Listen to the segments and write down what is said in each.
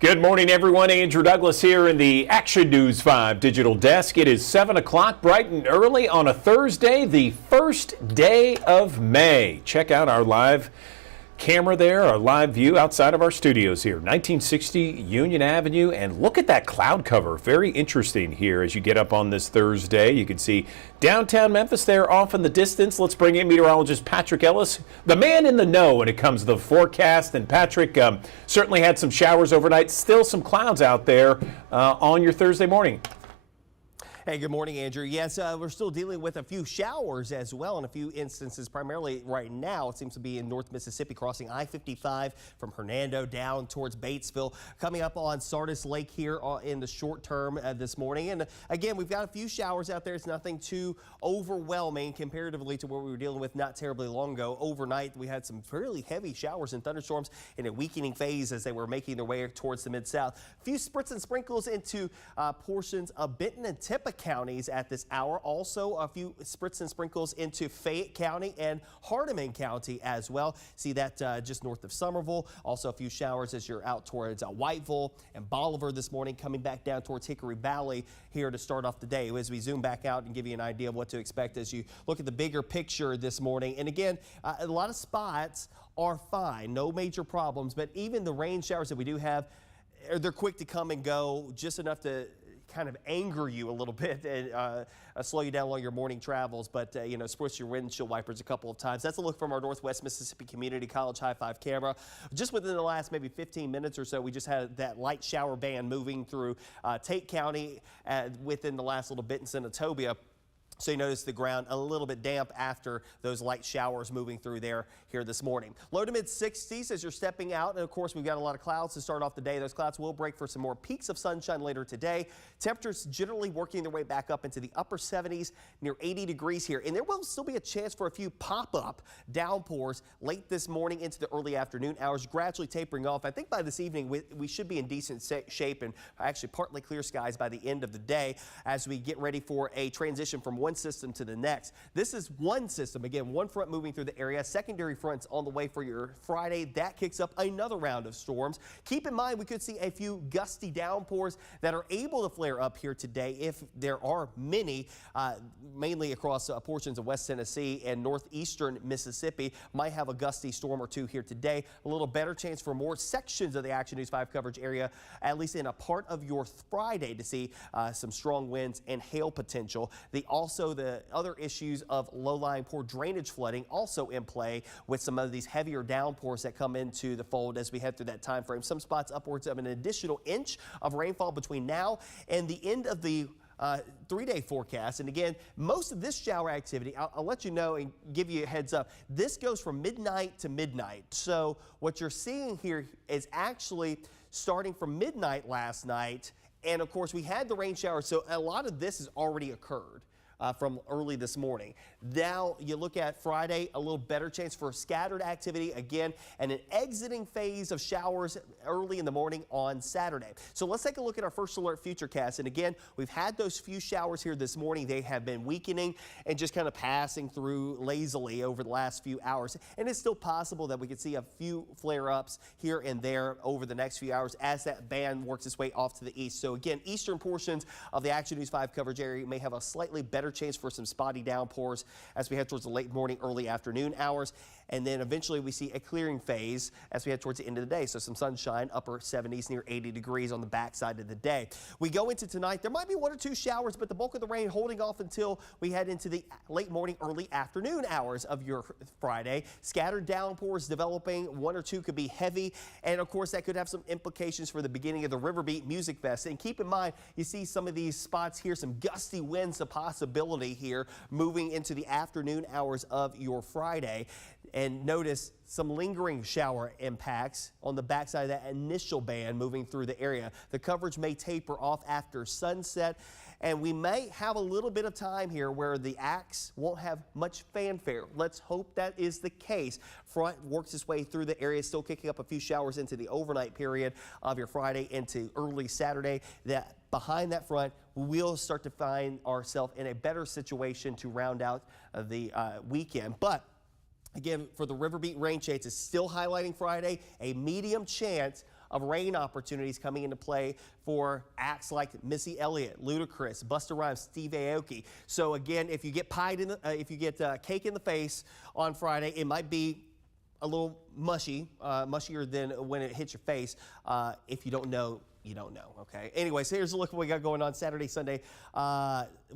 Good morning, everyone. Andrew Douglas here in the Action News 5 digital desk. It is 7 o'clock bright and early on a Thursday, the first day of May. Check out our live camera there, our live view outside of our studios here, 1960 Union Avenue. And look at that cloud cover. Very interesting here as you get up on this Thursday. You can see downtown Memphis there off in the distance. Let's bring in meteorologist Patrick Ellis, the man in the know when it comes to the forecast. And Patrick, certainly had some showers overnight, still some clouds out there on your Thursday morning. Hey, good morning, Andrew. Yes, we're still dealing with a few showers as well in a few instances. Primarily right now, it seems to be in North Mississippi, crossing I-55 from Hernando down towards Batesville, coming up on Sardis Lake here in the short term this morning. And again, we've got a few showers out there. It's nothing too overwhelming comparatively to what we were dealing with not terribly long ago. Overnight, we had some fairly heavy showers and thunderstorms in a weakening phase as they were making their way towards the Mid-South. A few spritz and sprinkles into portions of Benton and Tippah counties at this hour. Also a few spritz and sprinkles into Fayette County and Hardeman County as well. See that just north of Summerville. Also a few showers as you're out towards Whiteville and Bolivar this morning, coming back down towards Hickory Valley here to start off the day. As we zoom back out and give you an idea of what to expect as you look at the bigger picture this morning. And again, a lot of spots are fine, no major problems, but even the rain showers that we do have, they're quick to come and go, just enough to kind of anger you a little bit and slow you down along your morning travels, but you know, spruce your windshield wipers a couple of times. That's a look from our Northwest Mississippi Community College High 5 camera. Just within the last maybe 15 minutes or so, we just had that light shower band moving through Tate County within the last little bit in Senatobia. So you notice the ground a little bit damp after those light showers moving through there here this morning. Low to mid 60s as you're stepping out. And of course, we've got a lot of clouds to start off the day. Those clouds will break for some more peaks of sunshine later today. Temperatures generally working their way back up into the upper 70s, near 80 degrees here. And there will still be a chance for a few pop-up downpours late this morning into the early afternoon hours, gradually tapering off. I think by this evening, we should be in decent shape and actually partly clear skies by the end of the day as we get ready for a transition from one system to the next. This is one system, again, one front moving through the area. Secondary fronts on the way for your Friday. That kicks up another round of storms. Keep in mind, we could see a few gusty downpours that are able to flare up here today if there are many, mainly across portions of West Tennessee and northeastern Mississippi. Might have a gusty storm or two here today. A little better chance for more sections of the Action News 5 coverage area, at least in a part of your Friday, to see some strong winds and hail potential. The other issues of low-lying poor drainage flooding also in play with some of these heavier downpours that come into the fold as we head through that time frame. Some spots upwards of an additional inch of rainfall between now and the end of the 3-day forecast. And again, most of this shower activity, I'll let you know and give you a heads up. This goes from midnight to midnight. So what you're seeing here is actually starting from midnight last night. And of course, we had the rain shower, so a lot of this has already occurred from early this morning. Now you look at Friday, a little better chance for scattered activity again, and an exiting phase of showers early in the morning on Saturday. So let's take a look at our first alert futurecast. And again, we've had those few showers here this morning. They have been weakening and just kind of passing through lazily over the last few hours. And it's still possible that we could see a few flare-ups here and there over the next few hours as that band works its way off to the east. So again, eastern portions of the Action News 5 coverage area may have a slightly better chance for some spotty downpours as we head towards the late morning, early afternoon hours. And then eventually we see a clearing phase as we head towards the end of the day. So some sunshine, upper 70s, near 80 degrees on the backside of the day. We go into tonight. There might be one or two showers, but the bulk of the rain holding off until we head into the late morning, early afternoon hours of your Friday. Scattered downpours developing. One or two could be heavy. And of course, that could have some implications for the beginning of the Riverbeat Music Fest. And keep in mind, you see some of these spots here, some gusty winds, a possibility here moving into the afternoon hours of your Friday. And notice some lingering shower impacts on the backside of that initial band moving through the area. The coverage may taper off after sunset, and we may have a little bit of time here where the axe won't have much fanfare. Let's hope that is the case. Front works its way through the area, still kicking up a few showers into the overnight period of your Friday into early Saturday. That behind that front, we'll start to find ourselves in a better situation to round out the weekend. But again, for the Riverbeat rain chance, it's still highlighting Friday, a medium chance of rain opportunities coming into play for acts like Missy Elliott, Ludacris, Busta Rhymes, Steve Aoki. So again, if you get cake in the face on Friday, it might be a little mushier than when it hits your face. If you don't know, you don't know, okay? Anyway, so here's a look at what we got going on Saturday, Sunday.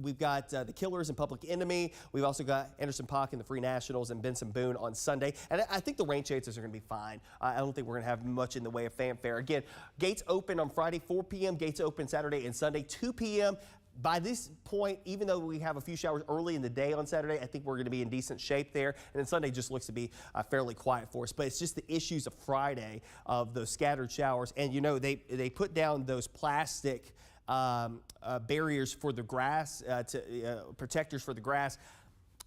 We've got the Killers and Public Enemy. We've also got Anderson .Paak and the Free Nationals and Benson Boone on Sunday. And I think the rain chances are going to be fine. I don't think we're going to have much in the way of fanfare. Again, gates open on Friday, 4 p.m. Gates open Saturday and Sunday, 2 p.m. By this point, even though we have a few showers early in the day on Saturday, I think we're going to be in decent shape there. And then Sunday just looks to be fairly quiet for us. But it's just the issues of Friday of those scattered showers. And, you know, they put down those plastic barriers for the grass, protectors for the grass.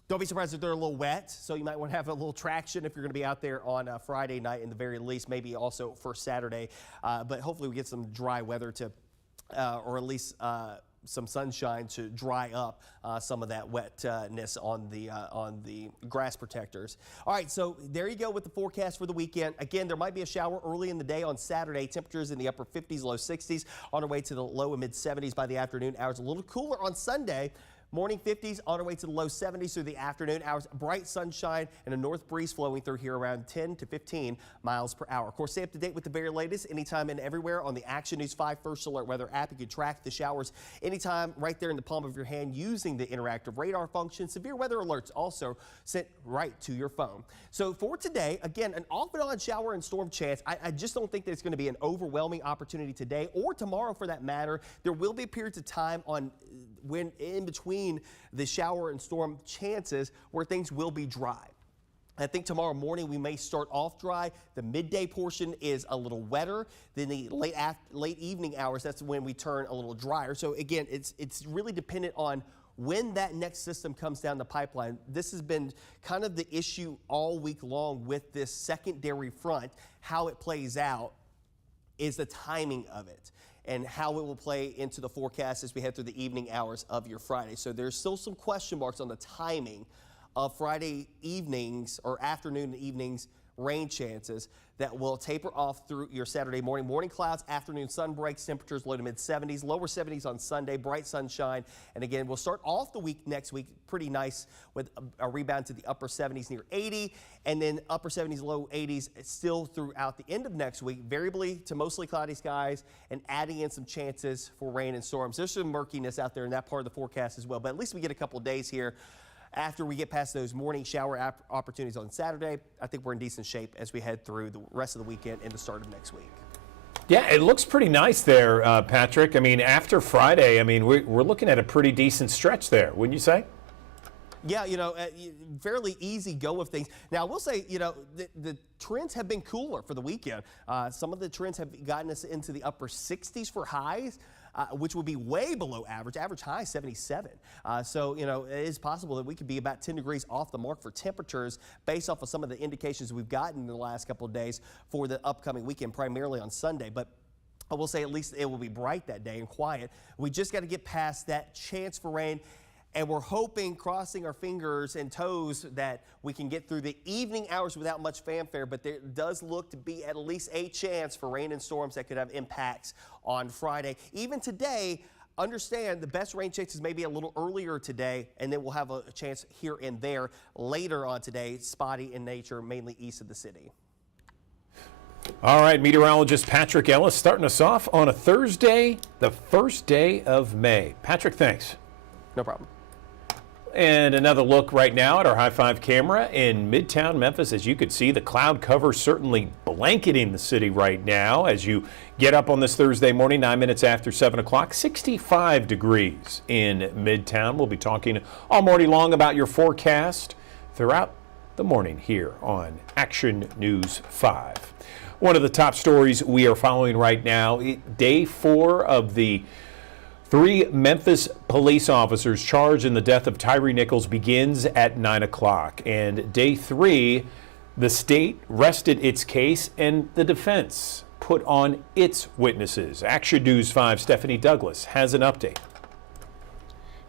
Don't be surprised if they're a little wet, so you might want to have a little traction if you're going to be out there on Friday night in the very least, maybe also for Saturday. But hopefully we get some dry weather to, or at least some sunshine to dry up some of that wetness on the grass protectors. All right, so there you go with the forecast for the weekend. Again, there might be a shower early in the day on Saturday. Temperatures in the upper 50s, low 60s, on our way to the low and mid 70s by the afternoon hours. A little cooler on Sunday. Morning 50s, on our way to the low 70s through the afternoon hours. Bright sunshine and a north breeze flowing through here around 10 to 15 miles per hour. Of course, stay up to date with the very latest anytime and everywhere on the Action News 5 First Alert Weather app. You can track the showers anytime right there in the palm of your hand using the interactive radar function. Severe weather alerts also sent right to your phone. So for today, again, an off and on shower and storm chance. I just don't think that it's going to be an overwhelming opportunity today or tomorrow for that matter. There will be periods of time when in between the shower and storm chances where things will be dry. I think tomorrow morning we may start off dry. The midday portion is a little wetter. Then the late evening hours, that's when we turn a little drier. So again, it's really dependent on when that next system comes down the pipeline. This has been kind of the issue all week long with this secondary front. How it plays out is the timing of it and how it will play into the forecast as we head through the evening hours of your Friday. So there's still some question marks on the timing of Friday evenings or afternoon and evenings rain chances that will taper off through your Saturday morning. Morning clouds, afternoon sun breaks, temperatures low to mid 70s, lower 70s on Sunday, bright sunshine. And again, we'll start off the week next week pretty nice with a rebound to the upper 70s near 80, and then upper 70s, low 80s still throughout the end of next week, variably to mostly cloudy skies and adding in some chances for rain and storms. There's some murkiness out there in that part of the forecast as well, but at least we get a couple days here. After we get past those morning shower opportunities on Saturday, I think we're in decent shape as we head through the rest of the weekend and the start of next week. Yeah, it looks pretty nice there, Patrick. I mean, after Friday, I mean, we're looking at a pretty decent stretch there, wouldn't you say? Yeah, you know, fairly easy go of things. Now, I will say, you know, the trends have been cooler for the weekend. Some of the trends have gotten us into the upper 60s for highs. Which would be way below average. Average high 77. So, you know, it is possible that we could be about 10 degrees off the mark for temperatures based off of some of the indications we've gotten in the last couple of days for the upcoming weekend, primarily on Sunday. But I will say at least it will be bright that day and quiet. We just got to get past that chance for rain. And we're hoping, crossing our fingers and toes, that we can get through the evening hours without much fanfare. But there does look to be at least a chance for rain and storms that could have impacts on Friday. Even today, understand the best rain chances may be a little earlier today, and then we'll have a chance here and there later on today, spotty in nature, mainly east of the city. All right, meteorologist Patrick Ellis starting us off on a Thursday, the first day of May. Patrick, thanks. No problem. And another look right now at our High 5 camera in Midtown Memphis. As you can see, the cloud cover certainly blanketing the city right now as you get up on this Thursday morning, 9 minutes after 7 o'clock. 65 degrees in Midtown. We'll be talking all morning long about your forecast throughout the morning here on Action News 5. One of the top stories we are following right now, day 4 of the 3 Memphis police officers charged in the death of Tyre Nichols begins at 9 o'clock. And day 3, the state rested its case and the defense put on its witnesses. Action News 5 Stephanie Douglas has an update.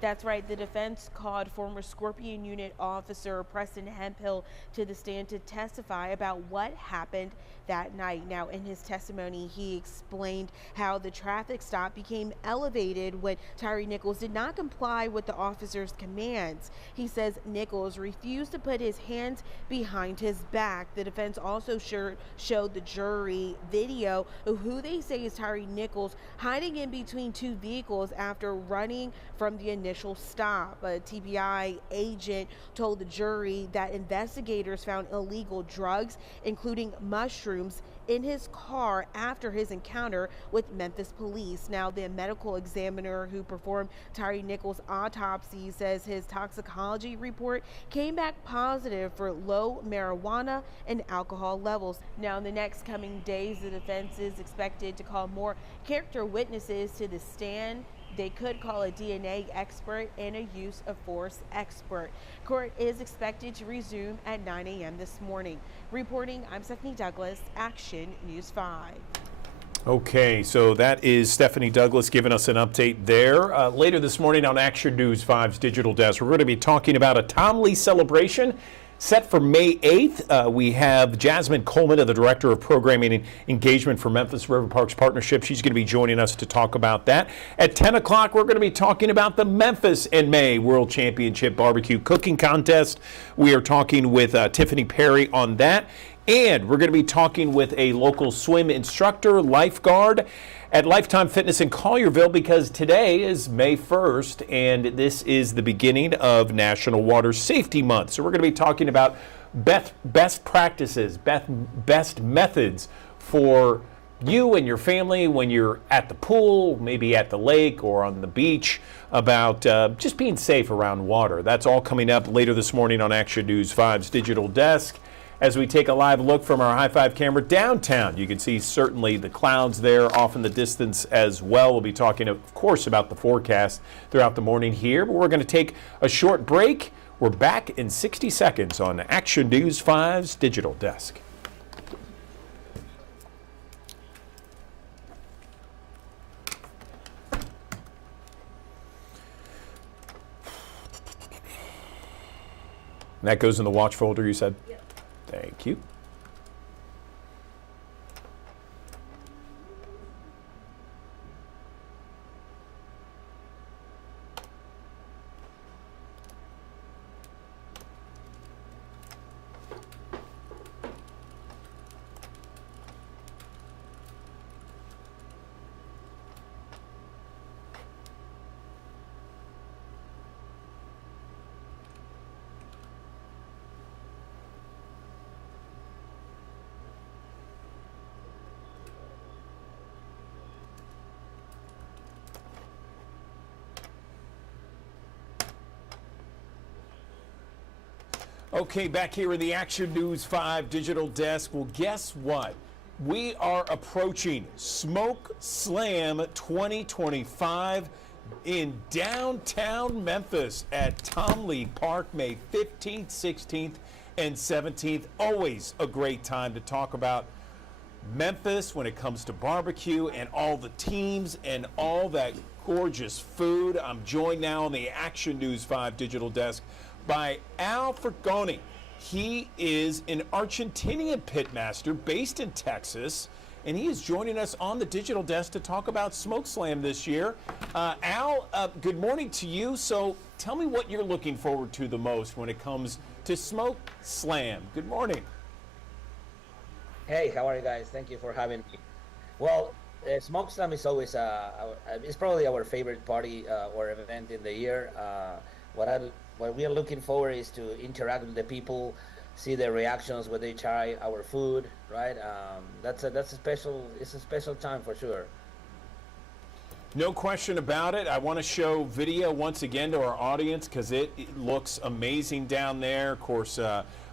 That's right. The defense called former Scorpion Unit officer Preston Hemphill to the stand to testify about what happened that night. Now, in his testimony, he explained how the traffic stop became elevated when Tyre Nichols did not comply with the officer's commands. He says Nichols refused to put his hands behind his back. The defense also showed the jury video of who they say is Tyre Nichols hiding in between two vehicles after running from the initial stop. A TBI agent told the jury that investigators found illegal drugs, including mushrooms, in his car after his encounter with Memphis police. Now, the medical examiner who performed Tyre Nichols' autopsy says his toxicology report came back positive for low marijuana and alcohol levels. Now, in the next coming days, the defense is expected to call more character witnesses to the stand. They could call a DNA expert and a use of force expert. Court is expected to resume at 9 a.m. this morning. Reporting, I'm Stephanie Douglas, Action News 5. Okay, so that is Stephanie Douglas giving us an update there. Later this morning on Action News 5's Digital Desk, we're going to be talking about a Tom Lee celebration set for May 8th. We have Jasmine Coleman, the Director of Programming and Engagement for Memphis River Parks Partnership. She's going to be joining us to talk about that. At 10 o'clock, we're going to be talking about the Memphis in May World Championship Barbecue Cooking Contest. We are talking with Tiffany Perry on that. And we're going to be talking with a local swim instructor, lifeguard, at Lifetime Fitness in Collierville, because today is May 1st and this is the beginning of National Water Safety Month. So we're going to be talking about best practices, best methods for you and your family when you're at the pool, maybe at the lake or on the beach, about just being safe around water. That's all coming up later this morning on Action News 5's Digital Desk. As we take a live look from our High Five camera downtown, you can see certainly the clouds there off in the distance as well. We'll be talking, of course, about the forecast throughout the morning here, but we're going to take a short break. We're back in 60 seconds on Action News 5's Digital Desk. And that goes in the watch folder, you said? Yep. Thank you. Okay, back here in the Action News 5 Digital Desk. Well, guess what? We are approaching Smoke Slam 2025 in downtown Memphis at Tom Lee Park, May 15th, 16th, and 17th. Always a great time to talk about Memphis when it comes to barbecue and all the teams and all that gorgeous food. I'm joined now on the Action News 5 Digital Desk by Al Fragoni. He is an Argentinian pitmaster based in Texas, and he is joining us on the Digital Desk to talk about Smoke Slam this year. Al, good morning to you. So tell me what you're looking forward to the most when it comes to Smoke Slam. Good morning. Hey, how are you guys? Thank you for having me. Well, Smoke Slam is always it's probably our favorite party or event in the year. What we are looking for is to interact with the people, see their reactions when they try our food, right? It's a special time for sure. No question about it. I want to show video once again to our audience because it looks amazing down there. Of course,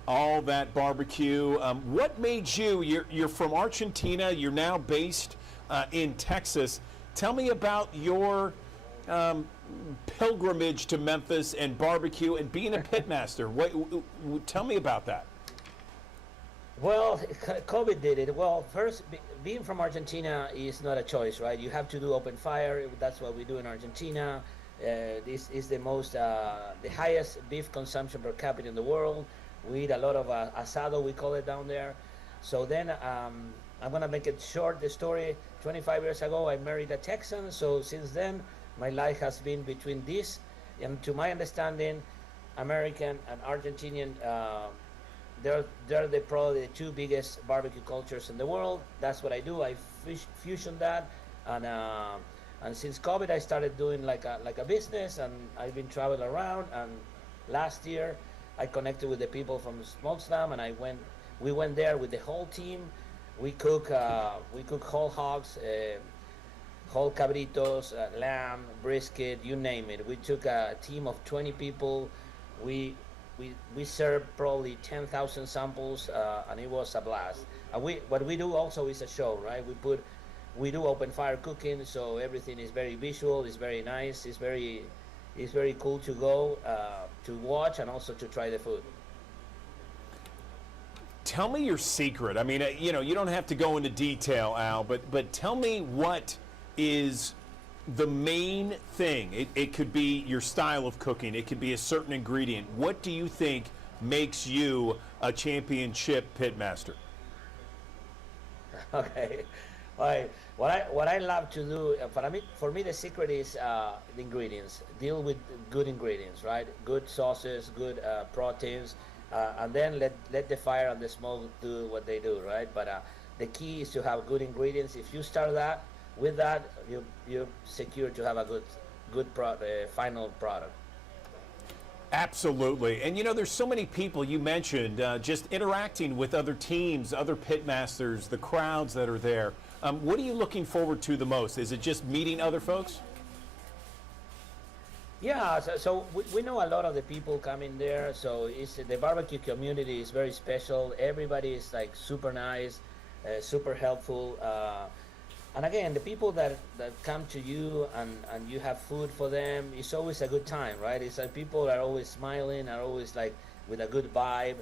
all that barbecue. What made you're from Argentina, you're now based in Texas. Tell me about your pilgrimage to Memphis and barbecue and being a pitmaster. Tell me about that. Well, COVID did it. Well, first, being from Argentina is not a choice, right? You have to do open fire. That's what we do in Argentina. This is the highest beef consumption per capita in the world. We eat a lot of asado, we call it down there. So then I'm gonna make it short, the story. 25 years ago, I married a Texan. So since then, my life has been between this, and to my understanding, American and Argentinian, they're probably the two biggest barbecue cultures in the world. That's what I do. I fusion that, and since COVID, I started doing like a business, and I've been traveling around. And last year, I connected with the people from Smokeslam, and we went there with the whole team. We cook whole hogs, whole cabritos, lamb, brisket, you name it. We took a team of 20 people. We served probably 10,000 samples, and it was a blast. And what we do also is a show, right? We do open fire cooking, so everything is very visual. It's very nice. It's very cool to go to watch and also to try the food. Tell me your secret. I mean, you know, you don't have to go into detail, Al, but tell me what is the main thing. It could be your style of cooking. It could be a certain ingredient. What do you think makes you a championship pitmaster? Okay. What I love to do, for me the secret is the ingredients. Deal with good ingredients, right? Good sauces, good proteins, and then let the fire and the smoke do what they do, right? But the key is to have good ingredients. If you start with that, you're secure to have a good final product. Absolutely. And you know, there's so many people you mentioned just interacting with other teams, other pitmasters, the crowds that are there. What are you looking forward to the most? Is it just meeting other folks? Yeah, so we know a lot of the people coming there. So the barbecue community is very special. Everybody is like super nice, super helpful. And again, the people that come to you and you have food for them, it's always a good time, right? It's like people are always smiling, are always like with a good vibe.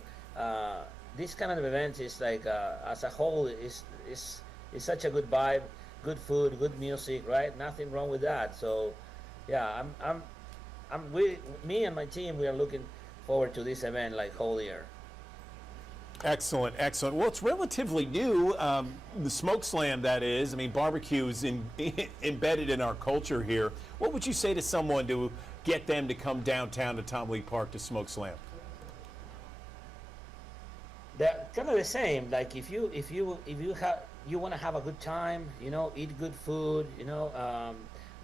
This kind of event is like, as a whole, is such a good vibe, good food, good music, right? Nothing wrong with that. So, yeah, me and my team, we are looking forward to this event like whole year. Excellent, excellent. Well, it's relatively new, the Smoke Slam, that is. I mean, barbecue is embedded in our culture here. What would you say to someone to get them to come downtown to Tom Lee Park to Smoke Slam? They're kind of the same. Like if you want to have a good time, you know, eat good food, you know,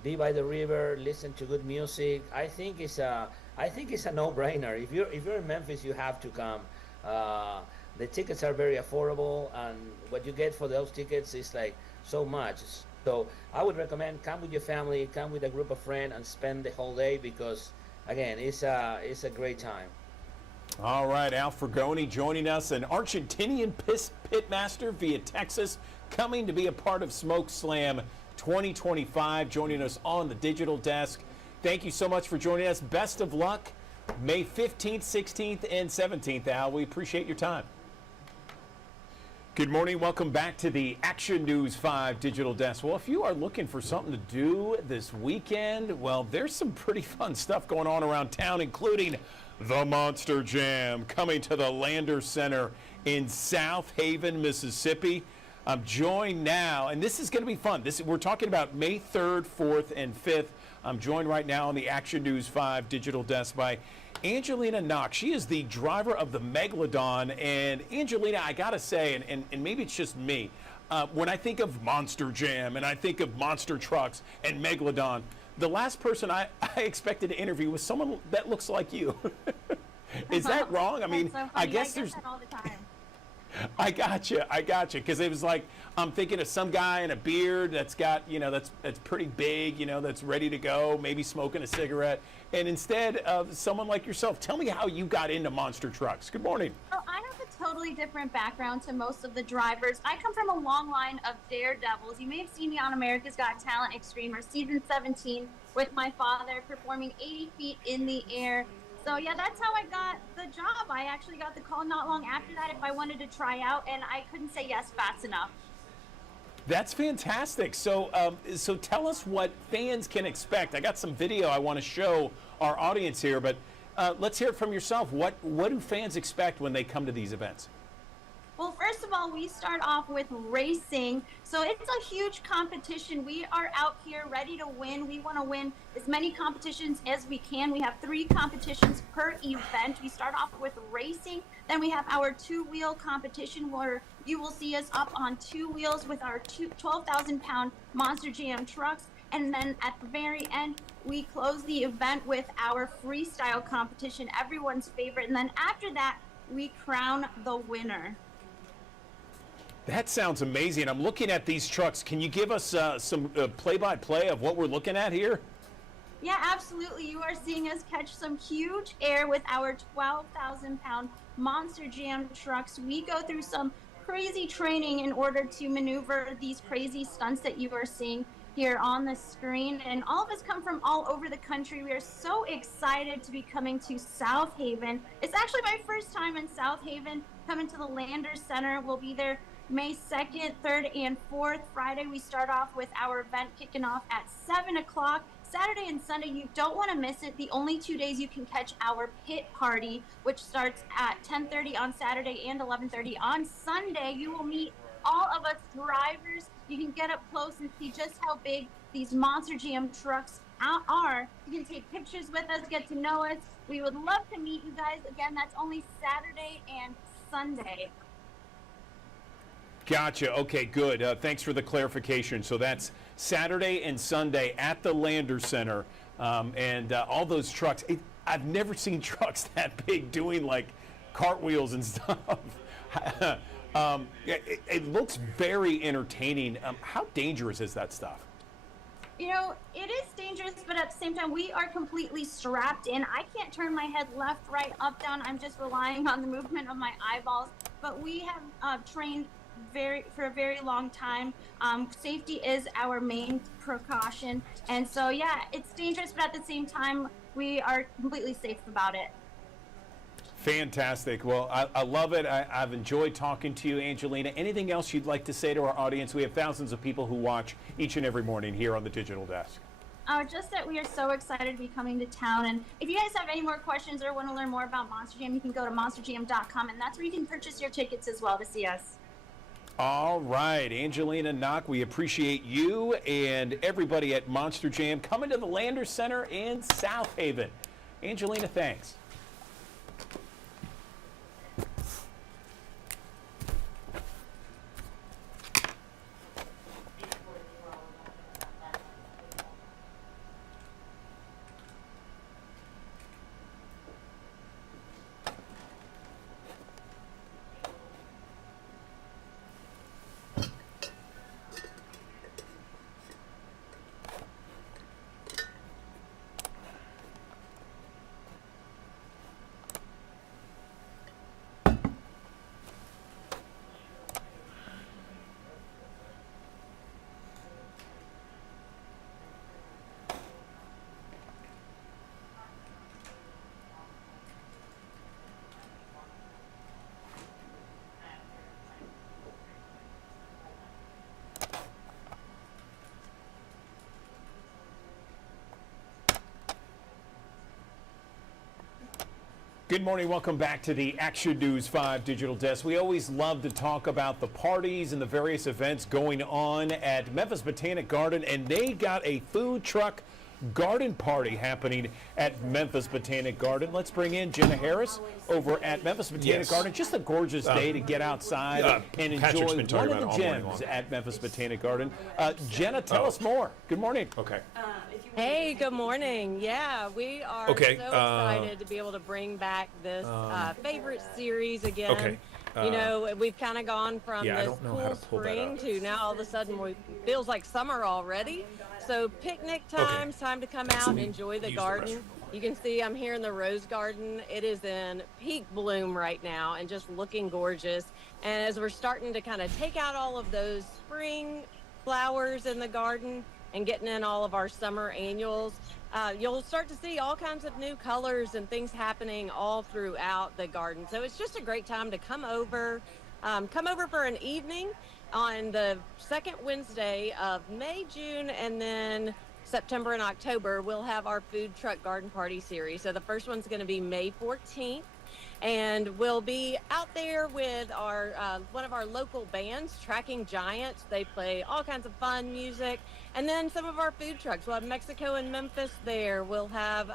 be by the river, listen to good music. I think it's a no-brainer. If you're in Memphis, you have to come. The tickets are very affordable, and what you get for those tickets is like so much. So I would recommend come with your family, come with a group of friends, and spend the whole day because, again, it's a great time. All right, Al Fragoni joining us, an Argentinian pitmaster via Texas, coming to be a part of Smoke Slam 2025, joining us on the digital desk. Thank you so much for joining us. Best of luck May 15th, 16th, and 17th, Al. We appreciate your time. Good morning. Welcome back to the Action News 5 digital desk. Well, if you are looking for something to do this weekend, well, there's some pretty fun stuff going on around town, including the Monster Jam coming to the Lander Center in South Haven, Mississippi. I'm joined now, and this is going to be fun. We're talking about May 3rd, 4th, and 5th. I'm joined right now on the Action News 5 digital desk by Angelina Knox. She is the driver of the Megalodon. And Angelina, I got to say, and maybe it's just me, when I think of Monster Jam and I think of monster trucks and Megalodon, the last person I expected to interview was someone that looks like you. Is that wrong? I mean, so I guess that there's... all the time. I got you, because it was like, I'm thinking of some guy in a beard that's got, you know, that's pretty big, you know, that's ready to go, maybe smoking a cigarette, and instead of someone like yourself, tell me how you got into monster trucks. Good morning. Well, I have a totally different background to most of the drivers. I come from a long line of daredevils. You may have seen me on America's Got Talent Extreme or season 17 with my father performing 80 feet in the air. So yeah, that's how I got the job. I actually got the call not long after that if I wanted to try out, and I couldn't say yes fast enough. That's fantastic. So tell us what fans can expect. I got some video I want to show our audience here, but let's hear it from yourself. What do fans expect when they come to these events? Well, first of all, we start off with racing. So it's a huge competition. We are out here ready to win. We want to win as many competitions as we can. We have 3 competitions per event. We start off with racing. Then we have our 2-wheel competition where you will see us up on 2 wheels with our 12,000-pound Monster Jam trucks. And then at the very end, we close the event with our freestyle competition, everyone's favorite. And then after that, we crown the winner. That sounds amazing. I'm looking at these trucks. Can you give us some play-by-play of what we're looking at here? Yeah, absolutely. You are seeing us catch some huge air with our 12,000-pound Monster Jam trucks. We go through some crazy training in order to maneuver these crazy stunts that you are seeing here on the screen. And all of us come from all over the country. We are so excited to be coming to South Haven. It's actually my first time in South Haven, coming to the Landers Center. We'll be there May 2nd, 3rd, and 4th. Friday, we start off with our event kicking off at 7 o'clock. Saturday and Sunday, you don't want to miss it. The only 2 days you can catch our pit party, which starts at 10:30 on Saturday and 11:30 on Sunday. You will meet all of us drivers. You can get up close and see just how big these Monster Jam trucks are. You can take pictures with us, get to know us. We would love to meet you guys. Again, that's only Saturday and Sunday. Gotcha. Okay, good. Thanks for the clarification. So that's Saturday and Sunday at the Landers Center, and all those trucks. I've never seen trucks that big doing like cartwheels and stuff. It looks very entertaining. How dangerous is that stuff? You know, it is dangerous, but at the same time, we are completely strapped in. I can't turn my head left, right, up, down. I'm just relying on the movement of my eyeballs. But we have trained for a very long time. Safety is our main precaution. And so, yeah, it's dangerous, but at the same time, we are completely safe about it. Fantastic. Well, I love it. I've enjoyed talking to you, Angelina. Anything else you'd like to say to our audience? We have thousands of people who watch each and every morning here on the Digital Desk. Just that we are so excited to be coming to town. And if you guys have any more questions or want to learn more about Monster Jam, you can go to monsterjam.com, and that's where you can purchase your tickets as well to see us. All right, Angelina Knock, we appreciate you and everybody at Monster Jam coming to the Landers Center in South Haven. Angelina, thanks. Good morning. Welcome back to the Action News 5 Digital Desk. We always love to talk about the parties and the various events going on at Memphis Botanic Garden, and they got a food truck garden party happening at Memphis Botanic Garden. Let's bring in Jenna Harris over at Memphis Botanic Garden. Just a gorgeous day to get outside and enjoy one of the gems at Memphis Botanic Garden. Jenna, tell us more. Good morning. Okay. Hey, good morning. Yeah, we are so excited to be able to bring back this favorite series again. Okay. You know, we've kind of gone from yeah, I this don't know how cool to pull that spring up. to now all of a sudden it feels like summer already. So picnic time, time to come out and enjoy the use the garden. restroom. You can see I'm here in the rose garden. It is in peak bloom right now and just looking gorgeous. And as we're starting to kind of take out all of those spring flowers in the garden and getting in all of our summer annuals, you'll start to see all kinds of new colors and things happening all throughout the garden. So it's just a great time to come over for an evening on the second Wednesday of May, June, and then September and October, we'll have our food truck garden party series. So the first one's going to be May 14th. And we'll be out there with our one of our local bands, Tracking Giants. They play all kinds of fun music. And then some of our food trucks. We'll have Mexico and Memphis there. We'll have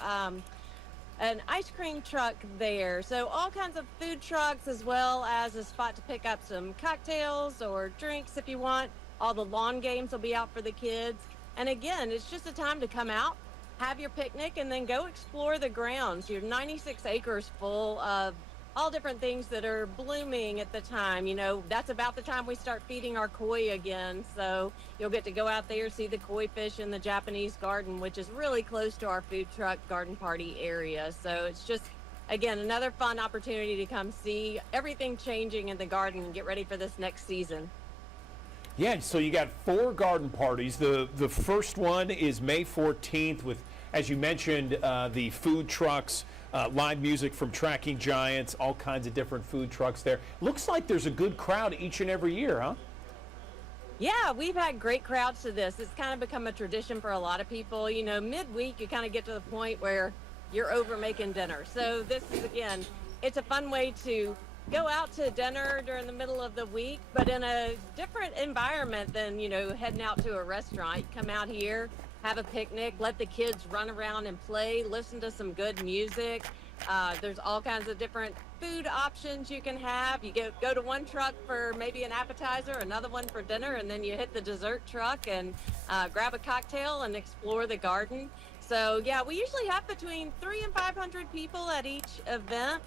an ice cream truck there. So all kinds of food trucks, as well as a spot to pick up some cocktails or drinks if you want. All the lawn games will be out for the kids. And again, it's just a time to come out, have your picnic, and then go explore the grounds. You're 96 acres full of all different things that are blooming at the time. You know, that's about the time we start feeding our koi again. So you'll get to go out there, see the koi fish in the Japanese garden, which is really close to our food truck garden party area. So it's just, again, another fun opportunity to come see everything changing in the garden and get ready for this next season. Yeah, so you got 4 garden parties. The first one is May 14th with, as you mentioned, the food trucks, live music from Tracking Giants, all kinds of different food trucks there. Looks like there's a good crowd each and every year, huh? Yeah, we've had great crowds to this. It's kind of become a tradition for a lot of people. You know, midweek, you kind of get to the point where you're over making dinner. So this is, again, it's a fun way to go out to dinner during the middle of the week, but in a different environment than, you know, heading out to a restaurant. You come out here, have a picnic, let the kids run around and play, listen to some good music. There's all kinds of different food options you can have. You go to one truck for maybe an appetizer, another one for dinner, and then you hit the dessert truck and grab a cocktail and explore the garden. So yeah, we usually have between 300 and 500 people at each event.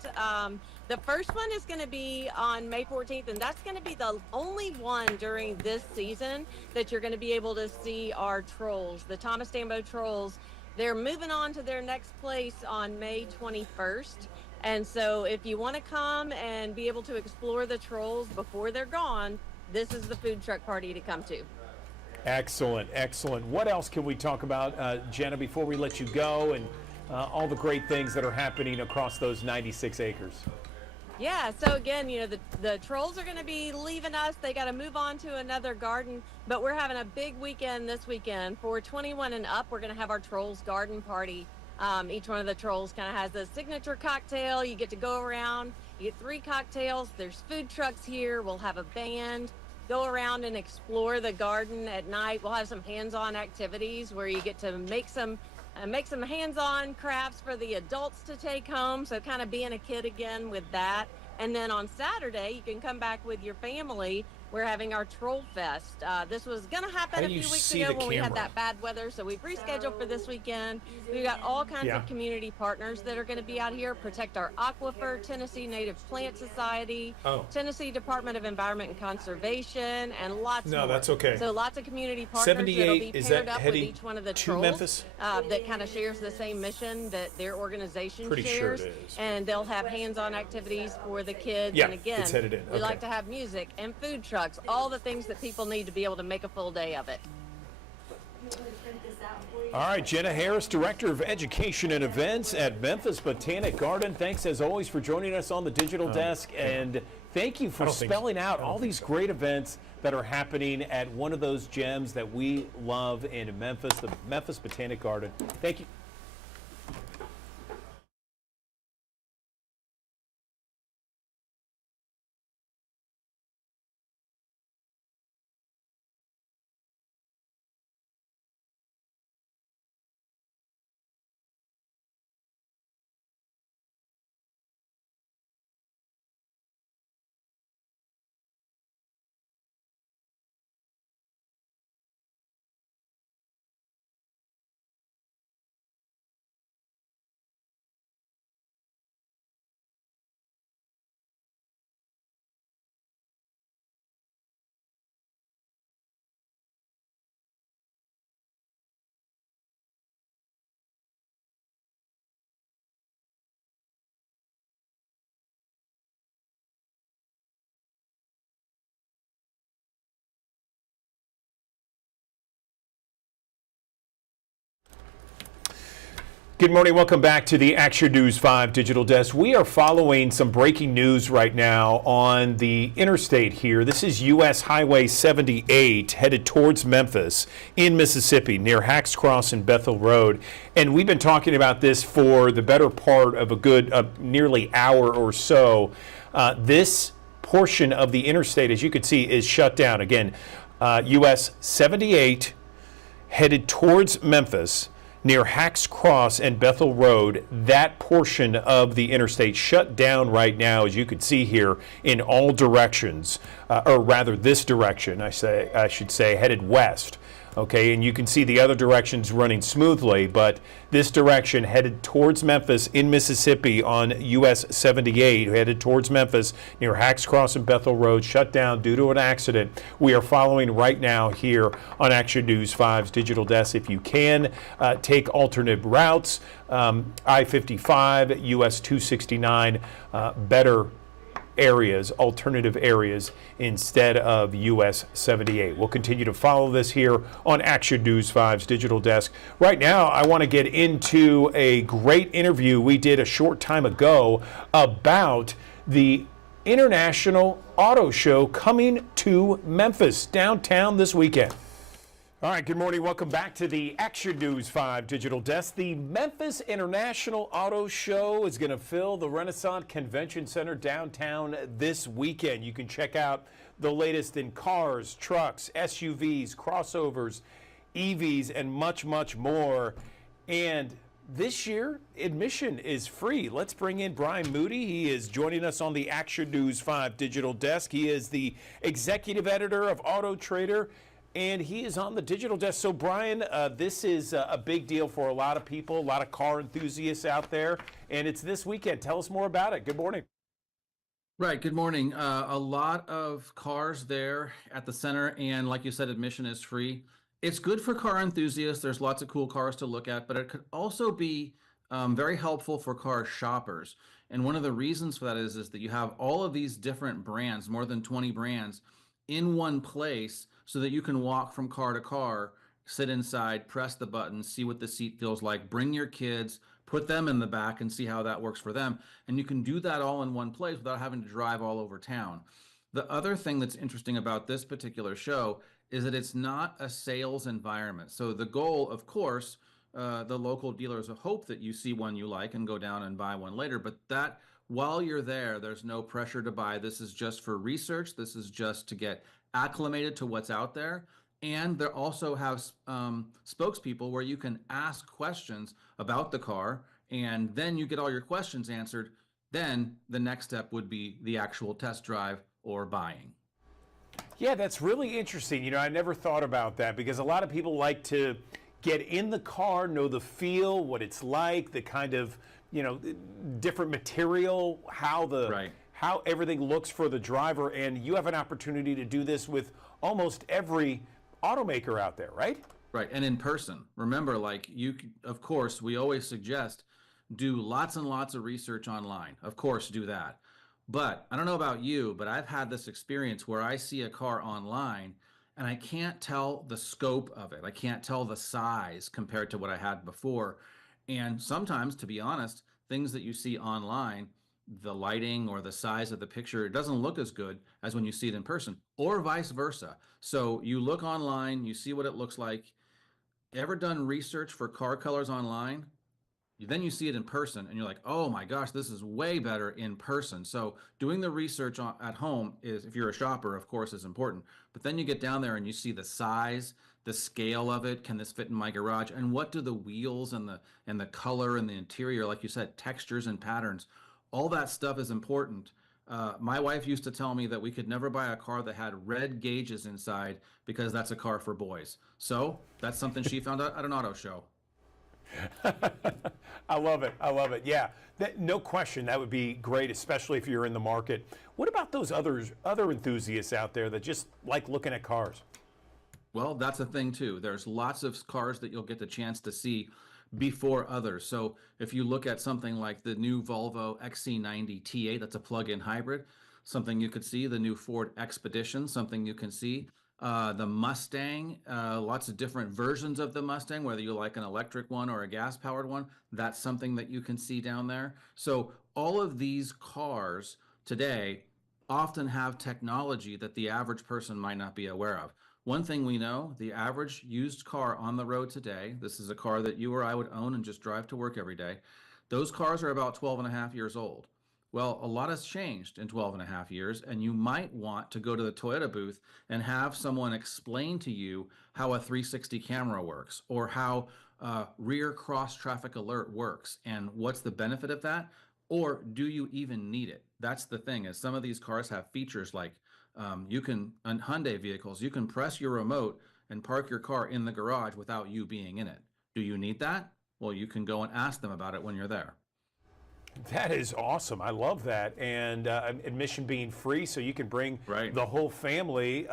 The first one is going to be on May 14th, and that's going to be the only one during this season that you're going to be able to see our trolls, the Thomas Dambo trolls. They're moving on to their next place on May 21st. And so if you want to come and be able to explore the trolls before they're gone, this is the food truck party to come to. Excellent, excellent. What else can we talk about, Jenna, before we let you go, and all the great things that are happening across those 96 acres? Yeah, so again, you know, the trolls are going to be leaving us. They got to move on to another garden, but we're having a big weekend this weekend. For 21 and up, we're going to have our trolls garden party. Each one of the trolls kind of has a signature cocktail. You get to go around, you get 3 cocktails. There's food trucks here. We'll have a band. Go around and explore the garden at night. We'll have some hands-on activities where you get to make some hands-on crafts for the adults to take home. So kind of being a kid again with that. And then on Saturday, you can come back with your family. We're having our Troll Fest. This was going to happen a few weeks ago when we had that bad weather, so we've rescheduled for this weekend. We've got all kinds of community partners that are going to be out here. Protect Our Aquifer, Tennessee Native Plant Society, Tennessee Department of Environment and Conservation, and lots more. No, that's okay. So lots of community partners that'll be paired up with each one of the trolls Memphis? that kind of shares the same mission that their organization Pretty shares. sure it is. And they'll have hands-on activities for the kids. Yeah, and again, it's headed in. we like to have music and food trucks, all the things that people need to be able to make a full day of it. All right, Jenna Harris, Director of Education and Events at Memphis Botanic Garden. Thanks, as always, for joining us on the digital desk, and thank you for spelling out all these great events that are happening at one of those gems that we love in Memphis, the Memphis Botanic Garden. Thank you. Good morning. Welcome back to the Action News 5 Digital Desk. We are following some breaking news right now on the interstate here. This is U.S. Highway 78 headed towards Memphis in Mississippi near Hacks Cross and Bethel Road. And we've been talking about this for the better part of a good nearly hour or so. This portion of the interstate, as you can see, is shut down. Again, U.S. 78 headed towards Memphis near Hacks Cross and Bethel Road. That portion of the interstate shut down right now, as you can see here, in all directions, or rather this direction, I should say, headed west. Okay, and you can see the other directions running smoothly, but this direction headed towards Memphis in Mississippi on US 78, headed towards Memphis near Hacks Cross and Bethel Road, shut down due to an accident. We are following right now here on Action News 5's Digital Desk. If you can, take alternate routes, I-55, US 269, better areas, alternative areas instead of US 78. We'll continue to follow this here on Action News 5's Digital Desk. Right now, I want to get into a great interview we did a short time ago about the International Auto Show coming to Memphis downtown this weekend. All right, good morning. Welcome back to the Action News 5 Digital Desk. The Memphis International Auto Show is going to fill the Renaissance Convention Center downtown this weekend. You can check out the latest in cars, trucks, SUVs, crossovers, EVs, and much, much more. And this year, admission is free. Let's bring in Brian Moody. He is joining us on the Action News 5 Digital Desk. He is the executive editor of Auto Trader, and he is on the digital desk. So, Brian, this is a big deal for a lot of people, a lot of car enthusiasts out there, and it's this weekend. Tell us more about it. Good morning. Right. Good morning. A lot of cars there at the center, and like you said, admission is free. It's good for car enthusiasts. There's lots of cool cars to look at, but it could also be very helpful for car shoppers. And one of the reasons for that is that you have all of these different brands, more than 20 brands, in one place, so that you can walk from car to car, sit inside, press the button, see what the seat feels like, bring your kids, put them in the back and see how that works for them. And you can do that all in one place without having to drive all over town. The other thing that's interesting about this particular show is that it's not a sales environment. So the goal, of course, the local dealers hope that you see one you like and go down and buy one later, but that while you're there, there's no pressure to buy. This is just for research. This is just to get acclimated to what's out there. And they also have spokespeople where you can ask questions about the car, and then you get all your questions answered. Then the next step would be the actual test drive or buying. Yeah, that's really interesting. You know, I never thought about that because a lot of people like to get in the car, know the feel, what it's like, the kind of, you know, different material, how everything looks for the driver. And you have an opportunity to do this with almost every automaker out there, right? Right. And in person. Remember, like of course, we always suggest do lots and lots of research online. Of course, do that. But I don't know about you, but I've had this experience where I see a car online and I can't tell the scope of it. I can't tell the size compared to what I had before. And sometimes, to be honest, things that you see online, the lighting or the size of the picture, it doesn't look as good as when you see it in person, or vice versa. So you look online, you see what it looks like. Ever done research for car colors online? Then you see it in person and you're like, oh my gosh, this is way better in person. So doing the research at home is, if you're a shopper, of course, is important. But then you get down there and you see the size, the scale of it. Can this fit in my garage? And what do the wheels and the color and the interior, like you said, textures and patterns, all that stuff is important. My wife used to tell me that we could never buy a car that had red gauges inside because that's a car for boys. So that's something she found out at an auto show. I love it. I love it. Yeah, no question. That would be great, especially if you're in the market. What about those other enthusiasts out there that just like looking at cars? Well, that's a thing too. There's lots of cars that you'll get the chance to see before others. So if you look at something like the new Volvo XC90 T8, that's a plug-in hybrid, something you could see, the new Ford Expedition, something you can see. The Mustang, lots of different versions of the Mustang, whether you like an electric one or a gas-powered one, that's something that you can see down there. So all of these cars today often have technology that the average person might not be aware of. One thing we know, the average used car on the road today, this is a car that you or I would own and just drive to work every day, those cars are about 12 and a half years old. Well, a lot has changed in 12 and a half years, and you might want to go to the Toyota booth and have someone explain to you how a 360 camera works, or how rear cross traffic alert works, and what's the benefit of that, or do you even need it? That's the thing, is some of these cars have features like you can, on Hyundai vehicles, you can press your remote and park your car in the garage without you being in it. Do you need that? Well, you can go and ask them about it when you're there. That is awesome. I love that. And admission being free, so you can bring the whole family.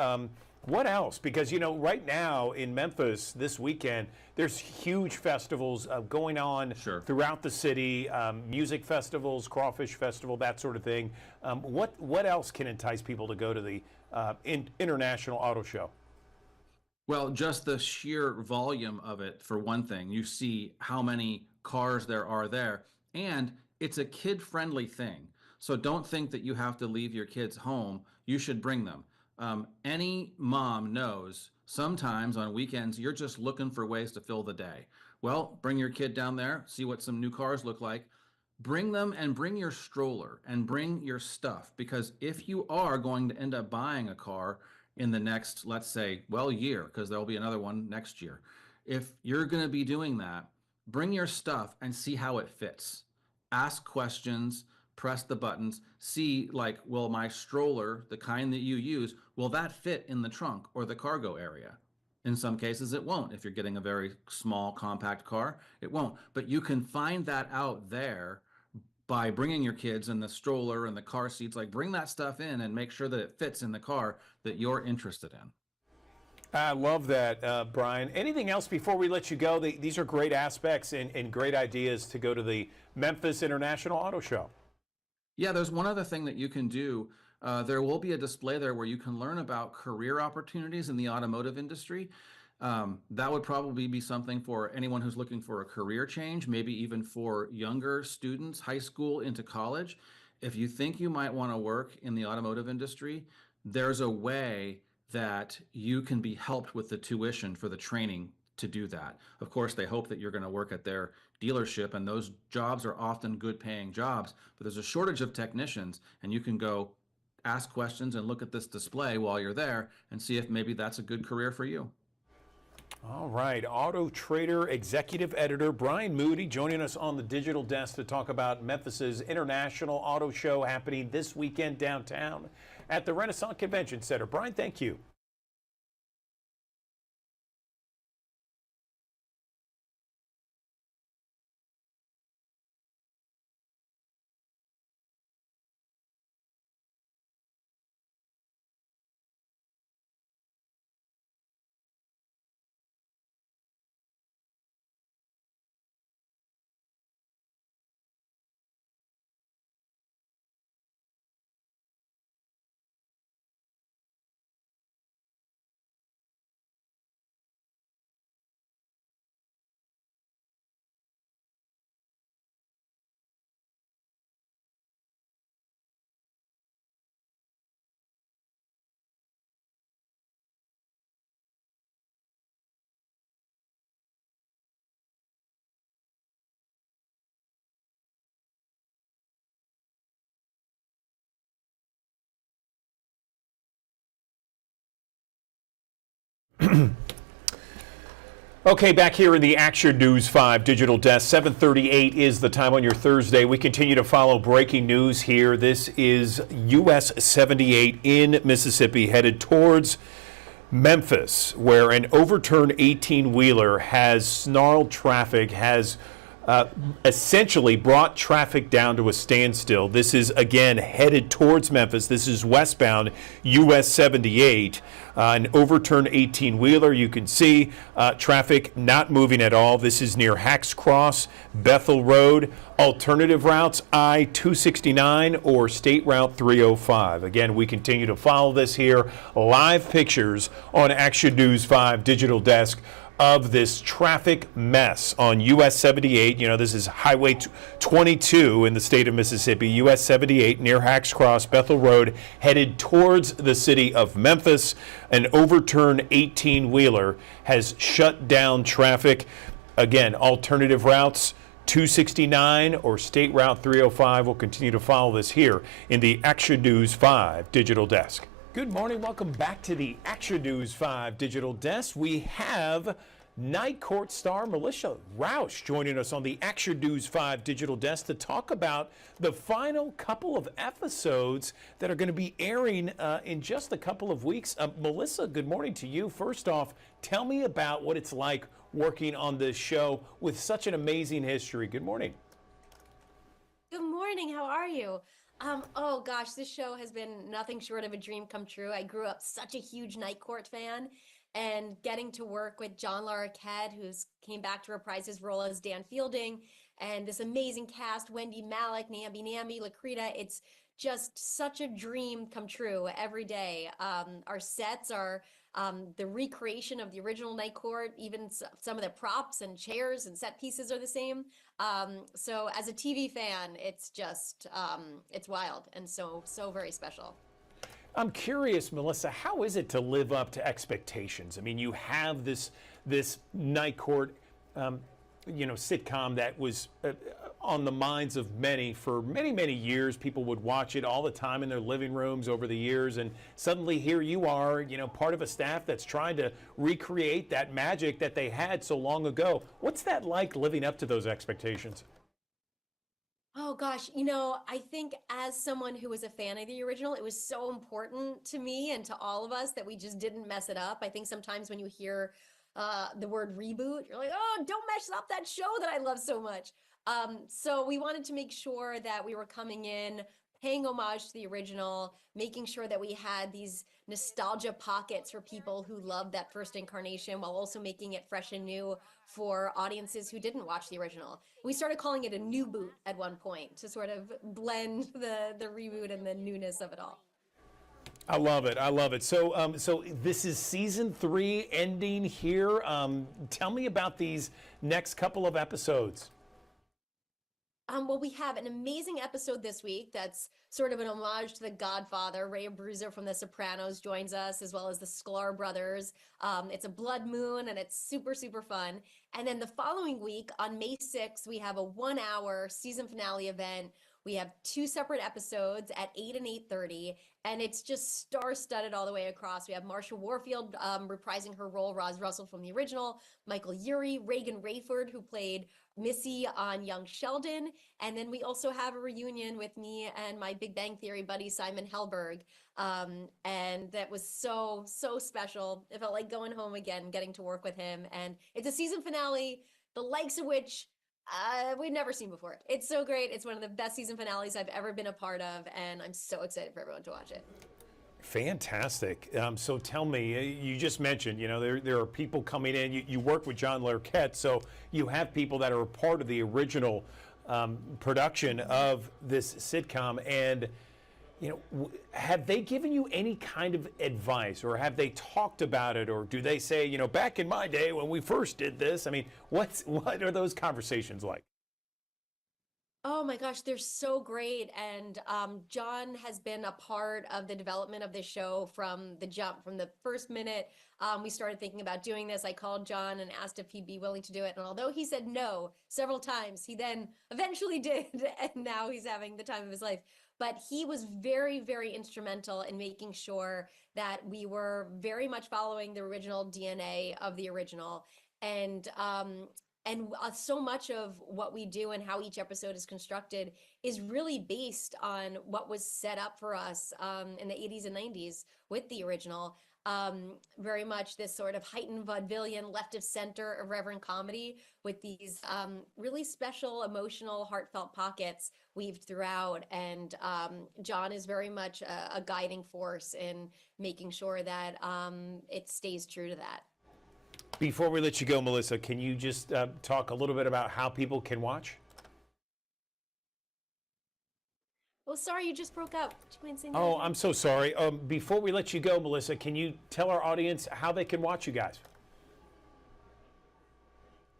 What else? Because, you know, right now in Memphis this weekend, there's huge festivals going on throughout the city, music festivals, crawfish festival, that sort of thing. What else can entice people to go to the International Auto Show? Well, just the sheer volume of it, for one thing. You see how many cars there are there. And it's a kid-friendly thing. So don't think that you have to leave your kids home. You should bring them. Any mom knows sometimes on weekends you're just looking for ways to fill the day. Well, bring your kid down there, see what some new cars look like. Bring them, and bring your stroller and bring your stuff, because if you are going to end up buying a car in the next, let's say, well, year, because there'll be another one next year. If you're going to be doing that, bring your stuff and see how it fits. Ask questions, press the buttons, see, like, will my stroller, the kind that you use, will that fit in the trunk or the cargo area? In some cases, it won't. If you're getting a very small, compact car, it won't. But you can find that out there by bringing your kids in the stroller and the car seats. Like, bring that stuff in and make sure that it fits in the car that you're interested in. I love that, Brian. Anything else before we let you go? These are great aspects and great ideas to go to the Memphis International Auto Show. Yeah, there's one other thing that you can do. There will be a display there where you can learn about career opportunities in the automotive industry. That would probably be something for anyone who's looking for a career change, maybe even for younger students, high school into college. If you think you might want to work in the automotive industry, there's a way that you can be helped with the tuition for the training to do that. Of course, they hope that you're going to work at their dealership, and those jobs are often good paying jobs, but there's a shortage of technicians, and you can go ask questions and look at this display while you're there and see if maybe that's a good career for you. All right, Auto Trader Executive Editor Brian Moody joining us on the digital desk to talk about Memphis's International Auto Show happening this weekend downtown at the Renaissance Convention Center. Brian, thank you. Okay, back here in the Action News 5 digital desk, 7:38 is the time on your Thursday. We continue to follow breaking news here. This is US 78 in Mississippi, headed towards Memphis, where an overturned 18-wheeler has snarled traffic, has essentially brought traffic down to a standstill. This is, again, headed towards Memphis. This is westbound US 78. An overturned 18-wheeler. You can see traffic not moving at all. This is near Hacks Cross, Bethel Road. Alternative routes, I-269 or State Route 305. Again, we continue to follow this here. Live pictures on Action News 5 digital desk of this traffic mess on US 78. You know, this is Highway 22 in the state of Mississippi, US 78 near Hacks Cross, Bethel Road, headed towards the city of Memphis. An overturned 18-wheeler has shut down traffic. Again, alternative routes, 269 or State Route 305. We'll continue to follow this here in the Action News 5 digital desk. Good morning. Welcome back to the Action News 5 digital desk. We have Night Court star Melissa Rausch joining us on the Action News 5 digital desk to talk about the final couple of episodes that are going to be airing in just a couple of weeks. Melissa, good morning to you. First off, tell me about what it's like working on this show with such an amazing history. Good morning. Good morning. How are you? Oh gosh, this show has been nothing short of a dream come true. I grew up such a huge Night Court fan, and getting to work with John Larroquette, who's came back to reprise his role as Dan Fielding, and this amazing cast, Wendy Malick, Nambi, Lakrita, it's just such a dream come true every day. Our sets are the recreation of the original Night Court. Even some of the props and chairs and set pieces are the same. So as a TV fan, it's just, it's wild and so very special. I'm curious, Melissa, how is it to live up to expectations? I mean, you have this Night Court, sitcom that was on the minds of many for many years. People would watch it all the time in their living rooms over the years, and suddenly here you are, part of a staff that's trying to recreate that magic that they had so long ago. What's that like, living up to those expectations? Oh gosh, I think as someone who was a fan of the original, it was so important to me and to all of us that we just didn't mess it up. I think sometimes when you hear the word reboot, you're like, oh, don't mess up that show that I love so much. So we wanted to make sure that we were coming in, paying homage to the original, making sure that we had these nostalgia pockets for people who loved that first incarnation while also making it fresh and new for audiences who didn't watch the original. We started calling it a new boot at one point to sort of blend the reboot and the newness of it all. I love it. I love it. So, so this is season 3 ending here. Tell me about these next couple of episodes. Well, we have an amazing episode this week that's sort of an homage to The Godfather. Ray Abruzzo from The Sopranos joins us, as well as the Sklar brothers. It's a blood moon, and it's super fun. And then the following week, on May 6th, we have a 1-hour season finale event. We have 2 separate episodes at 8 and 8:30, and it's just star-studded all the way across. We have Marsha Warfield reprising her role, Roz Russell from the original, Michael Urie, Reagan Rayford, who played Missy on Young Sheldon, and then we also have a reunion with me and my Big Bang Theory buddy, Simon Helberg, and that was so special. It felt like going home again, getting to work with him, and it's a season finale, the likes of which we've never seen before. It's so great. It's one of the best season finales I've ever been a part of, and I'm so excited for everyone to watch it. Fantastic. So tell me, you just mentioned, there are people coming in. You work with John Larroquette, so you have people that are a part of the original production of this sitcom. And, have they given you any kind of advice, or have they talked about it, or do they say, back in my day when we first did this? I mean, what are those conversations like? Oh my gosh, they're so great. And John has been a part of the development of this show from the jump, from the first minute we started thinking about doing this. I called John and asked if he'd be willing to do it. And although he said no several times, he then eventually did. And now he's having the time of his life. But he was very instrumental in making sure that we were very much following the original DNA of the original. And so much of what we do and how each episode is constructed is really based on what was set up for us in the 80s and 90s with the original. very much this sort of heightened vaudevillian, left of center, irreverent comedy with these really special, emotional, heartfelt pockets weaved throughout. And John is very much a guiding force in making sure that it stays true to that. Before we let you go, Melissa, can you just talk a little bit about how people can watch? Oh, sorry, you just broke up. Do you mind saying that Oh, again? I'm so sorry. Before we let you go, Melissa, can you tell our audience how they can watch you guys?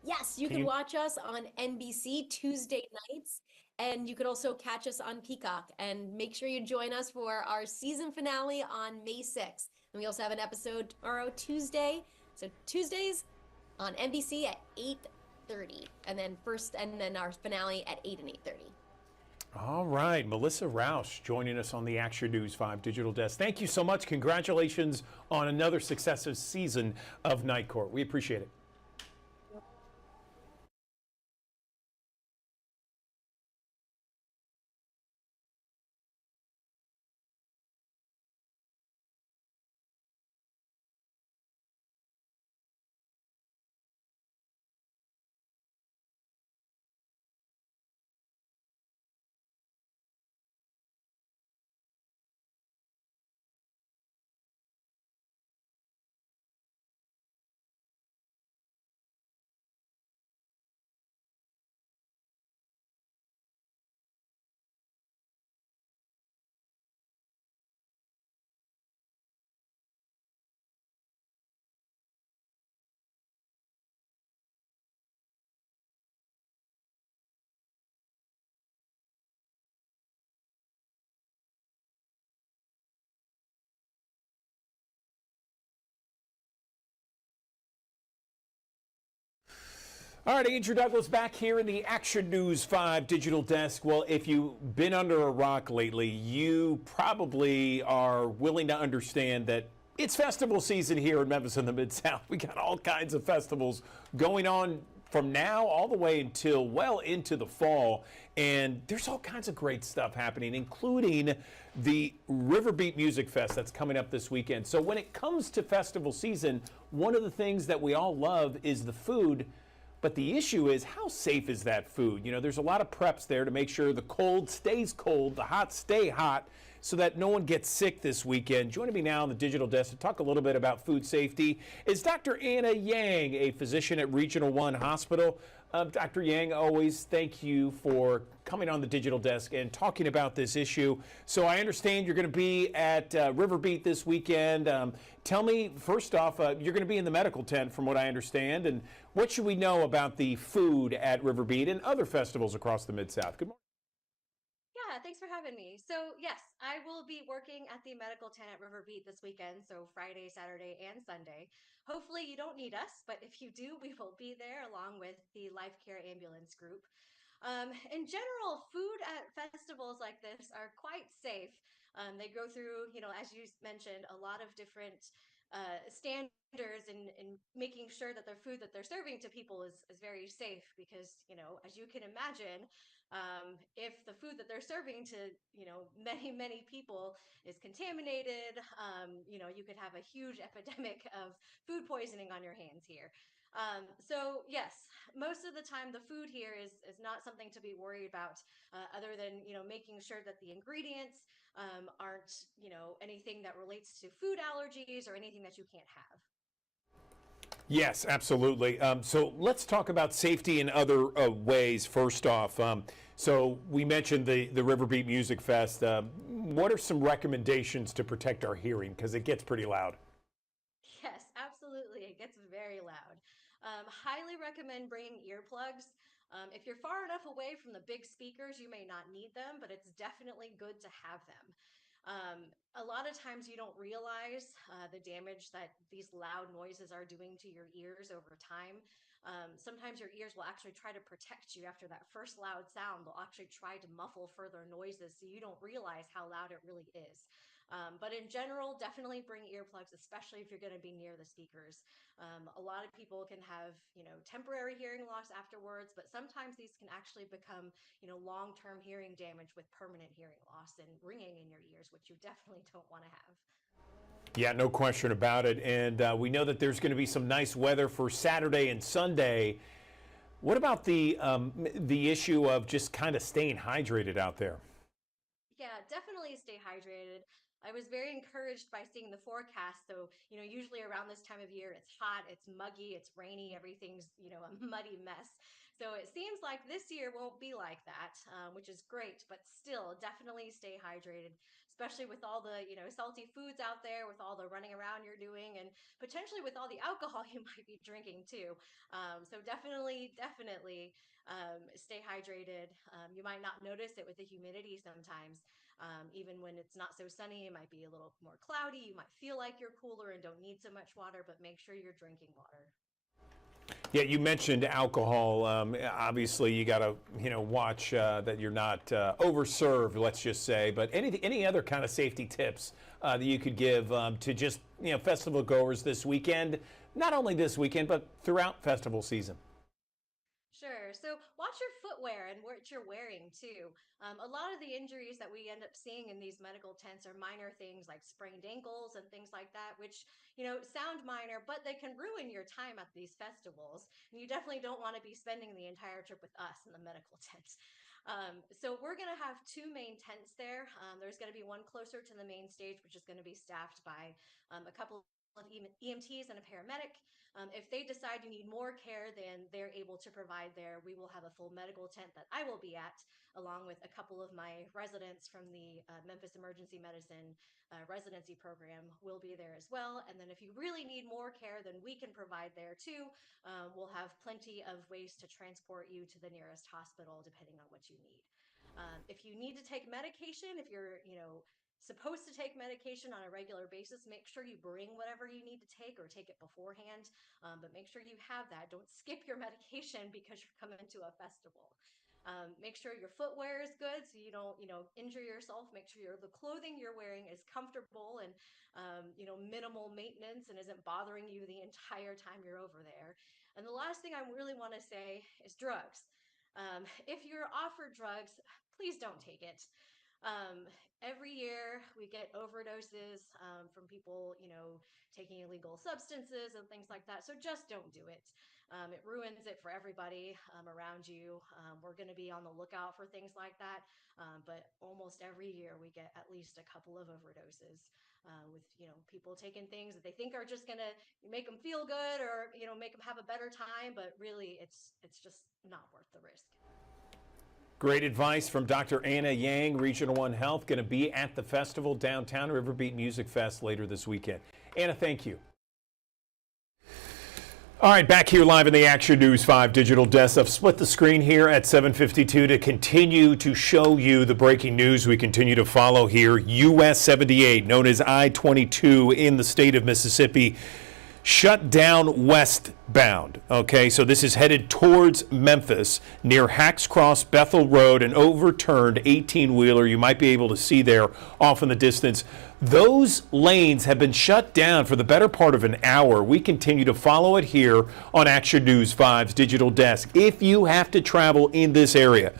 Yes, you Can can you- watch us on NBC Tuesday nights, and you could also catch us on Peacock. And make sure you join us for our season finale on May 6th. And we also have an episode tomorrow, Tuesday. So Tuesdays on NBC at 8:30, and then our finale at 8 and 8:30. All right, Melissa Rouse joining us on the Action News 5 Digital Desk. Thank you so much. Congratulations on another successive season of Night Court. We appreciate it. All right, Andrew Douglas back here in the Action News 5 Digital Desk. Well, if you've been under a rock lately, you probably are willing to understand that it's festival season here in Memphis in the Mid-South. We got all kinds of festivals going on from now all the way until well into the fall. And there's all kinds of great stuff happening, including the Riverbeat Music Fest that's coming up this weekend. So when it comes to festival season, one of the things that we all love is the food. But the issue is, how safe is that food? You know, there's a lot of preps there to make sure the cold stays cold, the hot stay hot, so that no one gets sick this weekend. Joining me now on the digital desk to talk a little bit about food safety is Dr. Anna Yang, a physician at Regional One Hospital. Dr. Yang, always thank you for coming on the digital desk and talking about this issue. So I understand you're going to be at Riverbeat this weekend. Tell me, first off, you're going to be in the medical tent from what I understand. And what should we know about the food at Riverbeat and other festivals across the Mid-South? Good morning. Yeah, thanks for having me. So, yes, I will be working at the medical tent at Riverbeat this weekend, so Friday, Saturday, and Sunday. Hopefully, you don't need us, but if you do, we will be there along with the Life Care Ambulance Group. In general, food at festivals like this are quite safe. They go through, as you mentioned, a lot of different standards in making sure that their food that they're serving to people is very safe because, as you can imagine, if the food that they're serving to, many, many people is contaminated, you could have a huge epidemic of food poisoning on your hands here. So yes, most of the time the food here is not something to be worried about, other than making sure that the ingredients aren't anything that relates to food allergies or anything that you can't have. Yes, absolutely. So let's talk about safety in other ways. First off, so we mentioned the Riverbeat Music Fest. What are some recommendations to protect our hearing? Because it gets pretty loud. Yes, absolutely. It gets very loud. Highly recommend bringing earplugs. If you're far enough away from the big speakers, you may not need them, but it's definitely good to have them. A lot of times you don't realize the damage that these loud noises are doing to your ears over time. Sometimes your ears will actually try to protect you after that first loud sound. They'll actually try to muffle further noises so you don't realize how loud it really is. But in general, definitely bring earplugs, especially if you're going to be near the speakers. A lot of people can have, temporary hearing loss afterwards, but sometimes these can actually become, long-term hearing damage with permanent hearing loss and ringing in your ears, which you definitely don't want to have. Yeah, no question about it. And we know that there's going to be some nice weather for Saturday and Sunday. What about the issue of just kind of staying hydrated out there? Yeah, definitely stay hydrated. I was very encouraged by seeing the forecast. So, usually around this time of year, it's hot, it's muggy, it's rainy, everything's, a muddy mess. So it seems like this year won't be like that, which is great, but still definitely stay hydrated, especially with all the, salty foods out there, with all the running around you're doing, and potentially with all the alcohol you might be drinking too. So definitely stay hydrated. You might not notice it with the humidity sometimes. Even when it's not so sunny, it might be a little more cloudy. You might feel like you're cooler and don't need so much water, but make sure you're drinking water. Yeah, you mentioned alcohol. Obviously, you got to watch that you're not overserved. Let's just say. But any other kind of safety tips that you could give to just festival goers this weekend? Not only this weekend, but throughout festival season. Sure. So watch your footwear and what you're wearing too. A lot of the injuries that we end up seeing in these medical tents are minor things like sprained ankles and things like that, which, sound minor, but they can ruin your time at these festivals. And you definitely don't want to be spending the entire trip with us in the medical tent. So we're going to have two main tents there. There's going to be one closer to the main stage, which is going to be staffed by a couple of EMTs and a paramedic. If they decide you need more care than they're able to provide there, we will have a full medical tent that I will be at, along with a couple of my residents from the Memphis Emergency Medicine residency program will be there as well. And then if you really need more care than we can provide there too, we'll have plenty of ways to transport you to the nearest hospital, depending on what you need. If you need to take medication, if you're, supposed to take medication on a regular basis, make sure you bring whatever you need to take or take it beforehand. But make sure you have that. Don't skip your medication because you're coming to a festival. Make sure your footwear is good so you don't, injure yourself. Make sure the clothing you're wearing is comfortable and, minimal maintenance and isn't bothering you the entire time you're over there. And the last thing I really want to say is drugs. If you're offered drugs, please don't take it. Every year we get overdoses from people, taking illegal substances and things like that. So just don't do it. It ruins it for everybody around you. We're going to be on the lookout for things like that. But almost every year we get at least a couple of overdoses with, people taking things that they think are just going to make them feel good or, make them have a better time. But really, it's just not worth the risk. Great advice from Dr. Anna Yang, Regional One Health, going to be at the festival downtown, Riverbeat Music Fest later this weekend. Anna, thank you. All right, back here live in the Action News 5 digital desk. I've split the screen here at 7:52 to continue to show you the breaking news we continue to follow here. US 78, known as I-22 in the state of Mississippi, shut down westbound. Okay, so this is headed towards Memphis near Hacks Cross Bethel Road, an overturned 18-wheeler you might be able to see there off in the distance. Those lanes have been shut down for the better part of an hour. We continue to follow it here on Action News 5's digital desk. If you have to travel in this area,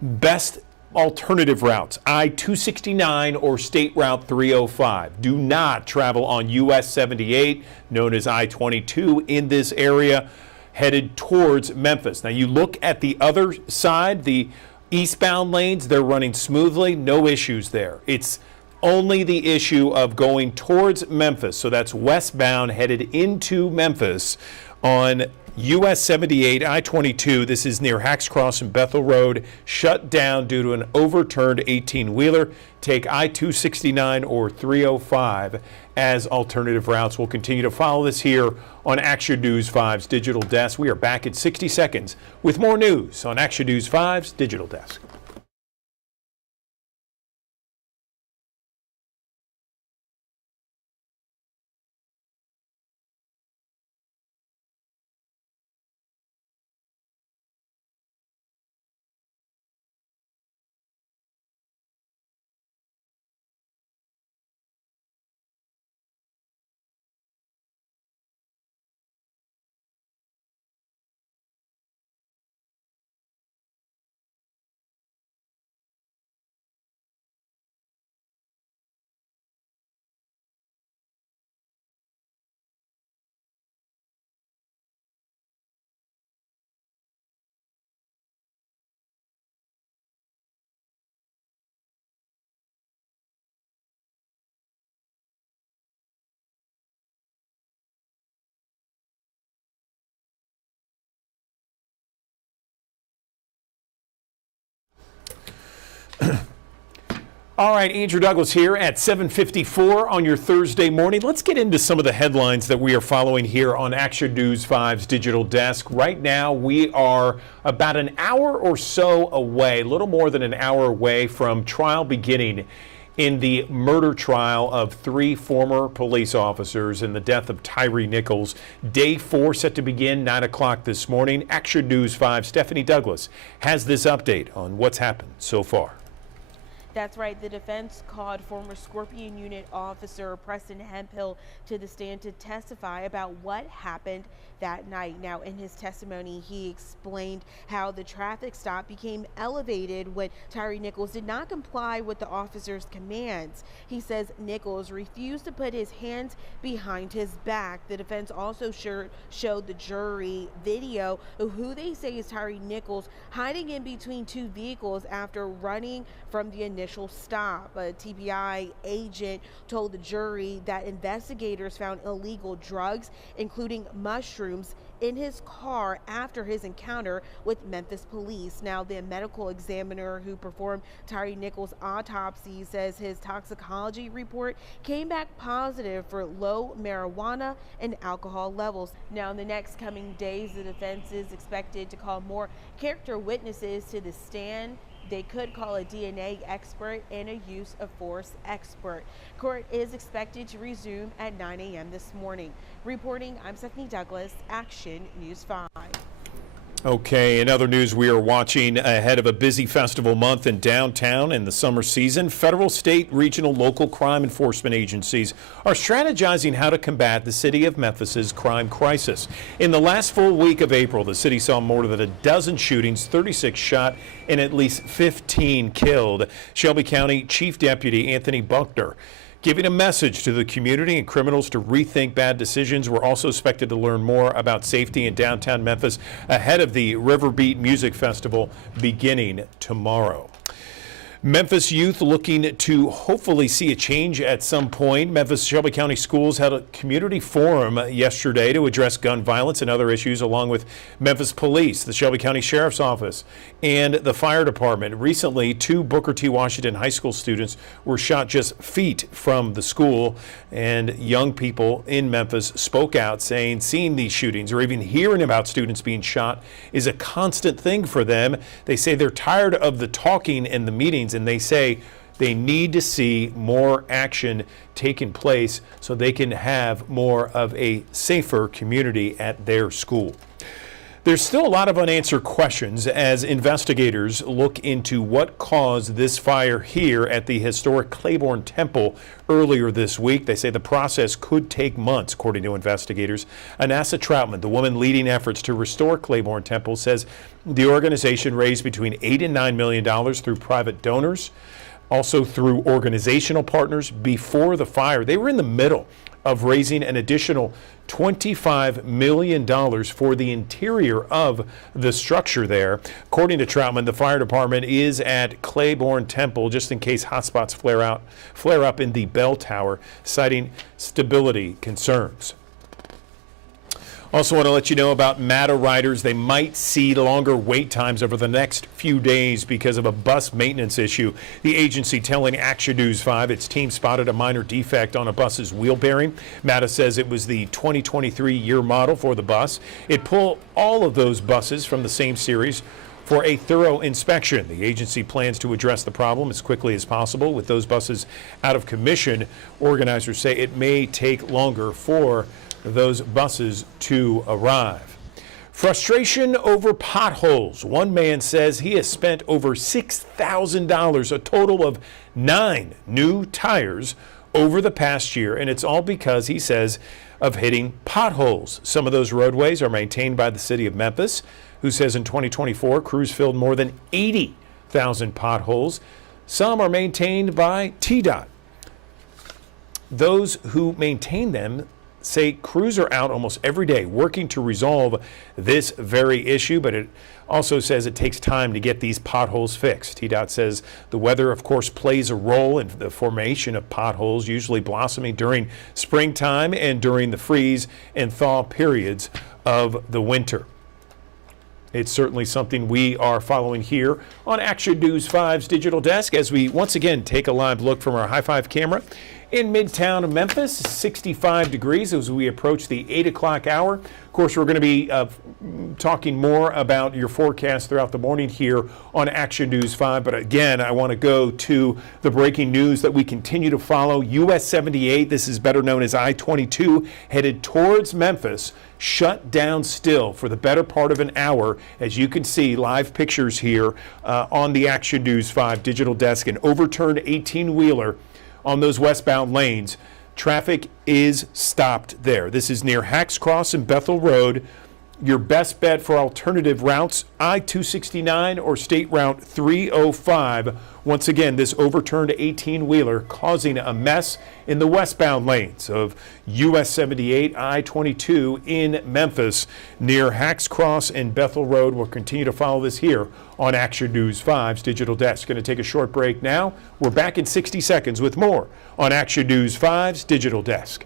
best alternative routes, I-269 or State Route 305. Do not travel on US 78, known as I-22, in this area, headed towards Memphis. Now you look at the other side, the eastbound lanes, they're running smoothly, no issues there. It's only the issue of going towards Memphis, so that's westbound headed into Memphis on US 78, I-22. This is near Hacks Cross and Bethel Road, shut down due to an overturned 18-wheeler. Take I-269 or 305 as alternative routes. We'll continue to follow this here on Action News 5's digital desk. We are back in 60 seconds with more news on Action News 5's digital desk. All right, Andrew Douglas here at 7:54 on your Thursday morning. Let's get into some of the headlines that we are following here on Action News 5's digital desk. Right now, we are about an hour or so away, a little more than an hour away from trial beginning in the murder trial of 3 former police officers in the death of Tyre Nichols. Day 4 set to begin 9 o'clock this morning. Action News 5's Stephanie Douglas has this update on what's happened so far. That's right. The defense called former Scorpion Unit officer Preston Hemphill to the stand to testify about what happened that night. Now, in his testimony, he explained how the traffic stop became elevated when Tyre Nichols did not comply with the officer's commands. He says Nichols refused to put his hands behind his back. The defense also showed the jury video of who they say is Tyre Nichols hiding in between 2 vehicles after running from the initial stop. A TBI agent told the jury that investigators found illegal drugs, including mushrooms, in his car after his encounter with Memphis police. Now, the medical examiner who performed Tyre Nichols' autopsy says his toxicology report came back positive for low marijuana and alcohol levels. Now, in the next coming days, the defense is expected to call more character witnesses to the stand. They could call a DNA expert and a use of force expert. Court is expected to resume at 9 a.m. this morning. Reporting, I'm Stephanie Douglas, Action News 5. Okay, in other news, we are watching ahead of a busy festival month in downtown in the summer season. Federal, state, regional, local crime enforcement agencies are strategizing how to combat the city of Memphis's crime crisis. In the last full week of April, the city saw more than a dozen shootings, 36 shot, and at least 15 killed. Shelby County Chief Deputy Anthony Buckner giving a message to the community and criminals to rethink bad decisions. We're also expected to learn more about safety in downtown Memphis ahead of the Riverbeat Music Festival beginning tomorrow. Memphis youth looking to hopefully see a change at some point. Memphis Shelby County Schools had a community forum yesterday to address gun violence and other issues, along with Memphis Police, the Shelby County Sheriff's Office, and the fire department. Recently, 2 Booker T. Washington high school students were shot just feet from the school, and young people in Memphis spoke out saying seeing these shootings or even hearing about students being shot is a constant thing for them. They say they're tired of the talking and the meetings, and they say they need to see more action taking place so they can have more of a safer community at their school. There's still a lot of unanswered questions as investigators look into what caused this fire here at the historic Claiborne Temple earlier this week. They say the process could take months, according to investigators. Anassa Troutman, the woman leading efforts to restore Claiborne Temple, says the organization raised between $8 and $9 million through private donors, also through organizational partners before the fire. They were in the middle of raising an additional $25 million for the interior of the structure there. According to Troutman, the fire department is at Claiborne Temple just in case hotspots flare up in the bell tower, citing stability concerns. Also want to let you know about MATA riders. They might see longer wait times over the next few days because of a bus maintenance issue. The agency telling Action News 5 its team spotted a minor defect on a bus's wheel bearing. MATA says it was the 2023 year model for the bus. It pulled all of those buses from the same series for a thorough inspection. The agency plans to address the problem as quickly as possible. With those buses out of commission, organizers say it may take longer for those buses to arrive. Frustration over potholes. One man says he has spent over $6,000, a total of 9 new tires over the past year, and it's all because, he says, of hitting potholes. Some of those roadways are maintained by the city of Memphis, who says in 2024 crews filled more than 80,000 potholes. Some are maintained by TDOT. Those who maintain them say crews are out almost every day working to resolve this very issue, but it also says it takes time to get these potholes fixed. TDOT says the weather, of course, plays a role in the formation of potholes, usually blossoming during springtime and during the freeze and thaw periods of the winter. It's certainly something we are following here on Action News 5's digital desk as we once again take a live look from our high five camera in Midtown Memphis. 65 degrees as we approach the 8 o'clock hour. Of course, we're going to be talking more about your forecast throughout the morning here on Action News 5. But again, I want to go to the breaking news that we continue to follow. US 78, this is better known as I-22, headed towards Memphis, shut down still for the better part of an hour. As you can see, live pictures here on the Action News 5 digital desk, an overturned 18-wheeler on those westbound lanes. Traffic is stopped there. This is near Hacks Cross and Bethel Road. Your best bet for alternative routes, I-269 or State Route 305. Once again, this overturned 18-wheeler causing a mess in the westbound lanes of US 78, I-22 in Memphis near Hacks Cross and Bethel Road. We'll continue to follow this here on Action News 5's digital desk. Going to take a short break now. We're back in 60 seconds with more on Action News 5's digital desk.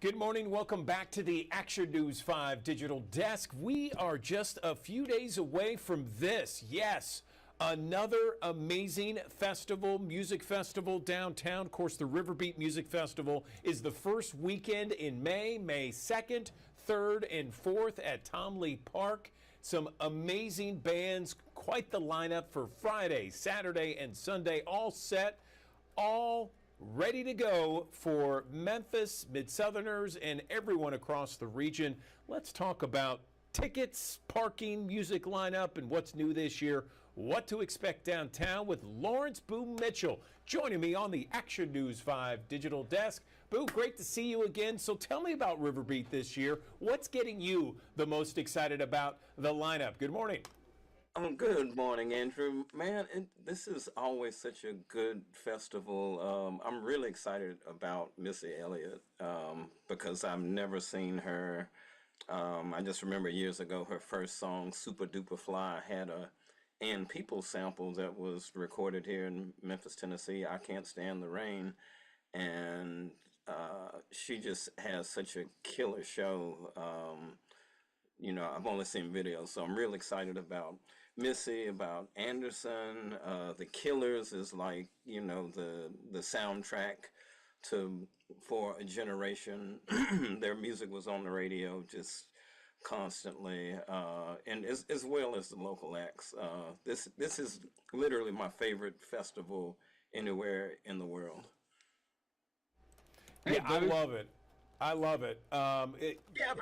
Good morning. Welcome back to the Action News 5 digital desk. We are just a few days away from this. Yes, another amazing festival, music festival downtown. Of course, the Riverbeat Music Festival is the first weekend in May 2nd, 3rd, and 4th at Tom Lee Park. Some amazing bands, quite the lineup for Friday, Saturday, and Sunday, all set, all ready to go for Memphis, Mid-Southerners, and everyone across the region. Let's talk about tickets, parking, music lineup, and what's new this year, what to expect downtown with Lawrence Boo Mitchell joining me on the Action News 5 digital desk. Boo, great to see you again. So tell me about Riverbeat this year. What's getting you the most excited about the lineup? Good morning. Good morning, Andrew. Man, this is always such a good festival. I'm really excited about Missy Elliott because I've never seen her. I just remember years ago her first song, Super Duper Fly, had a And People sample that was recorded here in Memphis, Tennessee, I Can't Stand the Rain. And she just has such a killer show. You know, I've only seen videos, so I'm real excited about Missy, about Anderson. The Killers is like, you know, the soundtrack for a generation. Their music was on the radio just constantly, and as well as the local acts. This is literally my favorite festival anywhere in the world. Yeah, I love it. I love it.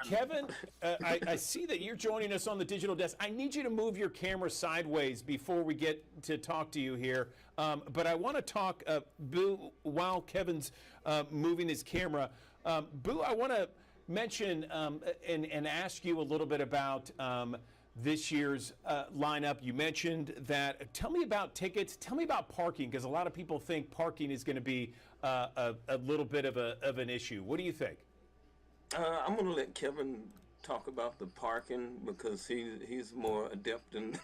Kevin, I see that you're joining us on the digital desk. I need you to move your camera sideways before we get to talk to you here. But I want to talk, Boo, while Kevin's moving his camera. Boo, I want to mention and ask you a little bit about this year's lineup. You mentioned that. Tell me about tickets. Tell me about parking, because a lot of people think parking is going to be a little bit of an issue. What do you think? I'm going to let Kevin talk about the parking because he's more adept in.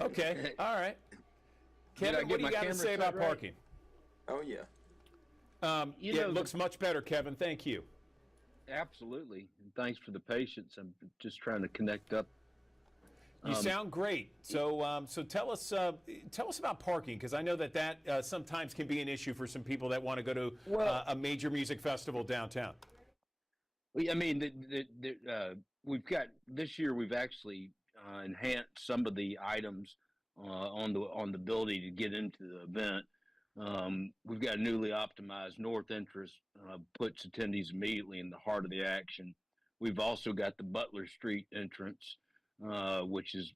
Okay, all right. Kevin, what do you got to say about parking? Oh, yeah. It looks much better, Kevin. Thank you. Absolutely. And thanks for the patience. I'm just trying to connect up. You sound great. So, so tell us about parking, because I know that sometimes can be an issue for some people that want to go to a major music festival downtown. I mean, we've got this year. We've actually enhance some of the items on the ability to get into the event. We've got a newly optimized north entrance, puts attendees immediately in the heart of the action. We've also got the Butler Street entrance, which is,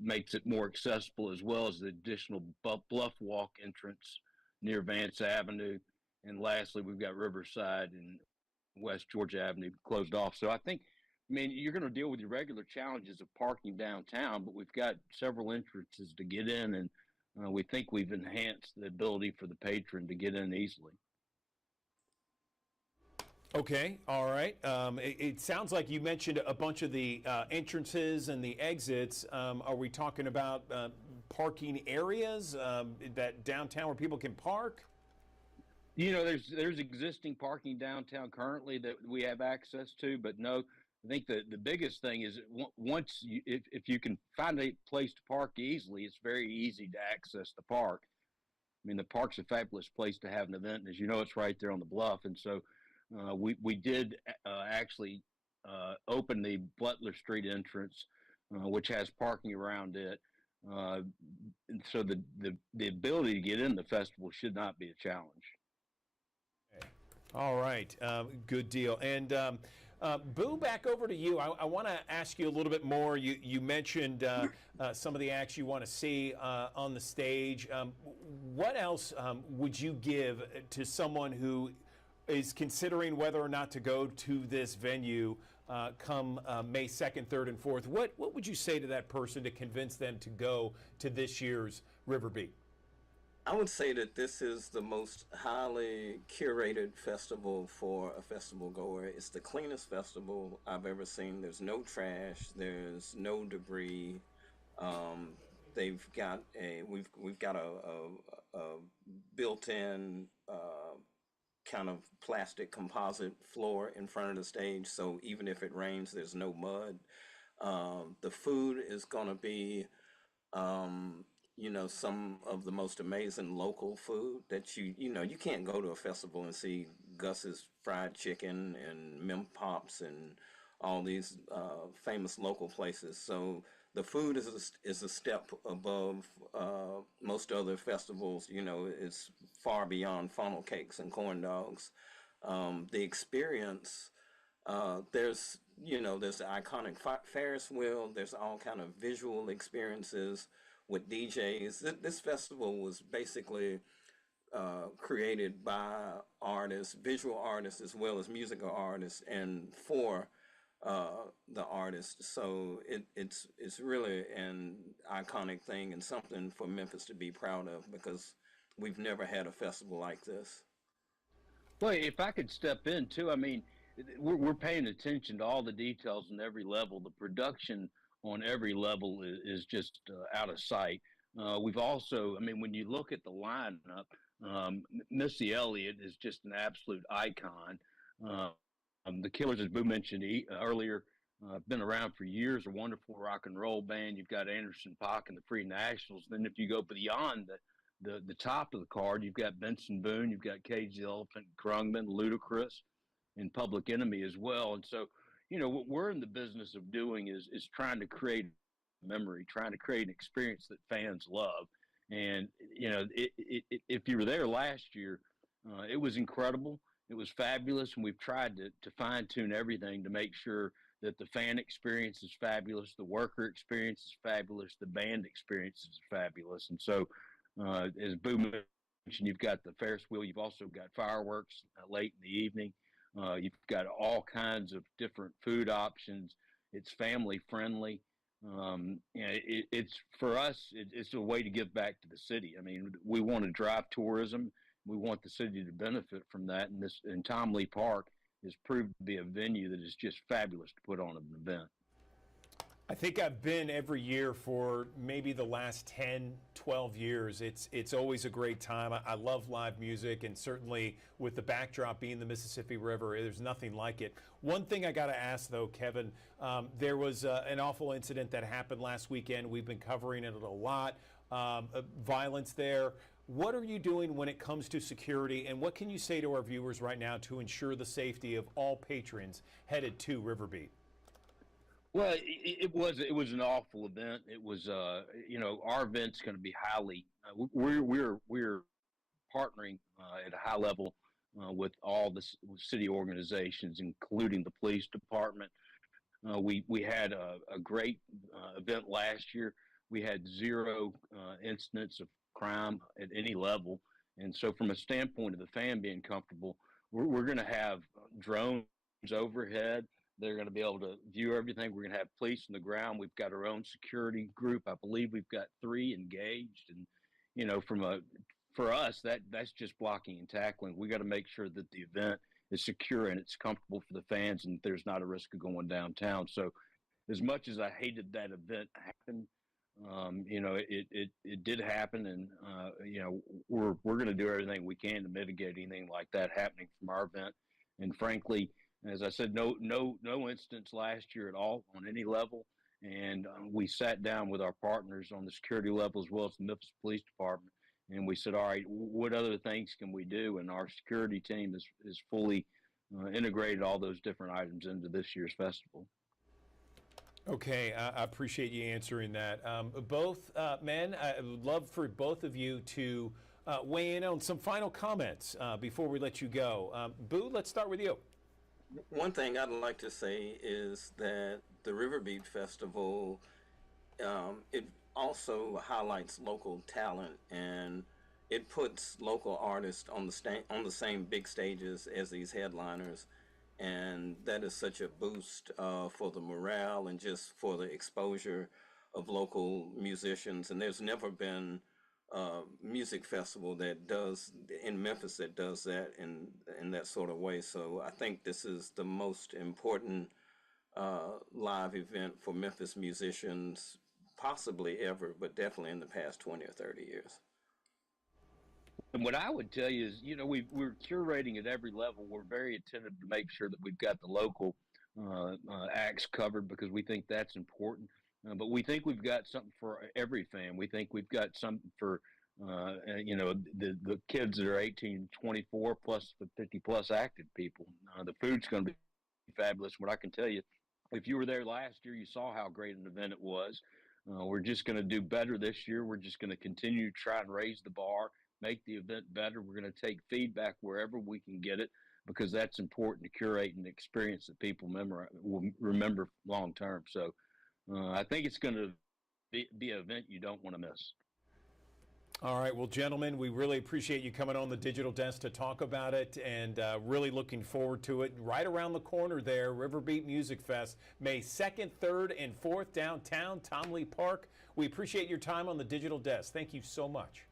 makes it more accessible, as well as the additional Bluff Walk entrance near Vance Avenue. And lastly, we've got Riverside and West Georgia Avenue closed off. So I think, you're going to deal with your regular challenges of parking downtown, but we've got several entrances to get in, and we think we've enhanced the ability for the patron to get in easily. Okay, all right. It sounds like you mentioned a bunch of the entrances and the exits. Are we talking about parking areas that downtown where people can park? There's existing parking downtown currently that we have access to, but no, I think the biggest thing is if you can find a place to park easily, it's very easy to access the park. The park's a fabulous place to have an event. As you know, it's right there on the bluff. And so we did actually open the Butler Street entrance, which has parking around it. And so the ability to get in the festival should not be a challenge. All right, good deal. And Boo, back over to you. I want to ask you a little bit more. You mentioned some of the acts you want to see on the stage. What else would you give to someone who is considering whether or not to go to this venue come May 2nd, 3rd, and 4th? What would you say to that person to convince them to go to this year's River Beat? I would say that this is the most highly curated festival for a festival goer. It's the cleanest festival I've ever seen. There's no trash. There's no debris. We've got a built-in kind of plastic composite floor in front of the stage, so even if it rains, there's no mud. The food is going to be some of the most amazing local food that you can't go to a festival and see Gus's fried chicken and Mim Pops and all these famous local places. So the food is a step above most other festivals. It's far beyond funnel cakes and corn dogs. The experience, there's the iconic Ferris wheel. There's all kind of visual experiences with DJs. This festival was basically created by artists, visual artists, as well as musical artists, and for the artists. So it's really an iconic thing and something for Memphis to be proud of, because we've never had a festival like this. Well, if I could step in too, we're paying attention to all the details on every level. The production on every level is just out of sight. We've also, when you look at the lineup, Missy Elliott is just an absolute icon. The Killers, as Boo mentioned earlier, been around for years, a wonderful rock and roll band. You've got Anderson .Paak and the Free Nationals. Then if you go beyond the top of the card, you've got Benson Boone, you've got Cage the Elephant, Krungman, Ludacris, and Public Enemy as well. And so, what we're in the business of doing is trying to create memory, trying to create an experience that fans love. And, if you were there last year, it was incredible. It was fabulous. And we've tried to fine tune everything to make sure that the fan experience is fabulous, the worker experience is fabulous, the band experience is fabulous. And so, as Boo mentioned, you've got the Ferris wheel. You've also got fireworks late in the evening. You've got all kinds of different food options. It's family friendly. It's for us, it's a way to give back to the city. We want to drive tourism. We want the city to benefit from that. And Tom Lee Park has proved to be a venue that is just fabulous to put on an event. I think I've been every year for maybe the last 10, 12 years. It's always a great time. I love live music, and certainly with the backdrop being the Mississippi River, there's nothing like it. One thing I got to ask, though, Kevin, there was an awful incident that happened last weekend. We've been covering it a lot, violence there. What are you doing when it comes to security, and what can you say to our viewers right now to ensure the safety of all patrons headed to River Beat? Well, it was an awful event. It was our event's going to be highly. We're partnering at a high level with all the city organizations, including the police department. We had a great event last year. We had zero incidents of crime at any level, and so from a standpoint of the fan being comfortable, we're going to have drones overhead. They're going to be able to view everything. We're going to have police on the ground. We've got our own security group. I believe we've got 3 engaged, and for us that's just blocking and tackling. We got to make sure that the event is secure and it's comfortable for the fans, and there's not a risk of going downtown. So, as much as I hated that event happen, it did happen, and we're going to do everything we can to mitigate anything like that happening from our event. And frankly, as I said, no incidents last year at all on any level. And we sat down with our partners on the security level as well as the Memphis Police Department, and we said, all right, what other things can we do? And our security team is fully integrated all those different items into this year's festival. Okay, I appreciate you answering that. Both men, I would love for both of you to weigh in on some final comments before we let you go. Boo, let's start with you. One thing I'd like to say is that the River Beat Festival, it also highlights local talent, and it puts local artists on the same big stages as these headliners, and that is such a boost for the morale and just for the exposure of local musicians. And there's never been a music festival that does in Memphis that does that in that sort of way. So I think this is the most important live event for Memphis musicians possibly ever, but definitely in the past 20 or 30 years. And what I would tell you is, we're curating at every level. We're very attentive to make sure that we've got the local acts covered, because we think that's important. But we think we've got something for every fan. We think we've got something for, the kids that are 18 to 24 plus the 50 plus active people. The food's going to be fabulous. What I can tell you, if you were there last year, you saw how great an event it was. We're just going to do better this year. We're just going to continue to try and raise the bar, make the event better. We're going to take feedback wherever we can get it, because that's important to curate an experience that people will remember long term. So I think it's going to be an event you don't want to miss. All right. Well, gentlemen, we really appreciate you coming on the Digital Desk to talk about it, and really looking forward to it. Right around the corner there, River Beat Music Fest, May 2nd, 3rd, and 4th, downtown Tom Lee Park. We appreciate your time on the Digital Desk. Thank you so much.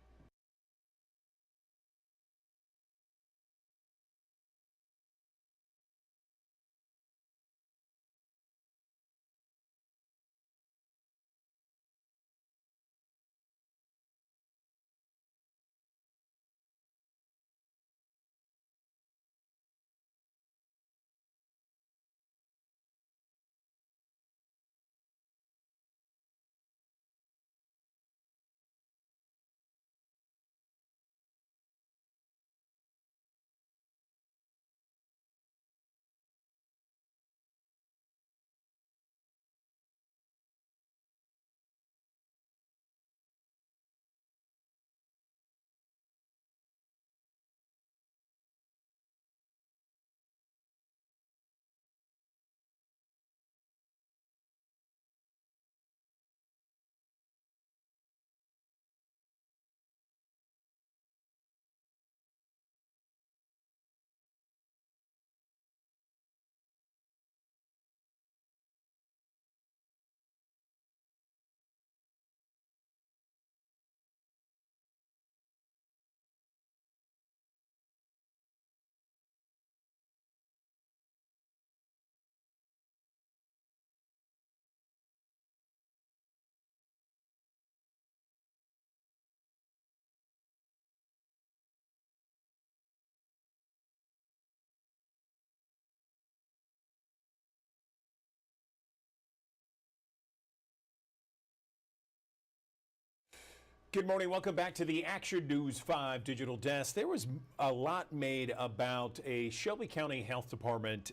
Good morning. Welcome back to the Action News 5 Digital Desk. There was a lot made about a Shelby County Health Department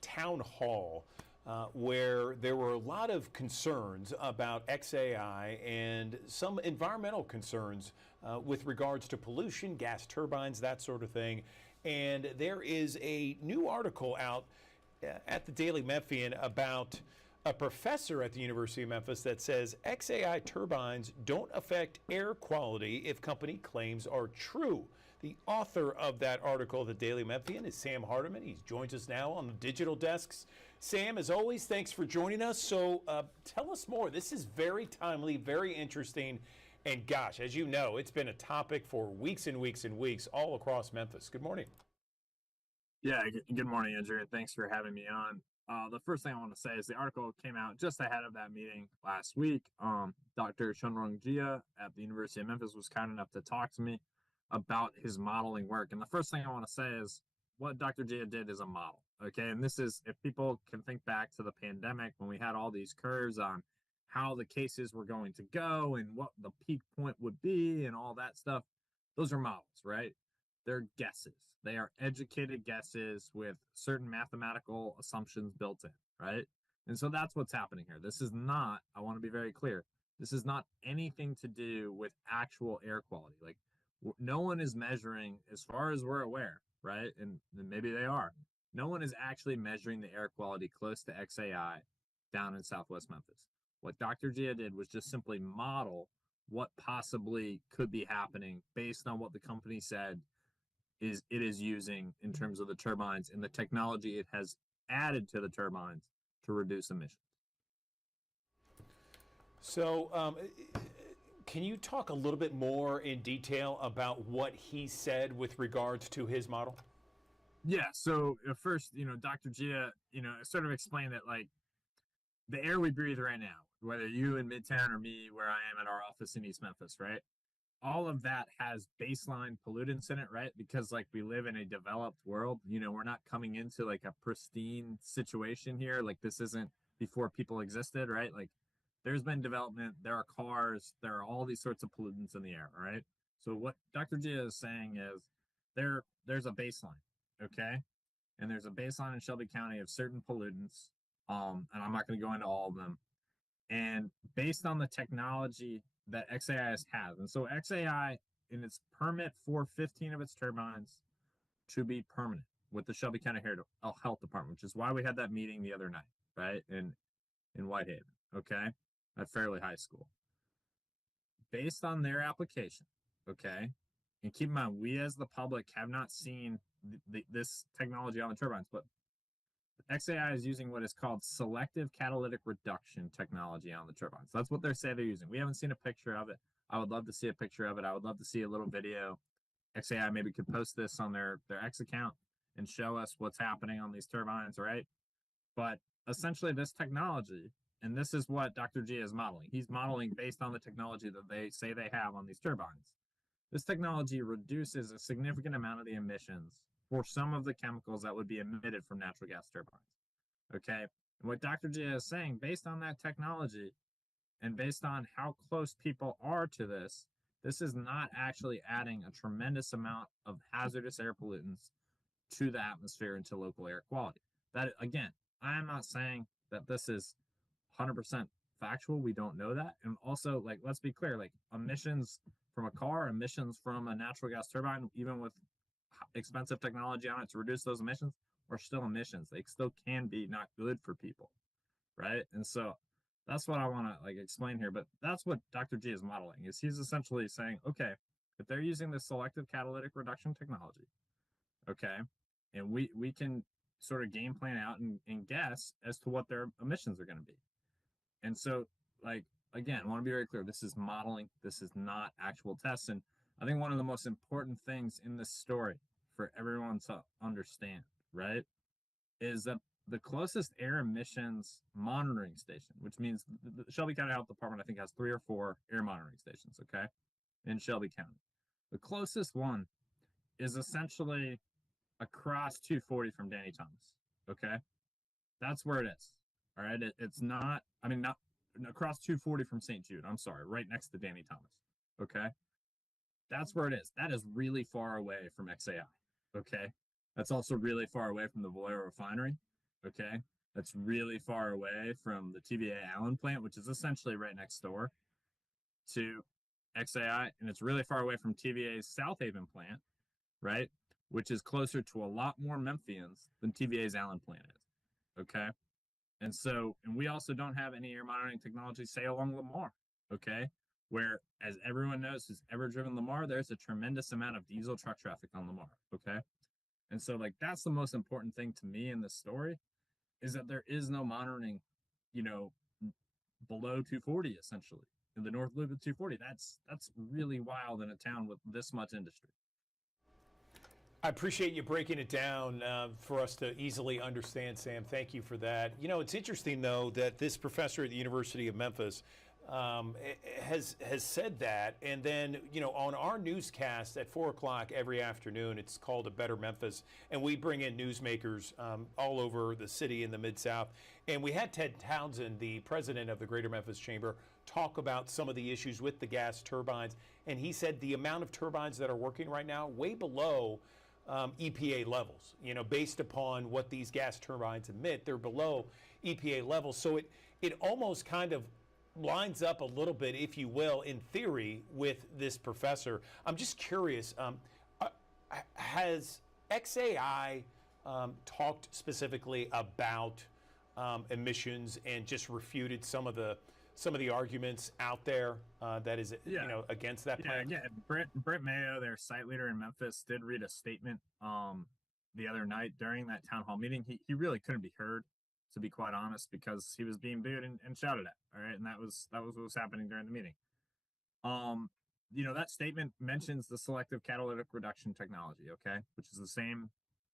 town hall where there were a lot of concerns about XAI and some environmental concerns with regards to pollution, gas turbines, that sort of thing. And there is a new article out at the Daily Memphian about a professor at the University of Memphis that says XAI turbines don't affect air quality if company claims are true. The author of that article, the Daily Memphian, is Sam Hardiman. He joins us now on the digital desks. Sam, as always, thanks for joining us. So tell us more. This is very timely, very interesting. And gosh, as you know, it's been a topic for weeks and weeks and weeks all across Memphis. Good morning. Yeah, good morning, Andrew, and thanks for having me on. The first thing I want to say is the article came out just ahead of that meeting last week. Dr. Chunrong Jia at the University of Memphis was kind enough to talk to me about his modeling work. And the first thing I want to say is what Dr. Jia did is a model, okay? And this is, if people can think back to the pandemic when we had all these curves on how the cases were going to go and what the peak point would be and all that stuff, those are models, right? They're guesses. They are educated guesses with certain mathematical assumptions built in, right? And so that's what's happening here. This is not, I want to be very clear, this is not anything to do with actual air quality. Like, no one is measuring, as far as we're aware, right? And maybe they are. No one is actually measuring the air quality close to XAI down in Southwest Memphis. What Dr. Jia did was just simply model what possibly could be happening based on what the company said it is using in terms of the turbines and the technology it has added to the turbines to reduce emissions. So can you talk a little bit more in detail about what he said with regards to his model? Yeah, so first, Dr. Jia, sort of explained that, like, the air we breathe right now, whether you in Midtown or me where I am at our office in East Memphis, right? All of that has baseline pollutants in it, right? Because, like, we live in a developed world, we're not coming into like a pristine situation here. Like, this isn't before people existed, right? Like, there's been development, there are cars, there are all these sorts of pollutants in the air, right? So what Dr. Jia is saying is there's a baseline, okay? And there's a baseline in Shelby County of certain pollutants, and I'm not going to go into all of them. And based on the technology that XAI has, and so XAI in its permit for 15 of its turbines to be permanent with the Shelby County Health Department, which is why we had that meeting the other night, right? In Whitehaven, okay, at Fairleigh High School. Based on their application, okay, and keep in mind, we as the public have not seen this technology on the turbines, but XAI is using what is called selective catalytic reduction technology on the turbines. That's what they say they're using. We haven't seen a picture of it. I would love to see a picture of it. I would love to see a little video. XAI maybe could post this on their X account and show us what's happening on these turbines, right? But essentially this technology, and this is what Dr. G is modeling. He's modeling based on the technology that they say they have on these turbines. This technology reduces a significant amount of the emissions for some of the chemicals that would be emitted from natural gas turbines, okay? And what Dr. G is saying, based on that technology and based on how close people are to this, this is not actually adding a tremendous amount of hazardous air pollutants to the atmosphere and to local air quality. That, again, I am not saying that this is 100% factual. We don't know that. And also, like, let's be clear, like, emissions from a car, emissions from a natural gas turbine, even with expensive technology on it to reduce those emissions, are still emissions. They still can be not good for people, right? And so that's what I want to, like, explain here. But that's what Dr. G is modeling, is he's essentially saying, okay, if they're using this selective catalytic reduction technology, okay, and we can sort of game plan out and guess as to what their emissions are going to be. And so, like, again, I want to be very clear, this is modeling, this is not actual tests. And I think one of the most important things in this story for everyone to understand, right, is that the closest air emissions monitoring station, which means the Shelby County Health Department, I think, has 3 or 4 air monitoring stations, okay, in Shelby County. The closest one is essentially across 240 from Danny Thomas, okay? That's where it is, all right? It's not, I mean, not across 240 from St. Jude, I'm sorry, right next to Danny Thomas, okay? That's where it is. That is really far away from XAI, okay? That's also really far away from the Valero refinery, okay? that's really far away from the TVA Allen plant, which is essentially right next door to XAI, and it's really far away from TVA's South Haven plant, right? Which is closer to a lot more Memphians than TVA's Allen plant is. Okay. And we also don't have any air monitoring technology, say, along Lamar. Okay. Where, as everyone knows who's ever driven Lamar, there's a tremendous amount of diesel truck traffic on Lamar. Okay. And so, like, that's the most important thing to me in this story is that there is no monitoring, below 240, essentially. In the north loop of 240. That's really wild in a town with this much industry. I appreciate you breaking it down for us to easily understand, Sam. Thank you for that. It's interesting, though, that this professor at the University of Memphis has said that. And then, on our newscast at 4 o'clock every afternoon, it's called A Better Memphis. And we bring in newsmakers all over the city in the Mid-South. And we had Ted Townsend, the president of the Greater Memphis Chamber, talk about some of the issues with the gas turbines. And he said the amount of turbines that are working right now, way below EPA levels, based upon what these gas turbines emit, they're below EPA levels. So it almost kind of lines up a little bit, if you will, in theory with this professor. I'm just curious, has XAI talked specifically about emissions and just refuted some of the arguments out there that is against that plan? Yeah. Brett Mayo, their site leader in Memphis, did read a statement the other night during that town hall meeting. He really couldn't be heard, to be quite honest, because he was being booed and shouted at. All right, and that was what was happening during the meeting. That statement mentions the selective catalytic reduction technology, okay, which is the same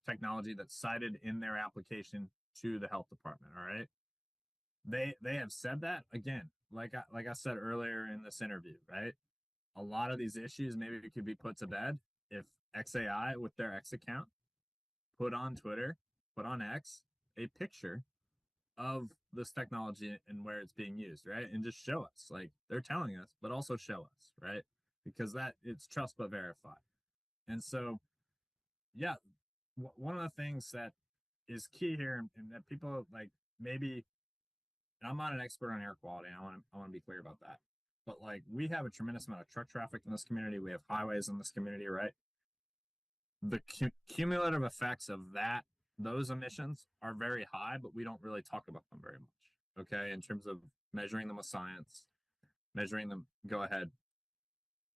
technology that's cited in their application to the health department. All right. They have said that, again, like I said earlier in this interview, right? A lot of these issues maybe could be put to bed if XAI, with their X account, put on Twitter, put on X, a picture of this technology and where it's being used, right? And just show us, like they're telling us, but also show us, right? Because it's trust but verify. And so, yeah, one of the things that is key here, and that people like maybe. And I'm not an expert on air quality. I want to be clear about that. But like, we have a tremendous amount of truck traffic in this community. We have highways in this community, right? The cumulative effects of those emissions are very high, but we don't really talk about them very much. Okay, in terms of measuring them with science, measuring them. Go ahead.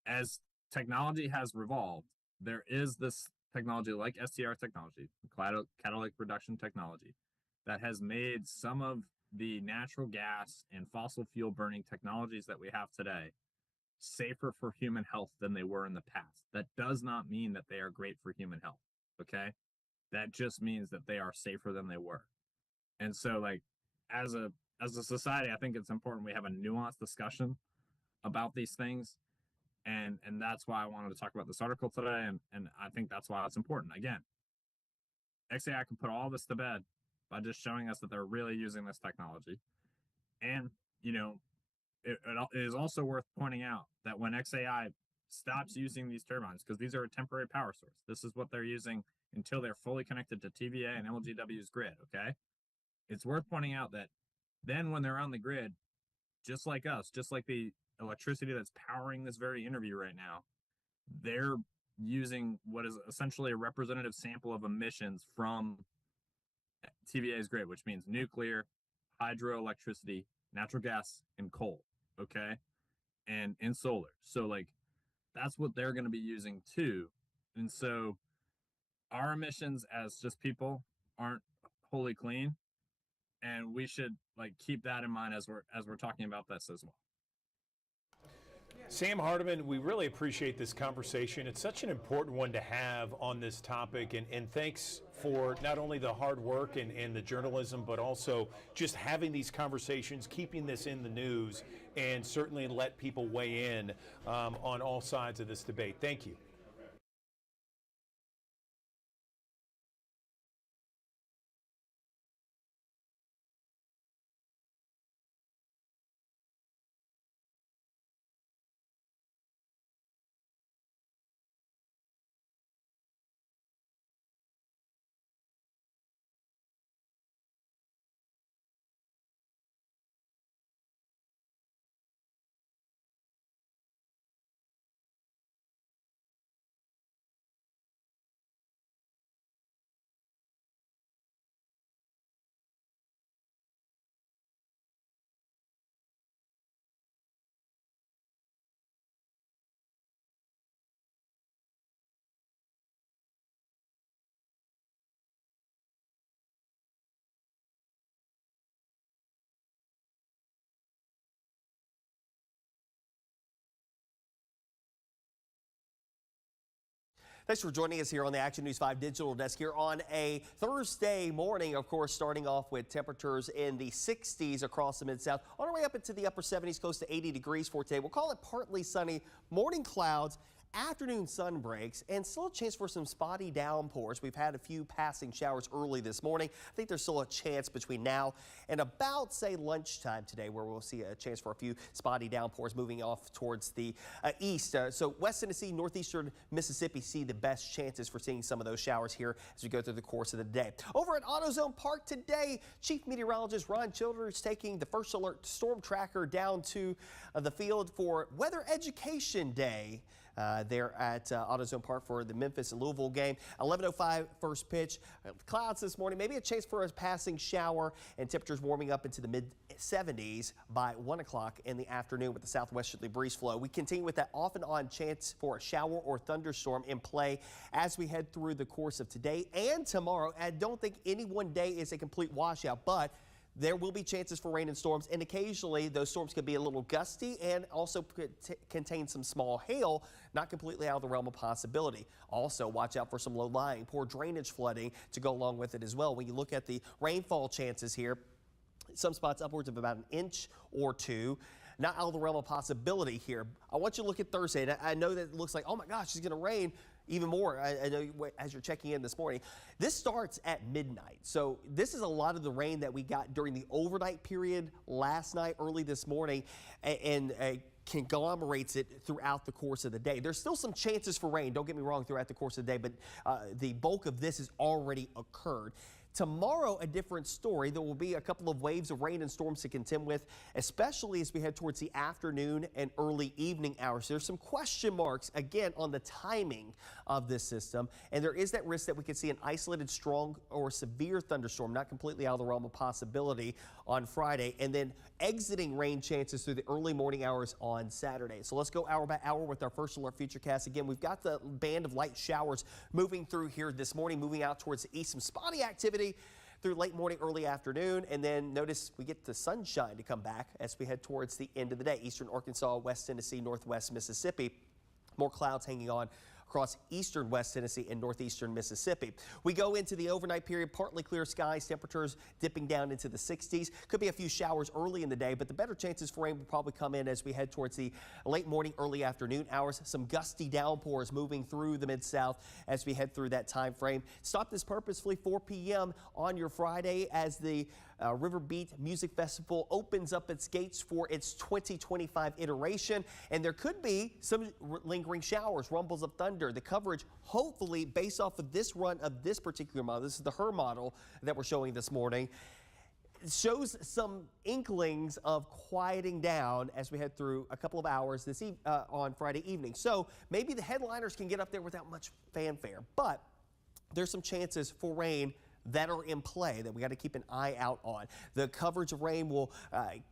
As technology has revolved, there is this technology like STR technology, catalytic reduction technology, that has made some of the natural gas and fossil fuel burning technologies that we have today safer for human health than they were in the past. That does not mean that they are great for human health. Okay. That just means that they are safer than they were. And so, like, as a society, I think it's important we have a nuanced discussion about these things. And that's why I wanted to talk about this article today. And I think that's why it's important. Again, XAI can put all this to bed by just showing us that they're really using this technology. And, it is also worth pointing out that when XAI stops using these turbines, because these are a temporary power source, this is what they're using until they're fully connected to TVA and LGW's grid, okay? It's worth pointing out that then when they're on the grid, just like us, just like the electricity that's powering this very interview right now, they're using what is essentially a representative sample of emissions from TVA's grid, which means nuclear, hydroelectricity, natural gas, and coal, okay? And solar. So, like, that's what they're going to be using too. And so our emissions as just people aren't wholly clean. And we should, like, keep that in mind as we're talking about this as well. Sam Hardiman, we really appreciate this conversation. It's such an important one to have on this topic, and thanks for not only the hard work and the journalism, but also just having these conversations, keeping this in the news, and certainly let people weigh in on all sides of this debate. Thank you. Thanks for joining us here on the Action News 5 digital desk here on a Thursday morning. Of course, starting off with temperatures in the 60s across the Mid-South, on our way up into the upper 70s, close to 80 degrees for today. We'll call it partly sunny, morning clouds, afternoon sun breaks, and still a chance for some spotty downpours. We've had a few passing showers early this morning. I think there's still a chance between now and about, say, lunchtime today, where we'll see a chance for a few spotty downpours moving off towards the east. So West Tennessee, northeastern Mississippi see the best chances for seeing some of those showers here as we go through the course of the day. Over at AutoZone Park today, Chief Meteorologist Ron Childers taking the First Alert Storm Tracker down to the field for Weather Education Day. There at AutoZone Park for the Memphis and Louisville game. 11:05 first pitch. Clouds this morning, maybe a chance for a passing shower, and temperatures warming up into the mid-70s by 1 o'clock in the afternoon with the southwesterly breeze flow. We continue with that off and on chance for a shower or thunderstorm in play as we head through the course of today and tomorrow. I don't think any one day is a complete washout, but there will be chances for rain and storms, and occasionally those storms could be a little gusty and also could contain some small hail, not completely out of the realm of possibility. Also, watch out for some low-lying, poor drainage flooding to go along with it as well. When you look at the rainfall chances here, some spots upwards of about an inch or two. Not out of the realm of possibility here. I want you to look at Thursday. And I know that it looks like, oh my gosh, it's going to rain even more. I know as you're checking in this morning. This starts at midnight. So this is a lot of the rain that we got during the overnight period last night, early this morning, and conglomerates it throughout the course of the day. There's still some chances for rain, don't get me wrong, throughout the course of the day, but the bulk of this has already occurred. Tomorrow, a different story. There will be a couple of waves of rain and storms to contend with, especially as we head towards the afternoon and early evening hours. There's some question marks, again, on the timing of this system, and there is that risk that we could see an isolated strong or severe thunderstorm, not completely out of the realm of possibility, on Friday, and then exiting rain chances through the early morning hours on Saturday. So let's go hour by hour with our First Alert Futurecast. Again, we've got the band of light showers moving through here this morning, moving out towards the east. Some spotty activity through late morning, early afternoon, and then notice we get the sunshine to come back as we head towards the end of the day. Eastern Arkansas, West Tennessee, Northwest Mississippi. More clouds hanging on across eastern West Tennessee and northeastern Mississippi. We go into the overnight period, partly clear skies, temperatures dipping down into the 60s. Could be a few showers early in the day, but the better chances for rain will probably come in as we head towards the late morning, early afternoon hours. Some gusty downpours moving through the Mid-South as we head through that time frame. Stop this purposefully 4 p.m. on your Friday as the River Beat Music Festival opens up its gates for its 2025 iteration, and there could be some lingering showers, rumbles of thunder. The coverage, hopefully, based off of this run of this particular model, this is the HER model that we're showing this morning, shows some inklings of quieting down as we head through a couple of hours this on Friday evening. So maybe the headliners can get up there without much fanfare, but there's some chances for rain that are in play that we got to keep an eye out on. The coverage of rain will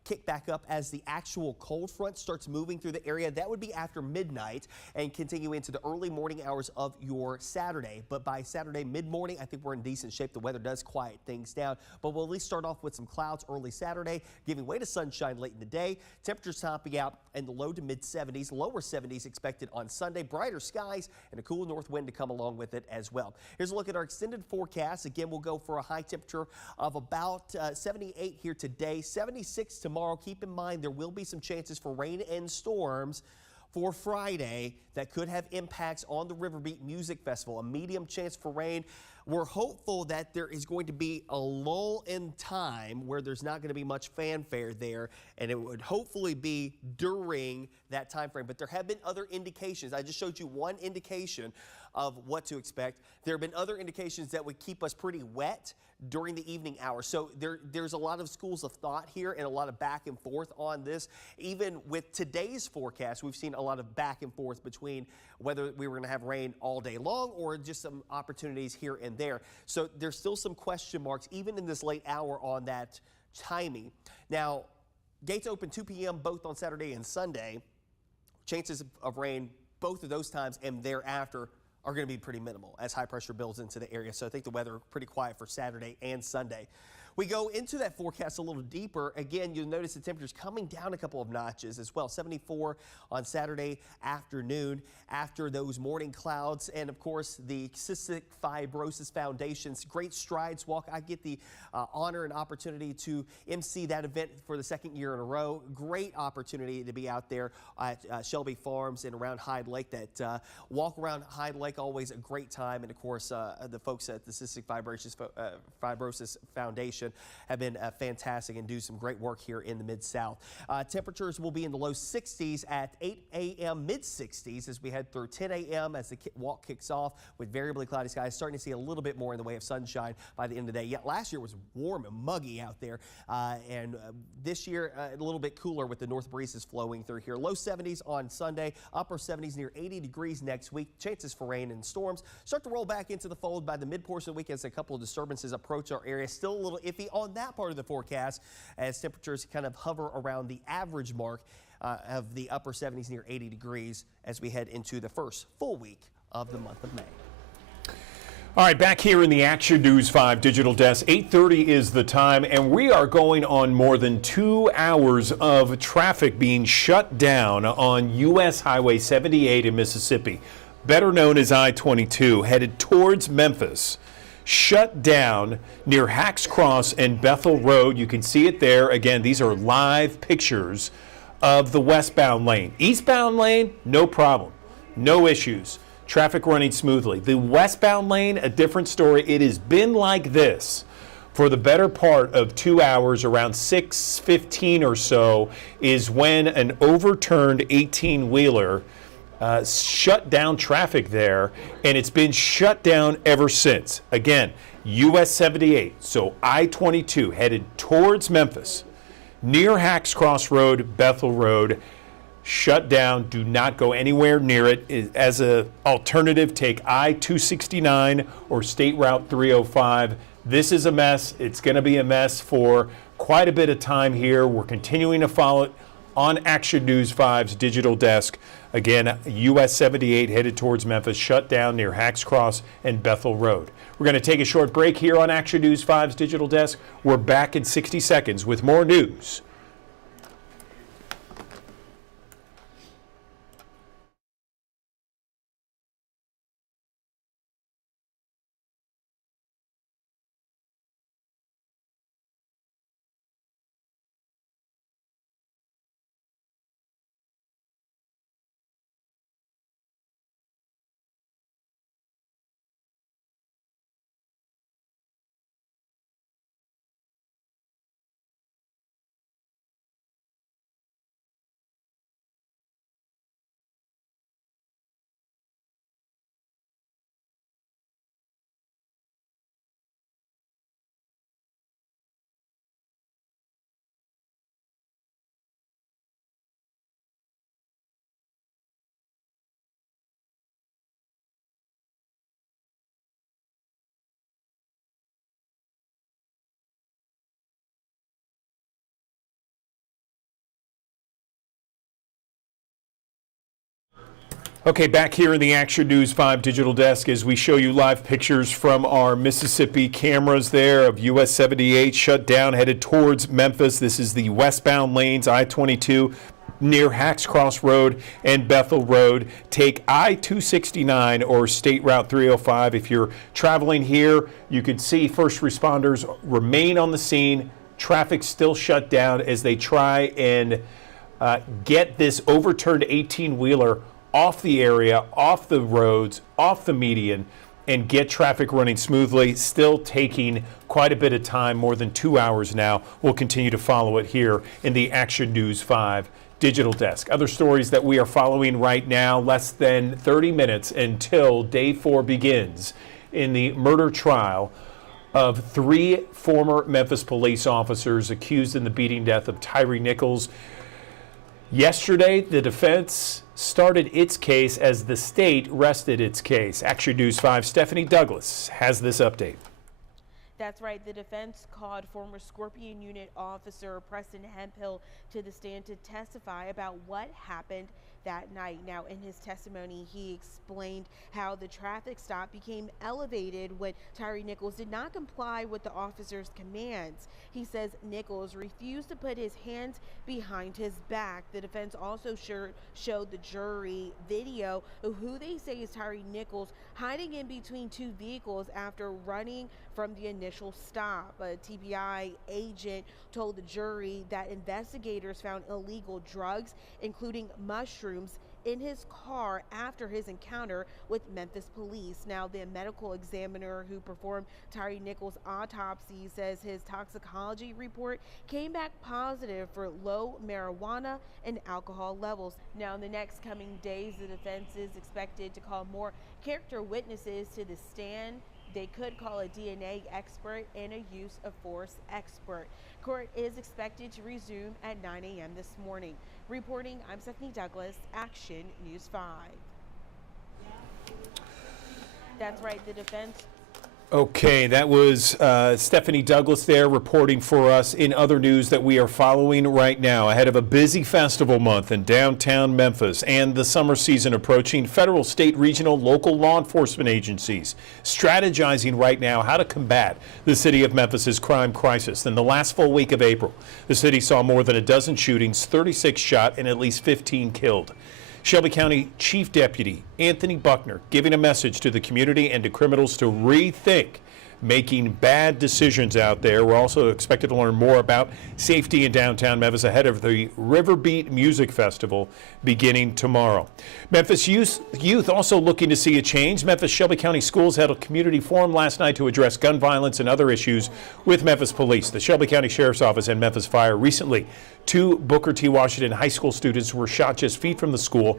kick back up as the actual cold front starts moving through the area. That would be after midnight and continue into the early morning hours of your Saturday. But by Saturday mid-morning, I think we're in decent shape. The weather does quiet things down, but we'll at least start off with some clouds early Saturday, giving way to sunshine late in the day. Temperatures topping out in the low to mid-70s, lower 70s expected on Sunday. Brighter skies and a cool north wind to come along with it as well. Here's a look at our extended forecast. Again, we'll go for a high temperature of about 78 here today, 76 tomorrow. Keep in mind there will be some chances for rain and storms for Friday that could have impacts on the River Beat Music Festival. A medium chance for rain. We're hopeful that there is going to be a lull in time where there's not going to be much fanfare there, and it would hopefully be during that time frame. But there have been other indications. I just showed you one indication of what to expect. There have been other indications that would keep us pretty wet during the evening hours. So there's a lot of schools of thought here and a lot of back and forth on this. Even with today's forecast, we've seen a lot of back and forth between whether we were going to have rain all day long or just some opportunities here and there. So there's still some question marks even in this late hour on that timing. Now, gates open 2 p.m. both on Saturday and Sunday. Chances of rain both of those times and thereafter are going to be pretty minimal as high pressure builds into the area. So I think the weather pretty quiet for Saturday and Sunday. We go into that forecast a little deeper. Again, you'll notice the temperatures coming down a couple of notches as well. 74 on Saturday afternoon after those morning clouds. And of course, the Cystic Fibrosis Foundation's Great Strides Walk. I get the honor and opportunity to MC that event for the second year in a row. Great opportunity to be out there at Shelby Farms and around Hyde Lake. That walk around Hyde Lake, always a great time. And of course, the folks at the Cystic Fibrosis Foundation have been fantastic and do some great work here in the Mid-South. Temperatures will be in the low 60s at 8 a.m., mid-60s as we head through 10 a.m. as the walk kicks off with variably cloudy skies. Starting to see a little bit more in the way of sunshine by the end of the day. Yet last year was warm and muggy out there, and this year a little bit cooler with the north breezes flowing through here. Low 70s on Sunday, upper 70s near 80 degrees next week. Chances for rain and storms start to roll back into the fold by the mid-portion of the week as a couple of disturbances approach our area. Still a little iffy on that part of the forecast as temperatures kind of hover around the average mark of the upper 70s near 80 degrees as we head into the first full week of the month of May. All right, back here in the Action News 5 digital desk, 8:30 is the time, and we are going on more than 2 hours of traffic being shut down on U.S. Highway 78 in Mississippi, better known as I-22, headed towards Memphis. Shut down near Hacks Cross and Bethel Road. You can see it there. Again, these are live pictures of the westbound lane. Eastbound lane, no problem. No issues. Traffic running smoothly. The westbound lane, a different story. It has been like this for the better part of 2 hours. Around 6:15 or so is when an overturned 18-wheeler shut down traffic there, and it's been shut down ever since. Again, US 78, so I-22 headed towards Memphis, near Hacks Cross Road, Bethel Road, shut down. Do not go anywhere near it. As an alternative, take I-269 or State Route 305. This is a mess. It's going to be a mess for quite a bit of time here. We're continuing to follow it on Action News 5's digital desk. Again, US 78 headed towards Memphis, shut down near Hacks Cross and Bethel Road. We're going to take a short break here on Action News 5's digital desk. We're back in 60 seconds with more news. Okay, back here in the Action News 5 digital desk as we show you live pictures from our Mississippi cameras there of US 78 shut down, headed towards Memphis. This is the westbound lanes, I-22 near Hacks Cross Road and Bethel Road. Take I-269 or State Route 305. If you're traveling here, you can see first responders remain on the scene. Traffic still shut down as they try and get this overturned 18-wheeler off the area, off the roads, off the median, and get traffic running smoothly. Still taking quite a bit of time, more than 2 hours now. We'll continue to follow it here in the Action News 5 digital desk. Other stories that we are following right now, less than 30 minutes until day 4 begins in the murder trial of 3 former Memphis police officers accused in the beating death of Tyre Nichols. Yesterday, the defense started its case as the state rested its case. Action News 5's Stephanie Douglas has this update. That's right. The defense called former Scorpion Unit officer Preston Hemphill to the stand to testify about what happened that night. Now, in his testimony, he explained how the traffic stop became elevated when Tyre Nichols did not comply with the officer's commands. He says Nichols refused to put his hands behind his back. The defense also showed the jury video of who they say is Tyre Nichols hiding in between two vehicles after running from the initial stop. A TBI agent told the jury that investigators found illegal drugs, including mushrooms, in his car after his encounter with Memphis police. Now, the medical examiner who performed Tyre Nichols' autopsy says his toxicology report came back positive for low marijuana and alcohol levels. Now, in the next coming days, the defense is expected to call more character witnesses to the stand. They could call a DNA expert and a use of force expert. Court is expected to resume at 9 a.m. this morning. Reporting, I'm Stephanie Douglas, Action News 5. That's right, the defense. Okay, that was Stephanie Douglas there reporting for us. In other news that we are following right now, ahead of a busy festival month in downtown Memphis and the summer season approaching, federal, state, regional, local law enforcement agencies strategizing right now how to combat the city of Memphis's crime crisis. In the last full week of April, the city saw more than a dozen shootings, 36 shot, and at least 15 killed. Shelby County Chief Deputy Anthony Buckner giving a message to the community and to criminals to rethink making bad decisions out there. We're also expected to learn more about safety in downtown Memphis ahead of the Riverbeat Music Festival beginning tomorrow. Memphis youth also looking to see a change. Memphis Shelby County Schools held a community forum last night to address gun violence and other issues with Memphis Police. The Shelby County Sheriff's Office and Memphis Fire recently, 2 Booker T. Washington high school students were shot just feet from the school.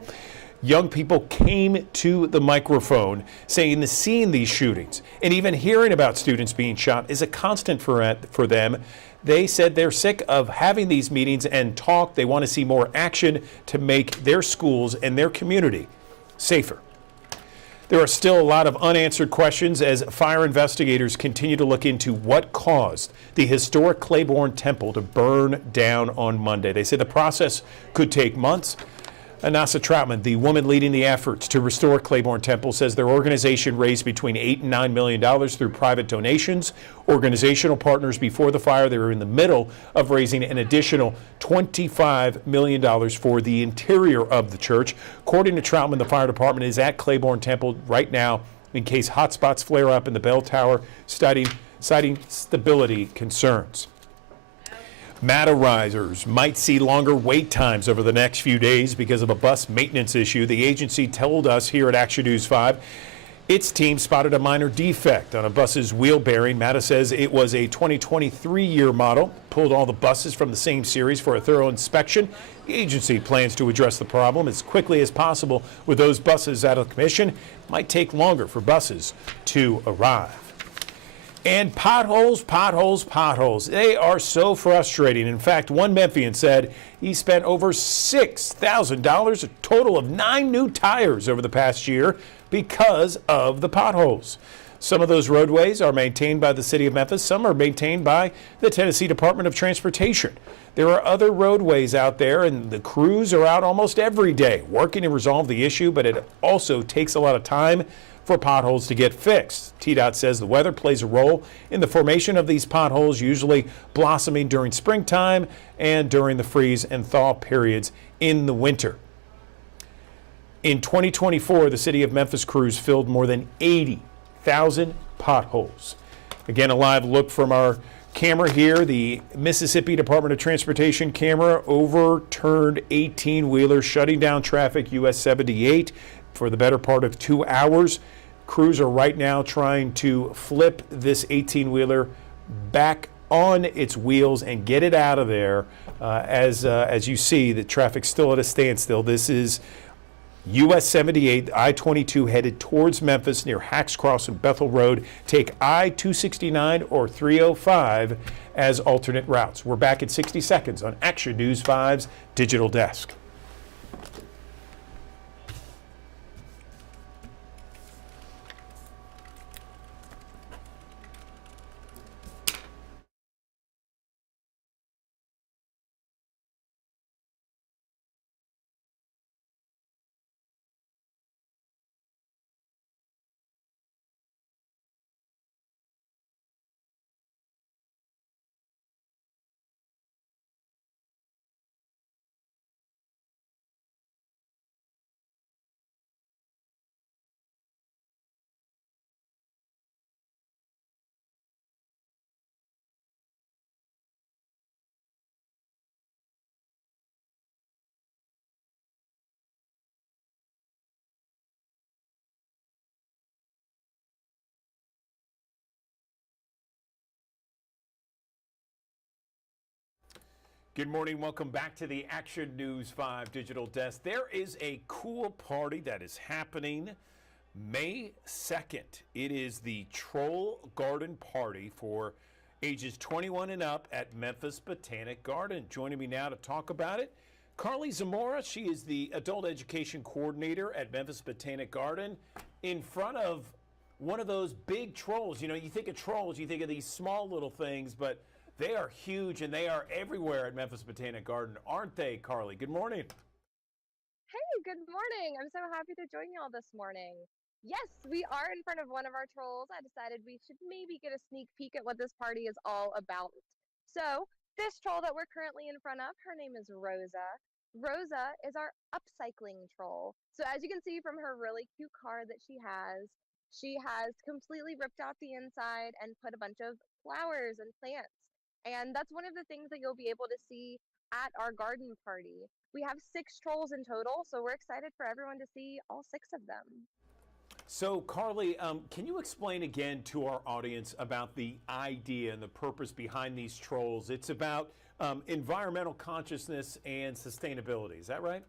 Young people came to the microphone saying that seeing these shootings and even hearing about students being shot is a constant for them. They said they're sick of having these meetings and talk. They want to see more action to make their schools and their community safer. There are still a lot of unanswered questions as fire investigators continue to look into what caused the historic Claiborne Temple to burn down on Monday. They say the process could take months. Anasa Troutman, the woman leading the efforts to restore Claiborne Temple, says their organization raised between $8 and $9 million through private donations, organizational partners. Before the fire, they were in the middle of raising an additional $25 million for the interior of the church. According to Troutman, the fire department is at Claiborne Temple right now in case hotspots flare up in the bell tower, citing stability concerns. Matter risers might see longer wait times over the next few days because of a bus maintenance issue. The agency told us here at Action News 5 its team spotted a minor defect on a bus's wheel bearing. Matta says it was a 2023 year model, pulled all the buses from the same series for a thorough inspection. The agency plans to address the problem as quickly as possible. With those buses out of commission, it might take longer for buses to arrive. And potholes. They are so frustrating. In fact, one Memphian said he spent over $6,000, a total of 9 new tires over the past year because of the potholes. Some of those roadways are maintained by the city of Memphis. Some are maintained by the Tennessee Department of Transportation. There are other roadways out there, and the crews are out almost every day working to resolve the issue, but it also takes a lot of time for potholes to get fixed. TDOT says the weather plays a role in the formation of these potholes, usually blossoming during springtime and during the freeze and thaw periods in the winter. In 2024, the city of Memphis crews filled more than 80,000 potholes. Again, a live look from our camera here. The Mississippi Department of Transportation camera overturned 18-wheeler, shutting down traffic US 78 for the better part of 2 hours. Crews are right now trying to flip this 18-wheeler back on its wheels and get it out of there. As you see, the traffic's still at a standstill. This is US 78, I-22 headed towards Memphis near Hacks Cross and Bethel Road. Take I-269 or 305 as alternate routes. We're back in 60 seconds on Action News 5's Digital Desk. Good morning. Welcome back to the Action News 5 Digital Desk. There is a cool party that is happening May 2nd. It is the Troll Garden Party for ages 21 and up at Memphis Botanic Garden. Joining me now to talk about it, Carly Zamora. She is the Adult Education Coordinator at Memphis Botanic Garden in front of one of those big trolls. You know, you think of trolls, you think of these small little things, but they are huge and they are everywhere at Memphis Botanic Garden, aren't they, Carly? Good morning. Hey, good morning. I'm so happy to join y'all this morning. Yes, we are in front of one of our trolls. I decided we should maybe get a sneak peek at what this party is all about. So, this troll that we're currently in front of, her name is Rosa. Rosa is our upcycling troll. So, as you can see from her really cute card that she has completely ripped out the inside and put a bunch of flowers and plants. And that's one of the things that you'll be able to see at our garden party. We have 6 trolls in total, so we're excited for everyone to see all 6 of them. So, Carly, can you explain again to our audience about the idea and the purpose behind these trolls? It's about environmental consciousness and sustainability. Is that right?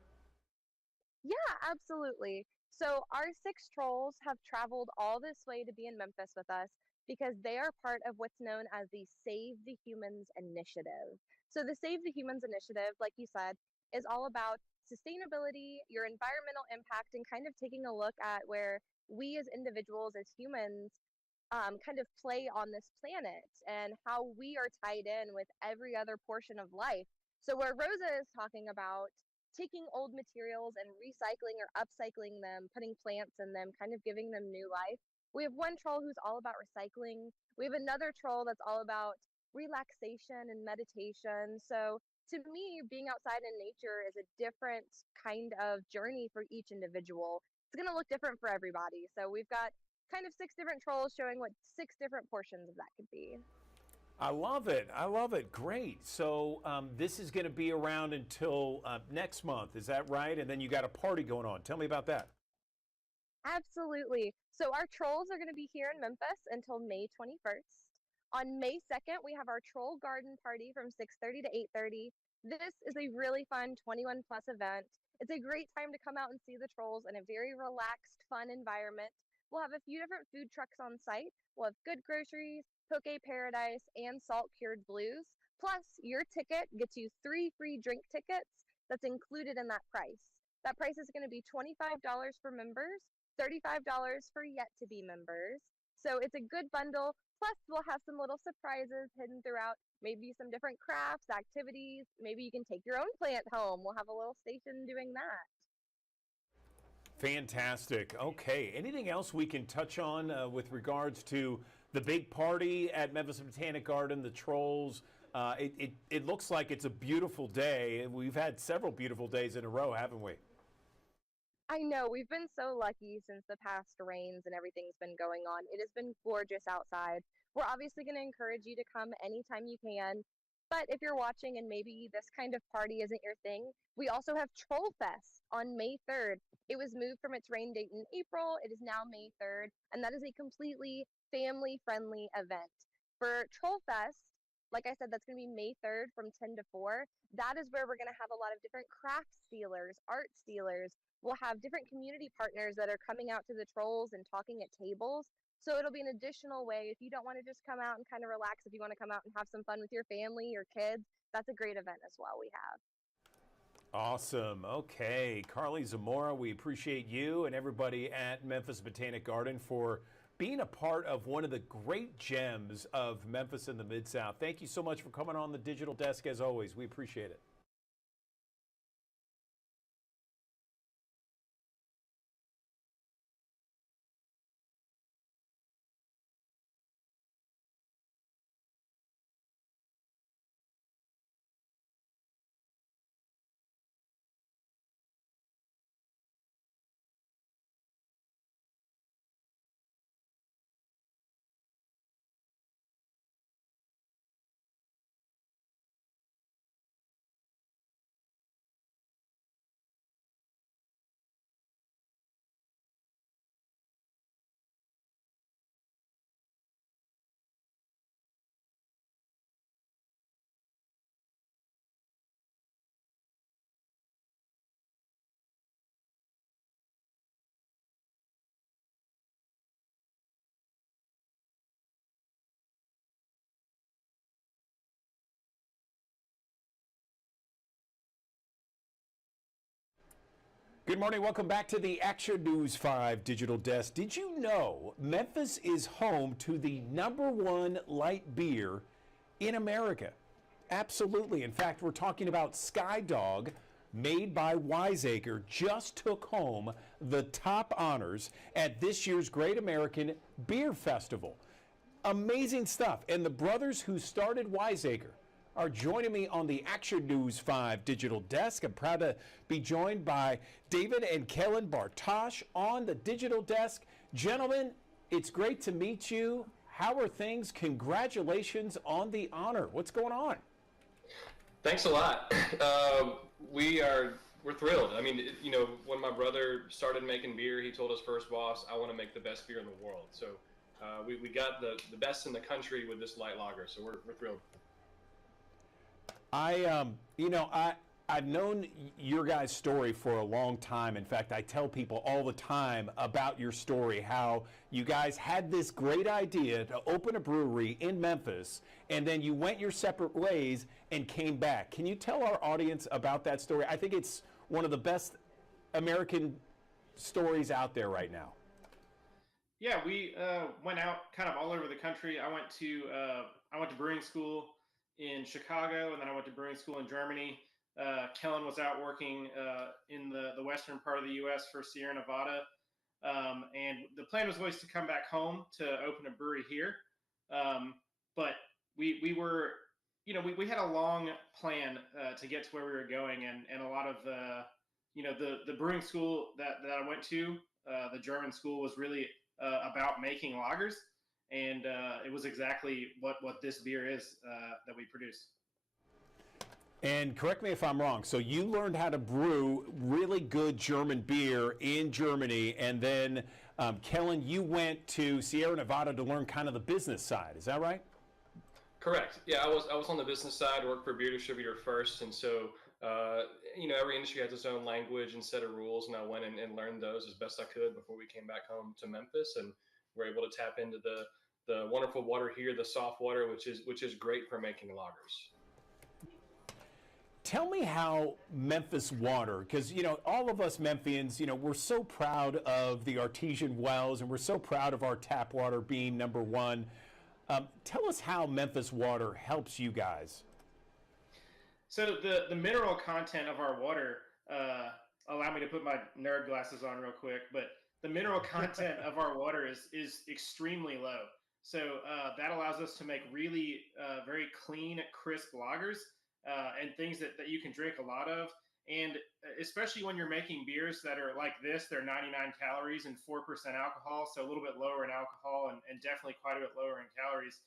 Yeah, absolutely. So our 6 trolls have traveled all this way to be in Memphis with us because they are part of what's known as the Save the Humans Initiative. So the Save the Humans Initiative, like you said, is all about sustainability, your environmental impact, and kind of taking a look at where we as individuals, as humans, kind of play on this planet and how we are tied in with every other portion of life. So where Rosa is talking about taking old materials and recycling or upcycling them, putting plants in them, kind of giving them new life. We have one troll who's all about recycling. We have another troll that's all about relaxation and meditation. So to me, being outside in nature is a different kind of journey for each individual. It's going to look different for everybody. So we've got kind of 6 different trolls showing what 6 different portions of that could be. I love it. I love it. Great. So this is going to be around until next month. Is that right? And then you got a party going on. Tell me about that. Absolutely. So our trolls are going to be here in Memphis until May 21st. On May 2nd, we have our troll garden party from 6:30 to 8:30. This is a really fun 21 plus event. It's a great time to come out and see the trolls in a very relaxed, fun environment. We'll have a few different food trucks on site. We'll have Good Groceries, Poke Paradise, and Salt Cured Blues. Plus, your ticket gets you 3 free drink tickets that's included in that price. That price is going to be $25 for members, $35 for yet to be members. So it's a good bundle. Plus, we'll have some little surprises hidden throughout, maybe some different crafts, activities. Maybe you can take your own plant home. We'll have a little station doing that. Fantastic. Okay. Anything else we can touch on with regards to the big party at Memphis Botanic Garden, the trolls? It looks like it's a beautiful day. We've had several beautiful days in a row, haven't we? I know, we've been so lucky since the past rains and everything's been going on. It has been gorgeous outside. We're obviously going to encourage you to come anytime you can. But if you're watching and maybe this kind of party isn't your thing, we also have Troll Fest on May 3rd. It was moved from its rain date in April. It is now May 3rd, and that is a completely family-friendly event. For Troll Fest, like I said, that's going to be May 3rd from 10 to 4. That is where we're going to have a lot of different craft stealers, art stealers. We'll have different community partners that are coming out to the trolls and talking at tables. So it'll be an additional way if you don't want to just come out and kind of relax, if you want to come out and have some fun with your family, your kids, that's a great event as well we have. Awesome. Okay. Carly Zamora, we appreciate you and everybody at Memphis Botanic Garden for being a part of one of the great gems of Memphis in the Mid-South. Thank you so much for coming on the digital desk as always. We appreciate it. Good morning. Welcome back to the Action News 5 Digital Desk. Did you know Memphis is home to the #1 light beer in America? Absolutely. In fact, we're talking about Skydog, made by Wiseacre, just took home the top honors at this year's Great American Beer Festival. Amazing stuff. And the brothers who started Wiseacre are joining me on the Action News 5 Digital Desk. I'm proud to be joined by David and Kellen Bartosh on the Digital Desk. Gentlemen, it's great to meet you. How are things? Congratulations on the honor. What's going on? Thanks a lot. We're thrilled. I mean, when my brother started making beer, he told his first boss, "I want to make the best beer in the world." So we got the best in the country with this light lager. So we're thrilled. I've known your guys' story for a long time. In fact, I tell people all the time about your story, how you guys had this great idea to open a brewery in Memphis, and then you went your separate ways and came back. Can you tell our audience about that story? I think it's one of the best American stories out there right now. Yeah, we went out kind of all over the country. I went to brewing school in Chicago, and then I went to brewing school in Germany. Kellen was out working in the western part of the U.S. for Sierra Nevada, and the plan was always to come back home to open a brewery here. But we were, we had a long plan to get to where we were going, and a lot of the brewing school that I went to, the German school, was really about making lagers. And it was exactly what this beer is that we produce. And correct me if I'm wrong, so you learned how to brew really good German beer in Germany, and then Kellen, you went to Sierra Nevada to learn kind of the business side. Is that right? Correct. Yeah, I was on the business side, worked for a beer distributor first, and so every industry has its own language and set of rules, and I went and learned those as best I could before we came back home to Memphis, and we're able to tap into the wonderful water here, the soft water, which is great for making lagers. Tell me how Memphis water, because all of us Memphians, we're so proud of the artesian wells, and we're so proud of our tap water being #1. Tell us how Memphis water helps you guys. So the mineral content of our water, allow me to put my nerd glasses on real quick, but the mineral content of our water is extremely low. So that allows us to make really very clean, crisp lagers and things that you can drink a lot of. And especially when you're making beers that are like this, they're 99 calories and 4% alcohol, so a little bit lower in alcohol and definitely quite a bit lower in calories.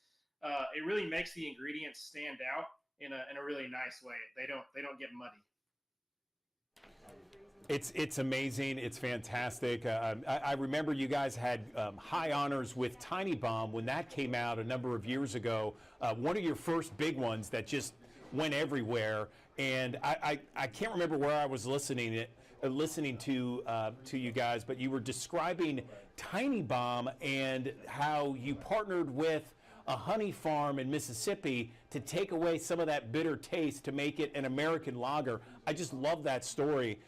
It really makes the ingredients stand out in a really nice way. They don't get muddy. It's amazing. It's fantastic. I remember you guys had high honors with Tiny Bomb when that came out a number of years ago. One of your first big ones that just went everywhere. And I can't remember where I was listening to you guys, but you were describing Tiny Bomb and how you partnered with a honey farm in Mississippi to take away some of that bitter taste to make it an American lager. I just love that story.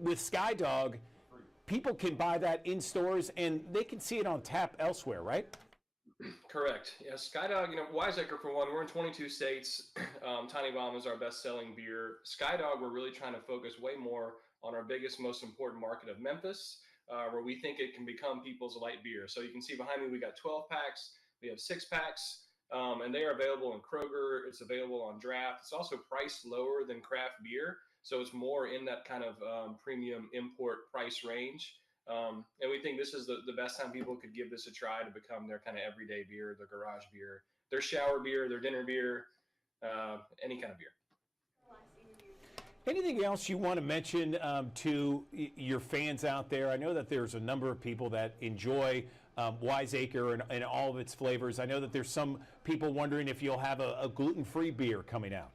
With Skydog, people can buy that in stores and they can see it on tap elsewhere, right? Correct. Yeah, Skydog, Wiseacre for one, we're in 22 states. Tiny Bomb is our best-selling beer. Skydog, we're really trying to focus way more on our biggest, most important market of Memphis, where we think it can become people's light beer. So you can see behind me, we got 12 packs, we have 6 packs, and they are available in Kroger. It's available on draft. It's also priced lower than craft beer, so it's more in that kind of premium import price range. And we think this is the best time people could give this a try to become their kind of everyday beer, their garage beer, their shower beer, their dinner beer, any kind of beer. Anything else you want to mention to your fans out there? I know that there's a number of people that enjoy Wiseacre and all of its flavors. I know that there's some people wondering if you'll have a gluten-free beer coming out.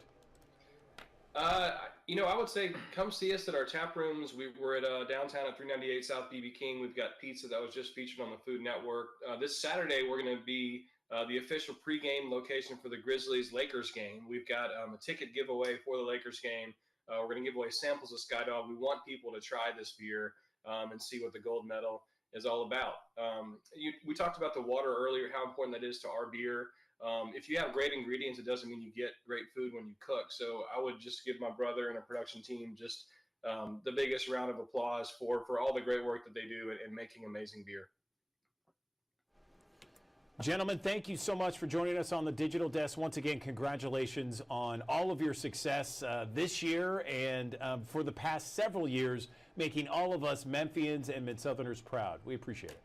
I would say come see us at our tap rooms. We're at downtown at 398 South BB King. We've got pizza that was just featured on the Food Network. This Saturday, we're going to be the official pregame location for the Grizzlies-Lakers game. We've got a ticket giveaway for the Lakers game. We're going to give away samples of Skydog. We want people to try this beer and see what the gold medal is all about. We talked about the water earlier, how important that is to our beer. If you have great ingredients, it doesn't mean you get great food when you cook. So I would just give my brother and our production team just the biggest round of applause for all the great work that they do in making amazing beer. Gentlemen, thank you so much for joining us on the Digital Desk. Once again, congratulations on all of your success this year and for the past several years, making all of us Memphians and Mid-Southerners proud. We appreciate it.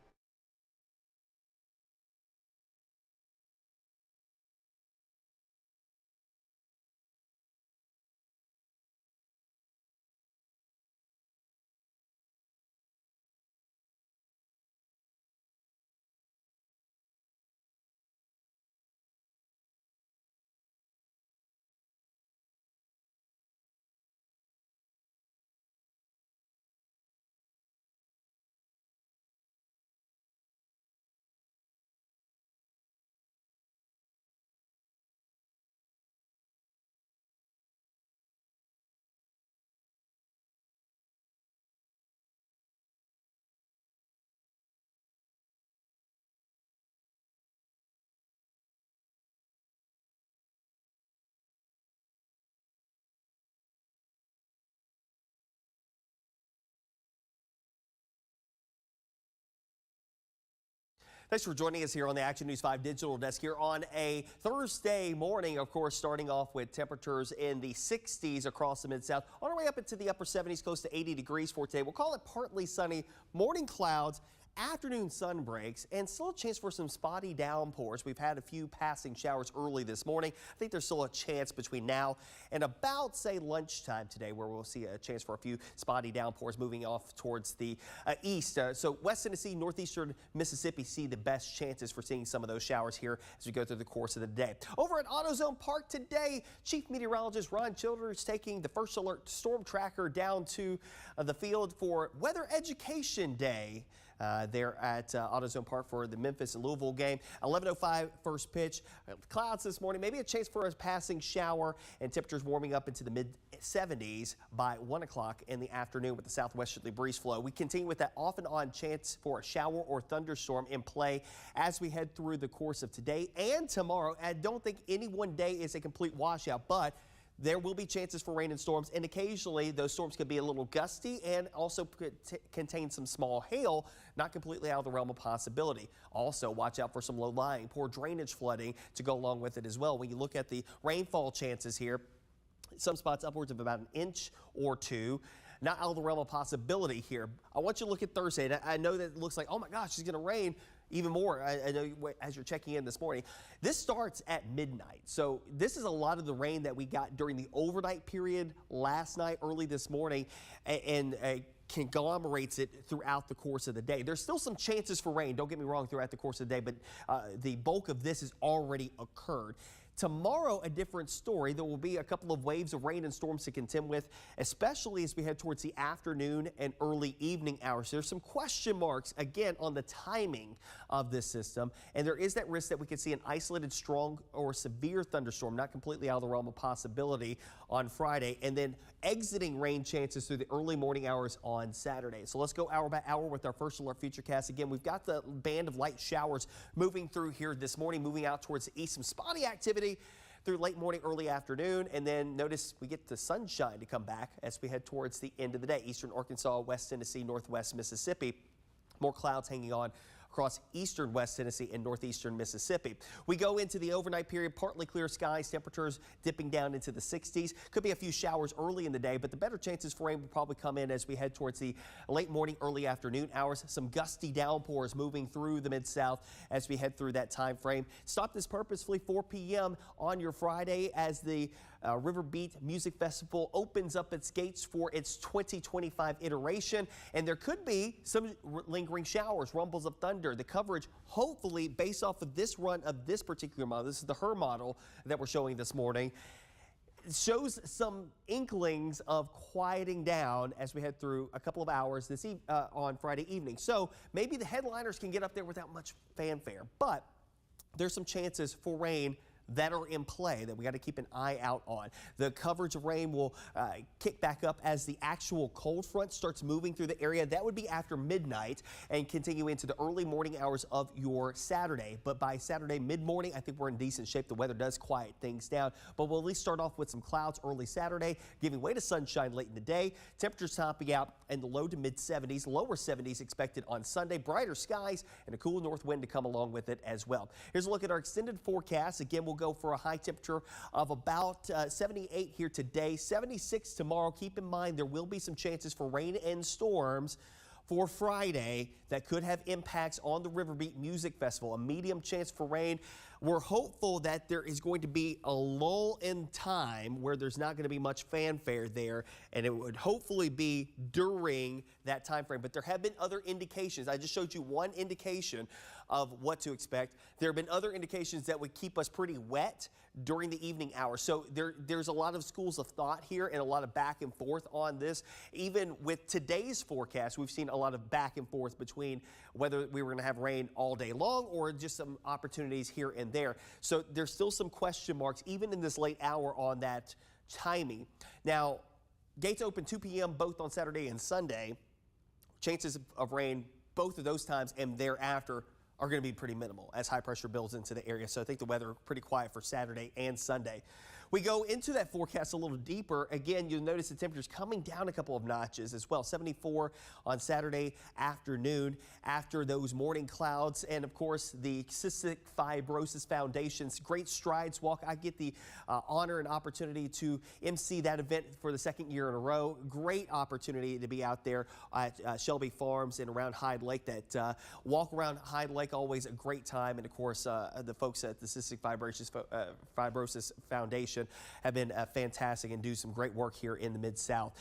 Thanks for joining us here on the Action News 5 Digital Desk here on a Thursday morning, of course, starting off with temperatures in the 60s across the Mid-South. On our way up into the upper 70s, close to 80 degrees for today. We'll call it partly sunny, morning clouds, afternoon sun breaks, and still a chance for some spotty downpours. We've had a few passing showers early this morning. I think there's still a chance between now and about, say, lunchtime today where we'll see a chance for a few spotty downpours moving off towards the east. So West Tennessee, northeastern Mississippi see the best chances for seeing some of those showers here as we go through the course of the day. Over at AutoZone Park today, Chief Meteorologist Ron Childers taking the First Alert Storm Tracker down to the field for Weather Education Day. There at AutoZone Park for the Memphis and Louisville game. 11:05 first pitch. Clouds this morning, maybe a chance for a passing shower, and temperatures warming up into the mid-70s by 1 o'clock in the afternoon with the southwesterly breeze flow. We continue with that off and on chance for a shower or thunderstorm in play as we head through the course of today and tomorrow. I don't think any one day is a complete washout, but there will be chances for rain and storms, and occasionally those storms could be a little gusty and also could contain some small hail, not completely out of the realm of possibility. Also, watch out for some low-lying, poor drainage flooding to go along with it as well. When you look at the rainfall chances here, some spots upwards of about an inch or two. Not out of the realm of possibility here. I want you to look at Thursday. And I know that it looks like, oh my gosh, it's going to rain even more. I know as you're checking in this morning. This starts at midnight. So this is a lot of the rain that we got during the overnight period last night, early this morning, and conglomerates it throughout the course of the day. There's still some chances for rain, don't get me wrong, throughout the course of the day, but the bulk of this has already occurred. Tomorrow, a different story. There will be a couple of waves of rain and storms to contend with, especially as we head towards the afternoon and early evening hours. There's some question marks, again, on the timing of this system, and there is that risk that we could see an isolated strong or severe thunderstorm, not completely out of the realm of possibility, on Friday, and then exiting rain chances through the early morning hours on Saturday. So let's go hour by hour with our First Alert Futurecast. Again, we've got the band of light showers moving through here this morning, moving out towards the east. Some spotty activity through late morning, early afternoon, and then notice we get the sunshine to come back as we head towards the end of the day. Eastern Arkansas, West Tennessee, Northwest Mississippi. More clouds hanging on across eastern West Tennessee and northeastern Mississippi. We go into the overnight period, partly clear skies, temperatures dipping down into the 60s. Could be a few showers early in the day, but the better chances for rain will probably come in as we head towards the late morning, early afternoon hours. Some gusty downpours moving through the Mid-South as we head through that time frame. Stop this purposefully 4 p.m. on your Friday as the River Beat Music Festival opens up its gates for its 2025 iteration, and there could be some lingering showers, rumbles of thunder. The coverage, hopefully, based off of this run of this particular model, this is the HER model that we're showing this morning, shows some inklings of quieting down as we head through a couple of hours this on Friday evening. So maybe the headliners can get up there without much fanfare, but there's some chances for rain that are in play that we got to keep an eye out on. The coverage of rain will kick back up as the actual cold front starts moving through the area. That would be after midnight and continue into the early morning hours of your Saturday. But by Saturday mid-morning, I think we're in decent shape. The weather does quiet things down, but we'll at least start off with some clouds early Saturday, giving way to sunshine late in the day. Temperatures topping out in the low to mid 70s, lower 70s expected on Sunday. Brighter skies and a cool north wind to come along with it as well. Here's a look at our extended forecast. Again, we'll go for a high temperature of about 78 here today, 76 tomorrow. Keep in mind there will be some chances for rain and storms for Friday that could have impacts on the Riverbeat Music Festival. A medium chance for rain. We're hopeful that there is going to be a lull in time where there's not going to be much fanfare there, and it would hopefully be during that time frame. But there have been other indications. I just showed you one indication of what to expect. There have been other indications that would keep us pretty wet during the evening hours. So there's a lot of schools of thought here and a lot of back and forth on this. Even with today's forecast, we've seen a lot of back and forth between whether we were going to have rain all day long or just some opportunities here and there. So there's still some question marks even in this late hour on that timing. Now, gates open 2 p.m. both on Saturday and Sunday. Chances of rain both of those times and thereafter are going to be pretty minimal as high pressure builds into the area. So I think the weather pretty quiet for Saturday and Sunday. We go into that forecast a little deeper. Again, you'll notice the temperatures coming down a couple of notches as well. 74 on Saturday afternoon after those morning clouds. And of course, the Cystic Fibrosis Foundation's Great Strides Walk. I get the honor and opportunity to MC that event for the second year in a row. Great opportunity to be out there at Shelby Farms and around Hyde Lake. That walk around Hyde Lake, always a great time. And of course, the folks at the Cystic Fibrosis Foundation have been fantastic and do some great work here in the Mid-South.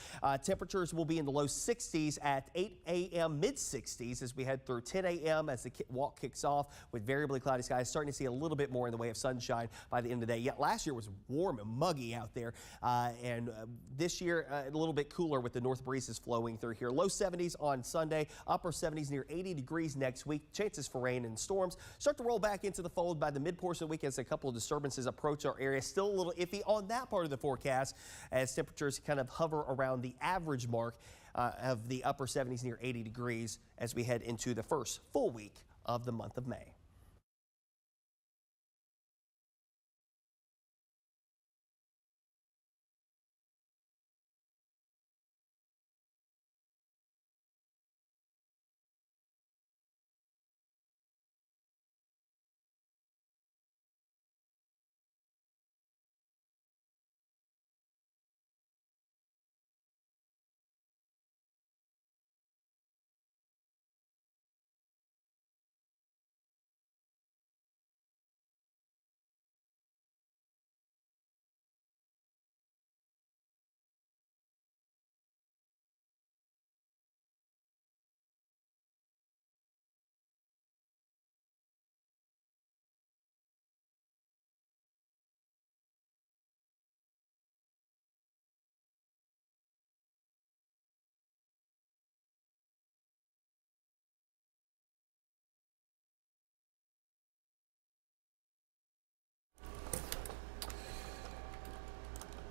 Temperatures will be in the low 60s at 8 a.m., mid-60s as we head through 10 a.m. as the walk kicks off with variably cloudy skies. Starting to see a little bit more in the way of sunshine by the end of the day. Yet last year was warm and muggy out there, and this year a little bit cooler with the north breezes flowing through here. Low 70s on Sunday, upper 70s near 80 degrees next week. Chances for rain and storms start to roll back into the fold by the mid-portion of the week as a couple of disturbances approach our area. Still a little iffy on that part of the forecast as temperatures kind of hover around the average mark of the upper 70s near 80 degrees as we head into the first full week of the month of May.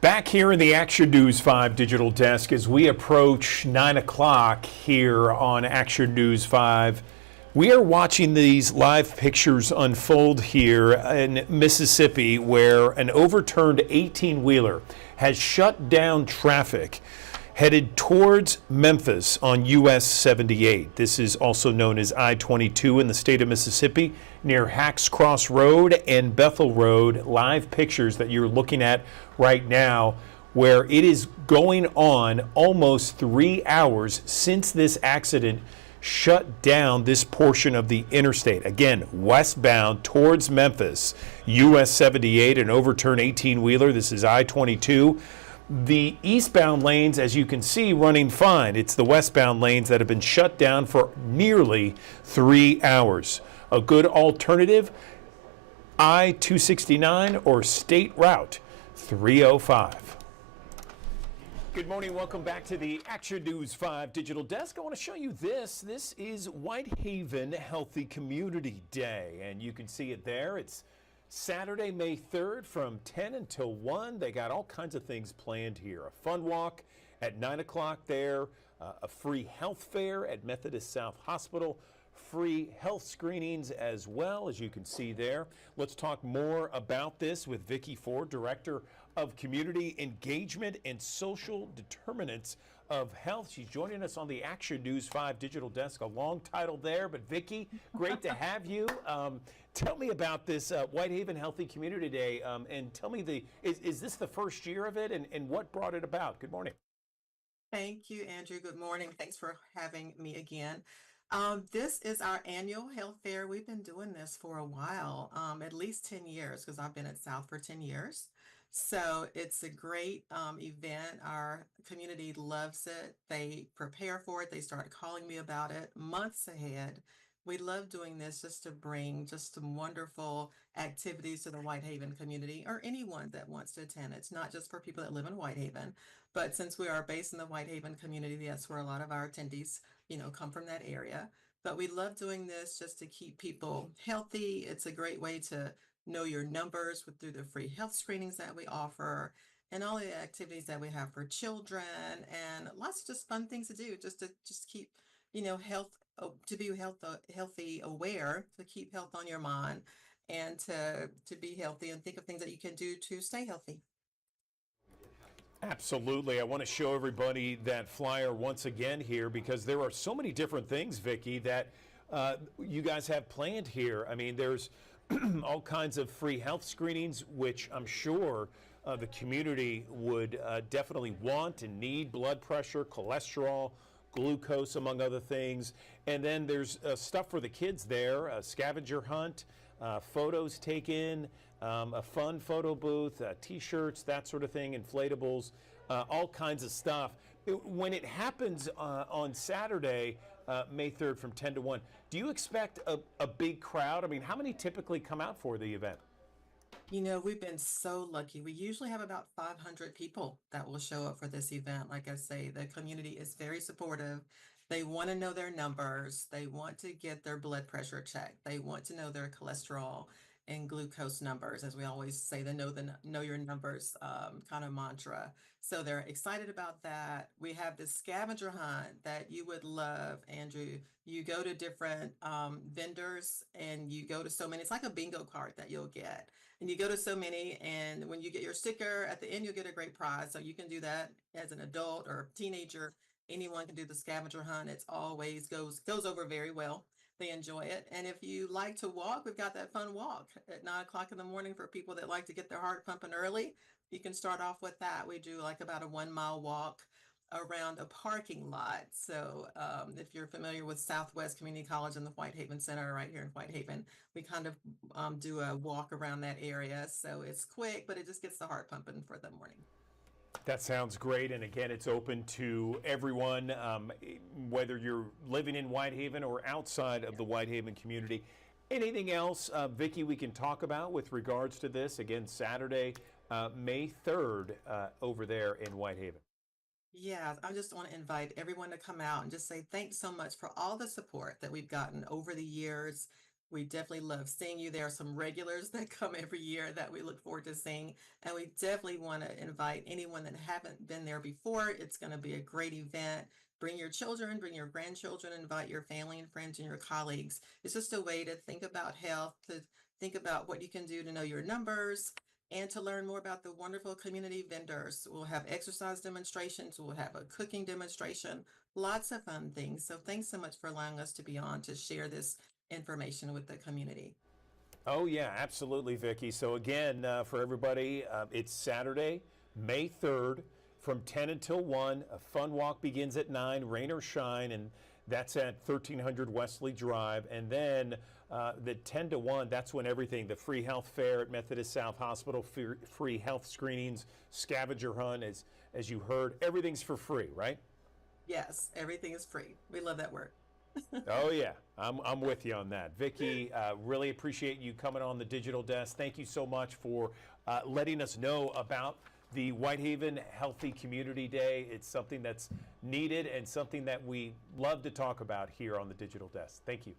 Back here in the Action News 5 digital desk as we approach 9 o'clock here on Action News 5. We are watching these live pictures unfold here in Mississippi where an overturned 18-wheeler has shut down traffic headed towards Memphis on US 78. This is also known as I-22 in the state of Mississippi near Hacks Cross Road and Bethel Road. Live pictures that you're looking at right now where it is going on almost 3 hours since this accident shut down this portion of the interstate. Again, westbound towards Memphis, US 78, an overturned 18-wheeler. This is I-22. The eastbound lanes, as you can see, running fine. It's the westbound lanes that have been shut down for nearly 3 hours. A good alternative, I-269 or State Route 305. Good morning. Welcome back to the Action News 5 digital desk. I want to show you this. This is Whitehaven Healthy Community Day, and you can see it there. It's Saturday, May 3rd from 10 until 1. They got all kinds of things planned here. A fun walk at 9 o'clock there, a free health fair at Methodist South Hospital, free health screenings as well, as you can see there. Let's talk more about this with Vicki Ford, Director of Community Engagement and Social Determinants of Health. She's joining us on the Action News 5 digital desk. A long title there, but Vicki, great to have you. Tell me about this Whitehaven Healthy Community Day, and tell me, is this the first year of it, and what brought it about? Good morning. Thank you, Andrew. Good morning. Thanks for having me again. This is our annual health fair. We've been doing this for a while, at least 10 years, because I've been at South for 10 years. So it's a great event. Our community loves it. They prepare for it. They start calling me about it months ahead. We love doing this just to bring just some wonderful activities to the Whitehaven community or anyone that wants to attend. It's not just for people that live in Whitehaven, but since we are based in the Whitehaven community, that's where a lot of our attendees, come from that area. But we love doing this just to keep people healthy. It's a great way to know your numbers through the free health screenings that we offer and all the activities that we have for children and lots of just fun things to do just to keep, health, to be healthy aware, to keep health on your mind and to be healthy and think of things that you can do to stay healthy. Absolutely. I want to show everybody that flyer once again here because there are so many different things, Vicki, that you guys have planned here. I mean, there's all kinds of free health screenings, which I'm sure the community would definitely want and need: blood pressure, cholesterol, glucose, among other things. And then there's stuff for the kids there, a scavenger hunt, photos taken, a fun photo booth, t-shirts, that sort of thing, inflatables, all kinds of stuff. When it happens on Saturday, May 3rd from 10 to 1, do you expect a big crowd? I mean, how many typically come out for the event? We've been so lucky. We usually have about 500 people that will show up for this event. Like I say, the community is very supportive. They want to know their numbers. They want to get their blood pressure checked. They want to know their cholesterol and glucose numbers, as we always say, the know your numbers kind of mantra. So they're excited about that. We have this scavenger hunt that you would love, Andrew. You go to different vendors and you go to so many. It's like a bingo card that you'll get. And you go to so many, and when you get your sticker at the end, you'll get a great prize. So you can do that as an adult or teenager. Anyone can do the scavenger hunt. It's always goes over very well. They enjoy it. And if you like to walk, we've got that fun walk at 9 o'clock in the morning for people that like to get their heart pumping early. You can start off with that. We do like about a 1 mile walk around a parking lot. So if you're familiar with Southwest Community College and the Whitehaven Center right here in Whitehaven, we kind of do a walk around that area. So it's quick, but it just gets the heart pumping for the morning. That sounds great. And again, it's open to everyone, whether you're living in Whitehaven or outside of the Whitehaven community. Anything else, Vicki, we can talk about with regards to this? Again, Saturday, May 3rd, over there in Whitehaven. Yeah, I just want to invite everyone to come out and just say thanks so much for all the support that we've gotten over the years. We definitely love seeing you. There are some regulars that come every year that we look forward to seeing. And we definitely want to invite anyone that haven't been there before. It's going to be a great event. Bring your children, bring your grandchildren, invite your family and friends and your colleagues. It's just a way to think about health, to think about what you can do to know your numbers, and to learn more about the wonderful community vendors. We'll have exercise demonstrations. We'll have a cooking demonstration, lots of fun things. So thanks so much for allowing us to be on to share this information with the community. Oh, yeah, absolutely, Vicki. So again, for everybody, it's Saturday, May 3rd from 10 until 1. A fun walk begins at 9, rain or shine, and that's at 1300 Wesley Drive. And then the 10 to 1, that's when everything, the free health fair at Methodist South Hospital, free health screenings, scavenger hunt, as you heard, everything's for free, right? Yes, everything is free. We love that word. Oh, yeah, I'm with you on that. Vicki, really appreciate you coming on the digital desk. Thank you so much for letting us know about the Whitehaven Healthy Community Day. It's something that's needed and something that we love to talk about here on the digital desk. Thank you.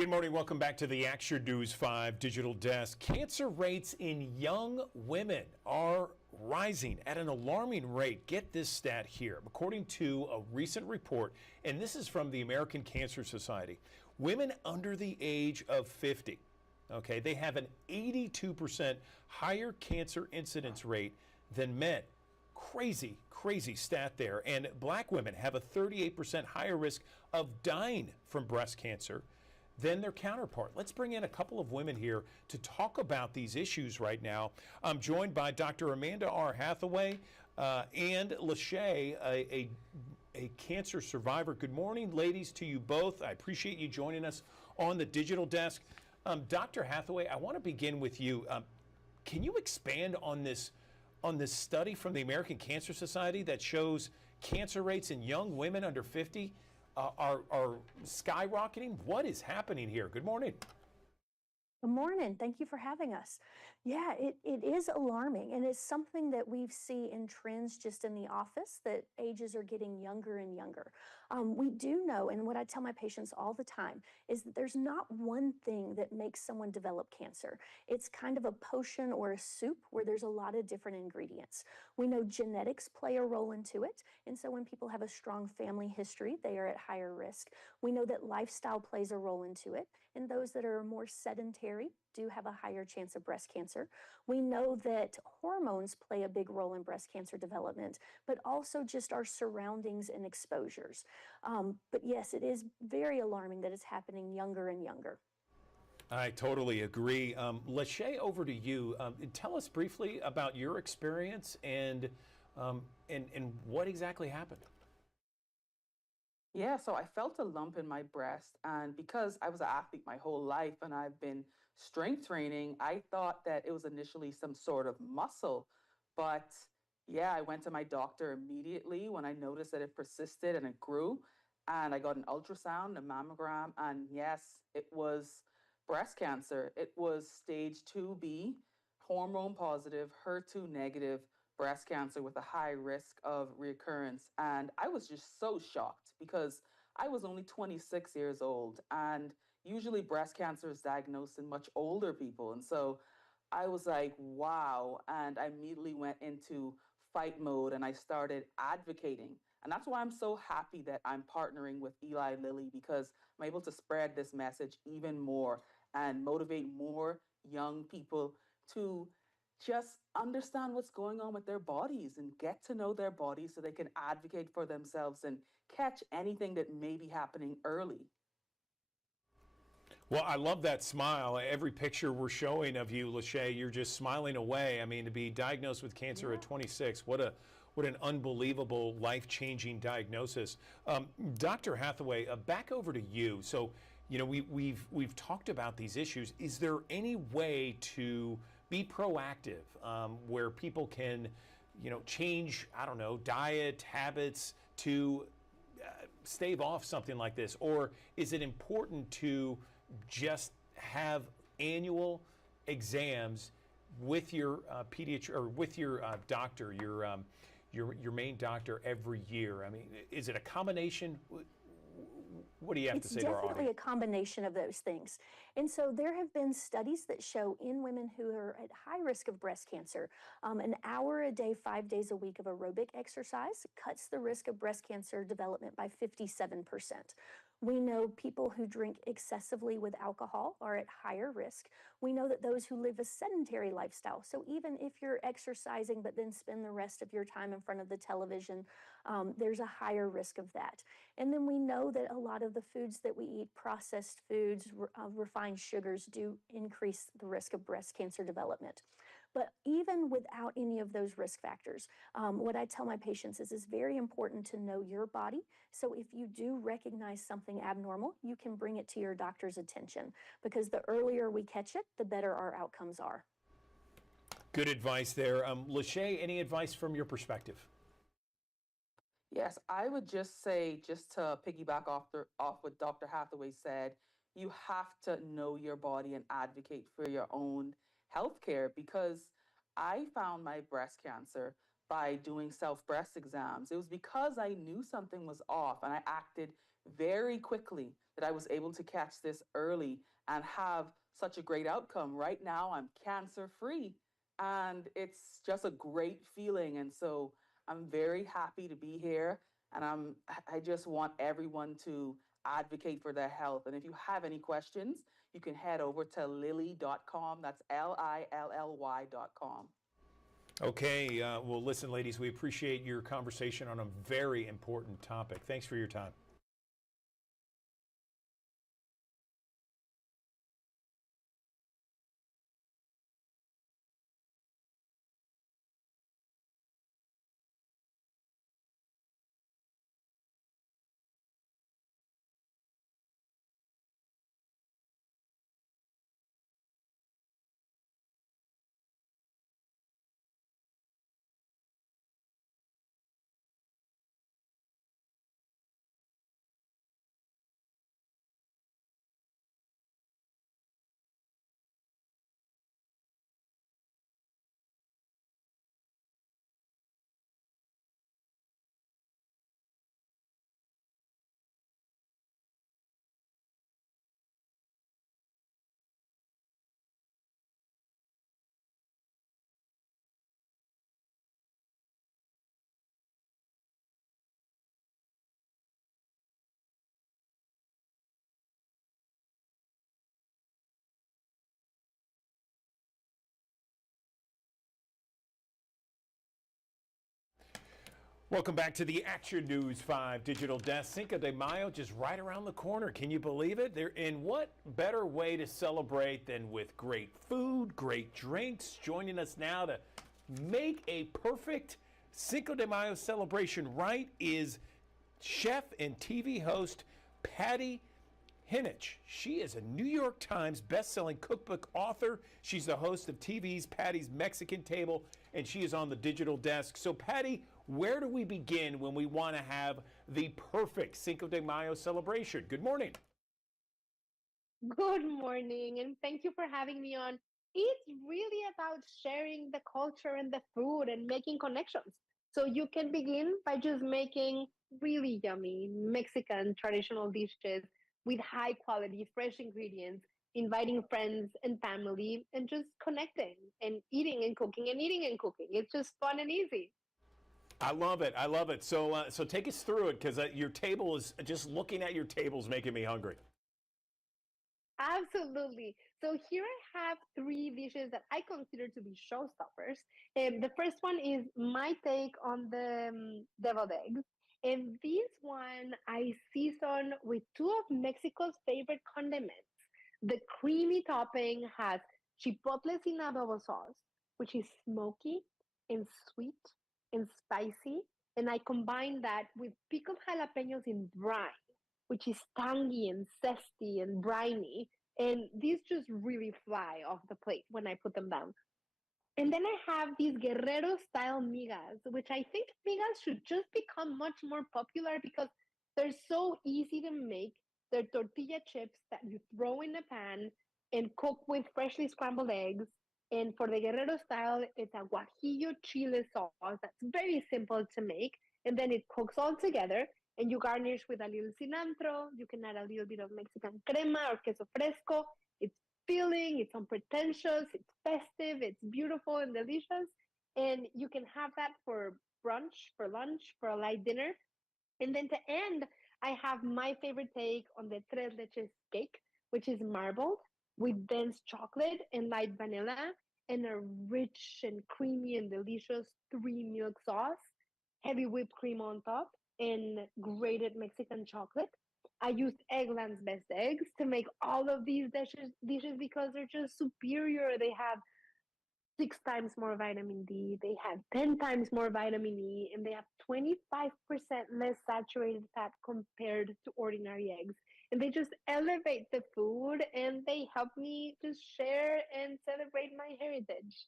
Good morning. Welcome back to the Action News 5 Digital Desk. Cancer rates in young women are rising at an alarming rate. Get this stat here. According to a recent report, and this is from the American Cancer Society, women under the age of 50, okay, they have an 82% higher cancer incidence rate than men. Crazy, crazy stat there. And black women have a 38% higher risk of dying from breast cancer than their counterpart. Let's bring in a couple of women here to talk about these issues right now. I'm joined by Dr. Amanda R. Hathaway and Lachey, a cancer survivor. Good morning, ladies, to you both. I appreciate you joining us on the digital desk. Dr. Hathaway, I want to begin with you. Can you expand on this study from the American Cancer Society that shows cancer rates in young women under 50 are skyrocketing? What is happening here? Good morning. Good morning. Thank you for having us. Yeah, it is alarming, and it's something that we see in trends just in the office, that ages are getting younger and younger. We do know, and what I tell my patients all the time, is that there's not one thing that makes someone develop cancer. It's kind of a potion or a soup where there's a lot of different ingredients. We know genetics play a role into it, and so when people have a strong family history, they are at higher risk. We know that lifestyle plays a role into it, and those that are more sedentary do have a higher chance of breast cancer. We know that hormones play a big role in breast cancer development, but also just our surroundings and exposures. But yes, it is very alarming that it's happening younger and younger. I totally agree. Lachey, over to you. Tell us briefly about your experience and what exactly happened. Yeah, so I felt a lump in my breast, and because I was an athlete my whole life and I've been strength training, I thought that it was initially some sort of muscle. But yeah, I went to my doctor immediately when I noticed that it persisted and it grew. And I got an ultrasound, a mammogram, and yes, it was breast cancer. It was stage 2B, hormone positive, HER2 negative breast cancer with a high risk of recurrence. And I was just so shocked because I was only 26 years old, and usually breast cancer is diagnosed in much older people. And so I was like, wow. And I immediately went into fight mode and I started advocating. And that's why I'm so happy that I'm partnering with Eli Lilly, because I'm able to spread this message even more and motivate more young people to just understand what's going on with their bodies and get to know their bodies so they can advocate for themselves and catch anything that may be happening early. Well, I love that smile. Every picture we're showing of you, Lachey, you're just smiling away. I mean, to be diagnosed with cancer at 26, what an unbelievable, life-changing diagnosis. Dr. Hathaway, back over to you. So, you know, we've talked about these issues. Is there any way to be proactive where people can, you know, change, I don't know, diet habits to stave off something like this? Or is it important to just have annual exams with your pediatrician or with your doctor, your main doctor every year? I mean, is it a combination? What do you have to say to our audience? It's definitely a combination of those things. And so there have been studies that show in women who are at high risk of breast cancer, an hour a day, 5 days a week of aerobic exercise cuts the risk of breast cancer development by 57%. We know people who drink excessively with alcohol are at higher risk. We know that those who live a sedentary lifestyle, so even if you're exercising but then spend the rest of your time in front of the television, there's a higher risk of that. And then we know that a lot of the foods that we eat, processed foods, refined sugars, do increase the risk of breast cancer development. But even without any of those risk factors, what I tell my patients is it's very important to know your body. So if you do recognize something abnormal, you can bring it to your doctor's attention, because the earlier we catch it, the better our outcomes are. Good advice there. Lachey, any advice from your perspective? Yes, I would just say, just to piggyback off what Dr. Hathaway said, you have to know your body and advocate for your own healthcare, because I found my breast cancer by doing self breast exams. It was because I knew something was off and I acted very quickly that I was able to catch this early and have such a great outcome. Right now, I'm cancer free, and it's just a great feeling. And so I'm very happy to be here, and I just want everyone to advocate for their health. And if you have any questions, you can head over to lilly.com. That's LILLY.com. Okay, well, listen, ladies, we appreciate your conversation on a very important topic. Thanks for your time. Welcome back to the Action News 5 Digital Desk. Cinco de Mayo just right around the corner. Can you believe it? And what better way to celebrate than with great food, great drinks? Joining us now to make a perfect Cinco de Mayo celebration right is chef and TV host Patty Hinich. She is a New York Times best-selling cookbook author. She's the host of TV's Patty's Mexican Table, and she is on the digital desk. So, Patty, where do we begin when we want to have the perfect Cinco de Mayo celebration? Good morning. Good morning, and thank you for having me on. It's really about sharing the culture and the food and making connections. So you can begin by just making really yummy Mexican traditional dishes with high quality, fresh ingredients, inviting friends and family, and just connecting and eating and cooking and eating and cooking. It's just fun and easy. I love it. I love it. So, so take us through it, because your table is just looking at your table is making me hungry. Absolutely. So here I have three dishes that I consider to be showstoppers. The first one is my take on the deviled eggs. And this one I season with two of Mexico's favorite condiments. The creamy topping has chipotle sin adobo sauce, which is smoky and sweet and spicy. And I combine that with pickled jalapenos in brine, which is tangy and zesty and briny. And these just really fly off the plate when I put them down. And then I have these Guerrero style migas, which I think migas should just become much more popular because they're so easy to make. They're tortilla chips that you throw in a pan and cook with freshly scrambled eggs. And for the Guerrero style, it's a guajillo chile sauce that's very simple to make. And then it cooks all together. And you garnish with a little cilantro. You can add a little bit of Mexican crema or queso fresco. It's filling, it's unpretentious, it's festive, it's beautiful and delicious. And you can have that for brunch, for lunch, for a light dinner. And then to end, I have my favorite take on the tres leches cake, which is marbled with dense chocolate and light vanilla and a rich and creamy and delicious three milk sauce, heavy whipped cream on top, and grated Mexican chocolate. I used Eggland's best eggs to make all of these dishes because they're just superior. They have 6 times more vitamin D, they have 10 times more vitamin E, and they have 25% less saturated fat compared to ordinary eggs. And they just elevate the food and they help me just share and celebrate my heritage.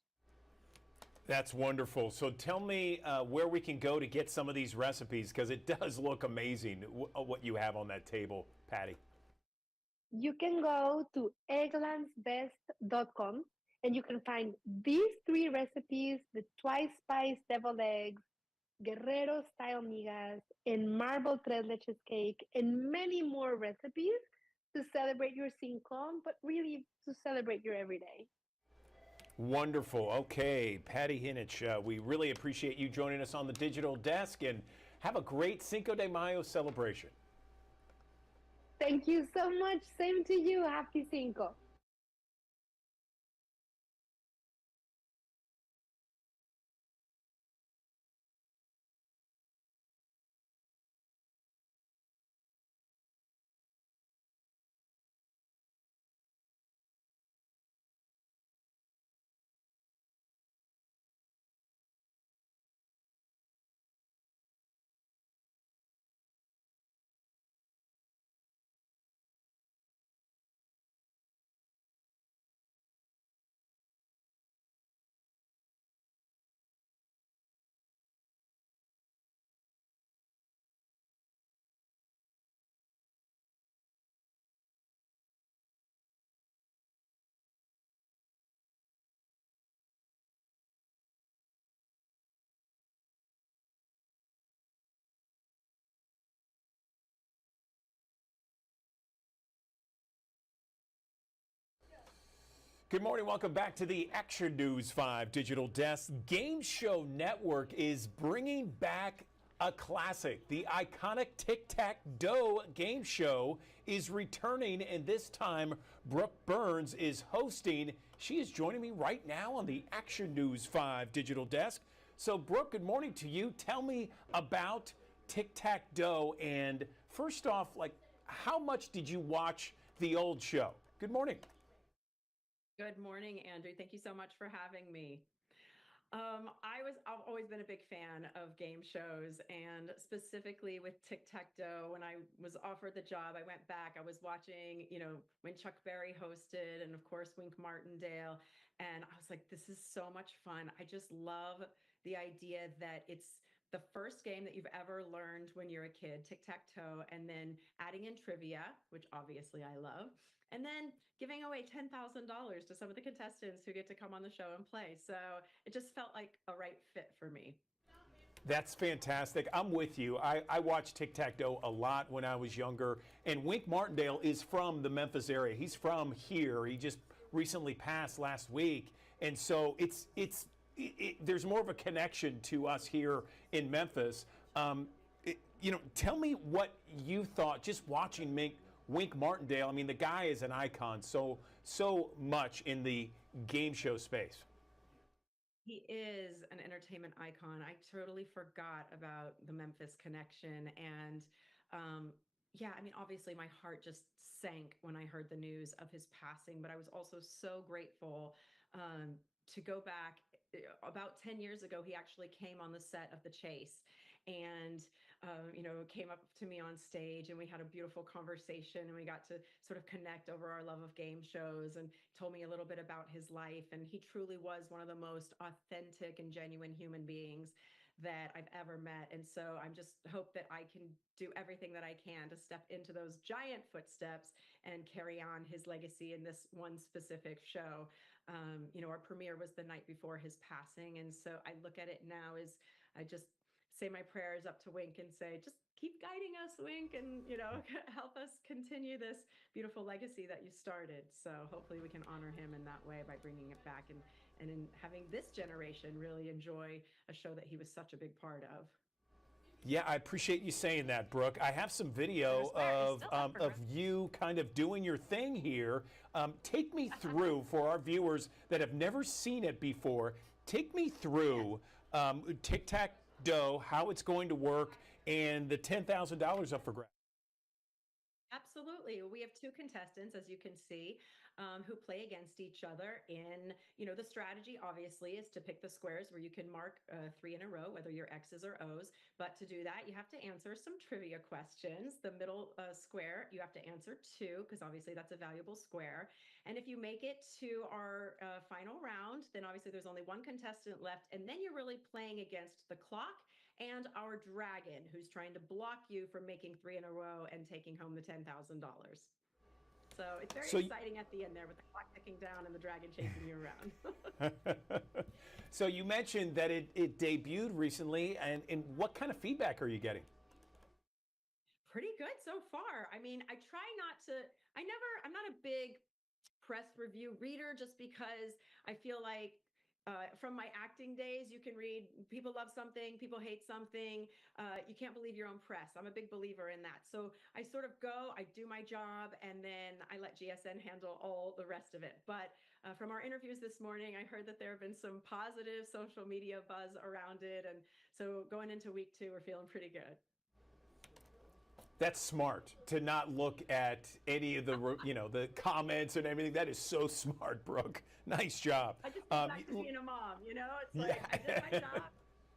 That's wonderful. So tell me where we can go to get some of these recipes, because it does look amazing what you have on that table, Patty. You can go to egglandsbest.com And you can find these three recipes, the twice spiced deviled eggs, Guerrero style migas, and marble tres leches cake, and many more recipes to celebrate your Cinco, but really to celebrate your everyday. Wonderful. Okay, Patty Hinich, we really appreciate you joining us on the digital desk, and have a great Cinco de Mayo celebration. Thank you so much. Same to you. Happy Cinco. Good morning. Welcome back to the Action News 5 Digital Desk. Game Show Network is bringing back a classic. The iconic Tic-Tac-Dough game show is returning, and this time Brooke Burns is hosting. She is joining me right now on the Action News 5 Digital Desk. So, Brooke, good morning to you. Tell me about Tic-Tac-Dough, and first off, like, how much did you watch the old show? Good morning. Good morning, Andrew. Thank you so much for having me. I've always been a big fan of game shows, and specifically with Tic-Tac-Dough. When I was offered the job, I went back. I was watching, when Chuck Berry hosted, and of course Wink Martindale, and I was like, this is so much fun. I just love the idea that it's the first game that you've ever learned when you're a kid, tic-tac-toe, and then adding in trivia, which obviously I love, and then giving away $10,000 to some of the contestants who get to come on the show and play. So it just felt like a right fit for me. That's fantastic. I'm with you. I watched Tic-Tac-Dough a lot when I was younger, and Wink Martindale is from the Memphis area. He's from here. He just recently passed last week, and so there's more of a connection to us here in Memphis. Tell me what you thought just watching Wink Martindale. I mean, the guy is an icon so much in the game show space. He is an entertainment icon. I totally forgot about the Memphis connection. And yeah, I mean, obviously my heart just sank when I heard the news of his passing, but I was also so grateful to go back. About 10 years ago, he actually came on the set of The Chase and, came up to me on stage, and we had a beautiful conversation, and we got to sort of connect over our love of game shows, and told me a little bit about his life. And he truly was one of the most authentic and genuine human beings that I've ever met. And so I just hope that I can do everything that I can to step into those giant footsteps and carry on his legacy in this one specific show. Our premiere was the night before his passing. And so I look at it now as I just say my prayers up to Wink and say, just keep guiding us, Wink, and, help us continue this beautiful legacy that you started. So hopefully we can honor him in that way by bringing it back and in having this generation really enjoy a show that he was such a big part of. Yeah, I appreciate you saying that, Brooke. I have some video of you kind of doing your thing here. Take me through, for our viewers that have never seen it before, take me through Tic-Tac-Dough, how it's going to work, and the $10,000 up for grabs. Absolutely. We have two contestants, as you can see, who play against each other. In, the strategy obviously is to pick the squares where you can mark 3 in a row, whether you're X's or O's. But to do that, you have to answer some trivia questions. The middle square, you have to answer 2, because obviously that's a valuable square. And if you make it to our final round, then obviously there's only one contestant left. And then you're really playing against the clock and our dragon, who's trying to block you from making 3 in a row and taking home the $10,000. So it's very So exciting at the end there with the clock ticking down and the dragon chasing you around. so you mentioned that it debuted recently, and what kind of feedback are you getting? Pretty good so far. I mean, I try not to, I'm not a big press review reader just because I feel like from my acting days, you can read people love something, people hate something. You can't believe your own press. I'm a big believer in that. So I sort of go, I do my job, and then I let GSN handle all the rest of it. But from our interviews this morning, I heard that there have been some positive social media buzz around it. And so going into week 2, we're feeling pretty good. That's smart to not look at any of the the comments and everything. That is so smart, Brooke. Nice job. I just get back to being a mom, It's like I did my job.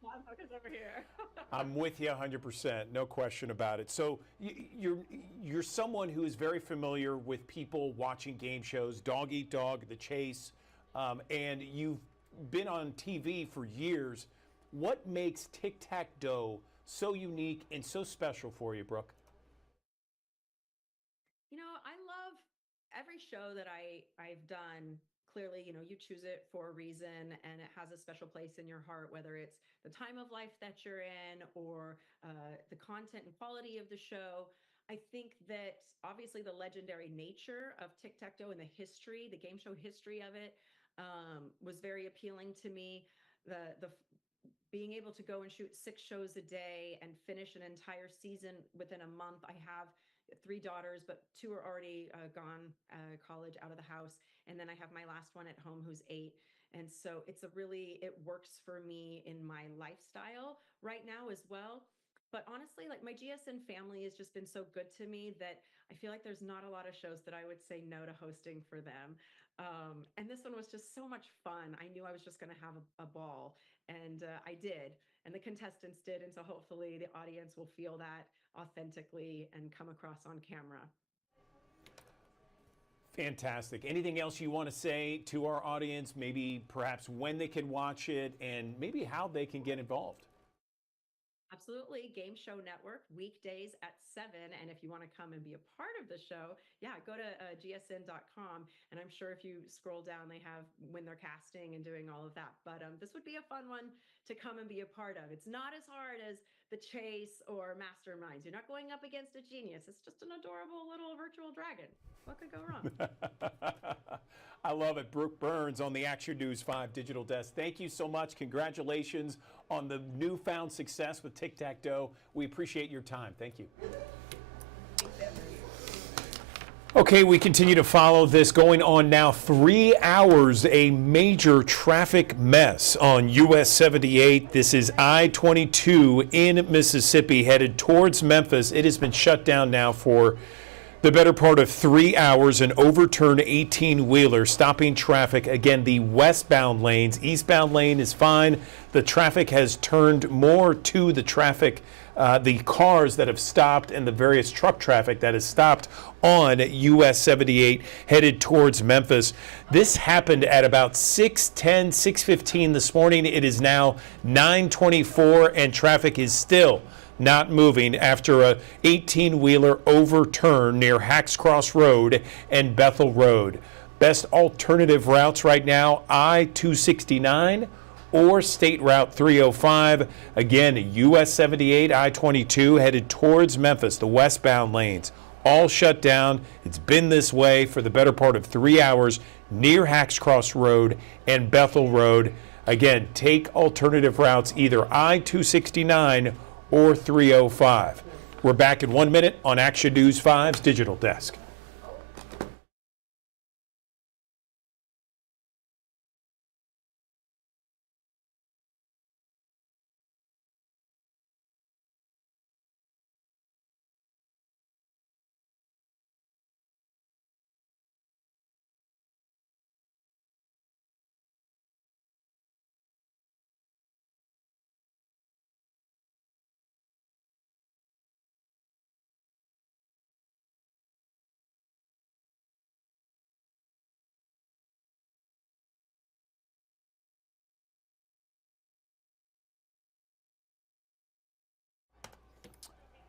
Now I'm focused over here. I'm with you 100%, no question about it. So you're someone who is very familiar with people watching game shows, Dog Eat Dog, The Chase, and you've been on TV for years. What makes Tic-Tac-Dough so unique and so special for you, Brooke? I love every show that I've done. Clearly, you choose it for a reason and it has a special place in your heart, whether it's the time of life that you're in or the content and quality of the show. I think that obviously the legendary nature of Tic-Tac-Dough and the game show history of it was very appealing to me. The being able to go and shoot 6 shows a day and finish an entire season within a month. I have 3 daughters, but 2 are already gone college out of the house. And then I have my last one at home who's 8. And so it works for me in my lifestyle right now as well. But honestly, like my GSN family has just been so good to me that I feel like there's not a lot of shows that I would say no to hosting for them. And this one was just so much fun. I knew I was just going to have a ball, and I did. And the contestants did. And so hopefully the audience will feel that authentically and come across on camera. Fantastic. Anything else you want to say to our audience, maybe perhaps when they can watch it and maybe how they can get involved? Absolutely. Game Show Network, weekdays at 7. And if you want to come and be a part of the show, go to gsn.com. And I'm sure if you scroll down, they have when they're casting and doing all of that. But this would be a fun one to come and be a part of. It's not as hard as The Chase or Masterminds. You're not going up against a genius. It's just an adorable little virtual dragon. What could go wrong? I love it. Brooke Burns on the Action News 5 Digital Desk. Thank you so much. Congratulations on the newfound success with Tic-Tac-Dough. We appreciate your time. Thank you. Okay, we continue to follow this. Going on now 3 hours, a major traffic mess on US 78. This is I-22 in Mississippi headed towards Memphis. It has been shut down now for the better part of 3 hours. An overturned 18-wheeler stopping traffic. Again, the westbound lanes. Eastbound lane is fine. The traffic has turned more to the traffic, the cars that have stopped and the various truck traffic that has stopped on US 78 headed towards Memphis. This happened at about 6:10, 6:15 this morning. It is now 9:24 and traffic is still not moving after a 18-wheeler overturn near Hacks Cross Road and Bethel Road. Best alternative routes right now, I-269 or State Route 305. Again, US 78, I-22 headed towards Memphis, the westbound lanes. All shut down. It's been this way for the better part of 3 hours near Hacks Cross Road and Bethel Road. Again, take alternative routes, either I-269 or 305. We're back in 1 minute on Action News 5's Digital Desk.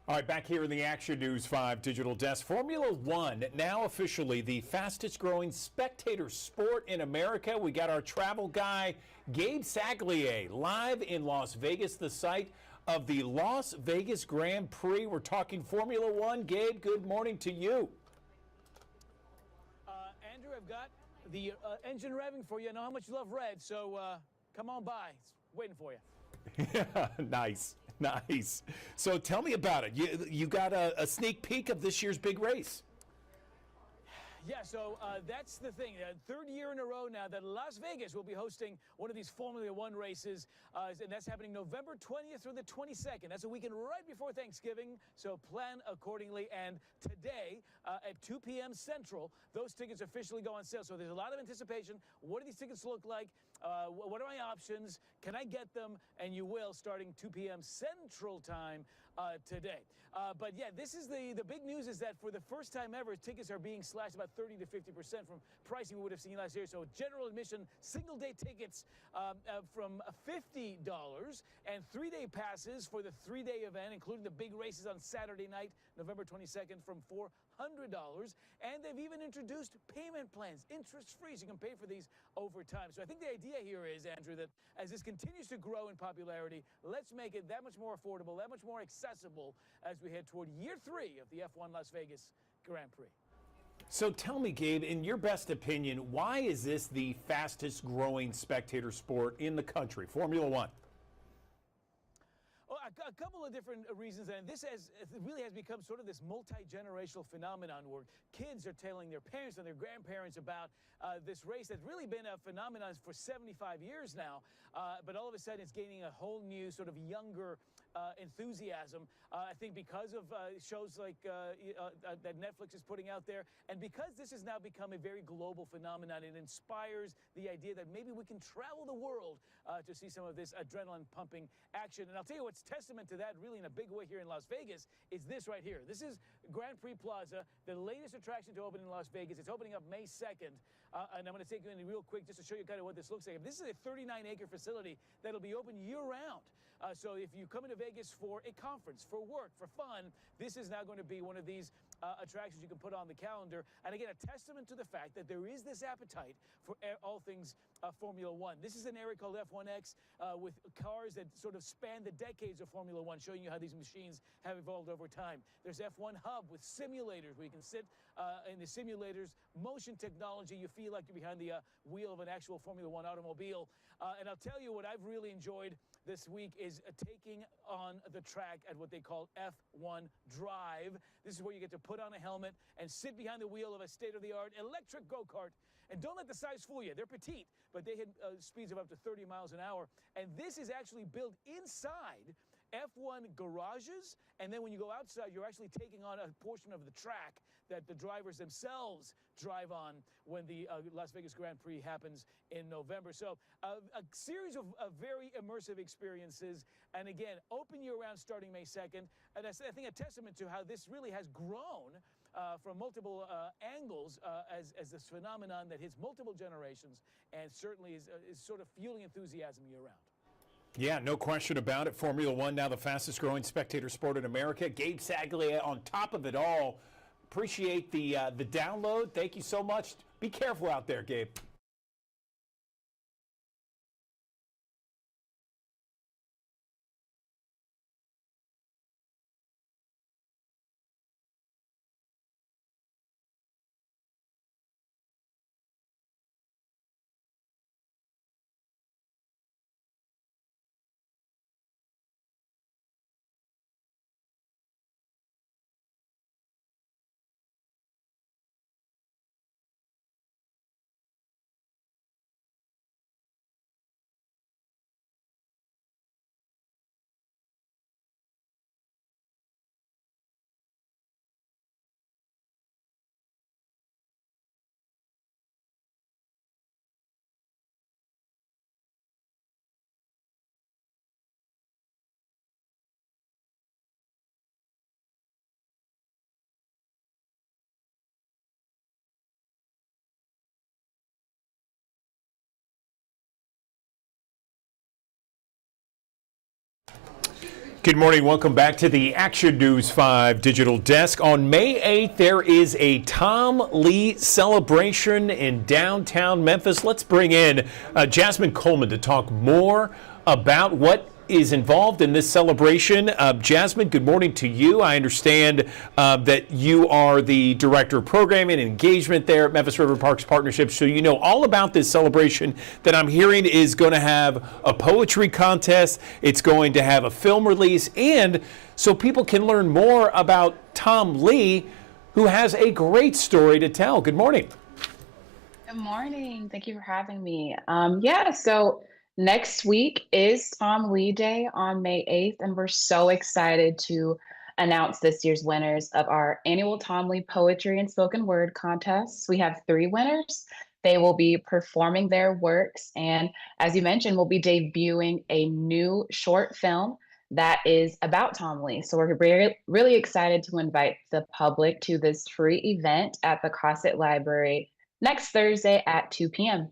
All right, back here in the Action News 5 digital desk. Formula One, now officially the fastest growing spectator sport in America. We got our travel guy, Gabe Saglier, live in Las Vegas, the site of the Las Vegas Grand Prix. We're talking Formula One. Gabe, good morning to you. Andrew, I've got the engine revving for you. I know how much you love red, so come on by. It's waiting for you. Yeah, nice. So tell me about it. You got a sneak peek of this year's big race. Yeah, so that's the thing. Third year in a row now that Las Vegas will be hosting one of these Formula One races, and that's happening November 20th through the 22nd. That's a weekend right before Thanksgiving, so plan accordingly. And today at 2 p.m. Central, those tickets officially go on sale. So there's a lot of anticipation. What do these tickets look like? What are my options? Can I get them? And you will, starting 2 p.m. Central Time today. But yeah, this is the big news is that for the first time ever, tickets are being slashed about 30 to 50% from pricing we would have seen last year. So general admission, single-day tickets from $50 and three-day passes for the three-day event, including the big races on Saturday night, November 22nd, from $400. And they've even introduced payment plans, interest-free, so you can pay for these over time. So I think the idea here is, Andrew, that as this continues to grow in popularity, let's make it that much more affordable, that much more accessible as we head toward year 3 of the F1 Las Vegas Grand Prix. So tell me, Gabe, in your best opinion, why is this the fastest growing spectator sport in the country, Formula One? Well, a couple of different reasons, and this really has become sort of this multi-generational phenomenon where kids are telling their parents and their grandparents about this race that's really been a phenomenon for 75 years now, but all of a sudden it's gaining a whole new sort of younger enthusiasm, I think because of shows like that Netflix is putting out there, and because this has now become a very global phenomenon. It inspires the idea that maybe we can travel the world to see some of this adrenaline-pumping action. And I'll tell you what's testament to that really in a big way here in Las Vegas is this right here. This is Grand Prix Plaza, the latest attraction to open in Las Vegas. It's opening up May 2nd, and I'm going to take you in real quick just to show you kind of what this looks like. This is a 39-acre facility that'll be open year-round. So if you come into Vegas for a conference, for work, for fun, this is now going to be one of these attractions you can put on the calendar. And again, a testament to the fact that there is this appetite for all things Formula One. This is an area called F1X with cars that sort of span the decades of Formula One, showing you how these machines have evolved over time. There's F1 Hub with simulators where you can sit in the simulators, motion technology. You feel like you're behind the wheel of an actual Formula One automobile. And I'll tell you what I've really enjoyed this week is taking on the track at what they call F1 Drive. This is where you get to put on a helmet and sit behind the wheel of a state-of-the-art electric go-kart. And don't let the size fool you. They're petite, but they hit speeds of up to 30 miles an hour. And this is actually built inside F1 garages, and then when you go outside, you're actually taking on a portion of the track that the drivers themselves drive on when the Las Vegas Grand Prix happens in November. So a series of very immersive experiences, and again, open year-round starting May 2nd. And that's, I think, a testament to how this really has grown from multiple angles as this phenomenon that hits multiple generations and certainly is sort of fueling enthusiasm year-round. Yeah, no question about it. Formula One, now the fastest growing spectator sport in America. Gabe Saglia on top of it all. Appreciate the download. Thank you so much. Be careful out there, Gabe. Good morning. Welcome back to the Action News 5 digital desk. On May 8th, there is a Tom Lee celebration in downtown Memphis. Let's bring in Jasmine Coleman to talk more about what is involved in this celebration. Jasmine, good morning to you. I understand that you are the Director of Programming and Engagement there at Memphis River Parks Partnership, so you know all about this celebration that I'm hearing is going to have a poetry contest, it's going to have a film release, and so people can learn more about Tom Lee, who has a great story to tell. Good morning. Good morning. Thank you for having me. So next week is Tom Lee Day on May 8th, and we're so excited to announce this year's winners of our annual Tom Lee Poetry and Spoken Word contests. We have 3 winners. They will be performing their works, and as you mentioned, we'll be debuting a new short film that is about Tom Lee. So we're really excited to invite the public to this free event at the Cossett Library next Thursday at 2 p.m.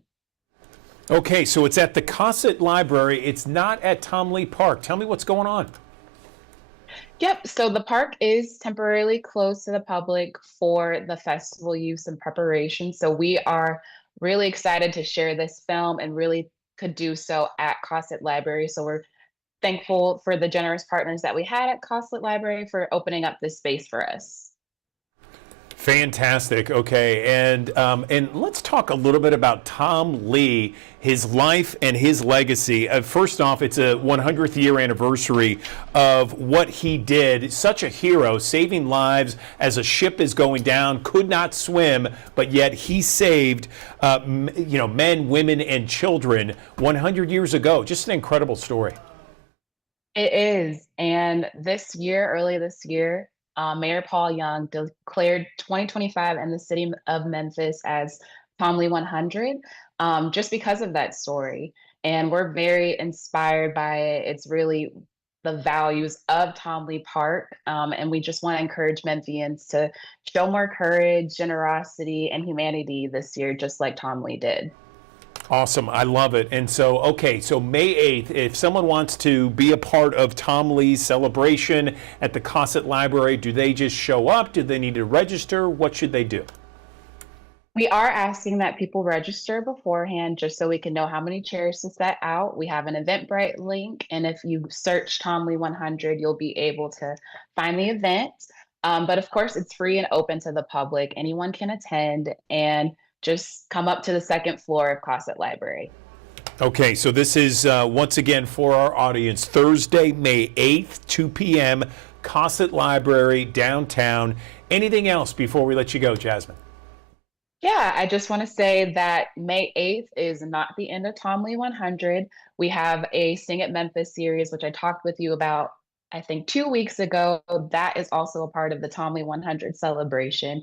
Okay, so it's at the Cossett Library. It's not at Tom Lee Park. Tell me what's going on. Yep, so the park is temporarily closed to the public for the festival use and preparation. So we are really excited to share this film and really could do so at Cossett Library. So we're thankful for the generous partners that we had at Cossett Library for opening up this space for us. Fantastic. Okay, and let's talk a little bit about Tom Lee, his life and his legacy. First off, it's a 100th year anniversary of what he did. Such a hero, saving lives as a ship is going down, could not swim, but yet he saved, men, women, and children 100 years ago. Just an incredible story. It is, and early this year, Mayor Paul Young declared 2025 in the city of Memphis as Tom Lee 100, just because of that story. And we're very inspired by it. It's really the values of Tom Lee Park. And we just want to encourage Memphians to show more courage, generosity, and humanity this year, just like Tom Lee did. Awesome. I love it. And so, okay, so May 8th, if someone wants to be a part of Tom Lee's celebration at the Cossett Library, do they just show up? Do they need to register? What should they do? We are asking that people register beforehand just so we can know how many chairs to set out. We have an Eventbrite link, and if you search Tom Lee 100, you'll be able to find the event. But of course, it's free and open to the public. Anyone can attend, and just come up to the second floor of Cossett Library. Okay, so this is, once again, for our audience, Thursday, May 8th, 2 p.m., Cossett Library, downtown. Anything else before we let you go, Jasmine? Yeah, I just want to say that May 8th is not the end of Tom Lee 100. We have a Sing at Memphis series, which I talked with you about, I think, 2 weeks ago. That is also a part of the Tom Lee 100 celebration.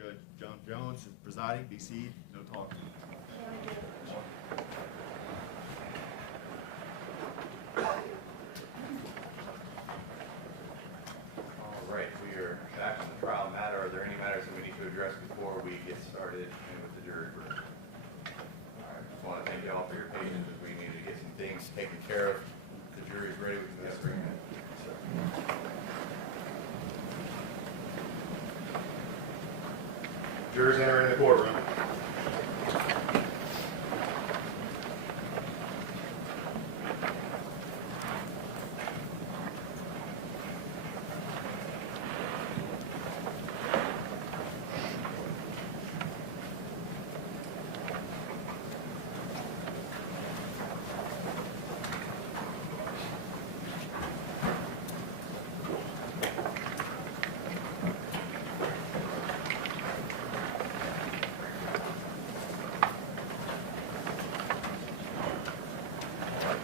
Judge John Jones is presiding. Be seated. No talking. All right, we are back on the trial matter. Are there any matters that we need to address before we get started with the jury room? All right, just want to thank you all for your patience as we need to get some things taken care of. The jury is ready. We can get started. Jurors entering the courtroom.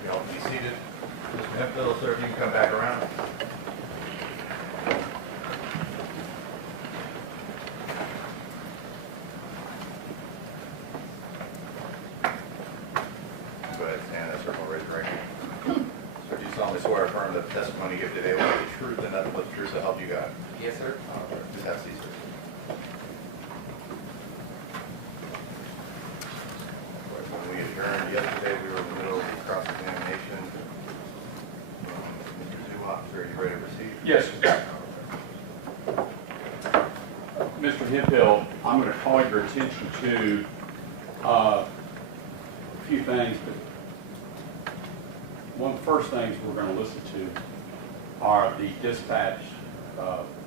Y'all be seated. Mr. Hemphill, sir, if you can come back around. Go ahead, stand there, sir. We'll raise your right hand. Sir, do you solemnly swear or affirm that the testimony you give today will be the truth and nothing but the truth to help you God? Yes, sir. All right, just have a seat, sir. When we adjourned yesterday, we were in the middle of the cross-examination. Mr. Zuhoff, sir, are you ready to proceed? Yes, sir. Mr. Hemphill, I'm going to call your attention to a few things, but one of the first things we're going to listen to are the dispatch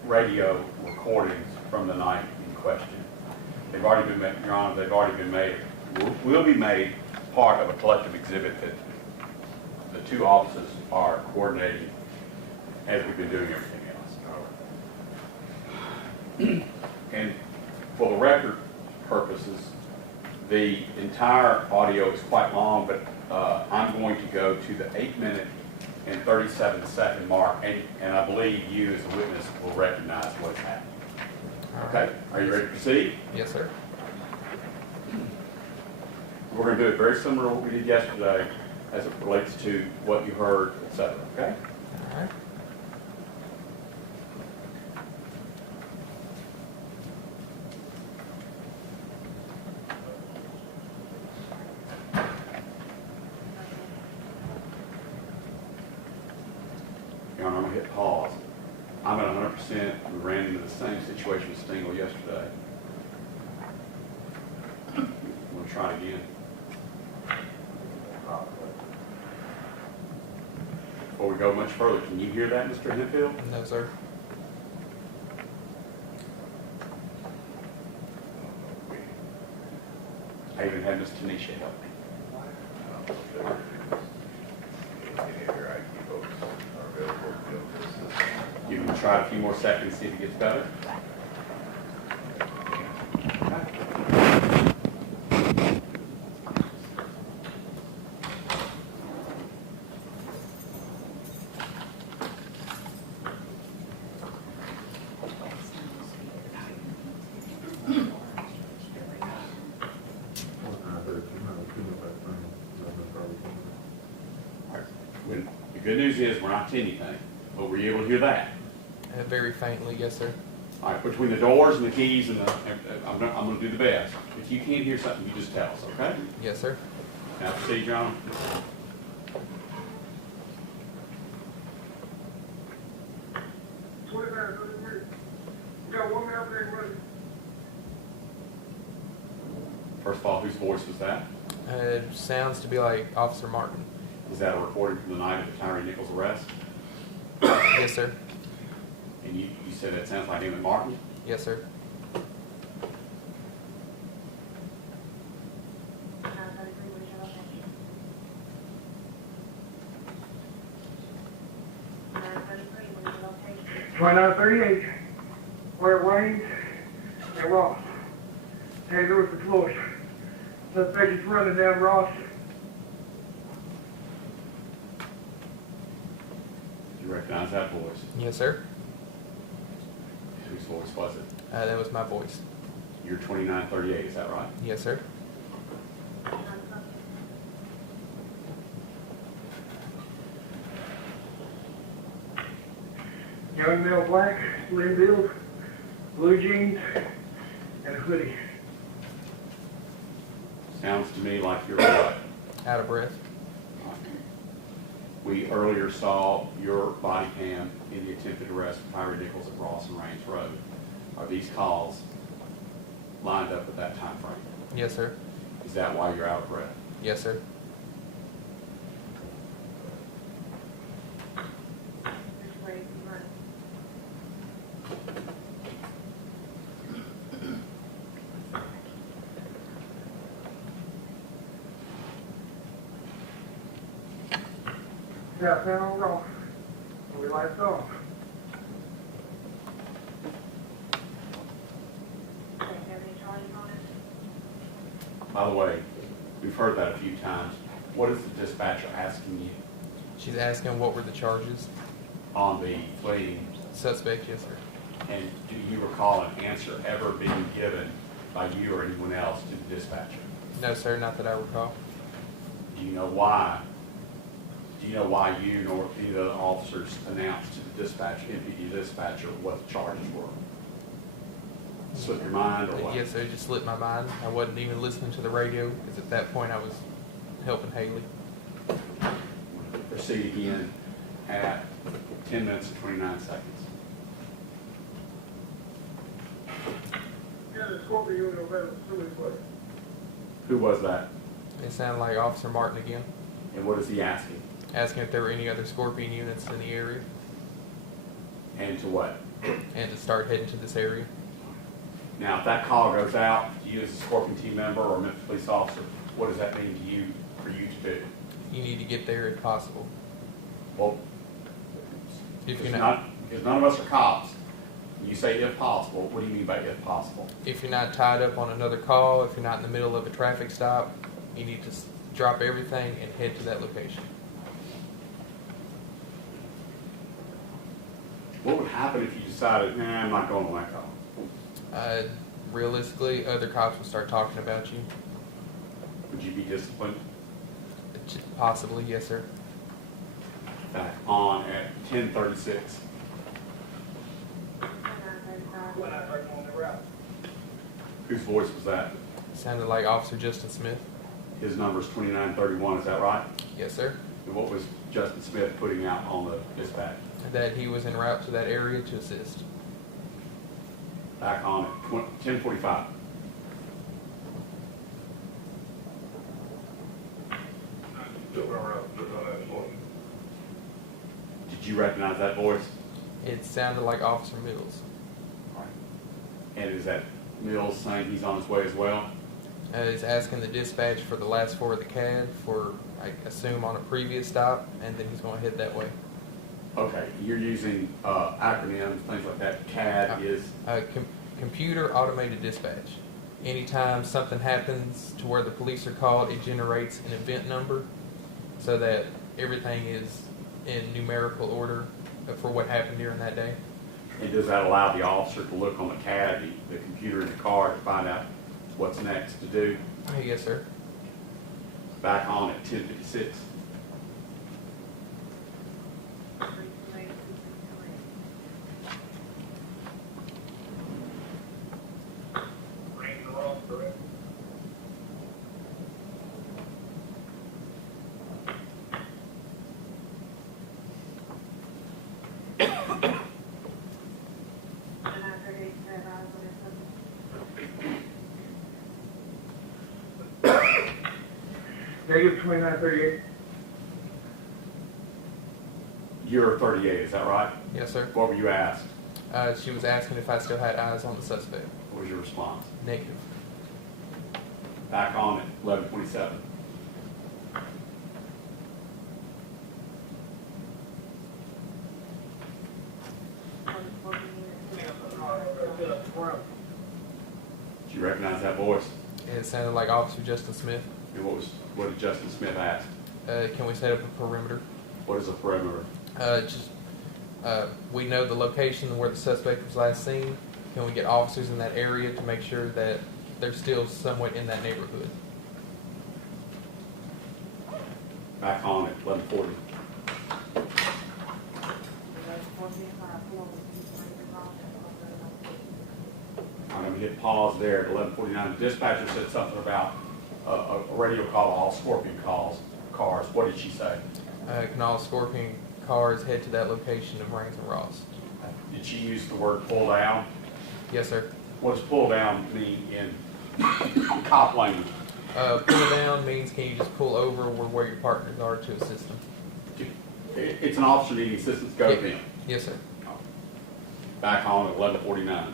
radio recordings from the night in question. They've already been made, Your Honor, they've already been made, will be made part of a collective exhibit that the two offices are coordinating as we've been doing everything else. And for the record purposes, the entire audio is quite long, but I'm going to go to the 8-minute and 37-second mark, and I believe you as a witness will recognize what's happening. Okay, are you ready to proceed? Yes, sir. We're going to do it very similar to what we did yesterday as it relates to what you heard, et cetera, okay? All right. Your Honor, I'm going to hit pause. I'm at 100%. We ran into the same situation with Stingle yesterday. We'll try it again. Before we go much further, can you hear that, Mr. Hemphill? No, sir. I even had Miss Tanisha help me. You can try it a few more seconds, see if it gets better. The good news is we're not to anything, but were you able to hear that? Very faintly, yes, sir. All right, between the doors and the keys and the, I'm going to do the best. If you can't hear something, you just tell us, okay? Yes, sir. Now proceed, John. First of all, whose voice was that? It sounds to be like Officer Martin. Is that a recording from the night of the Tyre Nichols arrest? Yes, sir. And you said that sounds like him and Martin? Yes, sir. Twenty-nine 38, where Wayne and Ross. Hey, there was the Floyd. Suspect is running down Ross. Do you recognize that voice? Yes, sir. Whose voice was it? That was my voice. You're 2938, is that right? Yes, sir. Young male, black, slim build, blue jeans, and a hoodie. Sounds to me like you're what? Out of breath. We earlier saw your body cam in the attempted arrest of Tyre Nichols at Ross and Range Road. Are these calls lined up at that time frame? Yes, sir. Is that why you're out of breath? Yes, sir. Southbound on Ross. We lights off. By the way, we've heard that a few times. What is the dispatcher asking you She's asking what were the charges? on the fleeing? Suspect, yes, sir. And do you recall an answer ever being given by you or anyone else to the dispatcher? No, sir, not that I recall. Do you know why? Do you know why you nor any of the other officers announced to the dispatcher, MPD dispatcher, what the charges were? Slip your mind or what? Yes, sir, it just slipped my mind. I wasn't even listening to the radio because at that point I was helping Haley. Proceed again at 10 minutes and 29 seconds. Yeah, the Scorpio unit over at the sewage place. Who was that? It sounded like Officer Martin again, And what is he asking? asking if there were any other Scorpion units in the area And to what? and to start heading to this area. Now, if that call goes out to you as a Scorpion team member or a Memphis police officer, what does that mean to you, for you to do? You need to get there if possible. Well, If because you're not, none of us are cops. You say if possible, what do you mean by if possible? if you're not tied up on another call, if you're not in the middle of a traffic stop, you need to drop everything and head to that location. What would happen if you decided, nah, I'm not going on that call? Realistically, other cops will start talking about you. Would you be disciplined? Possibly, yes, sir. Back on at 10:36. Whose voice was that? Sounded like Officer Justin Smith. His number's 2931, is that right? Yes, sir. And what was Justin Smith putting out on the dispatch? That he was en route to that area to assist. Back on at 10:45. Did you recognize that voice? It sounded like Officer Mills. And is that Mills saying he's on his way as well? He's asking the dispatch for the last four of the CAD for, I assume, on a previous stop, and then he's going to head that way. Okay, you're using acronyms, things like that. CAD is? Computer automated dispatch. Anytime something happens to where the police are called, it generates an event number so that everything is in numerical order for what happened during that day. And does that allow the officer to look on the CAD, the computer in the car, to find out what's next to do? Yes, sir. Back on at 10:56. Negative 2938. You're 38, is that right? Yes, sir. What were you asked? She was asking if I still had eyes on the suspect. What was your response? Negative. Back on at 11:27. Did you recognize that voice? It sounded like Officer Justin Smith. And what did Justin Smith ask? Can we set up a perimeter? What is a perimeter? We know the location where the suspect was last seen. can we get officers in that area to make sure that they're still somewhat in that neighborhood? Back on at 11:40. I'm going to hit pause there at 11:49. The dispatcher said something about a radio call, all Scorpion cars. What did she say? Can all Scorpion cars head to that location of Ranks and Ross? Did she use the word pull down? Yes, sir. What does pull down mean in cop language? Pull down means can you just pull over where your partners are to assist them? It's an officer needing assistance. Go to them. Yes, sir. Back on at 11:49.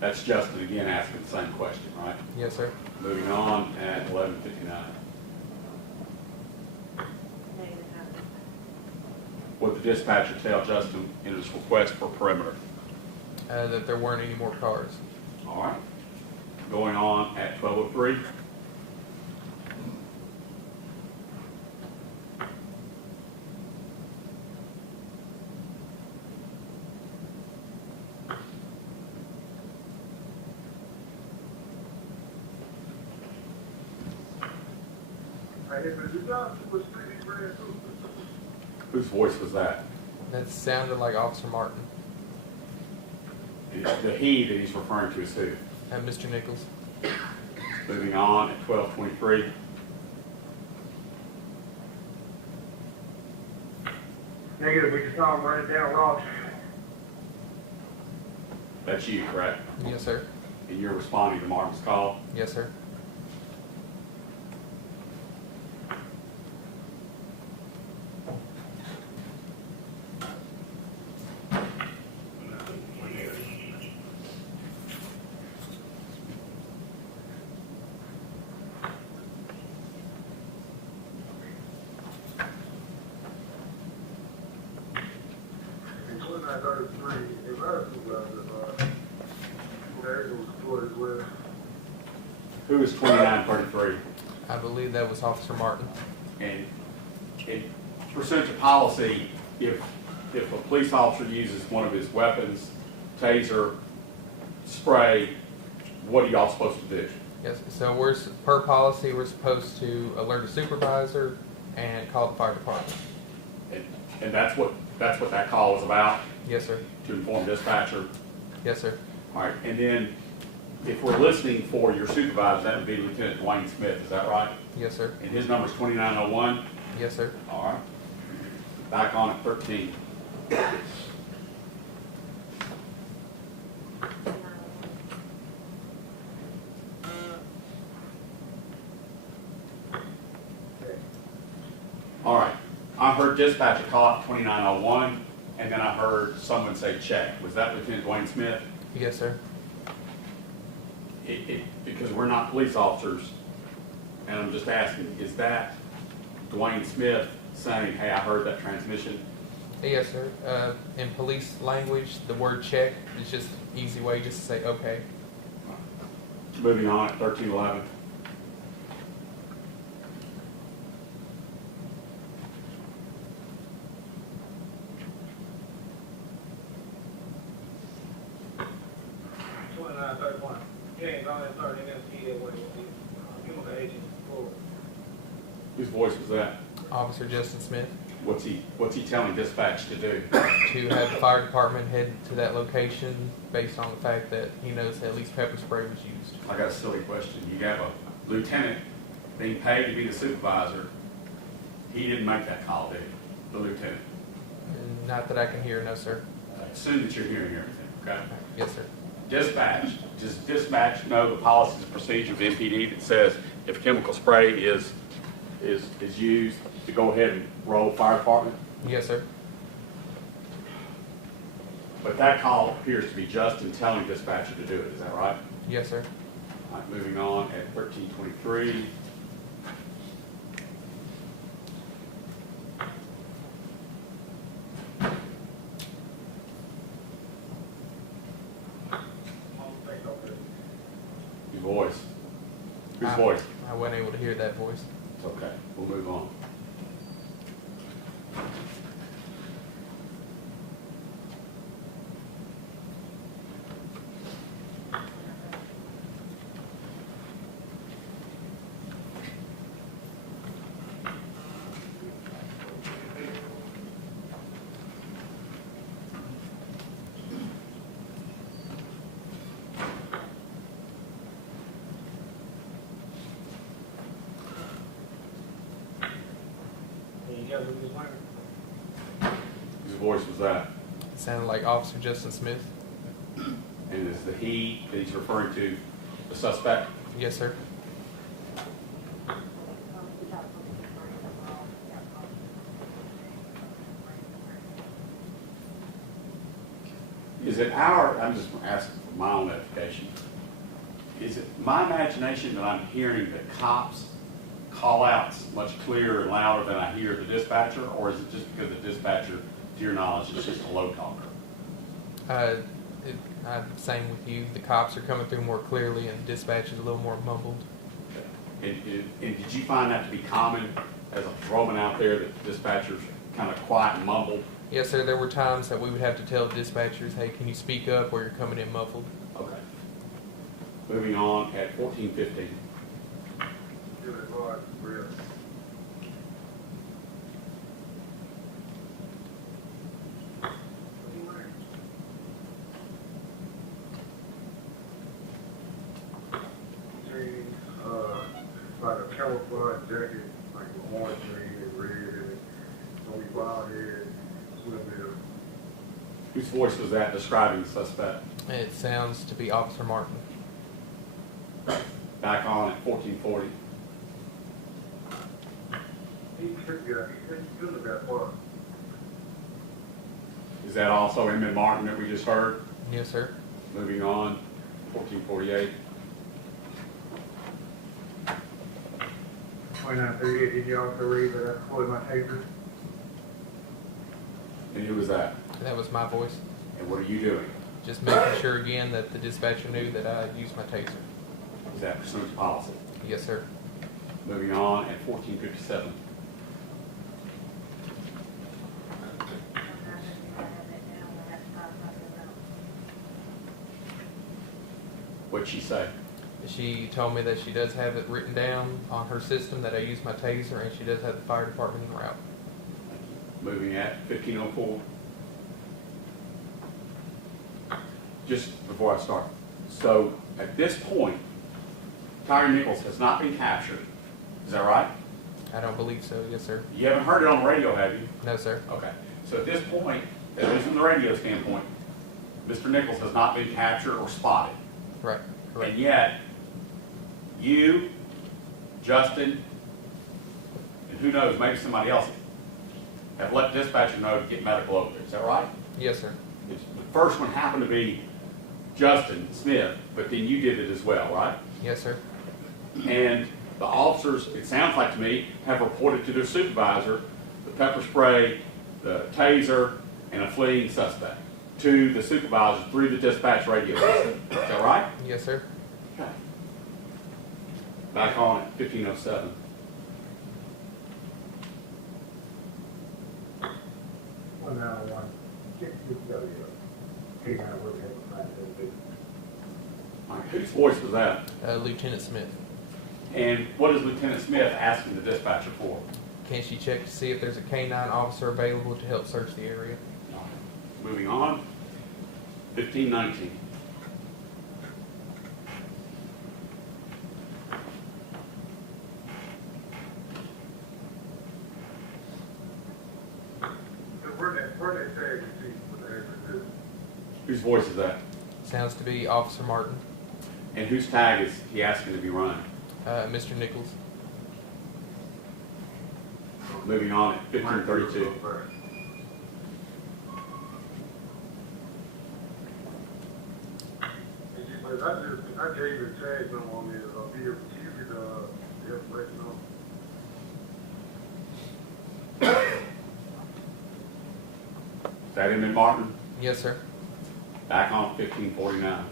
That's Justin again asking the same question, right? Yes, sir. Moving on at 11:59. What did the dispatcher tell Justin in his request for perimeter? That there weren't any more cars. All right. Going on at 12:03. Whose voice was that? That sounded like Officer Martin. The he that he's referring to is who? Mr. Nichols. Moving on at 12:23. Negative, we just saw him running down rocks. That's you, correct? Yes, sir. And you're responding to Martin's call? Yes, sir. Who is 2933? I believe that was Officer Martin. And pursuant to policy, if a police officer uses one of his weapons, taser, spray, what are y'all supposed to do? Yes, so per policy, we're supposed to alert a supervisor and call the fire department. And that's what that call was about? Yes, sir. To inform dispatcher? Yes, sir. All right, and then if we're listening for your supervisor, that would be Lieutenant Dwayne Smith, is that right? Yes, sir. And his number is 2901? Yes, sir. All right. Back on at 13. All right. I heard dispatcher call out 2901, and then I heard someone say check. Was that Lieutenant Dwayne Smith? Yes, sir. Because we're not police officers, and I'm just asking, is that Dwayne Smith saying, hey, I heard that transmission? Yes, sir. In police language, the word check is just an easy way just to say okay. Moving on at 1311. Whose voice was that? Officer Justin Smith. What's he telling dispatch to do? To have the fire department head to that location based on the fact that he knows that at least pepper spray was used. I got a silly question. You have a lieutenant being paid to be the supervisor. He didn't make that call, did he? The lieutenant. Not that I can hear, no, sir. I assume that you're hearing everything, okay? Yes, sir. Dispatch. Does dispatch know the policies and procedure of MPD that says if chemical spray is used to go ahead and roll fire department? Yes, sir. But that call appears to be Justin telling dispatcher to do it. Is that right? Yes, sir. All right, moving on at 1323. Your voice. Whose voice? I wasn't able to hear that voice. It's okay. We'll move on. Whose voice was that? It sounded like Officer Justin Smith. And is the he that he's referring to the suspect? Yes, sir. Is it our, I'm just asking for my own edification, is it my imagination that I'm hearing the cops call outs much clearer and louder than I hear the dispatcher, or is it just because the dispatcher, to your knowledge, is just a low talker? Same with you. The cops are coming through more clearly, and the dispatch is a little more mumbled. And did you find that to be common as a roaming out there, that dispatchers kind of quiet and mumbled? Yes, sir. There were times that we would have to tell dispatchers, hey, can you speak up, or you're coming in muffled. Okay. Moving on at 14:15. Like a camouflage jacket, like an orange, green, and red, and only wild head, swim there. Whose voice was that describing the suspect? It sounds to be Officer Martin. Back on at 14:40. He should have got far. Is that also Emmett Martin that we just heard? Yes, sir. Moving on, 14:48. 29:38, did you also read that I deployed my taser? And who was that? That was my voice. And what are you doing? Just making sure again that the dispatcher knew that I used my taser. Is that pursuant to policy? Yes, sir. Moving on at 14:57. What'd she say? She told me that she does have it written down on her system that I use my taser, and she does have the fire department en route. Moving at 15:04. Just before I start. So at this point, Tyre Nichols has not been captured. Is that right? I don't believe so. Yes, sir. You haven't heard it on the radio, have you? No, sir. Okay. So at this point, at least from the radio standpoint, Mr. Nichols has not been captured or spotted. Right. Correct. And yet, you, Justin, and who knows, maybe somebody else, have let dispatcher know to get medical over there. Is that right? Yes, sir. The first one happened to be Justin Smith, but then you did it as well, right? Yes, sir. And the officers, it sounds like to me, have reported to their supervisor the pepper spray, the taser, and a fleeing suspect to the supervisor through the dispatch radio system. Is that right? Yes, sir. Okay. Back on at 15:07. All right, whose voice was that? Lieutenant Smith. And what is Lieutenant Smith asking the dispatcher for? Can she check to see if there's a canine officer available to help search the area? Moving on, 15:19. Whose voice is that? Sounds to be Officer Martin. And whose tag is he asking to be run? Mr. Nichols. Moving on at 15:32. I gave you a tag number on there. Be able to give you the information on. Is that Emmett Martin? Yes, sir. Back on 15:49.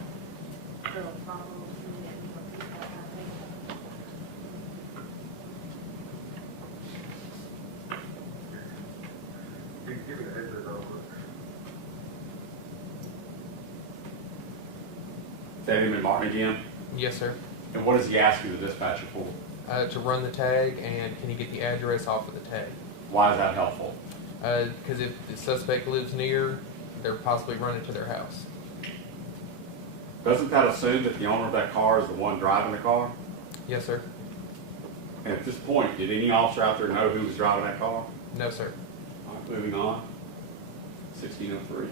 give me the address over. Say him in Martin again. Yes, sir. And what does he ask you, the dispatcher, for? To run the tag, and can you get the address off of the tag? Why is that helpful? Because if the suspect lives near, they're possibly running to their house. Doesn't that assume that the owner of that car is the one driving the car? Yes, sir. And at this point, did any officer out there know who was driving that car? No, sir. All right, moving on. 1603.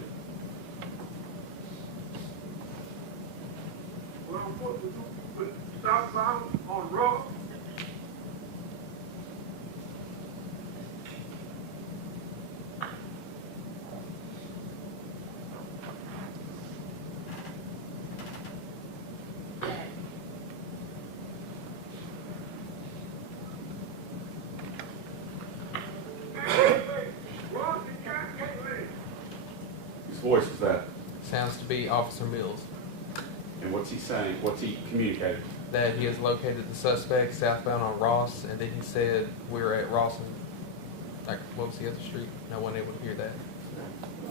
Well, put southbound on Rock. Whose voice is that? Sounds to be Officer Mills. And what's he saying? What's he communicating? That he has located the suspect southbound on Ross, and then he said we were at Ross and, like, what was the other street? No one able to hear that.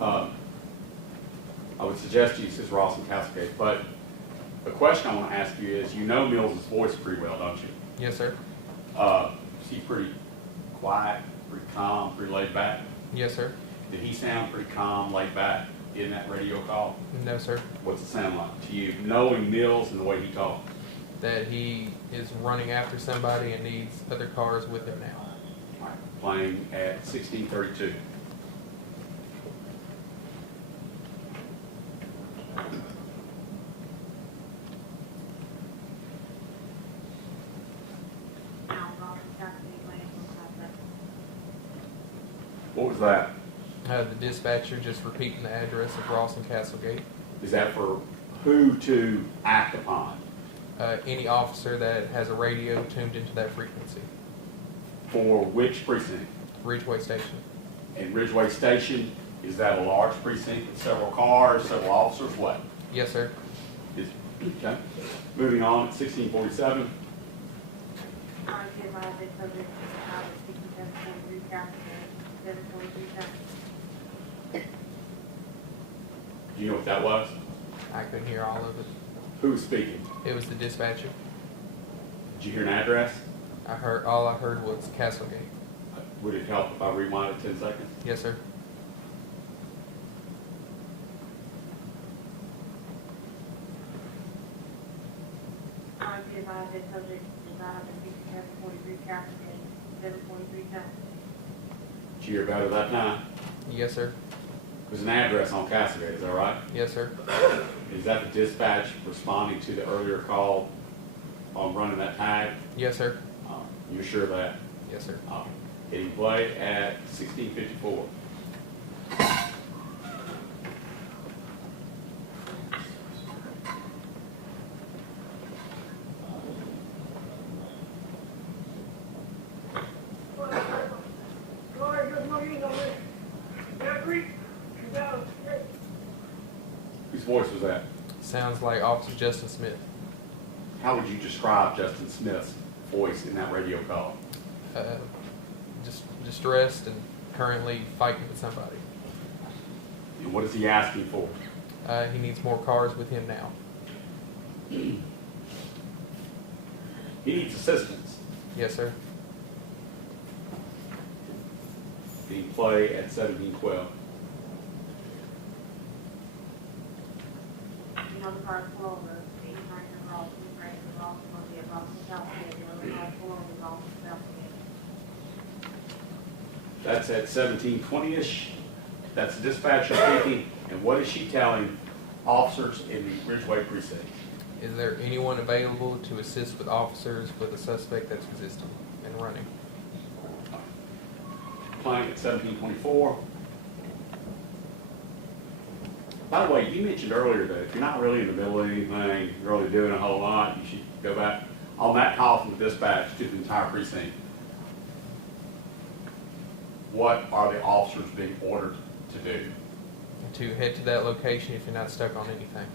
I would suggest he says Ross and Cascade, but the question I want to ask you is, you know Mills' voice pretty well, don't you? Yes, sir. Is he pretty quiet, pretty calm, pretty laid back? Yes, sir. Did he sound pretty calm, laid back in that radio call? No, sir. What's it sound like to you, knowing Mills and the way he talked? That he is running after somebody and needs other cars with him now. All right, playing at 1632. What was that? The dispatcher just repeating the address of Ross and Castlegate. Is that for who to act upon? Any officer that has a radio tuned into that frequency. For which precinct? Ridgeway Station. And Ridgeway Station, is that a large precinct with several cars, several officers, what? Yes, sir. Okay. Moving on, 1647. Do you know what that was? I couldn't hear all of it. Who was speaking? It was the dispatcher. Did you hear an address? All I heard was Castlegate. Would it help if I rewind it 10 seconds? Yes, sir. Did you hear better that time? Yes, sir. There's an address on Cascade, is that right? Yes, sir. Is that the dispatch responding to the earlier call on running that tag? Yes, sir. You're sure of that? Yes, sir. Hitting play at 1654. Whose voice was that? Sounds like Officer Justin Smith. How would you describe Justin Smith's voice in that radio call? Just distressed and currently fighting with somebody. And what is he asking for? He needs more cars with him now. He needs assistance. Yes, sir. Being play at 1712. That's at 1720-ish. That's the dispatcher speaking. And what is she telling officers in the Ridgeway precinct? Is there anyone available to assist with officers with a suspect that's resisting and running? Playing at 1724. By the way, you mentioned earlier that if you're not really in the middle of anything, you're really doing a whole lot, you should go back on that call from the dispatch to the entire precinct. What are the officers being ordered to do? To head to that location if you're not stuck on anything.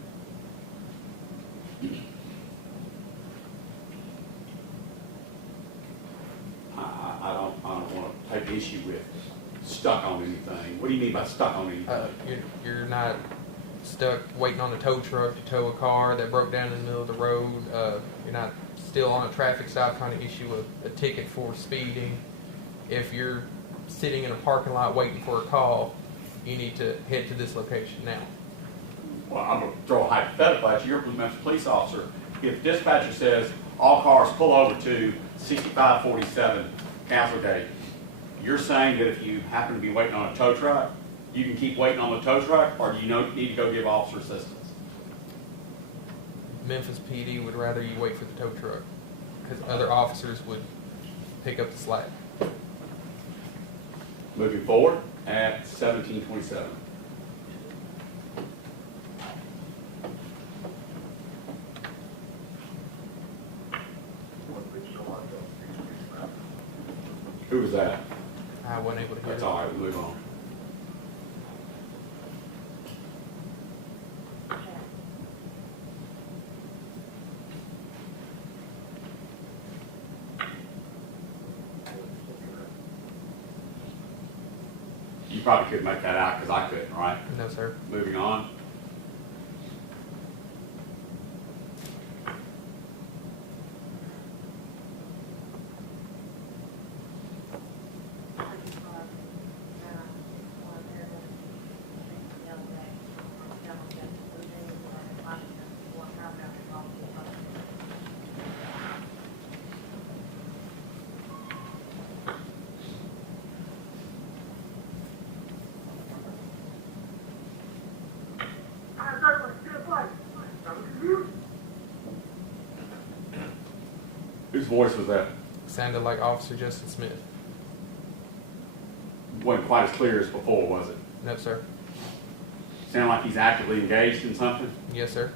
I don't want to take issue with stuck on anything. What do you mean by stuck on anything? You're not stuck waiting on a tow truck to tow a car that broke down in the middle of the road. You're not still on a traffic stop trying to issue a ticket for speeding. If you're sitting in a parking lot waiting for a call, you need to head to this location now. Well, I'm going to throw a hypothetical at you. You're a Memphis police officer. If dispatcher says all cars pull over to 6547 Castlegate, you're saying that if you happen to be waiting on a tow truck, you can keep waiting on the tow truck, or do you need to go give officer assistance? Memphis PD would rather you wait for the tow truck because other officers would pick up the slack. Moving forward at 1727. Who was that? I wasn't able to hear. That's all right, we'll move on. You probably couldn't make that out because I couldn't, right? No, sir. Moving on. Whose voice was that? Sounded like Officer Justin Smith. Wasn't quite as clear as before, was it? No, sir. Sound like he's actively engaged in something? Yes, sir.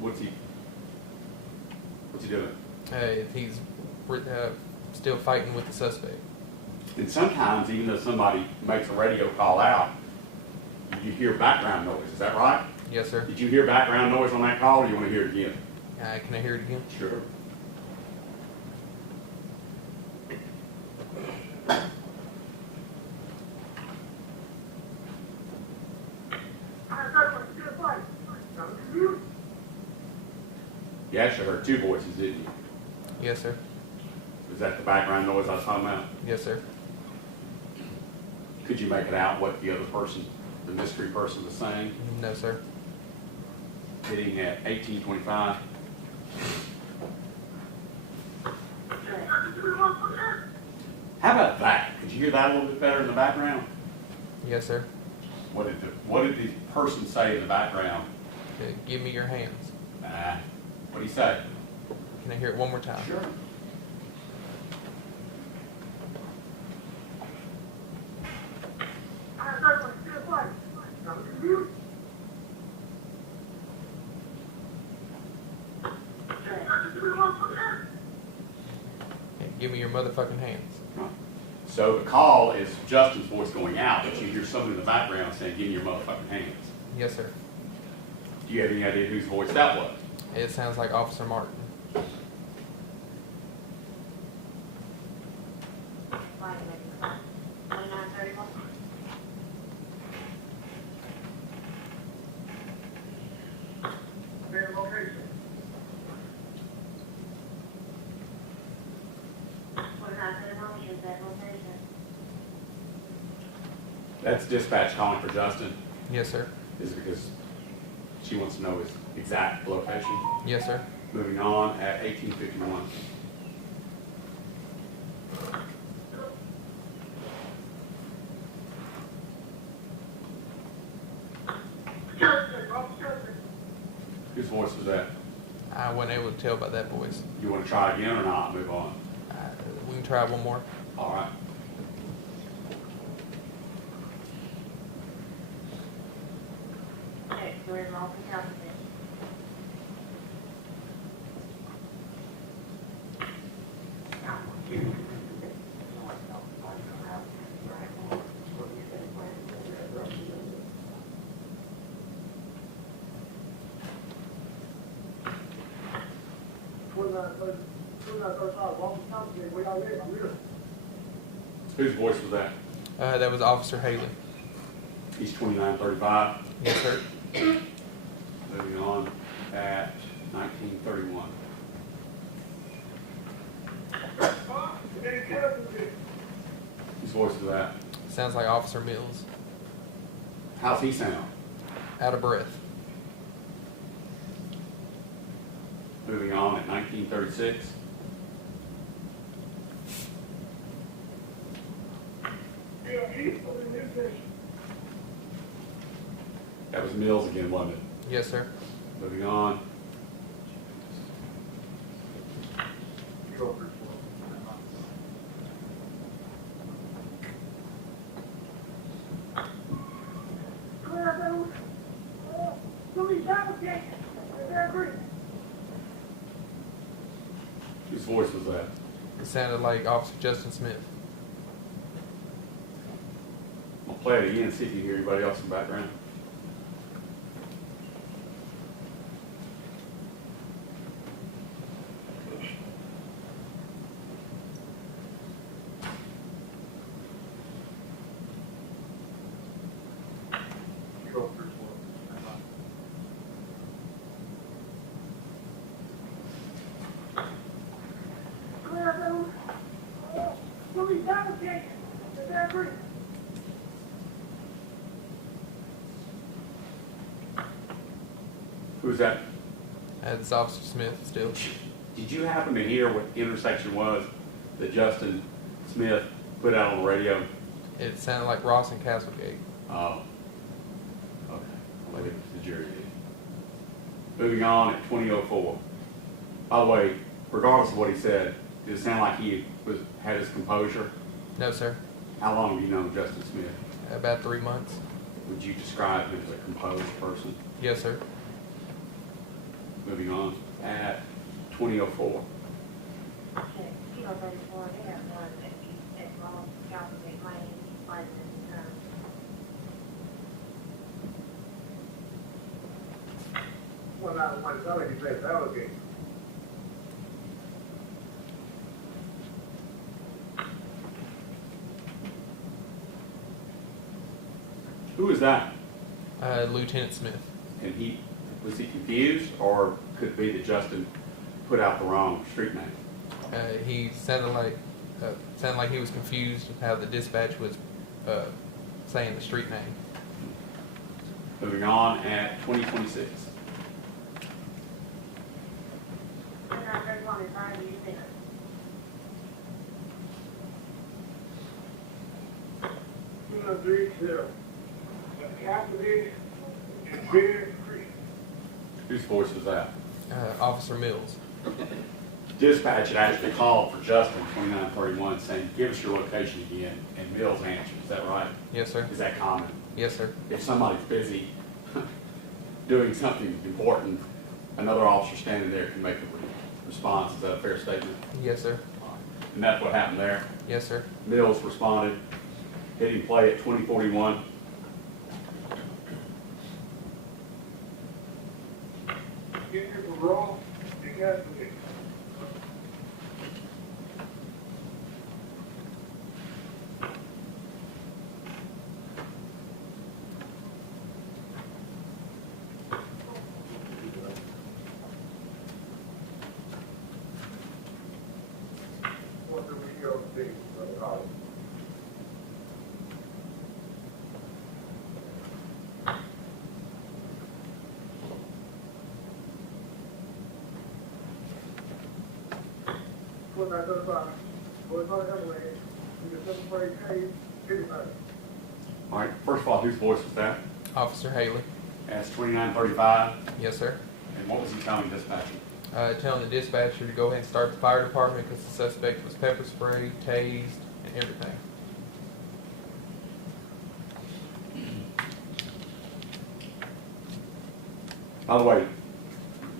What's he doing? He's still fighting with the suspect. And sometimes, even though somebody makes a radio call out, you hear background noise. Is that right? Yes, sir. Did you hear background noise on that call, or do you want to hear it again? Can I hear it again? Sure. You actually heard two voices, didn't you? Yes, sir. Was that the background noise I was talking about? Yes, sir. Could you make it out what the other person, the mystery person, was saying? No, sir. Hitting at 1825. How about that? Could you hear that a little bit better in the background? Yes, sir. What did the person say in the background? Give me your hands. What did he say? Can I hear it one more time? Sure. Give me your motherfucking hands. So the call is Justin's voice going out, but you hear someone in the background saying, "Give me your motherfucking hands." Yes, sir. Do you have any idea whose voice that was? It sounds like Officer Martin. That's dispatch calling for Justin. Yes, sir. Is it because she wants to know his exact location? Yes, sir. Moving on at 1851. Whose voice was that? I wasn't able to tell by that voice. You want to try again or not? Move on. We can try one more. All right. Whose voice was that? That was Officer Haley. He's 2935. Yes, sir. Moving on at 1931. Whose voice is that? Sounds like Officer Mills. How's he sound? Out of breath. Moving on at 1936. That was Mills again, wasn't it? Yes, sir. Moving on. Whose voice was that? It sounded like Officer Justin Smith. I'll play it again, see if you hear anybody else in the background. Who's that? That's Officer Smith still. Did you happen to hear what the intersection was that Justin Smith put out on the radio? It sounded like Ross and Castlegate. Oh. Okay. I'll leave it to the jury. Moving on at 2004. By the way, regardless of what he said, did it sound like he had his composure? No, sir. How long have you known Justin Smith? About 3 months. Would you describe him as a composed person? Yes, sir. Moving on at 2004. Who is that? Lieutenant Smith. And was he confused, or could it be that Justin put out the wrong street name? He sounded like he was confused with how the dispatch was saying the street name. Moving on at 2026. Whose voice was that? Officer Mills. Dispatch had actually called for Justin 2931 saying, give us your location again, and Mills answered. Is that right? Yes, sir. Is that common? Yes, sir. If somebody's busy doing something important, another officer standing there can make a response. Is that a fair statement? Yes, sir. And that's what happened there? Yes, sir. Mills responded, hitting play at 2041. All right, first of all, whose voice was that? Officer Haley. That's 2935. Yes, sir. And what was he telling dispatcher? Telling the dispatcher to go ahead and start the fire department because the suspect was pepper sprayed, tased, and everything. By the way,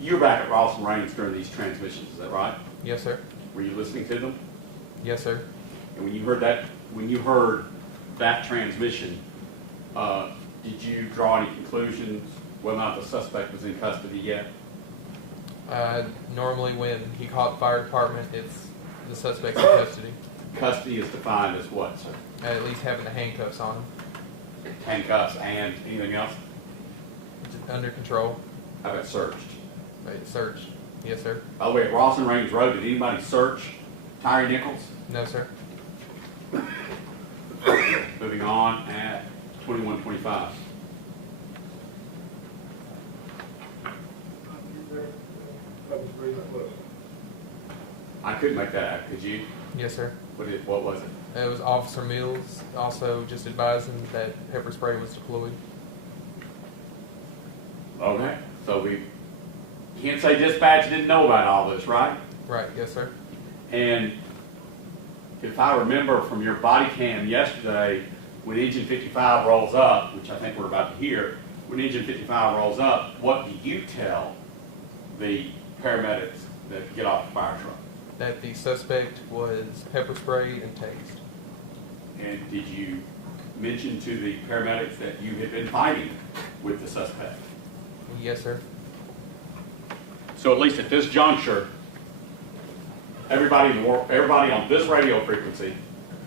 you were back at Ross and Raines during these transmissions, is that right? Yes, sir. Were you listening to them? Yes, sir. And when you heard that transmission, did you draw any conclusions whether or not the suspect was in custody yet? Normally when he called the fire department, it's the suspect's in custody. Custody is defined as what, sir? At least having the handcuffs on him. Handcuffs and anything else? Just under control. How about searched? Searched. Yes, sir. By the way, at Rawson Range Road, did anybody search Tyre Nichols? No, sir. Moving on at 2125. I couldn't make that out, could you? Yes, sir. What was it? It was Officer Mills also just advising that pepper spray was deployed. Okay, so we can't say dispatch didn't know about all this, right? Right, yes, sir. And if I remember from your body cam yesterday, when engine 55 rolls up, which I think we're about to hear, when engine 55 rolls up, what do you tell the paramedics that get off the fire truck? That the suspect was pepper sprayed and tased. And did you mention to the paramedics that you had been fighting with the suspect? Yes, sir. So at least at this juncture, everybody in the world, everybody on this radio frequency,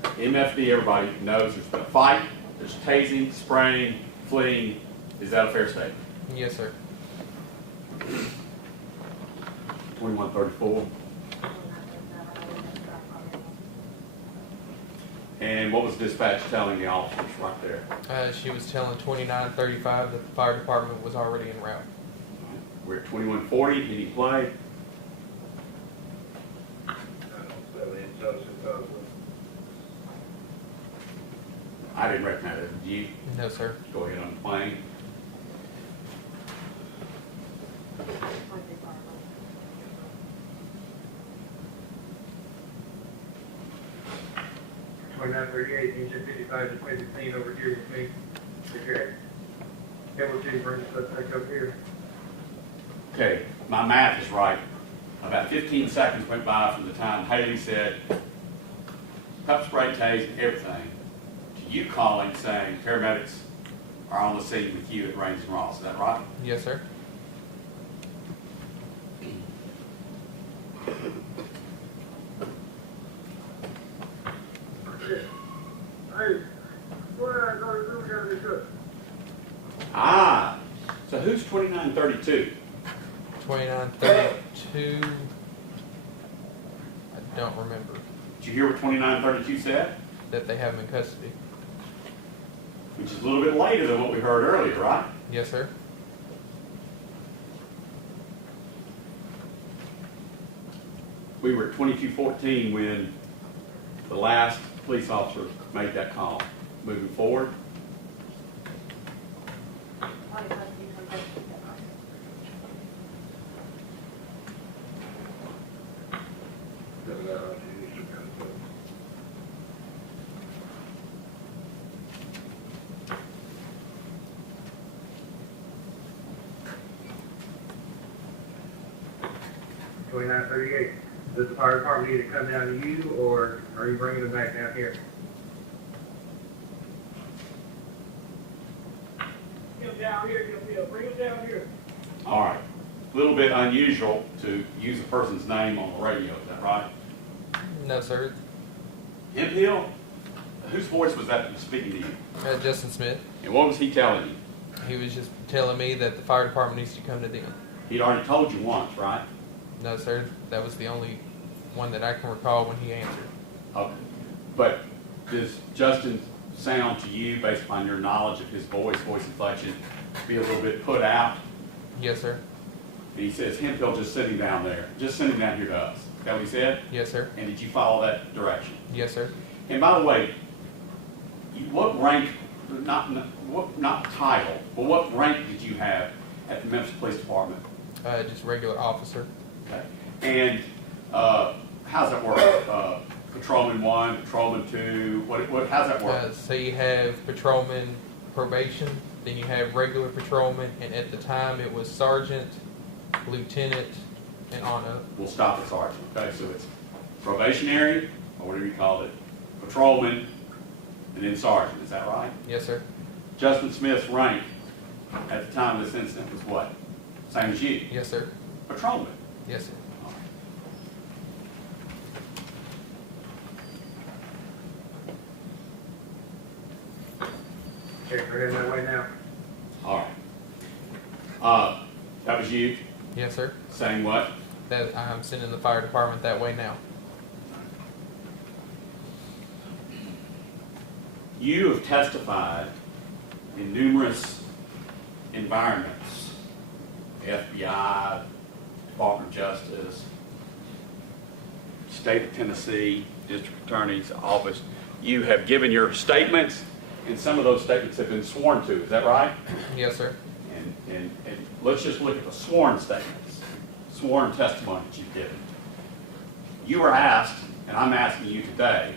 MFD, everybody knows there's been a fight, there's tasing, spraying, fleeing. Is that a fair statement? Yes, sir. 2134. And what was dispatch telling the officers right there? She was telling 2935 that the fire department was already en route. We're at 2140. Did he play? I didn't recognize it. Did you? No, sir. Go ahead on the plane. Engine 55 just made the scene over here with me. Okay. Camel 2 brings the suspect up here. Okay, my math is right. About 15 seconds went by from the time Haley said, pepper spray, tase, everything, to you calling saying paramedics are on the scene with you at Range and Ross. Is that right? Yes, sir. Ah, so who's 2932? 2932. I don't remember. Did you hear what 2932 said? That they have him in custody. Which is a little bit later than what we heard earlier, right? Yes, sir. We were at 2214 when the last police officer made that call. Moving forward. Does the fire department need to come down to you, or are you bringing them back down here? Get them down here, bring them down here. All right. A little bit unusual to use a person's name on the radio, is that right? No, sir. Hemphill? Whose voice was that speaking to you? Justin Smith. And what was he telling you? He was just telling me that the fire department needs to come to them. He'd already told you once, right? No, sir. That was the only one that I can recall when he answered. Okay. But does Justin sound to you, based upon your knowledge of his voice inflection, be a little bit put out? Yes, sir. He says, Hemphill just sitting down there, just sitting down here to us. Is that what he said? Yes, sir. And did you follow that direction? Yes, sir. And by the way, what rank, not title, but what rank did you have at the Memphis Police Department? Just regular officer. Okay. And how's that work? Patrolman 1, Patrolman 2, how's that work? So you have patrolman probation, then you have regular patrolman, and at the time it was sergeant, lieutenant, and on up. We'll stop at sergeant. Okay, so it's probationary, or whatever you call it, patrolman, and then sergeant. Is that right? Yes, sir. Justin Smith's rank at the time of this incident was what? Same as you? Yes, sir. Patrolman. Yes, sir. Okay, we're heading that way now. All right. That was you Yes, sir. saying what? That I'm sending the fire department that way now. You have testified in numerous environments, FBI, Department of Justice, State of Tennessee, District Attorney's Office. You have given your statements, and some of those statements have been sworn to. Is that right? Yes, sir. And let's just look at the sworn statements, sworn testimony that you've given. You were asked, and I'm asking you today,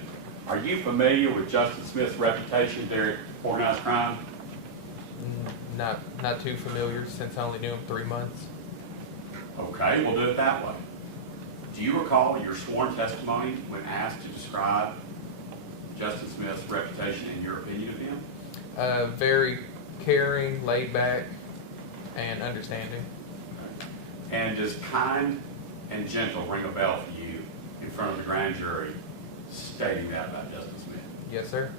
are you familiar with Justin Smith's reputation there at organized crime? Not too familiar since I only knew him 3 months. Okay, we'll do it that way. Do you recall your sworn testimony when asked to describe Justin Smith's reputation and your opinion of him? Very caring, laid back, and understanding. And does kind and gentle ring a bell for you in front of the grand jury stating that about Justin Smith? Yes, sir.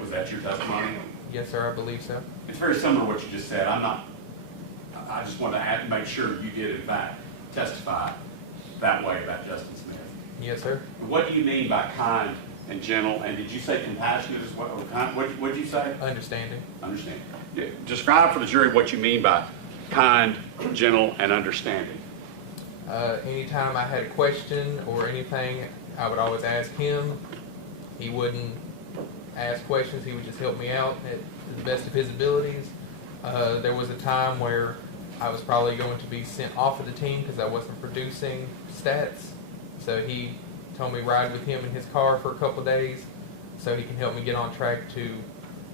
Was that your testimony? Yes, sir, I believe so. It's very similar to what you just said. I just want to make sure you did in fact testify that way about Justin Smith. Yes, sir. What do you mean by kind and gentle? And did you say compassionate as well? What did you say? Understanding. Understanding. Yeah. Describe for the jury what you mean by kind, gentle, and understanding. Anytime I had a question or anything, I would always ask him. He wouldn't ask questions. He would just help me out at the best of his abilities. There was a time where I was probably going to be sent off of the team because I wasn't producing stats. So he told me ride with him in his car for a couple of days so he can help me get on track to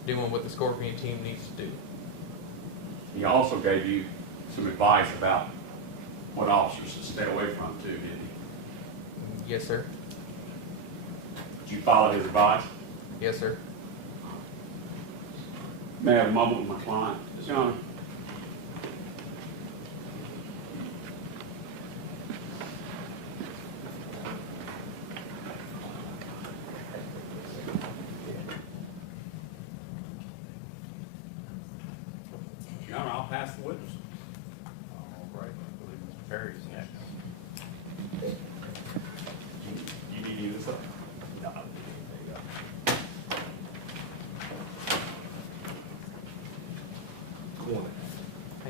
doing what the Scorpion team needs to do. He also gave you some advice about what officers to stay away from too, didn't he? Yes, sir. Did you follow his advice? Yes, sir. May I have a moment with my client? Your Honor. Your Honor, I'll pass the witness. All right, I believe Mr. Perry is next. You need to use this up? No, there you go. Good morning.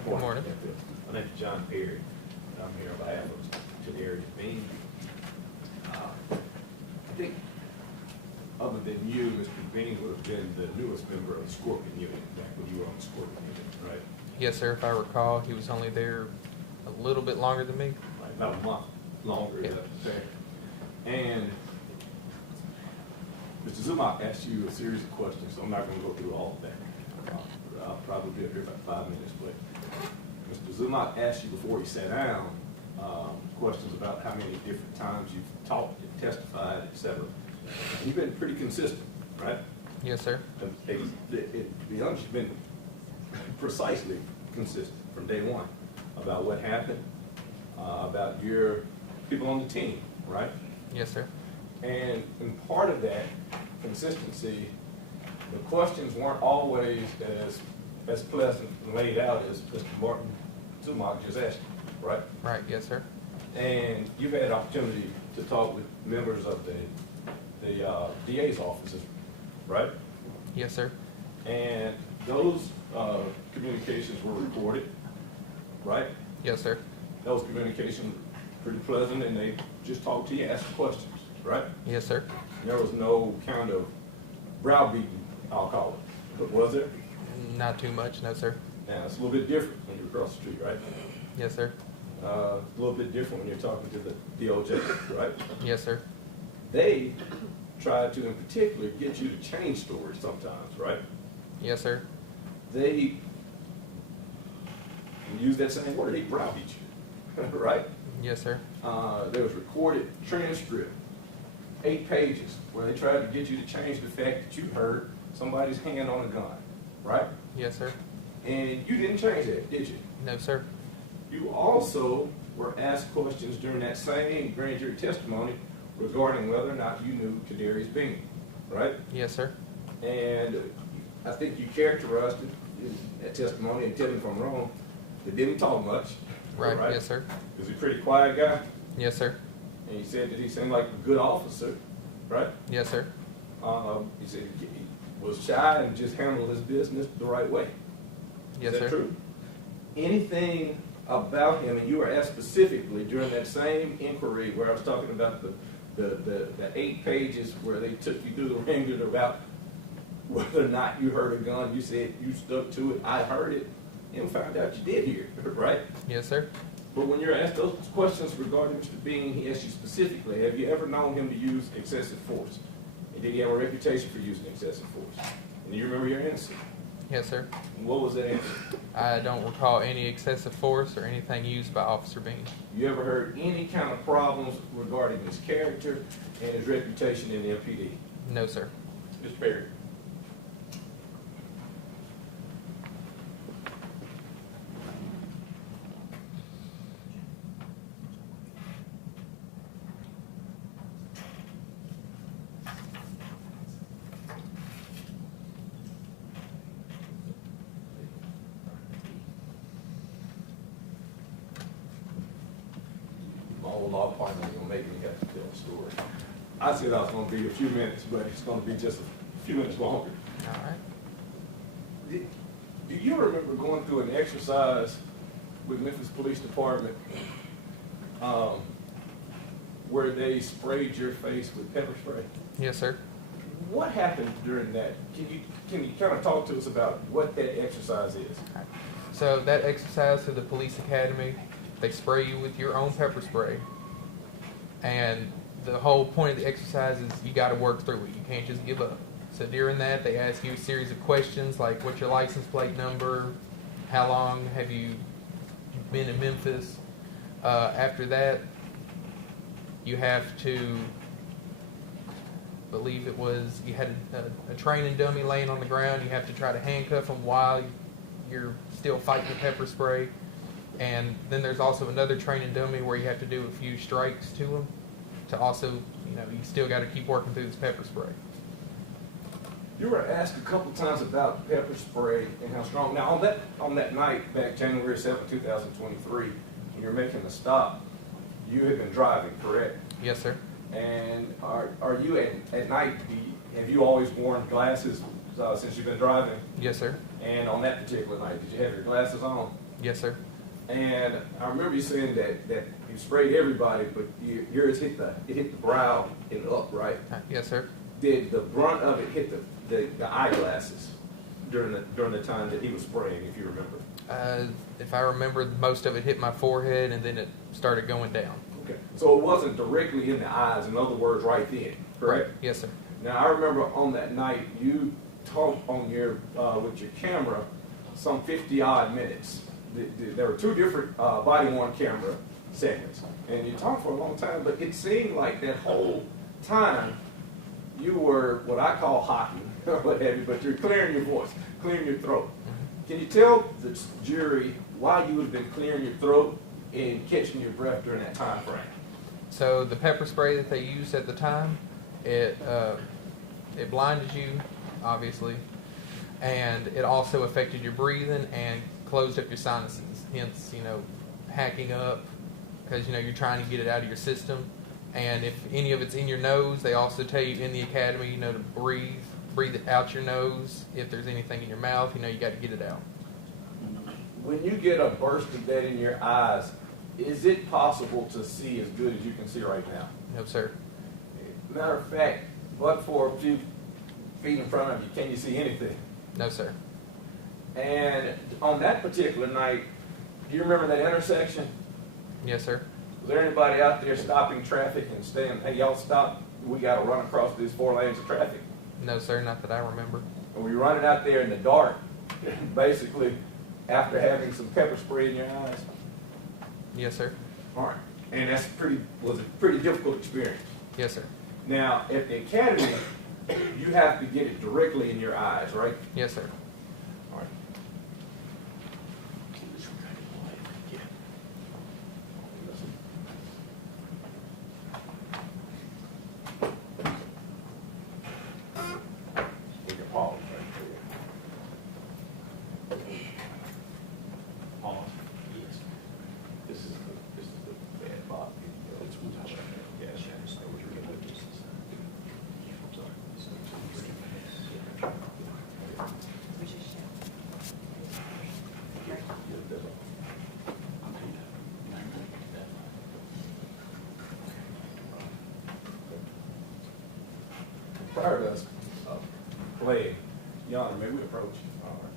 Good morning. My name is John Perry. I'm here on behalf of Tyre Bean. I think other than you, Mr. Bean would have been the newest member of the Scorpion unit back when you were on the Scorpion unit, right? Yes, sir. If I recall, he was only there a little bit longer than me. Like about a month longer, is that fair? And Mr. Zumach asked you a series of questions, so I'm not going to go through all of that. I'll probably be up here about 5 minutes, but Mr. Zumach asked you before he sat down questions about how many different times you've talked and testified, etc. You've been pretty consistent, right? Yes, sir. To be honest, you've been precisely consistent from day one about what happened, about your people on the team, right? Yes, sir. And part of that consistency, the questions weren't always as pleasant and laid out as Mr. Martin Zumach just asked you, right? Right, yes, sir. And you've had opportunity to talk with members of the DA's offices, right? Yes, sir. And those communications were recorded, right? Yes, sir. Those communications pretty pleasant, and they just talked to you, asked questions, right? Yes, sir. There was no kind of browbeating, I'll call it. But was there? Not too much, no, sir. Now, it's a little bit different when you're across the street, right? Yes, sir. A little bit different when you're talking to the DOJ, right? Yes, sir. They try to, in particular, get you to change stories sometimes, right? Yes, sir. They use that same word, they browbeat you, right? Yes, sir. There was recorded transcript, 8 pages, where they tried to get you to change the fact that you heard somebody's hand on a gun, right? Yes, sir. And you didn't change that, did you? No, sir. You also were asked questions during that same grand jury testimony regarding whether or not you knew Kadarius Bean, right? Yes, sir. And I think you characterized it in that testimony, and tell me if I'm wrong, that didn't talk much. Right, yes, sir. Was he a pretty quiet guy? Yes, sir. And you said that he seemed like a good officer, right? Yes, sir. You said he was shy and just handled his business the right way. Yes, Is that sir. true? Anything about him, and you were asked specifically during that same inquiry where I was talking about the 8 pages where they took you through the ringer about whether or not you heard a gun, you said you stuck to it, I heard it, and found out you did hear it, right? Yes, sir. But when you're asked those questions regarding Mr. Bean, he asked you specifically, have you ever known him to use excessive force? And did he have a reputation for using excessive force? And do you remember your answer? Yes, sir. And what was that answer? I don't recall any excessive force or anything used by Officer Bean. You ever heard any kind of problems regarding his character and his reputation in the MPD? No, sir. Mr. Perry. My old law partner is gonna make me have to tell a story. I said I was gonna be a few minutes, but it's gonna be just a few minutes longer. All right. Do you remember going through an exercise with Memphis Police Department where they sprayed your face with pepper spray? Yes, sir. What happened during that? Can you kind of talk to us about what that exercise is? So that exercise through the police academy, they spray you with your own pepper spray. And the whole point of the exercise is you got to work through it. You can't just give up. So during that, they ask you a series of questions like what's your license plate number, how long have you been in Memphis. After that, you have to, I believe it was, you had a training dummy laying on the ground. You have to try to handcuff them while you're still fighting the pepper spray. And then there's also another training dummy where you have to do a few strikes to them to also, you still got to keep working through this pepper spray. You were asked a couple times about pepper spray and how strong. Now, on that night, back January 7th, 2023, when you were making the stop, you had been driving, correct? Yes, sir. And are you at night, have you always worn glasses since you've been driving? Yes, sir. And on that particular night, did you have your glasses on? Yes, sir. And I remember you saying that you sprayed everybody, but yours hit the brow and up, right? Yes, sir. Did the brunt of it hit the eyeglasses during the time that he was spraying, if you remember? If I remember, most of it hit my forehead and then it started going down. Okay. So it wasn't directly in the eyes, in other words, right then, correct? Right. Yes, sir. Now, I remember on that night, you talked on with your camera some 50-odd minutes. There were 2 different body-worn camera segments, and you talked for a long time, but it seemed like that whole time you were what I call hocking, what have you, but you're clearing your voice, clearing your throat. Can you tell the jury why you would have been clearing your throat and catching your breath during that time frame? So the pepper spray that they used at the time, it blinded you, obviously, and it also affected your breathing and closed up your sinuses. Hence, hacking up because you're trying to get it out of your system. And if any of it's in your nose, they also tell you in the academy, to breathe it out your nose. If there's anything in your mouth, you got to get it out. When you get a burst of that in your eyes, is it possible to see as good as you can see right now? No, sir. Matter of fact, but for a few feet in front of you, can you see anything? No, sir. And on that particular night, do you remember that intersection? Yes, sir. Was there anybody out there stopping traffic and saying, hey, y'all stop, we got to run across these 4 lanes of traffic? No, sir, not that I remember. And were you running out there in the dark, basically, after having some pepper spray in your eyes? Yes, sir. All right. And was a pretty difficult experience. Yes, sir. Now, at the academy, you have to get it directly in your eyes, right? Yes, sir. All right. We can pause right there. mean, we approach it. All right.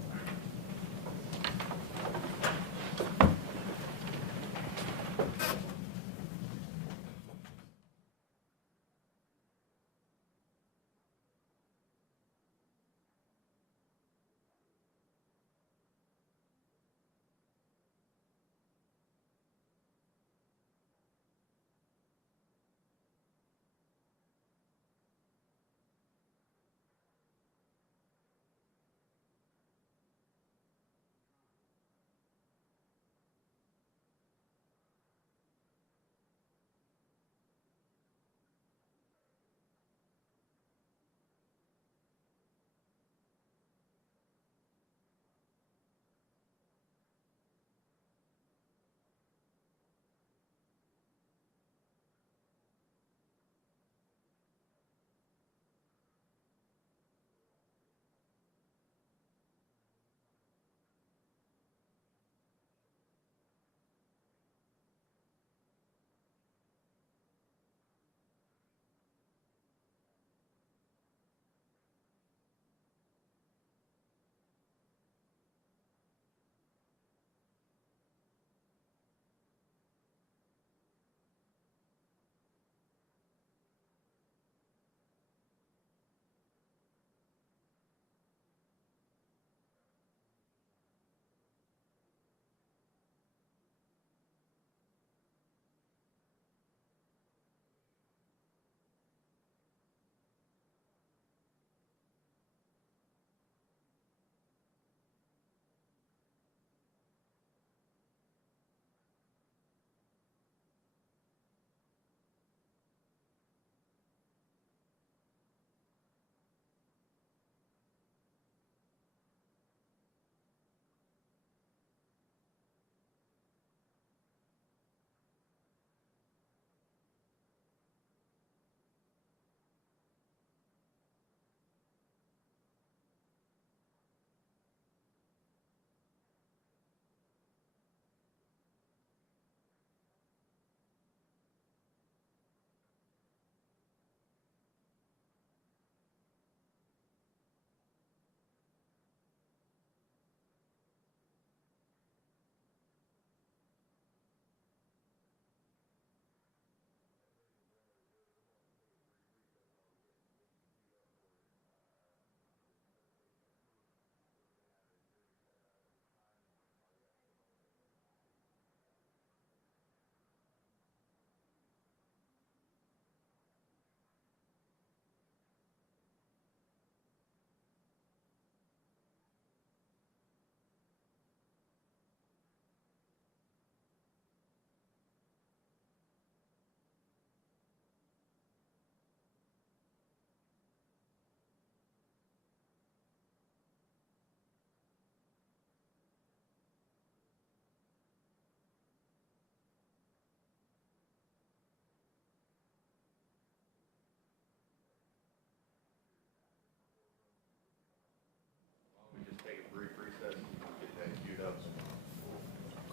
We just take a brief recess and get that queued up.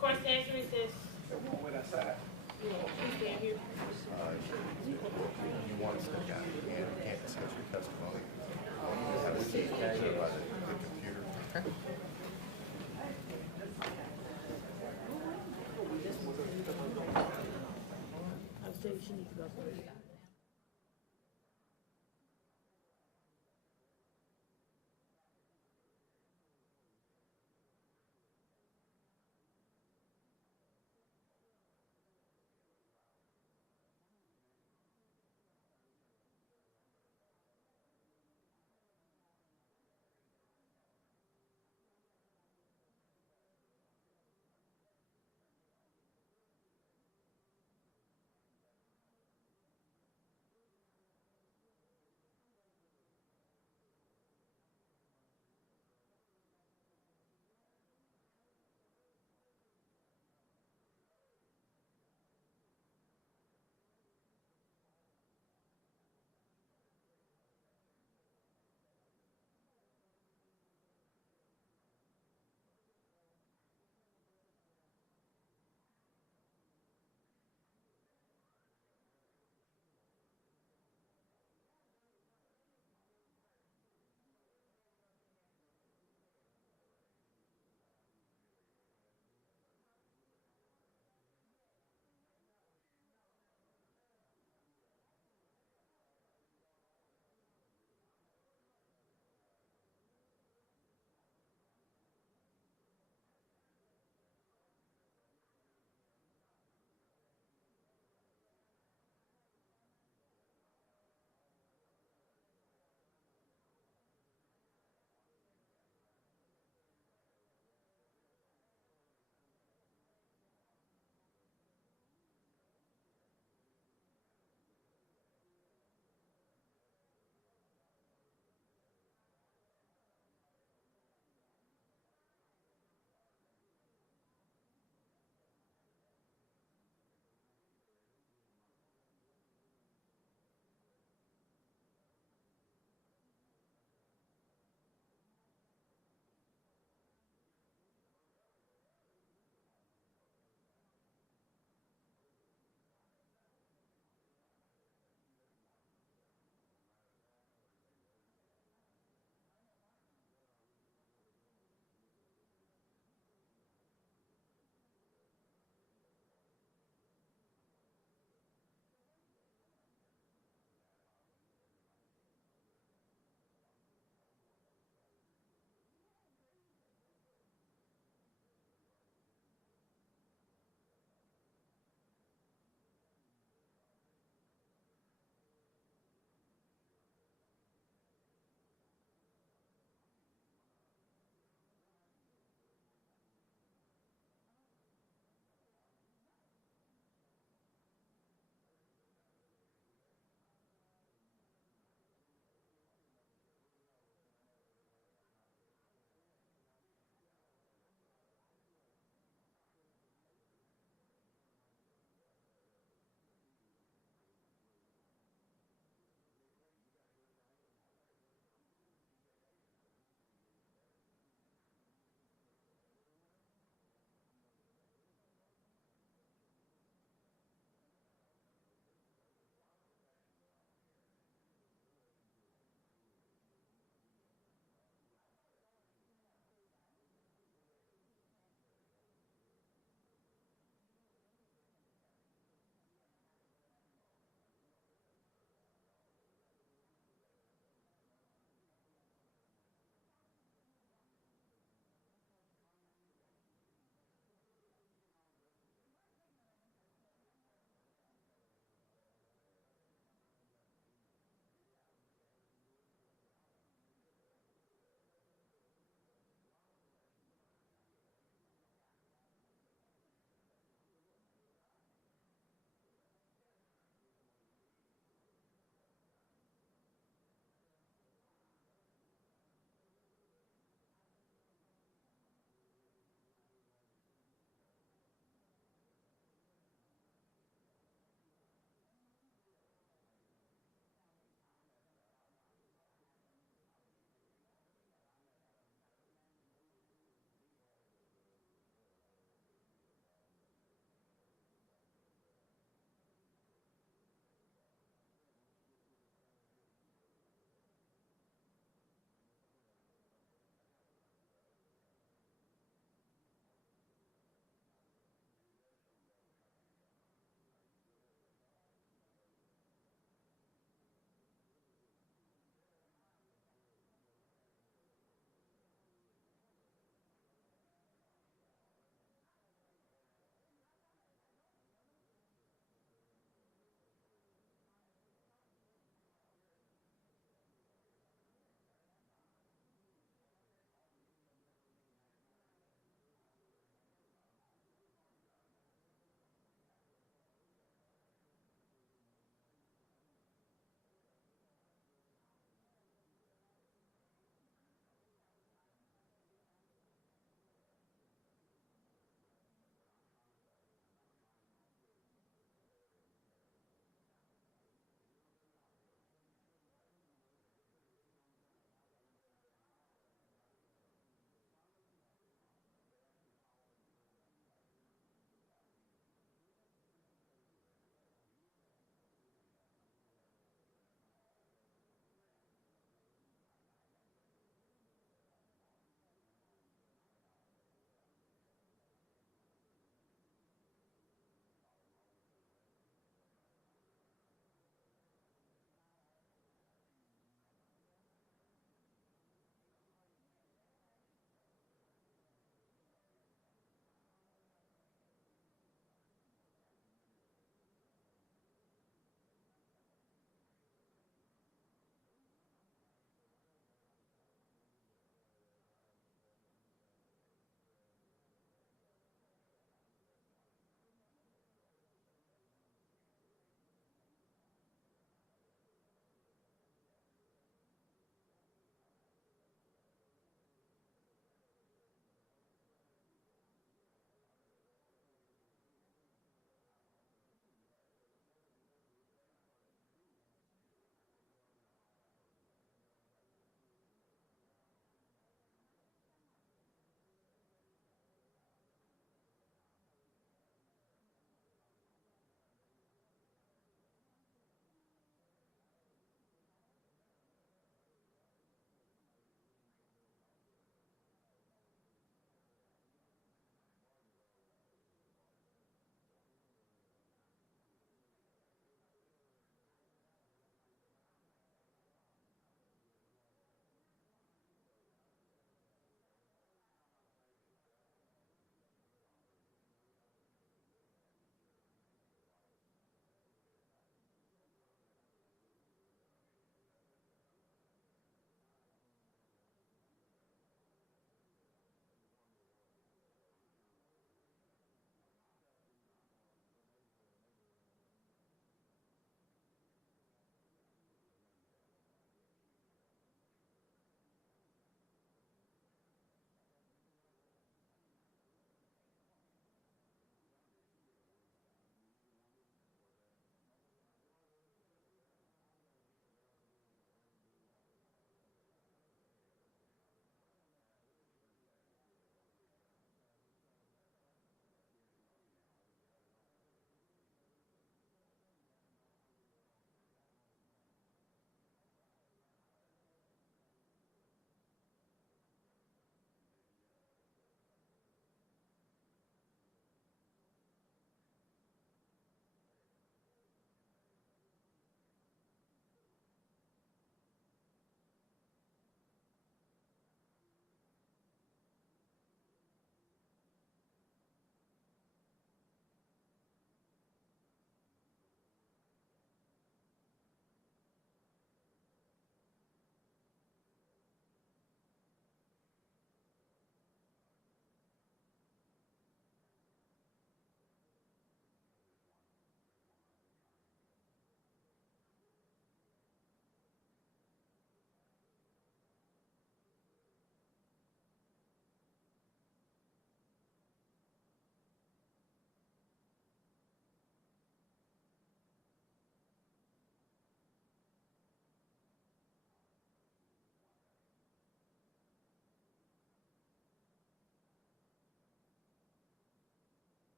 Court stands in recess. Everyone went outside. Please stand here. You want to step down, you can't discuss your testimony. You have a seat reserved by the computer. I was saying she needs to go first.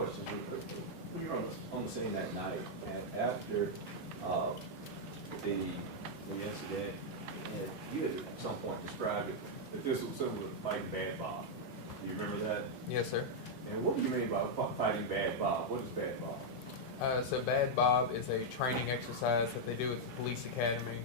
questions real quick. When you were on the scene that night, and after the incident, you had at some point described it that this was similar to fighting Bad Bob. Do you remember that? Yes, sir. And what do you mean by fighting Bad Bob? What is Bad Bob? So Bad Bob is a training exercise that they do at the police academy.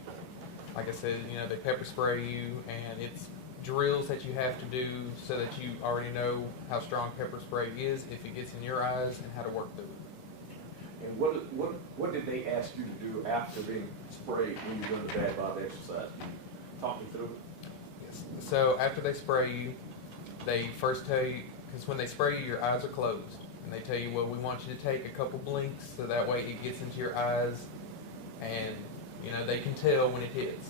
Like I said, you know, they pepper spray you, and it's drills that you have to do so that you already know how strong pepper spray is, if it gets in your eyes, and how to work through it. And what did they ask you to do after being sprayed when you done the Bad Bob exercise? Can you talk me through it? Yes. So after they spray you, they first tell you, because when they spray you, your eyes are closed. And they tell you, well, we want you to take a couple blinks so that way it gets into your eyes and, you know, they can tell when it hits.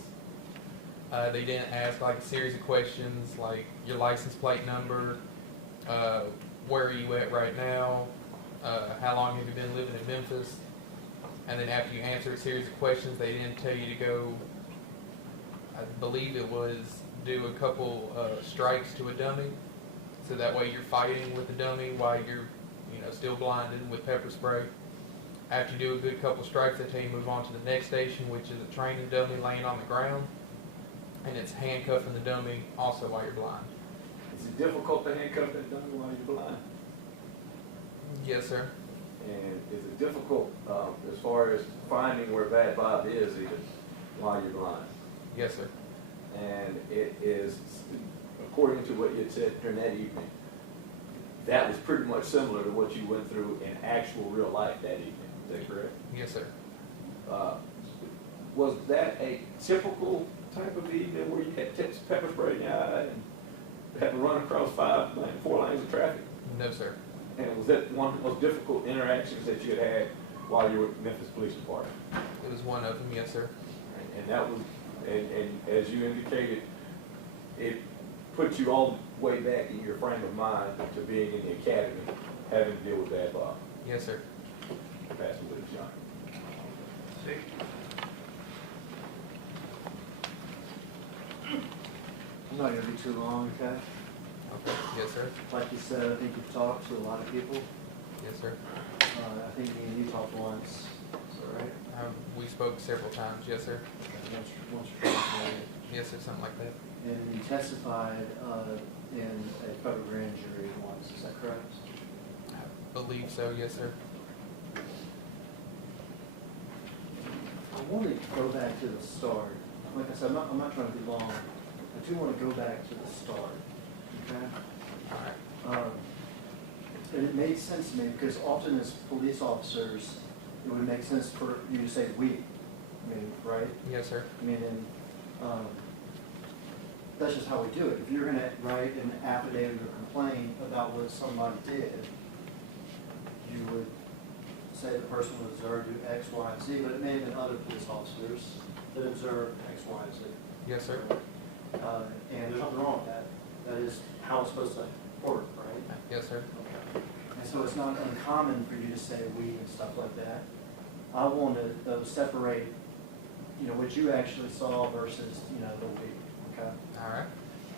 They didn't ask like a series of questions like your license plate number, where are you at right now, how long have you been living in Memphis, and then after you answer a series of questions, they didn't tell you to go, I believe it was, do a couple strikes to a dummy, so that way you're fighting with the dummy while you're, you know, still blinded with pepper spray. After you do a good couple strikes, they tell you to move on to the next station, which is a training dummy laying on the ground, and it's handcuffing the dummy also while you're blind. Is it difficult to handcuff that dummy while you're blind? Yes, sir. And is it difficult as far as finding where Bad Bob is even while you're blind? Yes, sir. And it is, according to what you had said during that evening, that was pretty much similar to what you went through in actual real life that evening. Is that correct? Yes, sir. Was that a typical type of evening where you had pepper spray in your eye and had to run across 4 lanes of traffic? No, sir. And was that one of the most difficult interactions that you had while you were with the Memphis Police Department? It was one of them, yes, sir. And that was, and as you indicated, it put you all the way back in your frame of mind to being in the academy, having to deal with Bad Bob. Yes, sir. Pass it with John. I'm not going to be too long, okay? Okay. Yes, sir. Like you said, I think you've talked to a lot of people. Yes, sir. I think me and you talked once. Is that right? We spoke several times. Yes, sir. Once or twice, maybe. Yes, sir. Something like that. And you testified in a federal grand jury once. Is that correct? I believe so. Yes, sir. I want to go back to the start. Like I said, I'm not trying to be long. I do want to go back to the start. Okay? All right. And it made sense to me because often as police officers, it would make sense for you to say we. I mean, right? Yes, sir. I mean, and that's just how we do it. If you're going to write an affidavit or complaint about what somebody did, you would say the person would observe do X, Y, and Z, but it may have been other police officers that observed X, Y, and Z. Yes, sir. And there's nothing wrong with that. That is how it's supposed to work, right? Yes, sir. Okay. And so it's not uncommon for you to say we and stuff like that. I want to though separate, you know, what you actually saw versus, you know, the we. Okay. All right.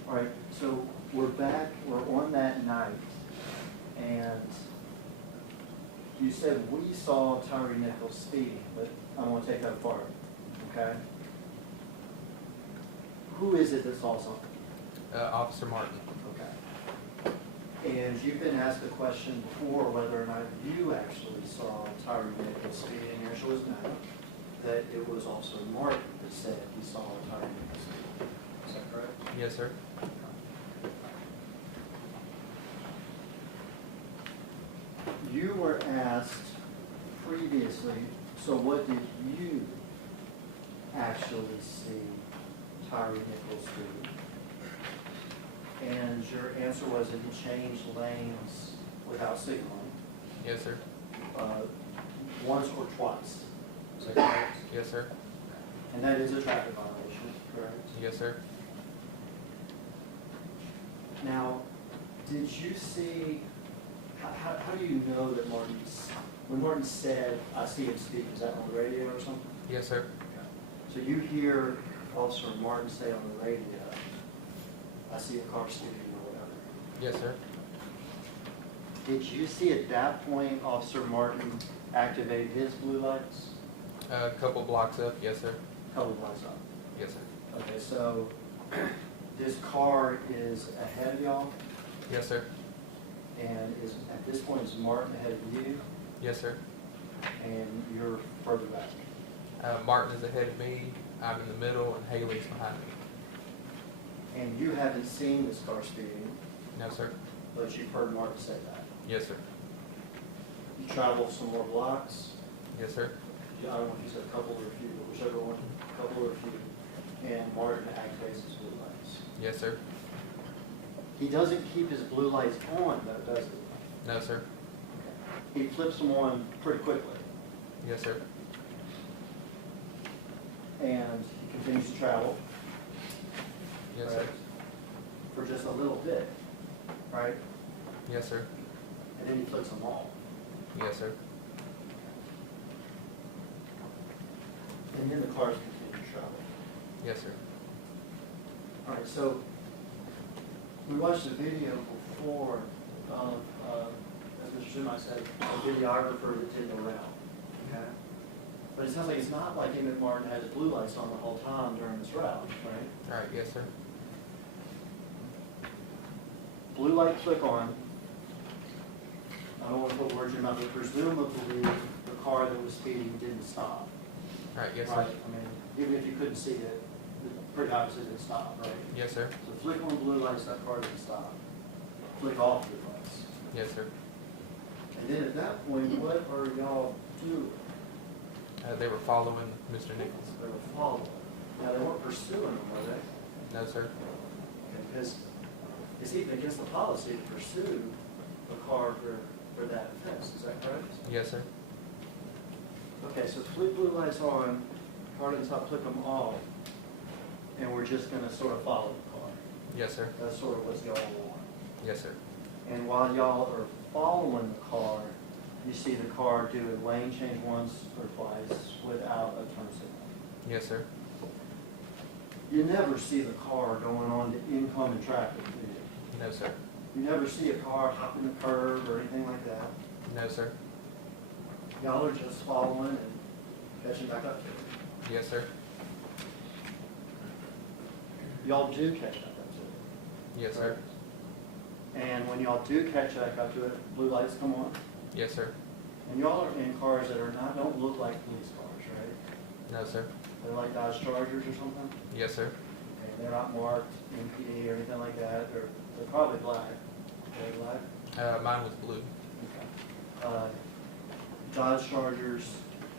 All right. So we're back. We're on that night, and you said we saw Tyre Nichols speeding, but I want to take that apart. Okay. Who is it that saw something? Officer Martin. Okay. And you've been asked the question before whether or not you actually saw Tyre Nichols speeding. The answer was no. That it was Officer Martin that said he saw Tyre Nichols speeding. Is that correct? Yes, sir. You were asked previously, so what did you actually see Tyre Nichols do? And your answer was that he changed lanes without signaling. Yes, sir. Once or twice. Is that correct? Yes, sir. And that is a traffic violation, correct? Yes, sir. Now, did you see, how do you know that when Martin said, I see him speak, is that on the radio or something? Yes, sir. So you hear Officer Martin say on the radio, I see a car speeding or whatever. Yes, sir. Did you see at that point Officer Martin activate his blue lights? A couple blocks up, yes, sir. Couple blocks up. Yes, sir. Okay, so this car is ahead of y'all, Yes, sir. and is at this point is Martin ahead of you, Yes, sir. and you're further back. Martin is ahead of me. I'm in the middle, and Haley's behind me. And you haven't seen this car speeding, No, sir. but you've heard Martin say that. Yes, sir. You travel some more blocks. Yes, sir. I don't know if you said a couple or a few, but whichever one, a couple or a few. And Martin activates his blue lights. Yes, sir. He doesn't keep his blue lights on, though, does he? No, sir. He flips them on pretty quickly. Yes, sir. And he continues to travel. Yes, right, sir. for just a little bit, right? Yes, sir. And then he flips them off. Yes, sir. And then the cars continue to travel. Yes, sir. All right, so we watched a video before of, as Mr. Zumach said, a videographer that did the route. Okay? But it sounds like it's not like him and Martin had his blue lights on the whole time during this route, right? All right, yes, sir. Blue light click on. I don't want to put words in your mouth, but presumably the car that was speeding didn't stop. All right, yes, Right? sir. I mean, even if you couldn't see it, it pretty obviously didn't stop, right? Yes, sir. So flick on blue lights, that car didn't stop. Flick off blue lights. Yes, sir. And then at that point, what are y'all doing? They were following Mr. Nichols. They were following. Now, they weren't pursuing him, were they? No, sir. Because it's even against the policy to pursue a car for that offense. Is that correct? Yes, sir. Okay, so flick blue lights on, car doesn't stop, flick them off, and we're just going to sort of follow the car. Yes, sir. That's sort of what's going on. Yes, sir. And while y'all are following the car, you see the car do a lane change once or twice without a turn signal. Yes, sir. You never see the car going on to incoming traffic, do you? No, sir. You never see a car hopping the curb or anything like that. No, sir. Y'all are just following and catching back up to it. Yes, sir. Y'all do catch back up to it. Yes, sir. And when y'all do catch back up to it, blue lights come on. Yes, sir. And y'all are in cars that are don't look like police cars, right? No, sir. They're like Dodge Chargers or something. Yes, sir. And they're not marked MPD or anything like that. They're probably black. They're black. Mine was blue. Dodge Chargers,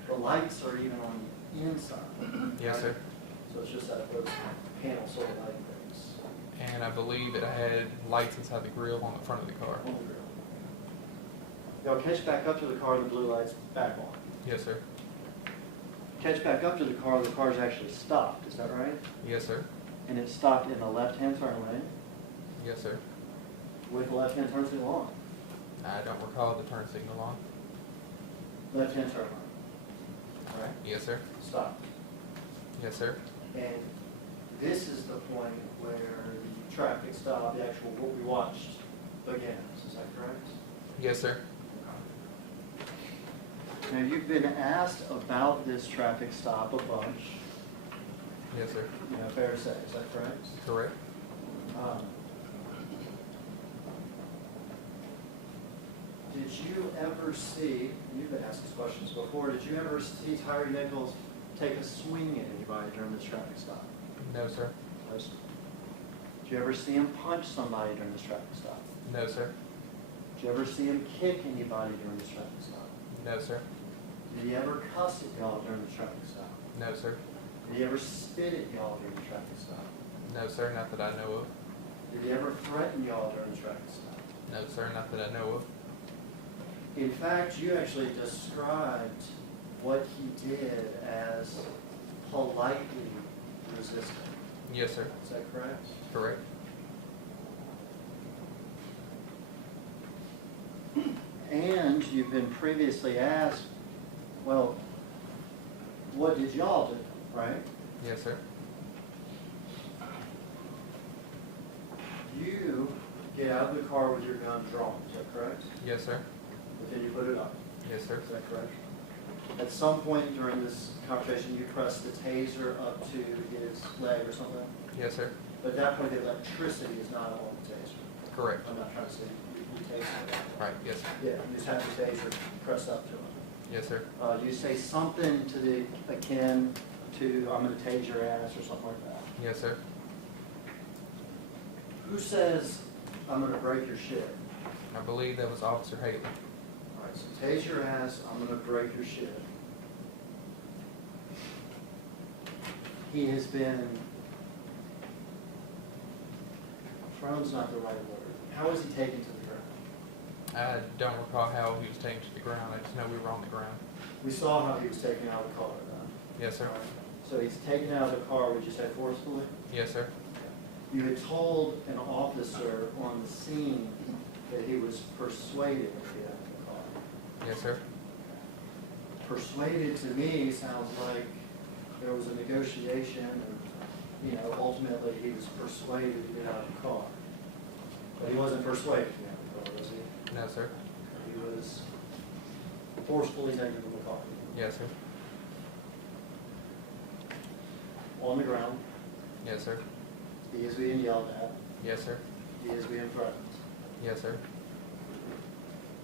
the lights are even on the inside. Yes, right? sir. So it's just that those panel sort of light things. And I believe it had lights inside the grill on the front of the car. On the grill. Y'all catch back up to the car, the blue lights back on. Yes, sir. Catch back up to the car's actually stopped, is that right? Yes, sir. And it stopped in the left-hand turn lane Yes, sir. with the left-hand turn signal on. I don't recall the turn signal on. Left-hand turn lane. All right? Yes, sir. Stop. Yes, sir. And this is the point where the traffic stop, the actual what we watched, begins. Is that correct? Yes, sir. Now, you've been asked about this traffic stop a bunch. Yes, sir. You know, fair to say, is that correct? Correct. Did you ever see, you've been asked these questions before, did you ever see Tyre Nichols take a swing at anybody during this traffic stop? No, sir. No, sir. Did you ever see him punch somebody during this traffic stop? No, sir. Did you ever see him kick anybody during this traffic stop? No, sir. Did he ever cuss at y'all during the traffic stop? No, sir. Did he ever spit at y'all during the traffic stop? No, sir. Not that I know of. Did he ever threaten y'all during the traffic stop? No, sir. Not that I know of. In fact, you actually described what he did as politely resisting. Yes, sir. Is that correct? Correct. And you've been previously asked, well, what did y'all do, right? Yes, sir. You get out of the car with your gun drawn, is that correct? Yes, sir. But then you put it up, Yes, sir. is that correct? At some point during this conversation, you pressed the taser up to his leg or something? Yes, sir. But at that point, the electricity is not on the taser. Correct. I'm not trying to say you taser it. Right. Yes, sir. Yeah, you just have the taser pressed up to him. Yes, sir. You say something to the akin to, I'm gonna tase your ass or something like that. Yes, sir. Who says, I'm gonna break your shit? I believe that was Officer Haley. All right, so tase your ass, I'm gonna break your shit. He has been, thrown's not the right word. How was he taken to the ground? I don't recall how he was taken to the ground. I just know we were on the ground. We saw how he was taken out of the car, though. Yes, sir. All right. So he's taken out of the car, would you say forcefully? Yes, sir. You had told an officer on the scene that he was persuaded to get out of the car. Yes, sir. Persuaded to me sounds like there was a negotiation and, ultimately he was persuaded to get out of the car. But he wasn't persuaded to get out of the car, was he? No, sir. He was forcefully taken from the car. Yes, sir. On the ground, Yes, sir. he is being yelled at, Yes, sir. he is being threatened. Yes, sir.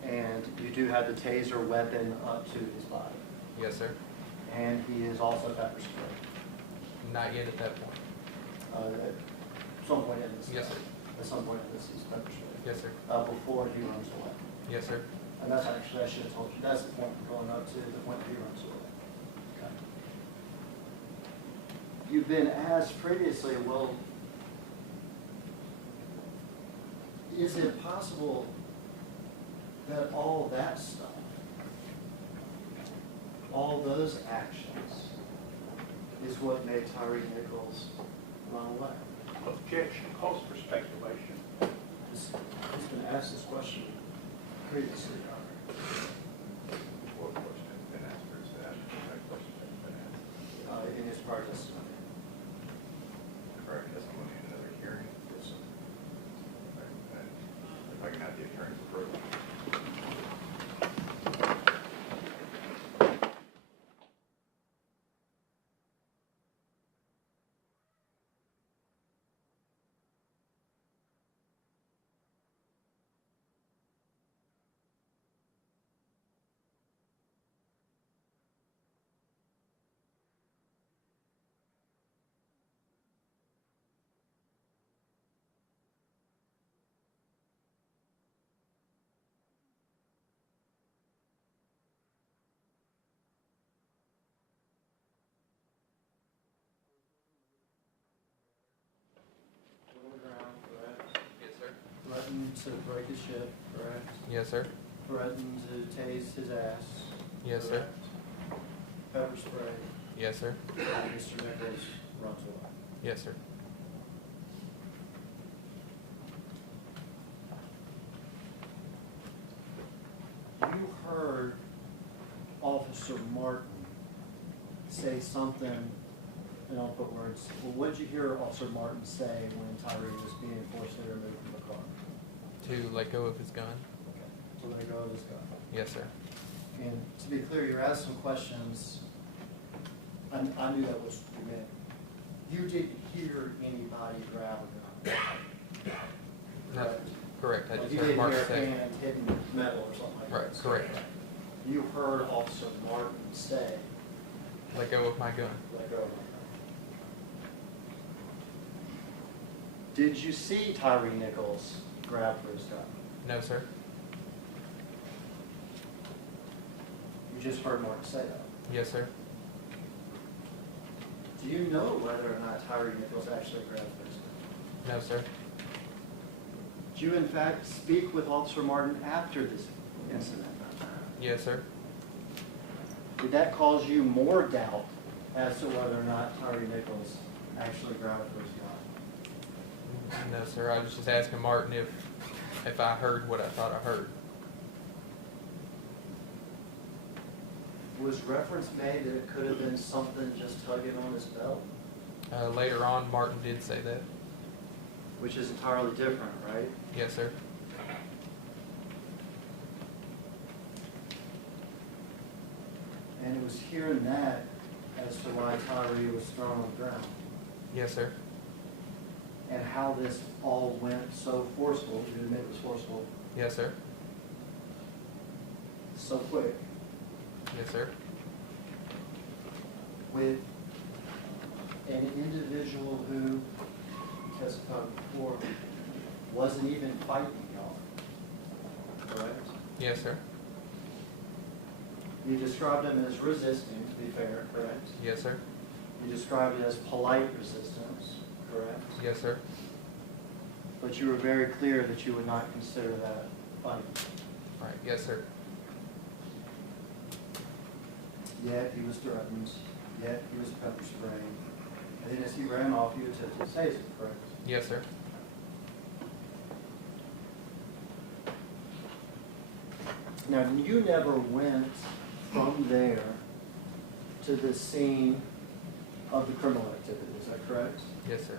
And you do have the taser weapon up to his body. Yes, sir. And he is also pepper sprayed. Not yet at that point. At some point in this. Yes, sir. At some point in this, he's pepper sprayed. Yes, sir. Before he runs away. Yes, sir. And that's actually, I should have told you, that's the point we're going up to, the point that he runs away. Okay. You've been asked previously, well, is it possible that all that stuff, all those actions, is what made Tyre Nichols run away? Objection, calls for speculation. He's been asked this question previously, Your Honor. What question has been asked or is that? That question has been asked. In his prior testimony. Correct testimony in another hearing? Yes, sir. If I can have the attorney's approval. On the ground, correct? Yes, sir. Threatened to break his ship, correct? Yes, sir. Threatened to tase his ass. Yes, sir. correct? Pepper spray. Yes, sir. And Mr. Nichols runs away. Yes, sir. You heard Officer Martin say something, and I'll put words, well, what did you hear Officer Martin say when Tyre was being forcibly removed from the car? To let go of his gun. Okay, to let go of his gun. Yes, sir. And to be clear, you're asked some questions. I knew that was what you meant. You didn't hear anybody grab a gun. No, correct. I Like just you heard didn't Mark hear a say. hand hitting metal or something like Right, that. correct. You heard Officer Martin say, Let go of my gun. let go of my gun. Did you see Tyre Nichols grab for his gun? No, sir. You just heard Martin say that. Yes, sir. Do you know whether or not Tyre Nichols actually grabbed for his gun? No, sir. Did you in fact speak with Officer Martin after this incident? Yes, sir. Did that cause you more doubt as to whether or not Tyre Nichols actually grabbed for his gun? No, sir. I was just asking Martin if I heard what I thought I heard. Was reference made that it could have been something just tugging on his belt? Later on, Martin did say that. which is entirely different, right? Yes, sir. And it was hearing that as to why Tyre was thrown on the ground. Yes, sir. And how this all went so forceful. You admit it was forceful. Yes, sir. So quick. Yes, sir. With an individual who testified before wasn't even fighting y'all. Correct? Yes, sir. You described him as resisting, to be fair, correct? Yes, sir. You described it as polite resistance, correct? Yes, sir. But you were very clear that you would not consider that fighting. Right. Yes, sir. Yet he was threatened, yet he was pepper sprayed. And then as he ran off, you attempted to save him, correct? Yes, sir. Now, you never went from there to the scene of the criminal activity, is that correct? Yes, sir.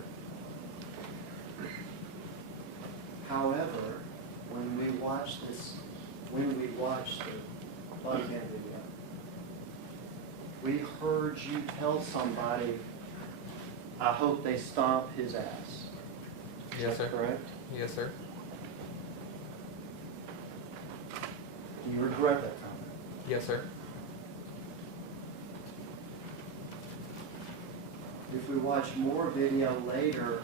However, when we watched the body cam video, we heard you tell somebody, I hope they stomp his ass. Yes, sir. Correct? Yes, sir. Do you regret that comment? Yes, sir. If we watch more video later,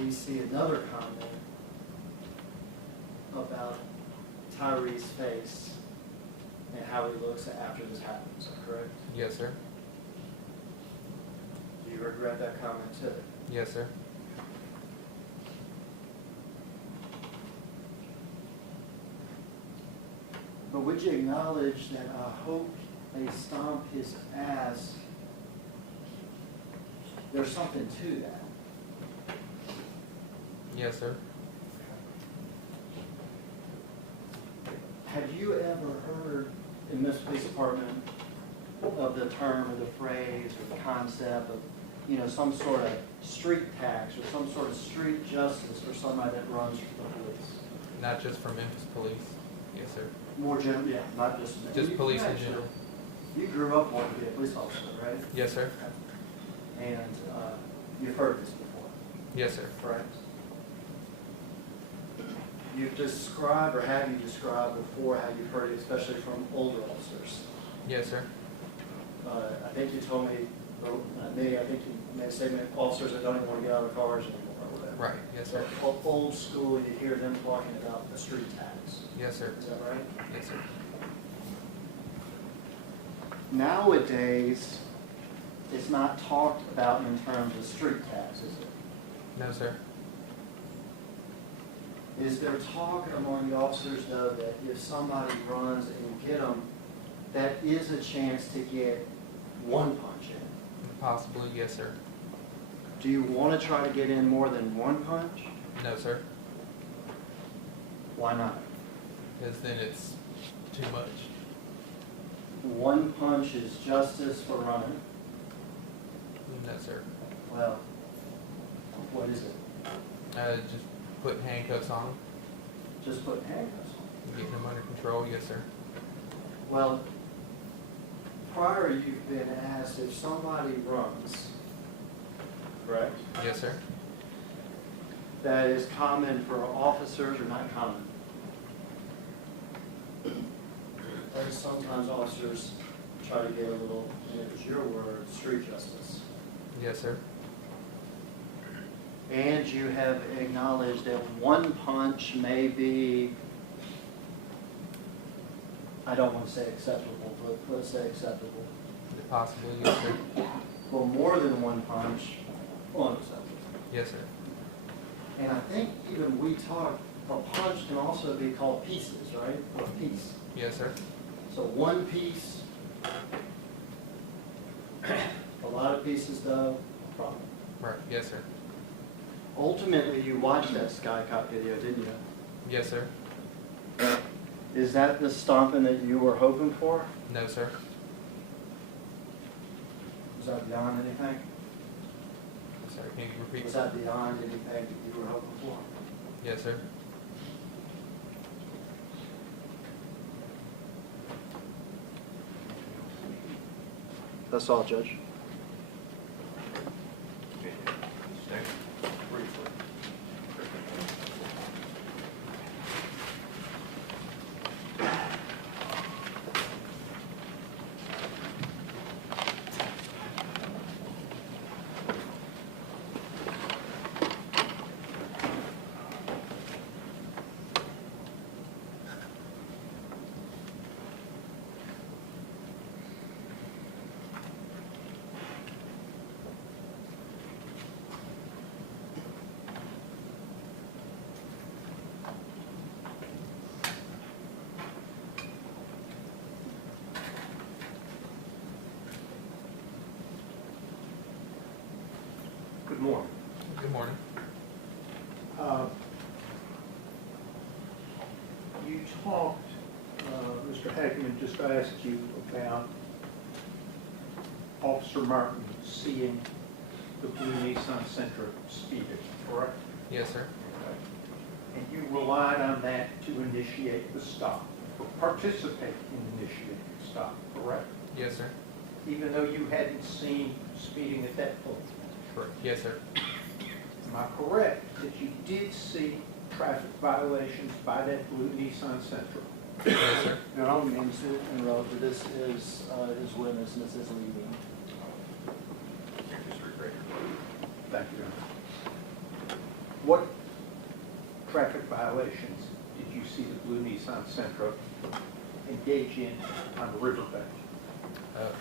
we see another comment about Tyre's face and how he looks after this happens, is that correct? Yes, sir. Do you regret that comment too? Yes, sir. But would you acknowledge that I hope they stomp his ass? There's something to that. Yes, sir. Have you ever heard in this police department of the term or the phrase or the concept of, some sort of street tax or some sort of street justice for somebody that runs for the police? Not just for Memphis Police. Yes, sir. More general, yeah, not just. Just police in general. You grew up wanting to be a police officer, right? Yes, sir. And you've heard this before. Yes, sir. Correct. You've described, or have you described before, how you've heard it, especially from older officers? Yes, sir. I think you told me, or not me, I think you made a statement, officers that don't even want to get out of the cars anymore, or whatever. Right. Yes, sir. So, old school, you hear them talking about the street tax. Yes, sir. Is that right? Yes, sir. Nowadays, it's not talked about in terms of street tax, is it? No, sir. Is there talk among the officers, though, that if somebody runs and you get them, that is a chance to get one punch in? Possibly, yes, sir. Do you want to try to get in more than one punch? No, sir. Why not? Because then it's too much. One punch is justice for running. No, sir. Well, what is it? Just putting handcuffs on them. Just put handcuffs on. Getting them under control, yes, sir. Well, prior you've been asked if somebody runs, correct? Yes, sir. That is common for officers or not common? Or sometimes officers try to get a little, and it was your word, street justice. Yes, sir. And you have acknowledged that one punch may be, I don't want to say acceptable, but let's say acceptable. Possibly, yes, sir. Well, more than one punch, unacceptable. Yes, sir. And I think even we talked, a punch can also be called pieces, right? Or a piece. Yes, sir. So one piece, a lot of pieces though, problem. Right, yes, sir. Ultimately, you watched that Sky Cop video, didn't you? Yes, sir. Is that the stomping that you were hoping for? No, sir. Was that beyond anything? Yes, sir. Can you repeat? Was that beyond anything that you were hoping for? Yes, sir. That's all, Judge. Good morning. Good morning. You talked, Mr. Hackman just asked you about Officer Martin seeing the blue Nissan Sentra speeding, correct? Yes, sir. And you relied on that to initiate the stop, or participate in initiating the stop, correct? Yes, sir. Even though you hadn't seen speeding at that point? Correct. Yes, sir. Am I correct that you did see traffic violations by that blue Nissan Sentra? Yes, sir. Your own means to interrupt, but this is his witness, Mrs. Levy. Thank you. What traffic violations did you see the blue Nissan Sentra engage in on the riverbank?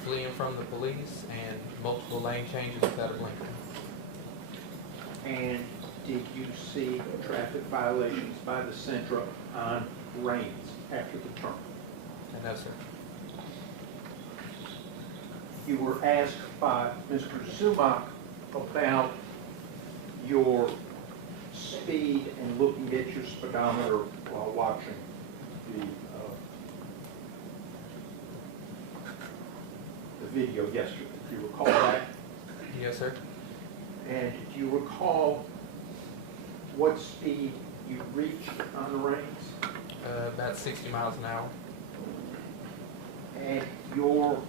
Fleeing from the police and multiple lane changes without a blinker. And did you see traffic violations by the Sentra on Rains after the turn? No, sir. You were asked by Mr. Zumak about your speed and looking at your speedometer while watching the video yesterday. Do you recall that? Yes, sir. And do you recall what speed you reached on the Rains? About 60 miles an hour. And your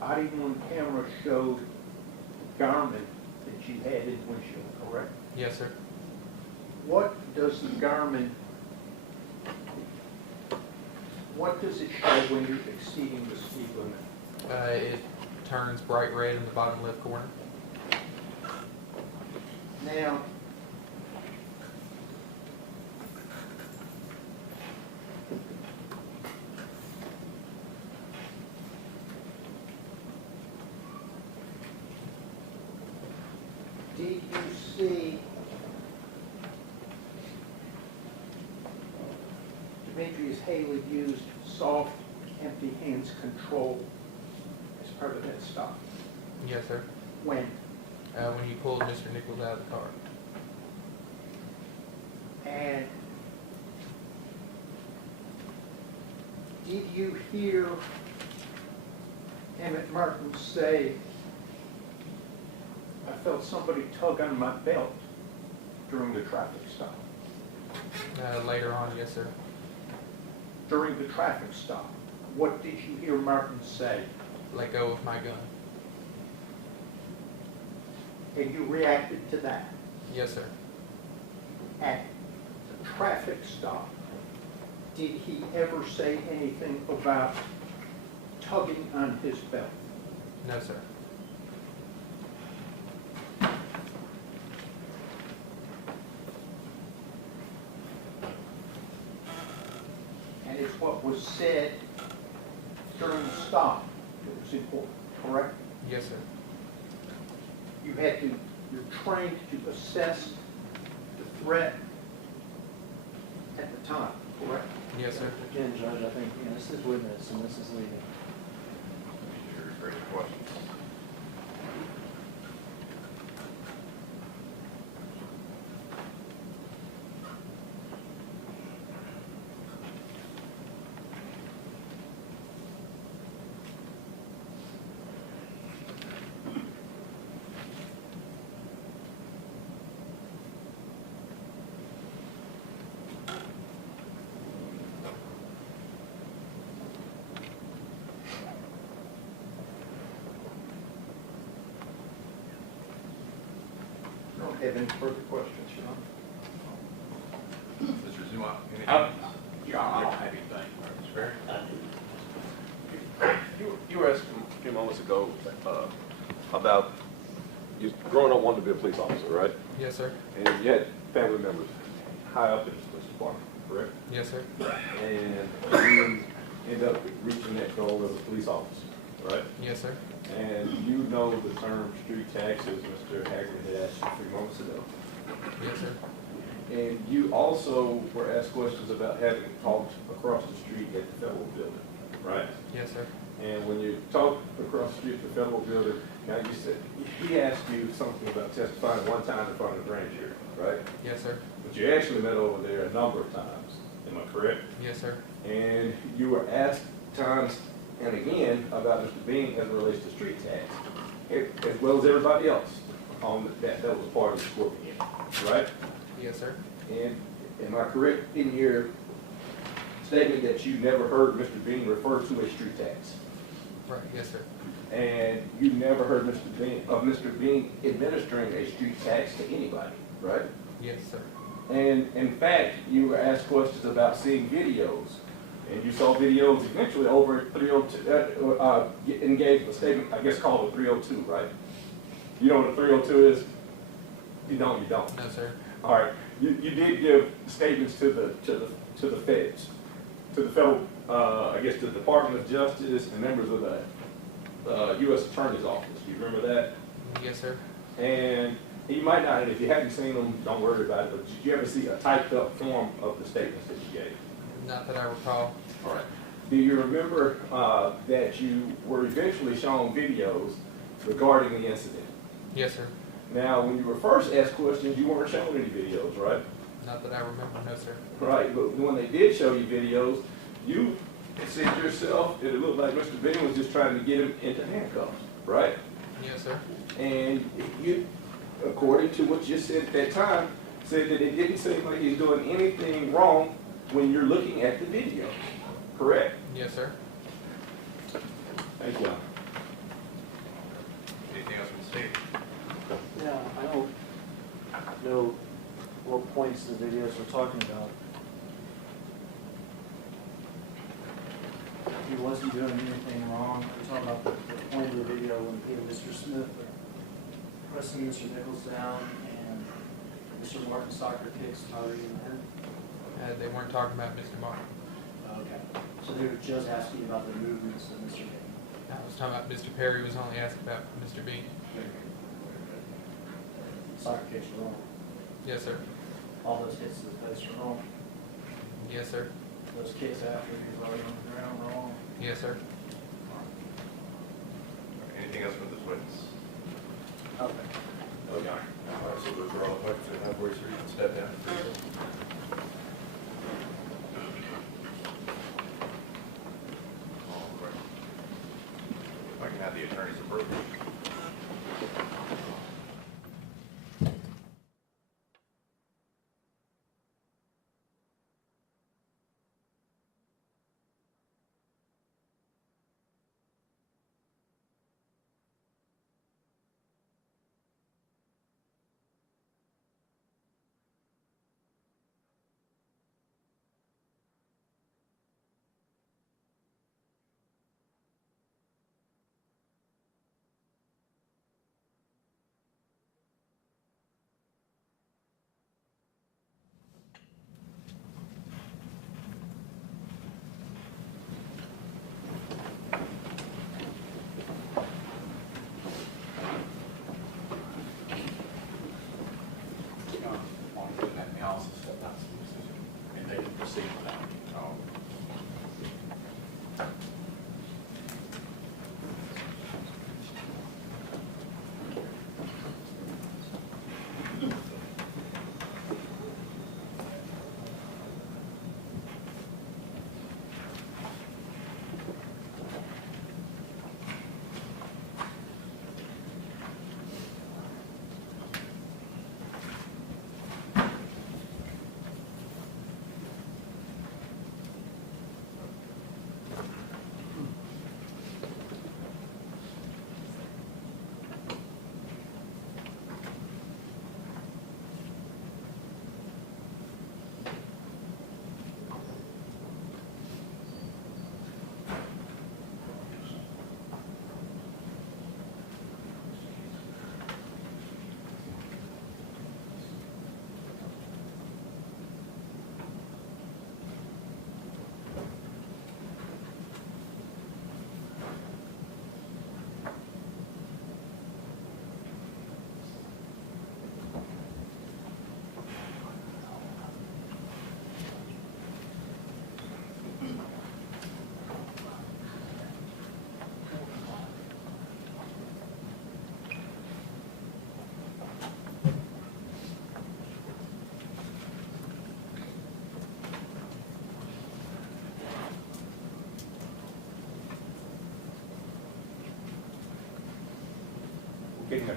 body-worn camera showed Garmin that you had in the windshield, correct? Yes, sir. What does the Garmin, what does it show when you're exceeding the speed limit? It turns bright red in the bottom left corner. Now, did you see Demetrius Haley used soft, empty hands control as part of that stop? Yes, sir. When? When he pulled Mr. Nichols out of the car. And did you hear Emmett Martin say, I felt somebody tug on my belt during the traffic stop? Later on, yes, sir. During the traffic stop, what did you hear Martin say? Let go of my gun. And you reacted to that? Yes, sir. At the traffic stop, did he ever say anything about tugging on his belt? No, sir. And it's what was said during the stop that was important, correct? Yes, sir. You had to, you're trained to assess the threat at the time, correct? Yes, sir. Again, Judge, I think, this is witness and this is leading. Great question. have any further questions, Your Honor? Mr. Zuma, anything? Yeah, I don't have anything. Fair? You were asked a few moments ago about you growing up wanting to be a police officer, right? Yes, sir. And you had family members high up in the police department, correct? Yes, sir. And you end up reaching that goal as a police officer, right? Yes, sir. And you know the term street taxes, Mr. Hagman had asked you 3 moments ago. Yes, sir. And you also were asked questions about having talked across the street at the federal building, right? Yes, sir. And when you talked across the street at the federal building, now you said, he asked you something about testifying one time in front of the grand jury, right? Yes, sir. But you actually met over there a number of times, am I correct? Yes, sir. And you were asked times and again about Mr. Bean as it relates to street tax, as well as everybody else on that was part of the scorpion, right? Yes, sir. And am I correct in your statement that you never heard Mr. Bean refer to a street tax? Right. Yes, sir. And you never heard Mr. Bean administering a street tax to anybody, right? Yes, sir. And in fact, you were asked questions about seeing videos, and you saw videos eventually over at 302, and gave a statement, I guess called a 302, right? You know what a 302 is? You don't, you don't. No, sir. All right. You did give statements to the feds, to the federal, I guess, to the Department of Justice and members of the U.S. Attorney's Office. Do you remember that? Yes, sir. And you might not, and if you haven't seen them, don't worry about it, but did you ever see a typed up form of the statements that you gave? Not that I recall. All right. Do you remember that you were eventually shown videos regarding the incident? Yes, sir. Now, when you were first asked questions, you weren't shown any videos, right? Not that I remember, no, sir. Right, but when they did show you videos, you said yourself that it looked like Mr. Bean was just trying to get him into handcuffs, right? Yes, sir. And you, according to what you said at that time, said that it didn't seem like he's doing anything wrong when you're looking at the video, correct? Yes, sir. Thank you. Anything else from the state? Yeah, I don't know what points the videos we're talking about. He wasn't doing anything wrong. We're talking about the point of the video when Mr. Smith pressing Mr. Nichols down and Mr. Martin soccer kicks Tyre in the head. They weren't talking about Mr. Martin. Okay. So they were just asking about the movements of Mr. Bean. I was talking about Mr. Perry was only asking about Mr. Bean. Soccer kicks were wrong. Yes, sir. All those hits to the face were wrong. Yes, sir. Those kicks after he was already on the ground were wrong. Yes, sir. Anything else from this witness? Okay. Okay. All right, so those are all the questions I have. Where's your step down? All right. If I can have the attorney's approval. And they can proceed without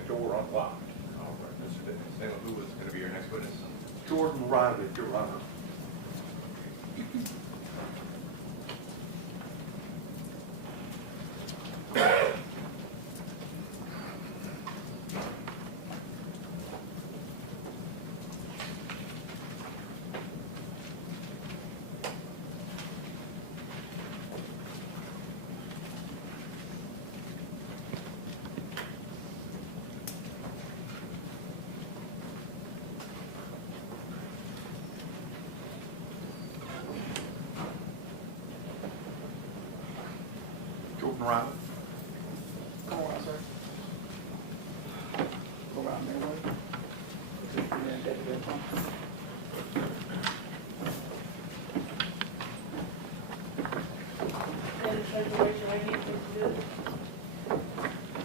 basement door unlocked. All right, Mr. Nichols, who was going to be your next witness? Jordan Riley, Your Honor. Jordan Riley. Come on, sir. Go around there, way. And then get to that one.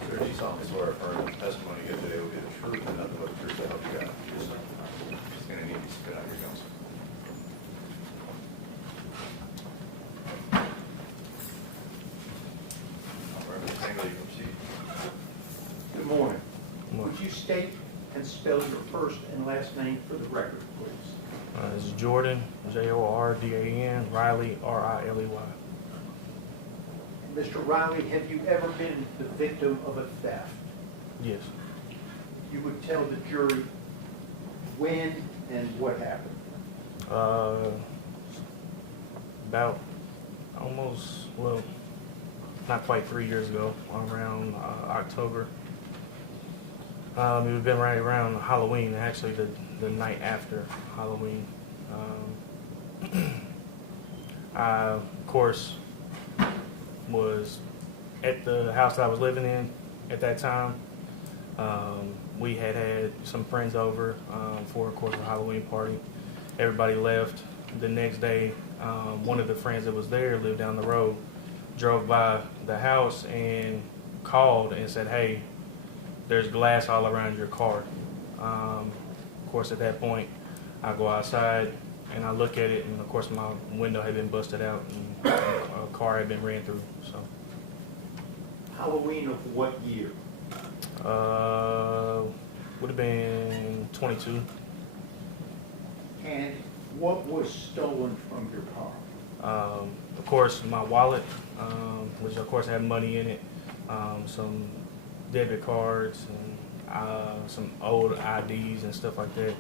Sir, do you solemnly swear affirm that the testimony you give today will be the truth and nothing but the truth to help you God? Yes, sir. Just going to need you to spit out your gums. All right, Mr. Tangley, you can proceed. Good morning. Would you state and spell your first and last name for the record, please? This is Jordan, Jordan, Riley, Riley. Mr. Riley, have you ever been the victim of a theft? Yes. You would tell the jury when and what happened. About almost, well, not quite 3 years ago, around October. It would have been right around Halloween, actually the night after Halloween. I, of course, was at the house that I was living in at that time. We had some friends over for, of course, a Halloween party. Everybody left. The next day, one of the friends that was there lived down the road, drove by the house and called and said, "Hey, there's glass all around your car." Of course, at that point, I go outside and I look at it, and of course, my window had been busted out and a car had been ran through. So, Halloween of what year? would have been 22. And what was stolen from your car? Of course, my wallet, which of course had money in it, some debit cards, and some old IDs and stuff like that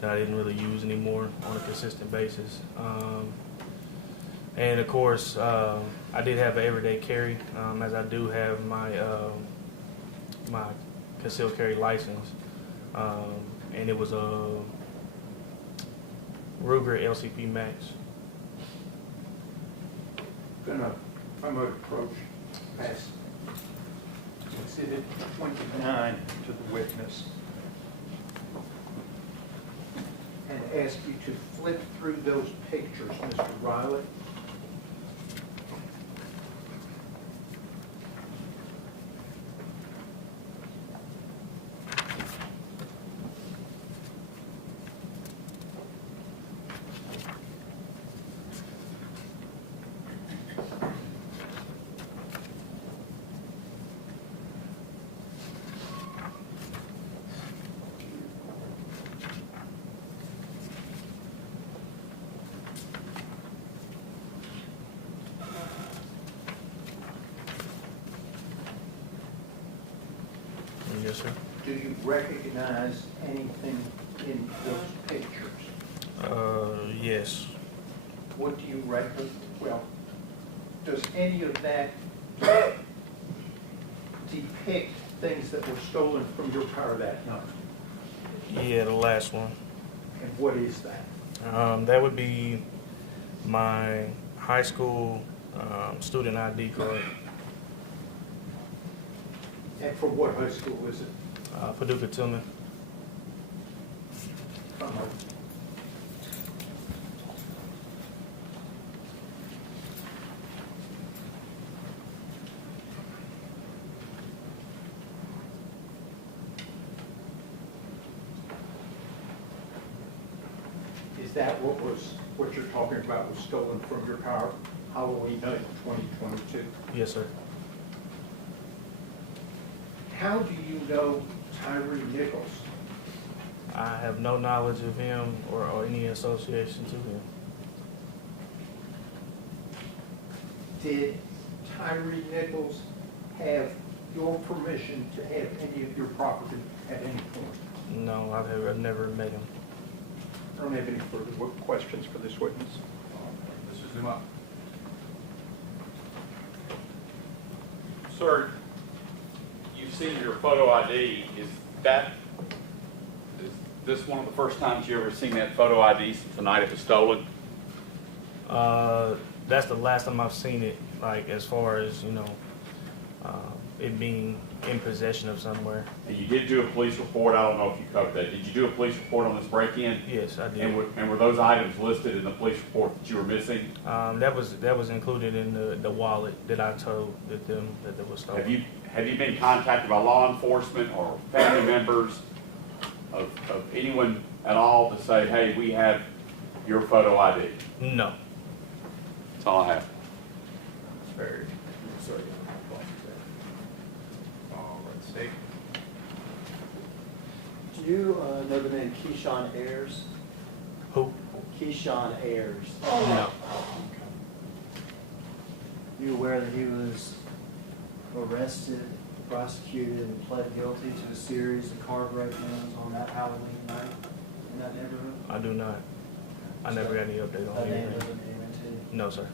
that I didn't really use anymore on a consistent basis. And of course, I did have an everyday carry, as I do have my my concealed carry license, and it was a Ruger LCP Max. I'm going to approach past Exhibit 29 to the witness and ask you to flip through those pictures, Mr. Riley. Yes, sir. Do you recognize anything in those pictures? Yes. What do you reckon? Well, does any of that depict things that were stolen from your car that night? Yeah, the last one. And what is that? That would be my high school student ID card. And for what high school is it? Paducah Tillman. Is that what you're talking about was stolen from your car Halloween night 2022? Yes, sir. How do you know Tyre Nichols. I have no knowledge of him or any association to him. Did Tyre Nichols have your permission to have any of your property at any point? No, I've never met him. I don't have any further questions for this witness. Mr. Zuma? Sir, you've seen your photo ID. Is this one of the first times you ever seen that photo ID since the night it was stolen? That's the last time I've seen it, like as far as, you know, it being in possession of somewhere. And you did do a police report. I don't know if you covered that. Did you do a police report on this break-in? Yes, I did. And were those items listed in the police report that you were missing? That was included in the wallet that I told them that it was stolen. Have you been contacted by law enforcement or family members of anyone at all to say, hey, we have your photo ID? No. That's all I have. Very. Sorry. All right, State. Do you know the name Keyshawn Ayers? Who? Keyshawn Ayers. No. You aware that he was arrested, prosecuted, and pled guilty to a series of car break-ins on that Halloween night in that neighborhood? I do not. I never got any update on That name anything. doesn't name it to you? No, sir.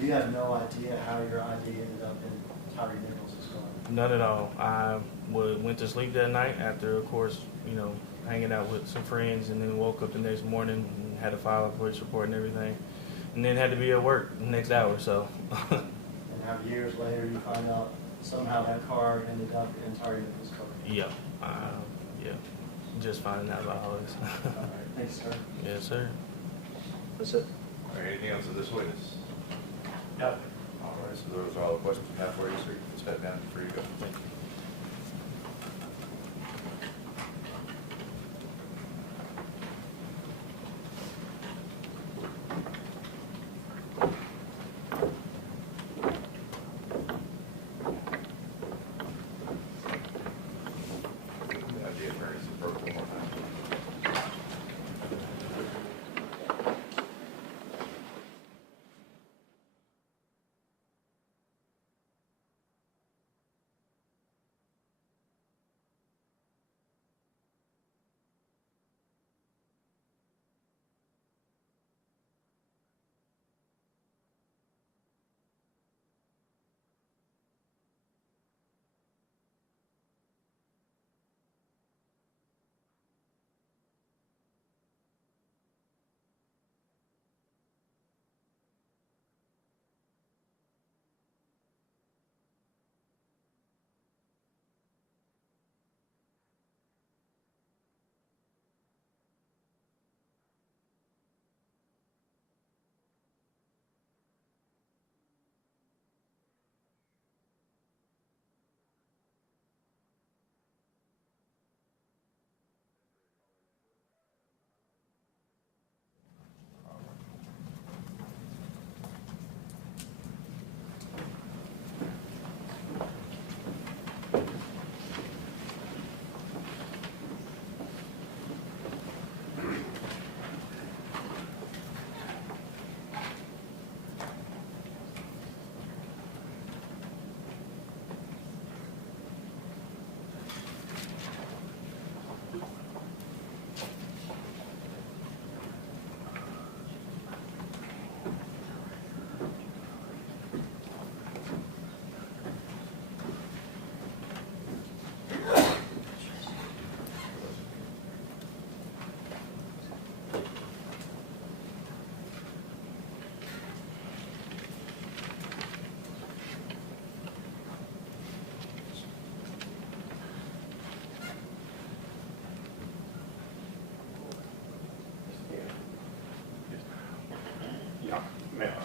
You have no idea how your ID ended up in Tyre Nichols' car? None at all. I went to sleep that night after, of course, you know, hanging out with some friends, and then woke up the next morning and had to file a police report and everything, and then had to be at work the next hour. So. And how years later you find out somehow that car ended up in Tyre Nichols' car? Yeah. Yeah. Just finding out about all this. All right, thanks, sir. Yes, sir. That's it. All right, anything else of this witness? No. All right, so those are all the questions we have for you, so you can step down and free to go. Thank you. The attorney's approach one more time.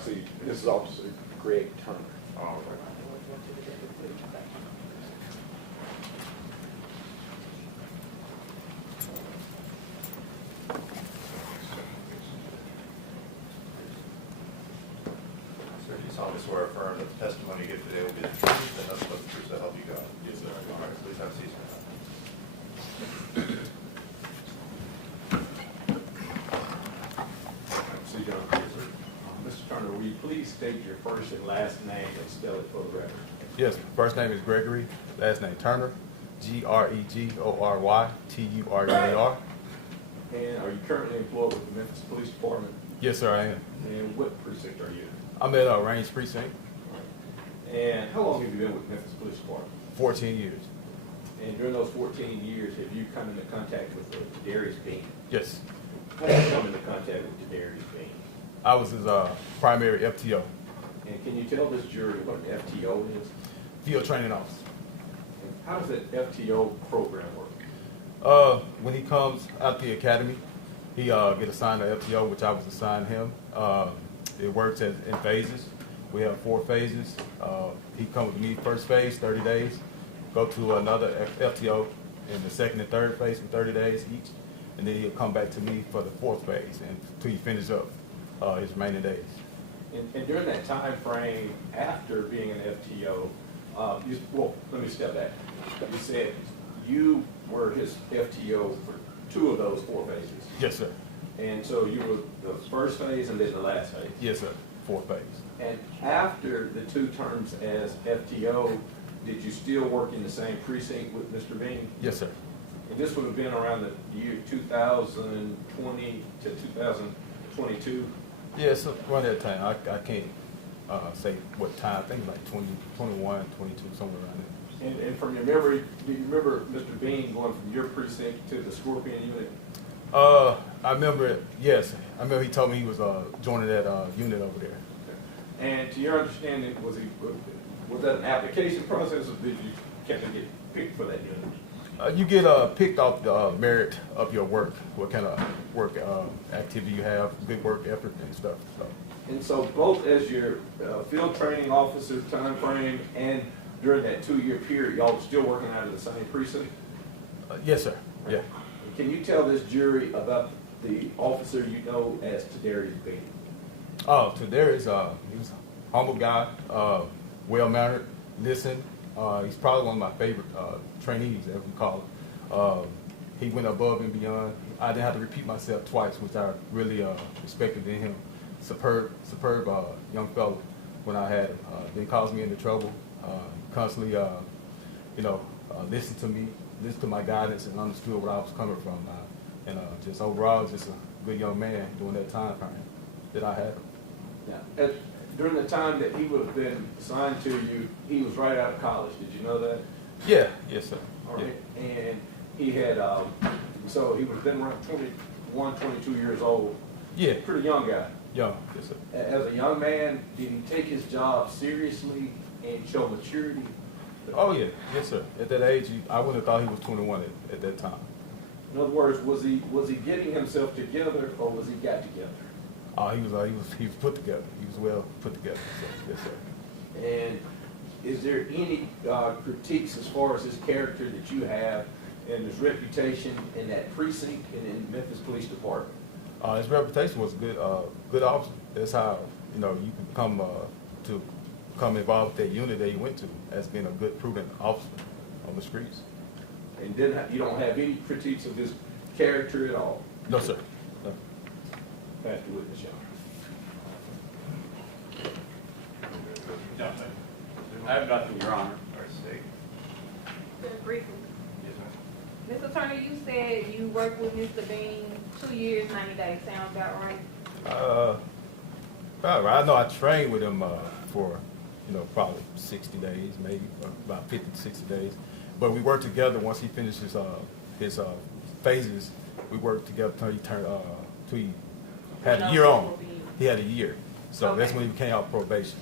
See, this is Officer Greg Turner. All right. Sir, do you solemnly swear or affirm that the testimony you give today will be the truth and nothing but the truth so help you God? Yes, sir. All right, please have a seat, sir. See, John, Mr. Turner, will you please state your first and last name and spell it for the record? Yes, first name is Gregory, last name Turner, Gregory, Turer. And are you currently employed with the Memphis Police Department? Yes, sir, I am. And what precinct are you in? I'm at Range Precinct. And how long have you been with Memphis Police Department? 14 years. And during those 14 years, have you come into contact with Darius Bean? Yes. How did you come into contact with Darius Bean? I was his primary FTO. And can you tell this jury what an FTO is? Field Training Officer. And how does that FTO program work? When he comes out the academy, he get assigned an FTO, which I was assigned him. It works in phases. We have 4 phases. He comes with me first phase, 30 days. Go to another FTO in the second and third phase for 30 days each. And then he'll come back to me for the 4th phase until he finishes up his remaining days. And during that time frame, after being an FTO, well, let me step back. You said you were his FTO for 2 of those 4 phases. Yes, sir. And so you were the first phase and then the last phase. Yes, sir. 4th phase. And after the 2 terms as FTO, did you still work in the same precinct with Mr. Bean? Yes, sir. And this would have been around the year 2020 to 2022? Yes, yeah, so around that time. I can't say what time. I think like 2021, 22, somewhere around there. And from your memory, do you remember Mr. Bean going from your precinct to the Scorpion unit? I remember it, yes. I remember he told me he was joining that unit over there. Okay. And to your understanding, was that an application process, or did you get picked for that unit? You get picked off the merit of your work, what kind of work activity you have, good work effort and stuff. So. And so both as your field training officer time frame and during that 2-year period, y'all were still working out of the same precinct? Yes, sir. Yeah. Can you tell this jury about the officer you know as Tadarius Bean? Oh, Tadarius, he was a humble guy, well-mannered, listened. He's probably one of my favorite trainees, as we call him. He went above and beyond. I didn't have to repeat myself twice, which I really respected in him. Superb young fellow when I had him. Didn't cause me into trouble. Constantly, listened to me, listened to my guidance, and understood where I was coming from. And just overall, just a good young man during that time frame that I had him. Yeah. During the time that he would have been assigned to you, he was right out of college. Did you know that? Yeah. Yes, sir. All right. Yeah. And he had, so he would have been around 21, 22 years old. Yeah. Pretty young guy. Young, yes, sir. As a young man, did he take his job seriously and show maturity? Oh, yeah. Yes, sir. At that age, I wouldn't have thought he was 21 at that time. In other words, was he getting himself together, or was he got together? He was put together. He was well put together. So, yes, sir. And is there any critiques as far as his character that you have and his reputation in that precinct and in Memphis Police Department? His reputation was good officer. That's how you can come involved with that unit that he went to as being a good, prudent officer on the streets. And you don't have any critiques of his character at all? No, sir. No. Pass the witness, y'all. No, I have nothing, Your Honor. Just briefly. Mr. Turner, you said you worked with Mr. Bean 2 years, 90 days. Sounds about right? About right. I know I trained with him for, probably 60 days, maybe, or about 50 to 60 days. But we worked together once he finished his phases. We worked together until he turned, till he had a year on. He had a year. So that's when he came out probation.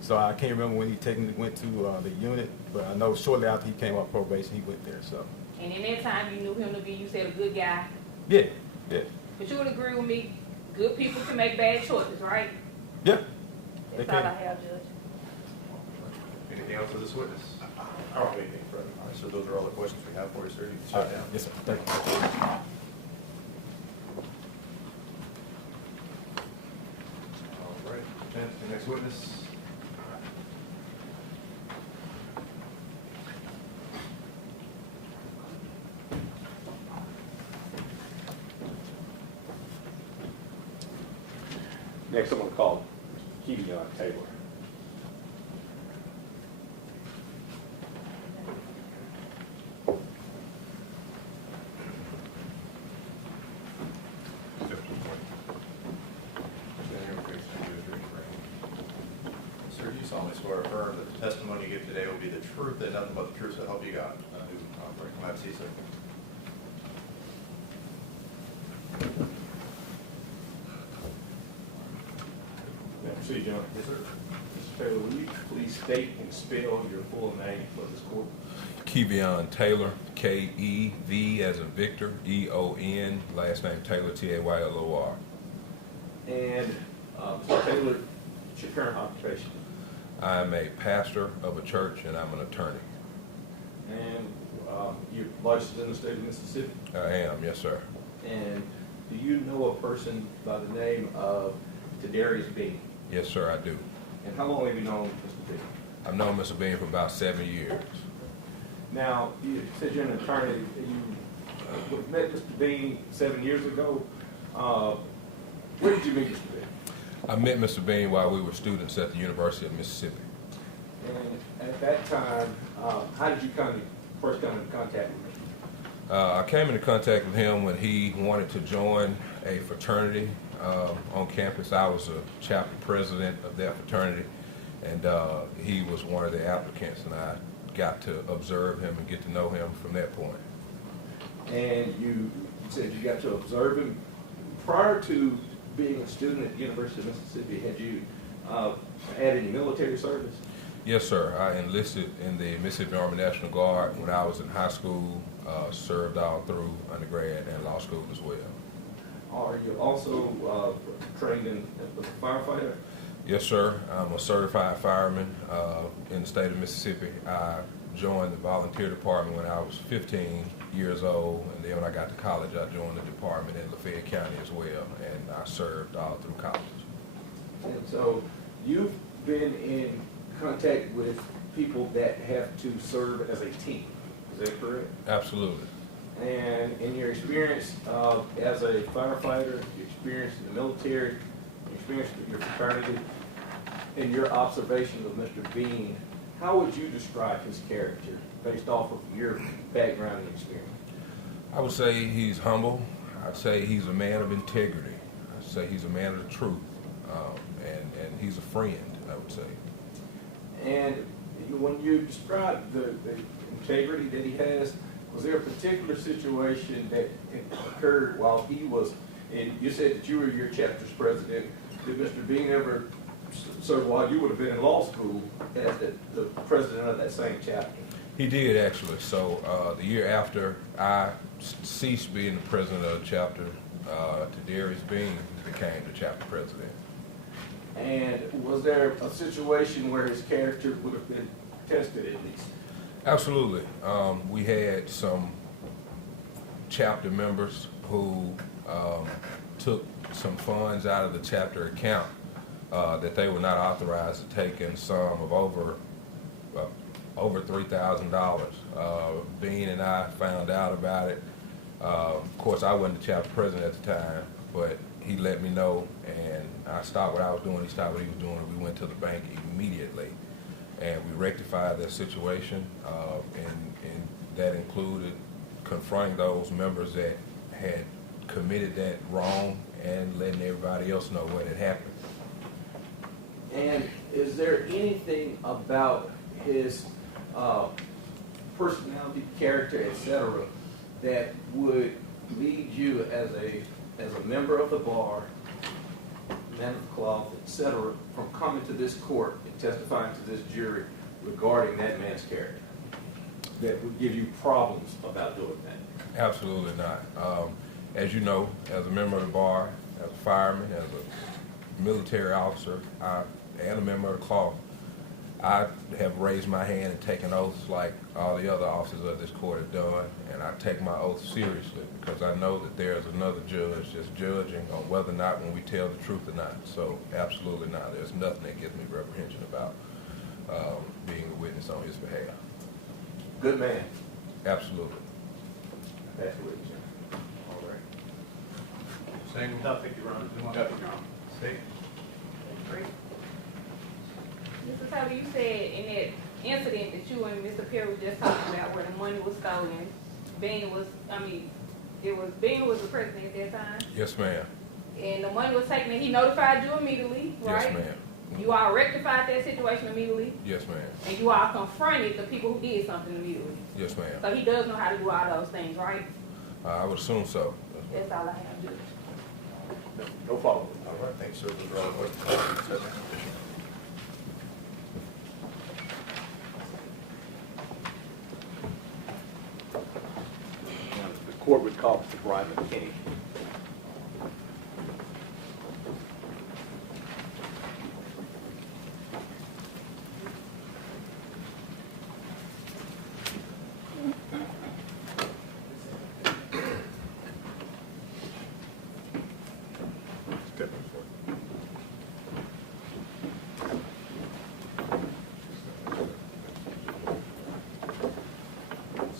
So I can't remember when he technically went to the unit, but I know shortly after he came off probation, he went there. So. And in that time, you knew him to be, you said, a good guy. Yeah, yeah. But you would agree with me, good people can make bad choices, right? Yeah. That's all I have, Judge. Anything else for this witness? I don't have anything further. All right, so those are all the questions we have for you, sir. You can shut down. Yes, sir. Thank you. All right. The next witness. Next, I'm going to call Kevion Taylor. Sir, you solemnly swear or affirm that the testimony you give today will be the truth and nothing but the truth, so help you God. I do. Come out, see, sir. Proceed, John. Yes, sir. Mr. Taylor, will you please state and spell your full name for this court? Kevion Taylor, K-E-V as in Victor, E-O-N, last name Taylor, T-A-Y-L-O-R. And Mr. Taylor, what's your current occupation? I'm a pastor of a church and I'm an attorney. And you're licensed in the state of Mississippi? I am, yes, sir. And do you know a person by the name of Tyre Bean? Yes, sir, I do. And how long have you known Mr. Bean? I've known Mr. Bean for about 7 years. Now, you said you're an attorney. You met Mr. Bean 7 years ago. Where did you meet Mr. Bean? I met Mr. Bean while we were students at the University of Mississippi. And at that time, how did you first come into contact with him? I came into contact with him when he wanted to join a fraternity on campus. I was a chapter president of that fraternity, and he was one of the applicants, and I got to observe him and get to know him from that point. And you said you got to observe him. Prior to being a student at the University of Mississippi, had you had any military service? Yes, sir. I enlisted in the Mississippi Army National Guard when I was in high school, served all through undergrad and law school as well. Are you also trained as a firefighter? Yes, sir. I'm a certified fireman in the state of Mississippi. I joined the volunteer department when I was 15 years old, and then when I got to college, I joined the department in Lafayette County as well, and I served all through college. And so you've been in contact with people that have to serve as a team, is that correct? Absolutely. And in your experience as a firefighter, your experience in the military, your experience with your fraternity, and your observation of Mr. Bean, how would you describe his character based off of your background and experience? I would say he's humble. I'd say he's a man of integrity. I'd say he's a man of the truth. And he's a friend, I would say. And when you describe the integrity that he has, was there a particular situation that occurred while he was, and you said that you were your chapter's president, did Mr. Bean ever serve while you would have been in law school as the president of that same chapter? He did, actually. So the year after I ceased being the president of the chapter, Tyre Bean became the chapter president. And was there a situation where his character would have been tested at least? Absolutely. We had some chapter members who took some funds out of the chapter account that they were not authorized to take, in sum of over $3,000. Bean and I found out about it. Of course, I wasn't the chapter president at the time, but he let me know, and I stopped what I was doing. He stopped what he was doing, and we went to the bank immediately, and we rectified that situation, and that included confronting those members that had committed that wrong and letting everybody else know what had happened. And is there anything about his personality, character, etc., that would lead you as a member of the bar, man of cloth, etc., from coming to this court and testifying to this jury regarding that man's character, that would give you problems about doing that? Absolutely not. As you know, as a member of the bar, as a fireman, as a military officer, and a member of the cloth, I have raised my hand and taken oaths like all the other officers of this court have done, and I take my oath seriously because I know that there's another judge that's judging on whether or not when we tell the truth or not. So absolutely not. There's nothing that gives me reprehension about being a witness on his behalf. Good man. Absolutely. That's the witness. All right. Single. No, thank you, Ron. Stay. Great. Mr. Taylor, you said in that incident that you and Mr. Perry were just talking about where the money was stolen, Bean was the president at that time? Yes, ma'am. And the money was taken, and he notified you immediately, right? Yes, ma'am. You all rectified that situation immediately, Yes, ma'am. and you all confronted the people who did something immediately. Yes, ma'am. So he does know how to do all those things, right? I would assume so. That's all I have, Judge. No problem. All right, thanks, sir. Those are all the questions. The court would call Mr. Brian McKinney.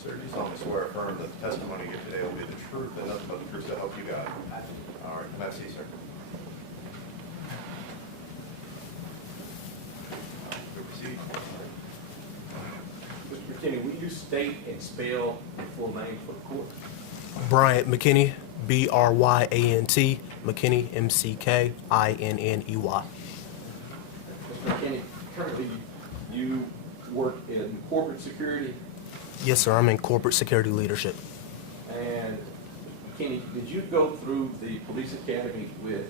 Sir, do you solemnly swear or affirm that the testimony you give today will be the truth and nothing but the truth to help you God? All right, have a seat, sir. Good proceed. Mr. McKinney, will you state and spell your full name for the court? Bryant McKinney, Bryant, McKinney, McKinney. Mr. McKinney, currently you work in corporate security, Yes, sir. I'm in corporate security leadership. and McKinney, did you go through the police academy with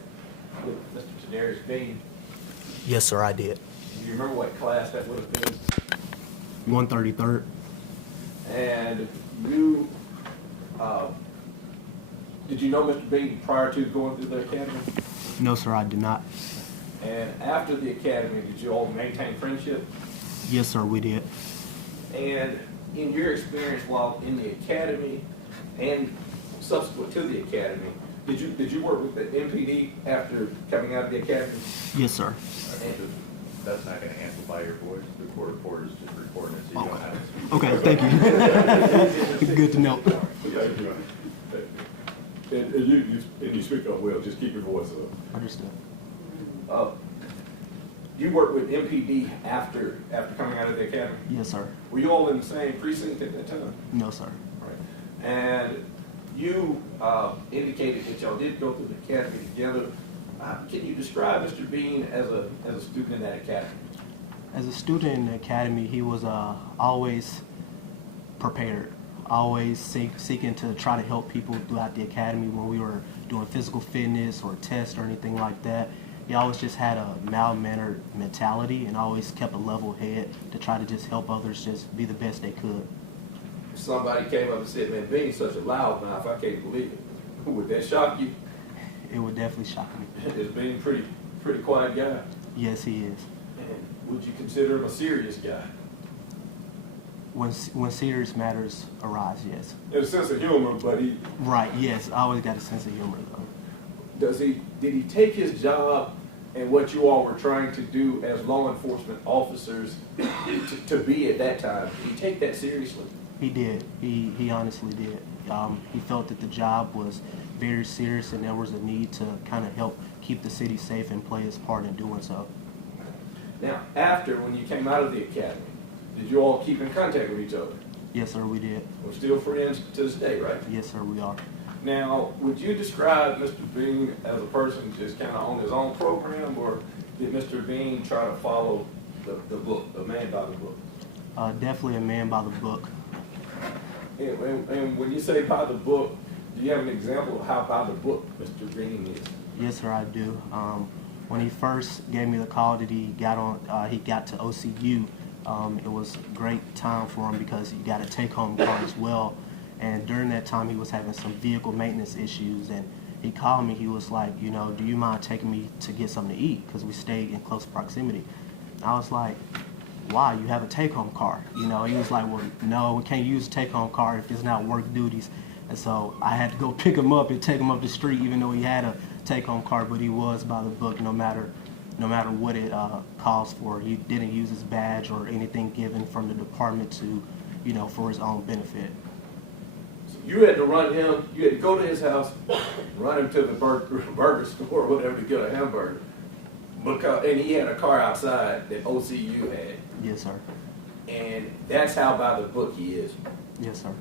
Mr. Tadarius Bean? Yes, sir, I did. Do you remember what class that would have been? 133rd. And you, did you know Mr. Bean prior to going through the academy? No, sir, I did not. And after the academy, did you all maintain friendship? Yes, sir, we did. And in your experience while in the academy and subsequent to the academy, did you work with the MPD after coming out of the academy? Yes, sir. That's not going to amplify your voice. The court reporter is just recording it, so you don't have to. Okay, thank you. Good to know. And you speak up well, just keep your voice up. Understood. You worked with MPD after coming out of the academy? Yes, sir. Were you all in the same precinct at that time? No, sir. Right. And you indicated that y'all did go through the academy together. Can you describe Mr. Bean as a student in that academy? As a student in the academy, he was always prepared, always seeking to try to help people throughout the academy when we were doing physical fitness or tests or anything like that. He always just had a mild-mannered mentality and always kept a level head to try to just help others just be the best they could. If somebody came up and said, man, Bean's such a loudmouth, I can't believe it. Would that shock you? It would definitely shock me. Is Bean pretty quiet guy? Yes, he is. And would you consider him a serious guy? When serious matters arise, yes. There's a sense of humor, but he... Right, yes. I always got a sense of humor, though. Did he take his job and what you all were trying to do as law enforcement officers to be at that time, did he take that seriously? He did. He honestly did. He felt that the job was very serious and there was a need to kind of help keep the city safe and play his part in doing so. Now, after, when you came out of the academy, did you all keep in contact with each other? Yes, sir, we did. We're still friends to this day, right? Yes, sir, we are. Now, would you describe Mr. Bean as a person just kind of on his own program, or did Mr. Bean try to follow the book, the man by the book? Definitely a man by the book. And when you say by the book, do you have an example of how by the book Mr. Bean is? Yes, sir, I do. When he first gave me the call that he got to OCU, it was a great time for him because he got a take-home car as well. And during that time, he was having some vehicle maintenance issues. And he called me. He was like, you know, do you mind taking me to get something to eat? Because we stayed in close proximity. And I was like, why? You have a take-home car. You know, he was like, well, no, we can't use a take-home car if it's not work duties. And so I had to go pick him up and take him up the street, even though he had a take-home car. But he was by the book, no matter what it calls for. He didn't use his badge or anything given from the department to, you know, for his own benefit. So you had to run him, you had to go to his house, run him to the burger store or whatever to get a hamburger. Because, and he had a car outside that OCU had. Yes, sir. And that's how by the book he is. Yes, sir.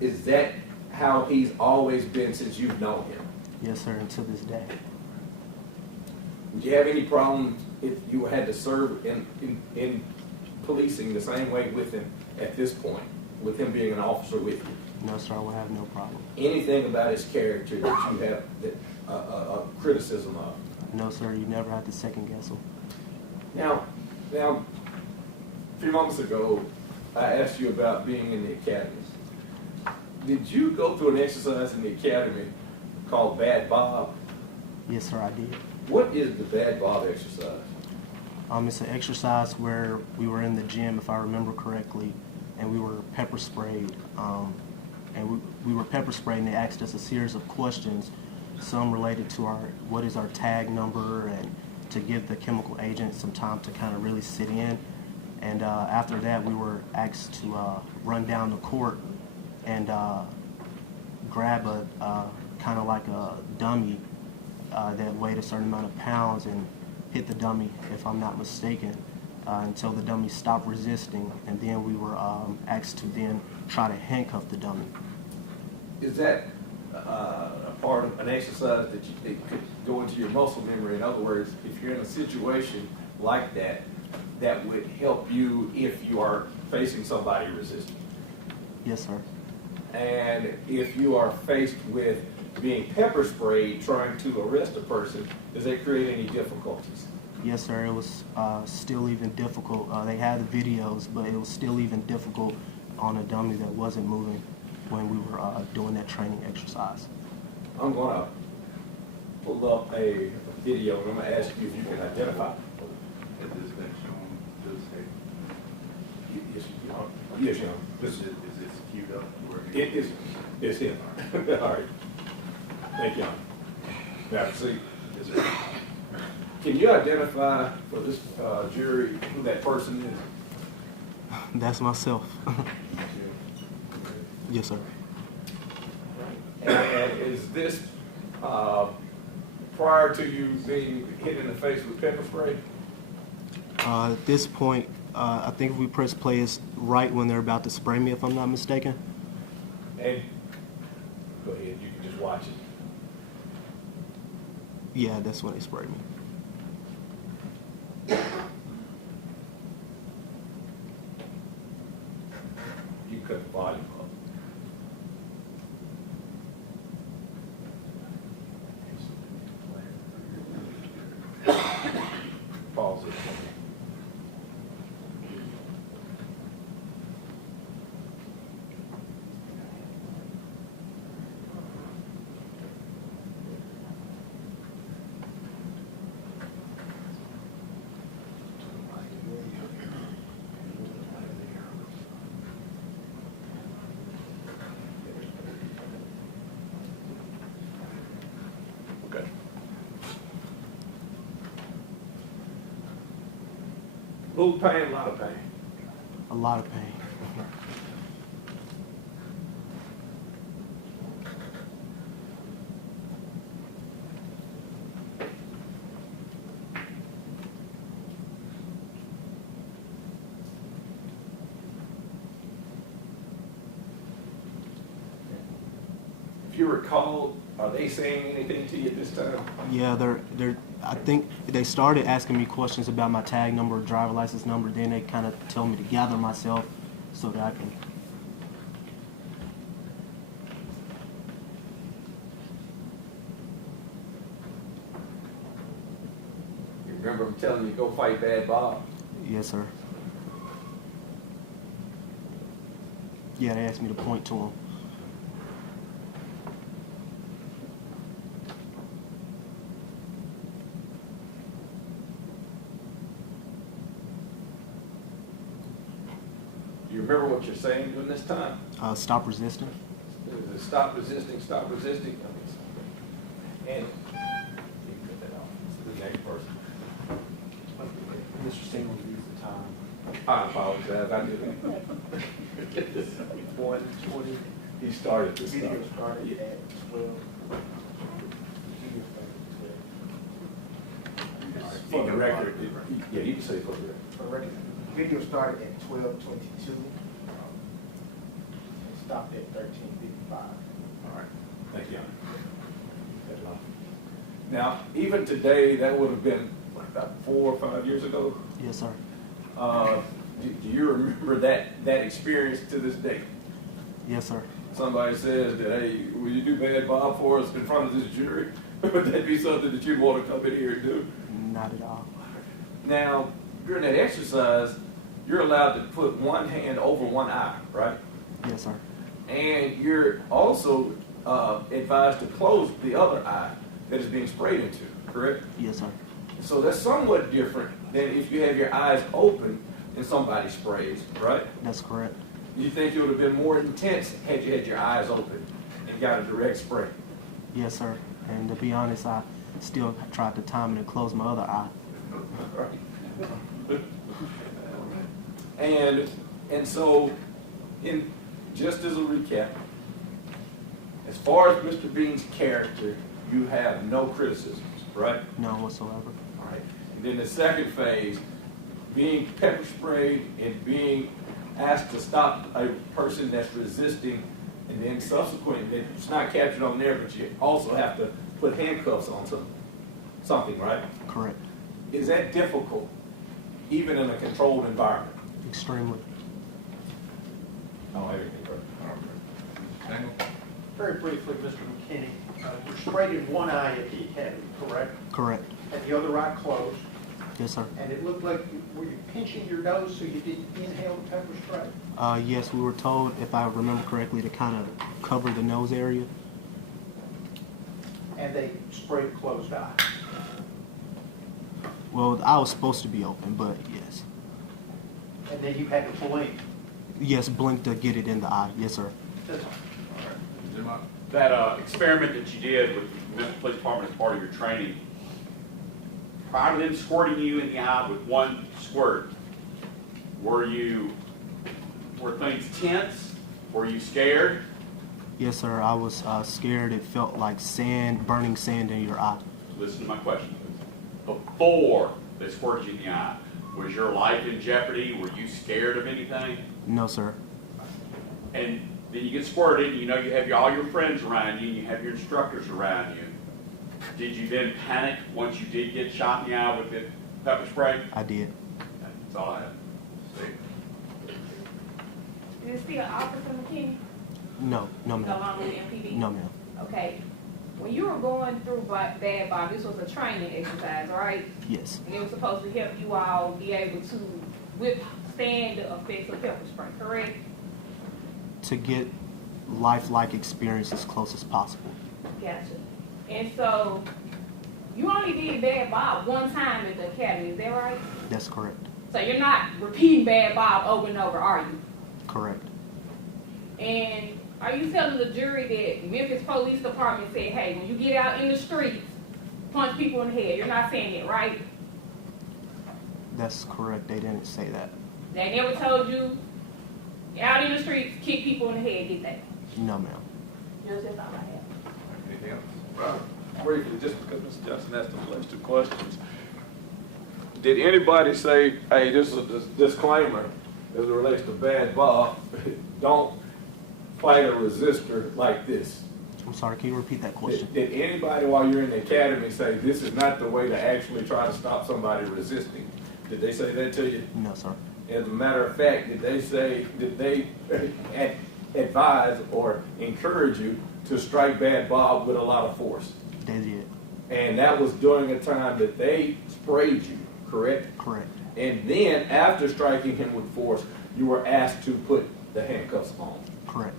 Is that how he's always been since you've known him? Yes, sir, until this day. Would you have any problems if you had to serve in policing the same way with him at this point, with him being an officer with you? No, sir, I would have no problem. Anything about his character that you have a criticism of? No, sir, you never have to second guess him. Now, a few moments ago, I asked you about being in the academies. Did you go through an exercise in the academy called Bad Bob? Yes, sir, I did. What is the Bad Bob exercise? It's an exercise where we were in the gym, if I remember correctly, and we were pepper sprayed. And we were pepper sprayed, and they asked us a series of questions, some related to what is our tag number, and to give the chemical agent some time to kind of really sit in. And after that, we were asked to run down the court and grab a kind of like a dummy that weighed a certain amount of pounds and hit the dummy, if I'm not mistaken, until the dummy stopped resisting, and then we were asked to then try to handcuff the dummy. Is that a part of an exercise that it could go into your muscle memory? In other words, if you're in a situation like that, that would help you if you are facing somebody resisting? Yes, sir. And if you are faced with being pepper sprayed trying to arrest a person, does that create any difficulties? Yes, sir. It was still even difficult. They had the videos, but it was still even difficult on a dummy that wasn't moving when we were doing that training exercise. I'm going to pull up a video, and I'm going to ask you if you can identify. Has this been shown to the state? Yes, Your Honor. Is this queued up? It is. It's him. All right. Thank you, Your Honor. Now, see. Yes, sir. Can you identify for this jury who that person is? That's myself. Yes, sir. And is this prior to you being hit in the face with pepper spray? At this point, I think if we press play, it's right when they're about to spray me, if I'm not mistaken. And go ahead, you can just watch it. Yeah, that's when they sprayed me. You cut the volume up. Pause it. Okay. Little pain, a lot of pain. A lot of pain. If you recall, are they saying anything to you at this time? Yeah, they're. I think they started asking me questions about my tag number, driver license number. Then they kind of tell me to gather myself so that I can. You remember them telling you go fight Bad Bob? Yes, sir. Yeah, they asked me to point to him. Do you remember what you're saying during this time? Stop resisting. Stop resisting, stop resisting. And you can put that off. The next person. Mr. Singleton used the time. I apologize. I did 1:20. He started this Video stuff. started at 12. For the record, yeah, you can say for the record. For the record, video started at 12:22. It stopped at 13:55. All right, thank you. Now, even today, that would have been, what, about 4 or 5 years ago? Yes, sir. Do you remember that experience to this day? Yes, sir. Somebody says that, hey, will you do bad Bob for us in front of this jury? Would that be something that you'd want to come in here and do? Not at all. Now, during that exercise, you're allowed to put one hand over one eye, right? Yes, sir. And you're also advised to close the other eye that is being sprayed into, correct? Yes, sir. So that's somewhat different than if you have your eyes open and somebody sprays, right? That's correct. You think it would have been more intense had you had your eyes open and got a direct spray? Yes, sir. And to be honest, I still tried to time it and close my other eye. And so, just as a recap, as far as Mr. Bean's character, you have no criticisms, right? None whatsoever. All right. And then the second phase, being pepper sprayed and being asked to stop a person that's resisting, and then subsequently, it's not captured on there, but you also have to put handcuffs on something, right? Correct. Is that difficult, even in a controlled environment? Extremely. Oh, everything, right? Very briefly, Mr. McKinney, you're sprayed in one eye at the academy, correct? Correct. And the other eye closed. Yes, sir. And it looked like, were you pinching your nose so you didn't inhale the pepper spray? Yes, we were told, if I remember correctly, to kind of cover the nose area. And they sprayed a closed eye. Well, I was supposed to be open, but yes. And then you had to blink. Yes, blink to get it in the eye. Yes, sir. That's all. That experiment that you did with the Memphis Police Department as part of your training, prior to them squirting you in the eye with one squirt, were things tense? Were you scared? Yes, sir. I was scared. It felt like sand, burning sand in your eye. Listen to my question. Before they squirted you in the eye, was your life in jeopardy? Were you scared of anything? No, sir. And then you get squirted, and you know you have all your friends around you, and you have your instructors around you. Did you then panic once you did get shot in the eye with the pepper spray? I did. That's all I have. Is it still Officer McKinney? No, no, No ma'am. longer with MPD? No, ma'am. Okay. When you were going through Bad Bob, this was a training exercise, right? Yes. And it was supposed to help you all be able to withstand the effects of pepper spray, correct? To get lifelike experience as close as possible. Gotcha. And so, you only did Bad Bob one time at the academy, is that right? That's correct. So you're not repeating Bad Bob over and over, are you? Correct. And are you telling the jury that Memphis Police Department said, hey, when you get out in the streets, punch people in the head? You're not saying it, right? That's correct. They didn't say that. They never told you, out in the streets, kick people in the head, did they? No, ma'am. That's all I have. Anything else? Briefly, just because Mr. Johnson asked the last two questions. Did anybody say, hey, this is a disclaimer as it relates to Bad Bob, don't fight a resistor like this? I'm sorry, can you repeat that question? Did anybody while you're in the academy say this is not the way to actually try to stop somebody resisting? Did they say that to you? No, sir. As a matter of fact, did they advise or encourage you to strike Bad Bob with a lot of force? They did. And that was during a time that they sprayed you, correct? Correct. And then after striking him with force, you were asked to put the handcuffs on. Correct.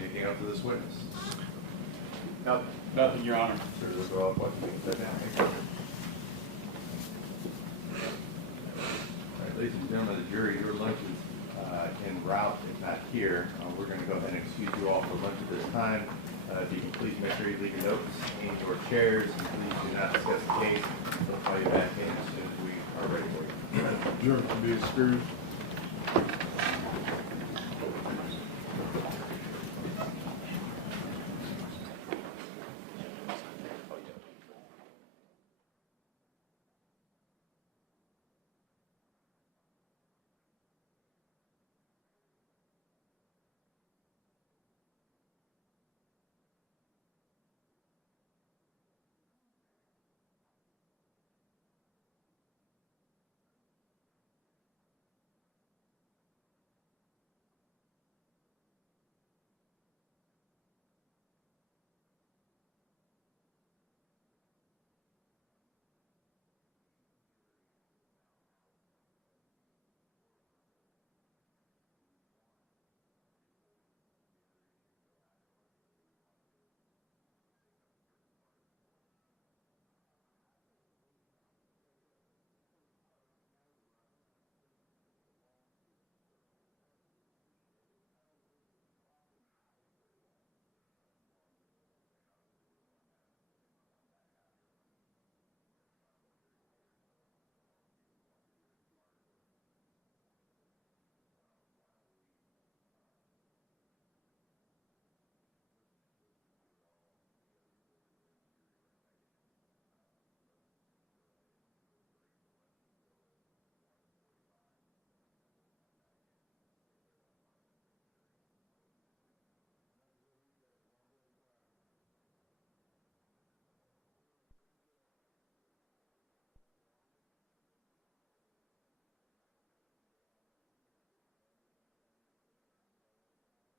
Anything else to this witness? Nothing, Your Honor. Sir, those are all questions. Sit down. Thank you. All right, ladies and gentlemen of the jury, your lunch is en route, if not here. We're going to go ahead and excuse you all for lunch at this time. If you can please make sure you leave your notes in your chairs, and please do not discuss the case. We'll call you back in as soon as we are ready for you. Jury can be excused.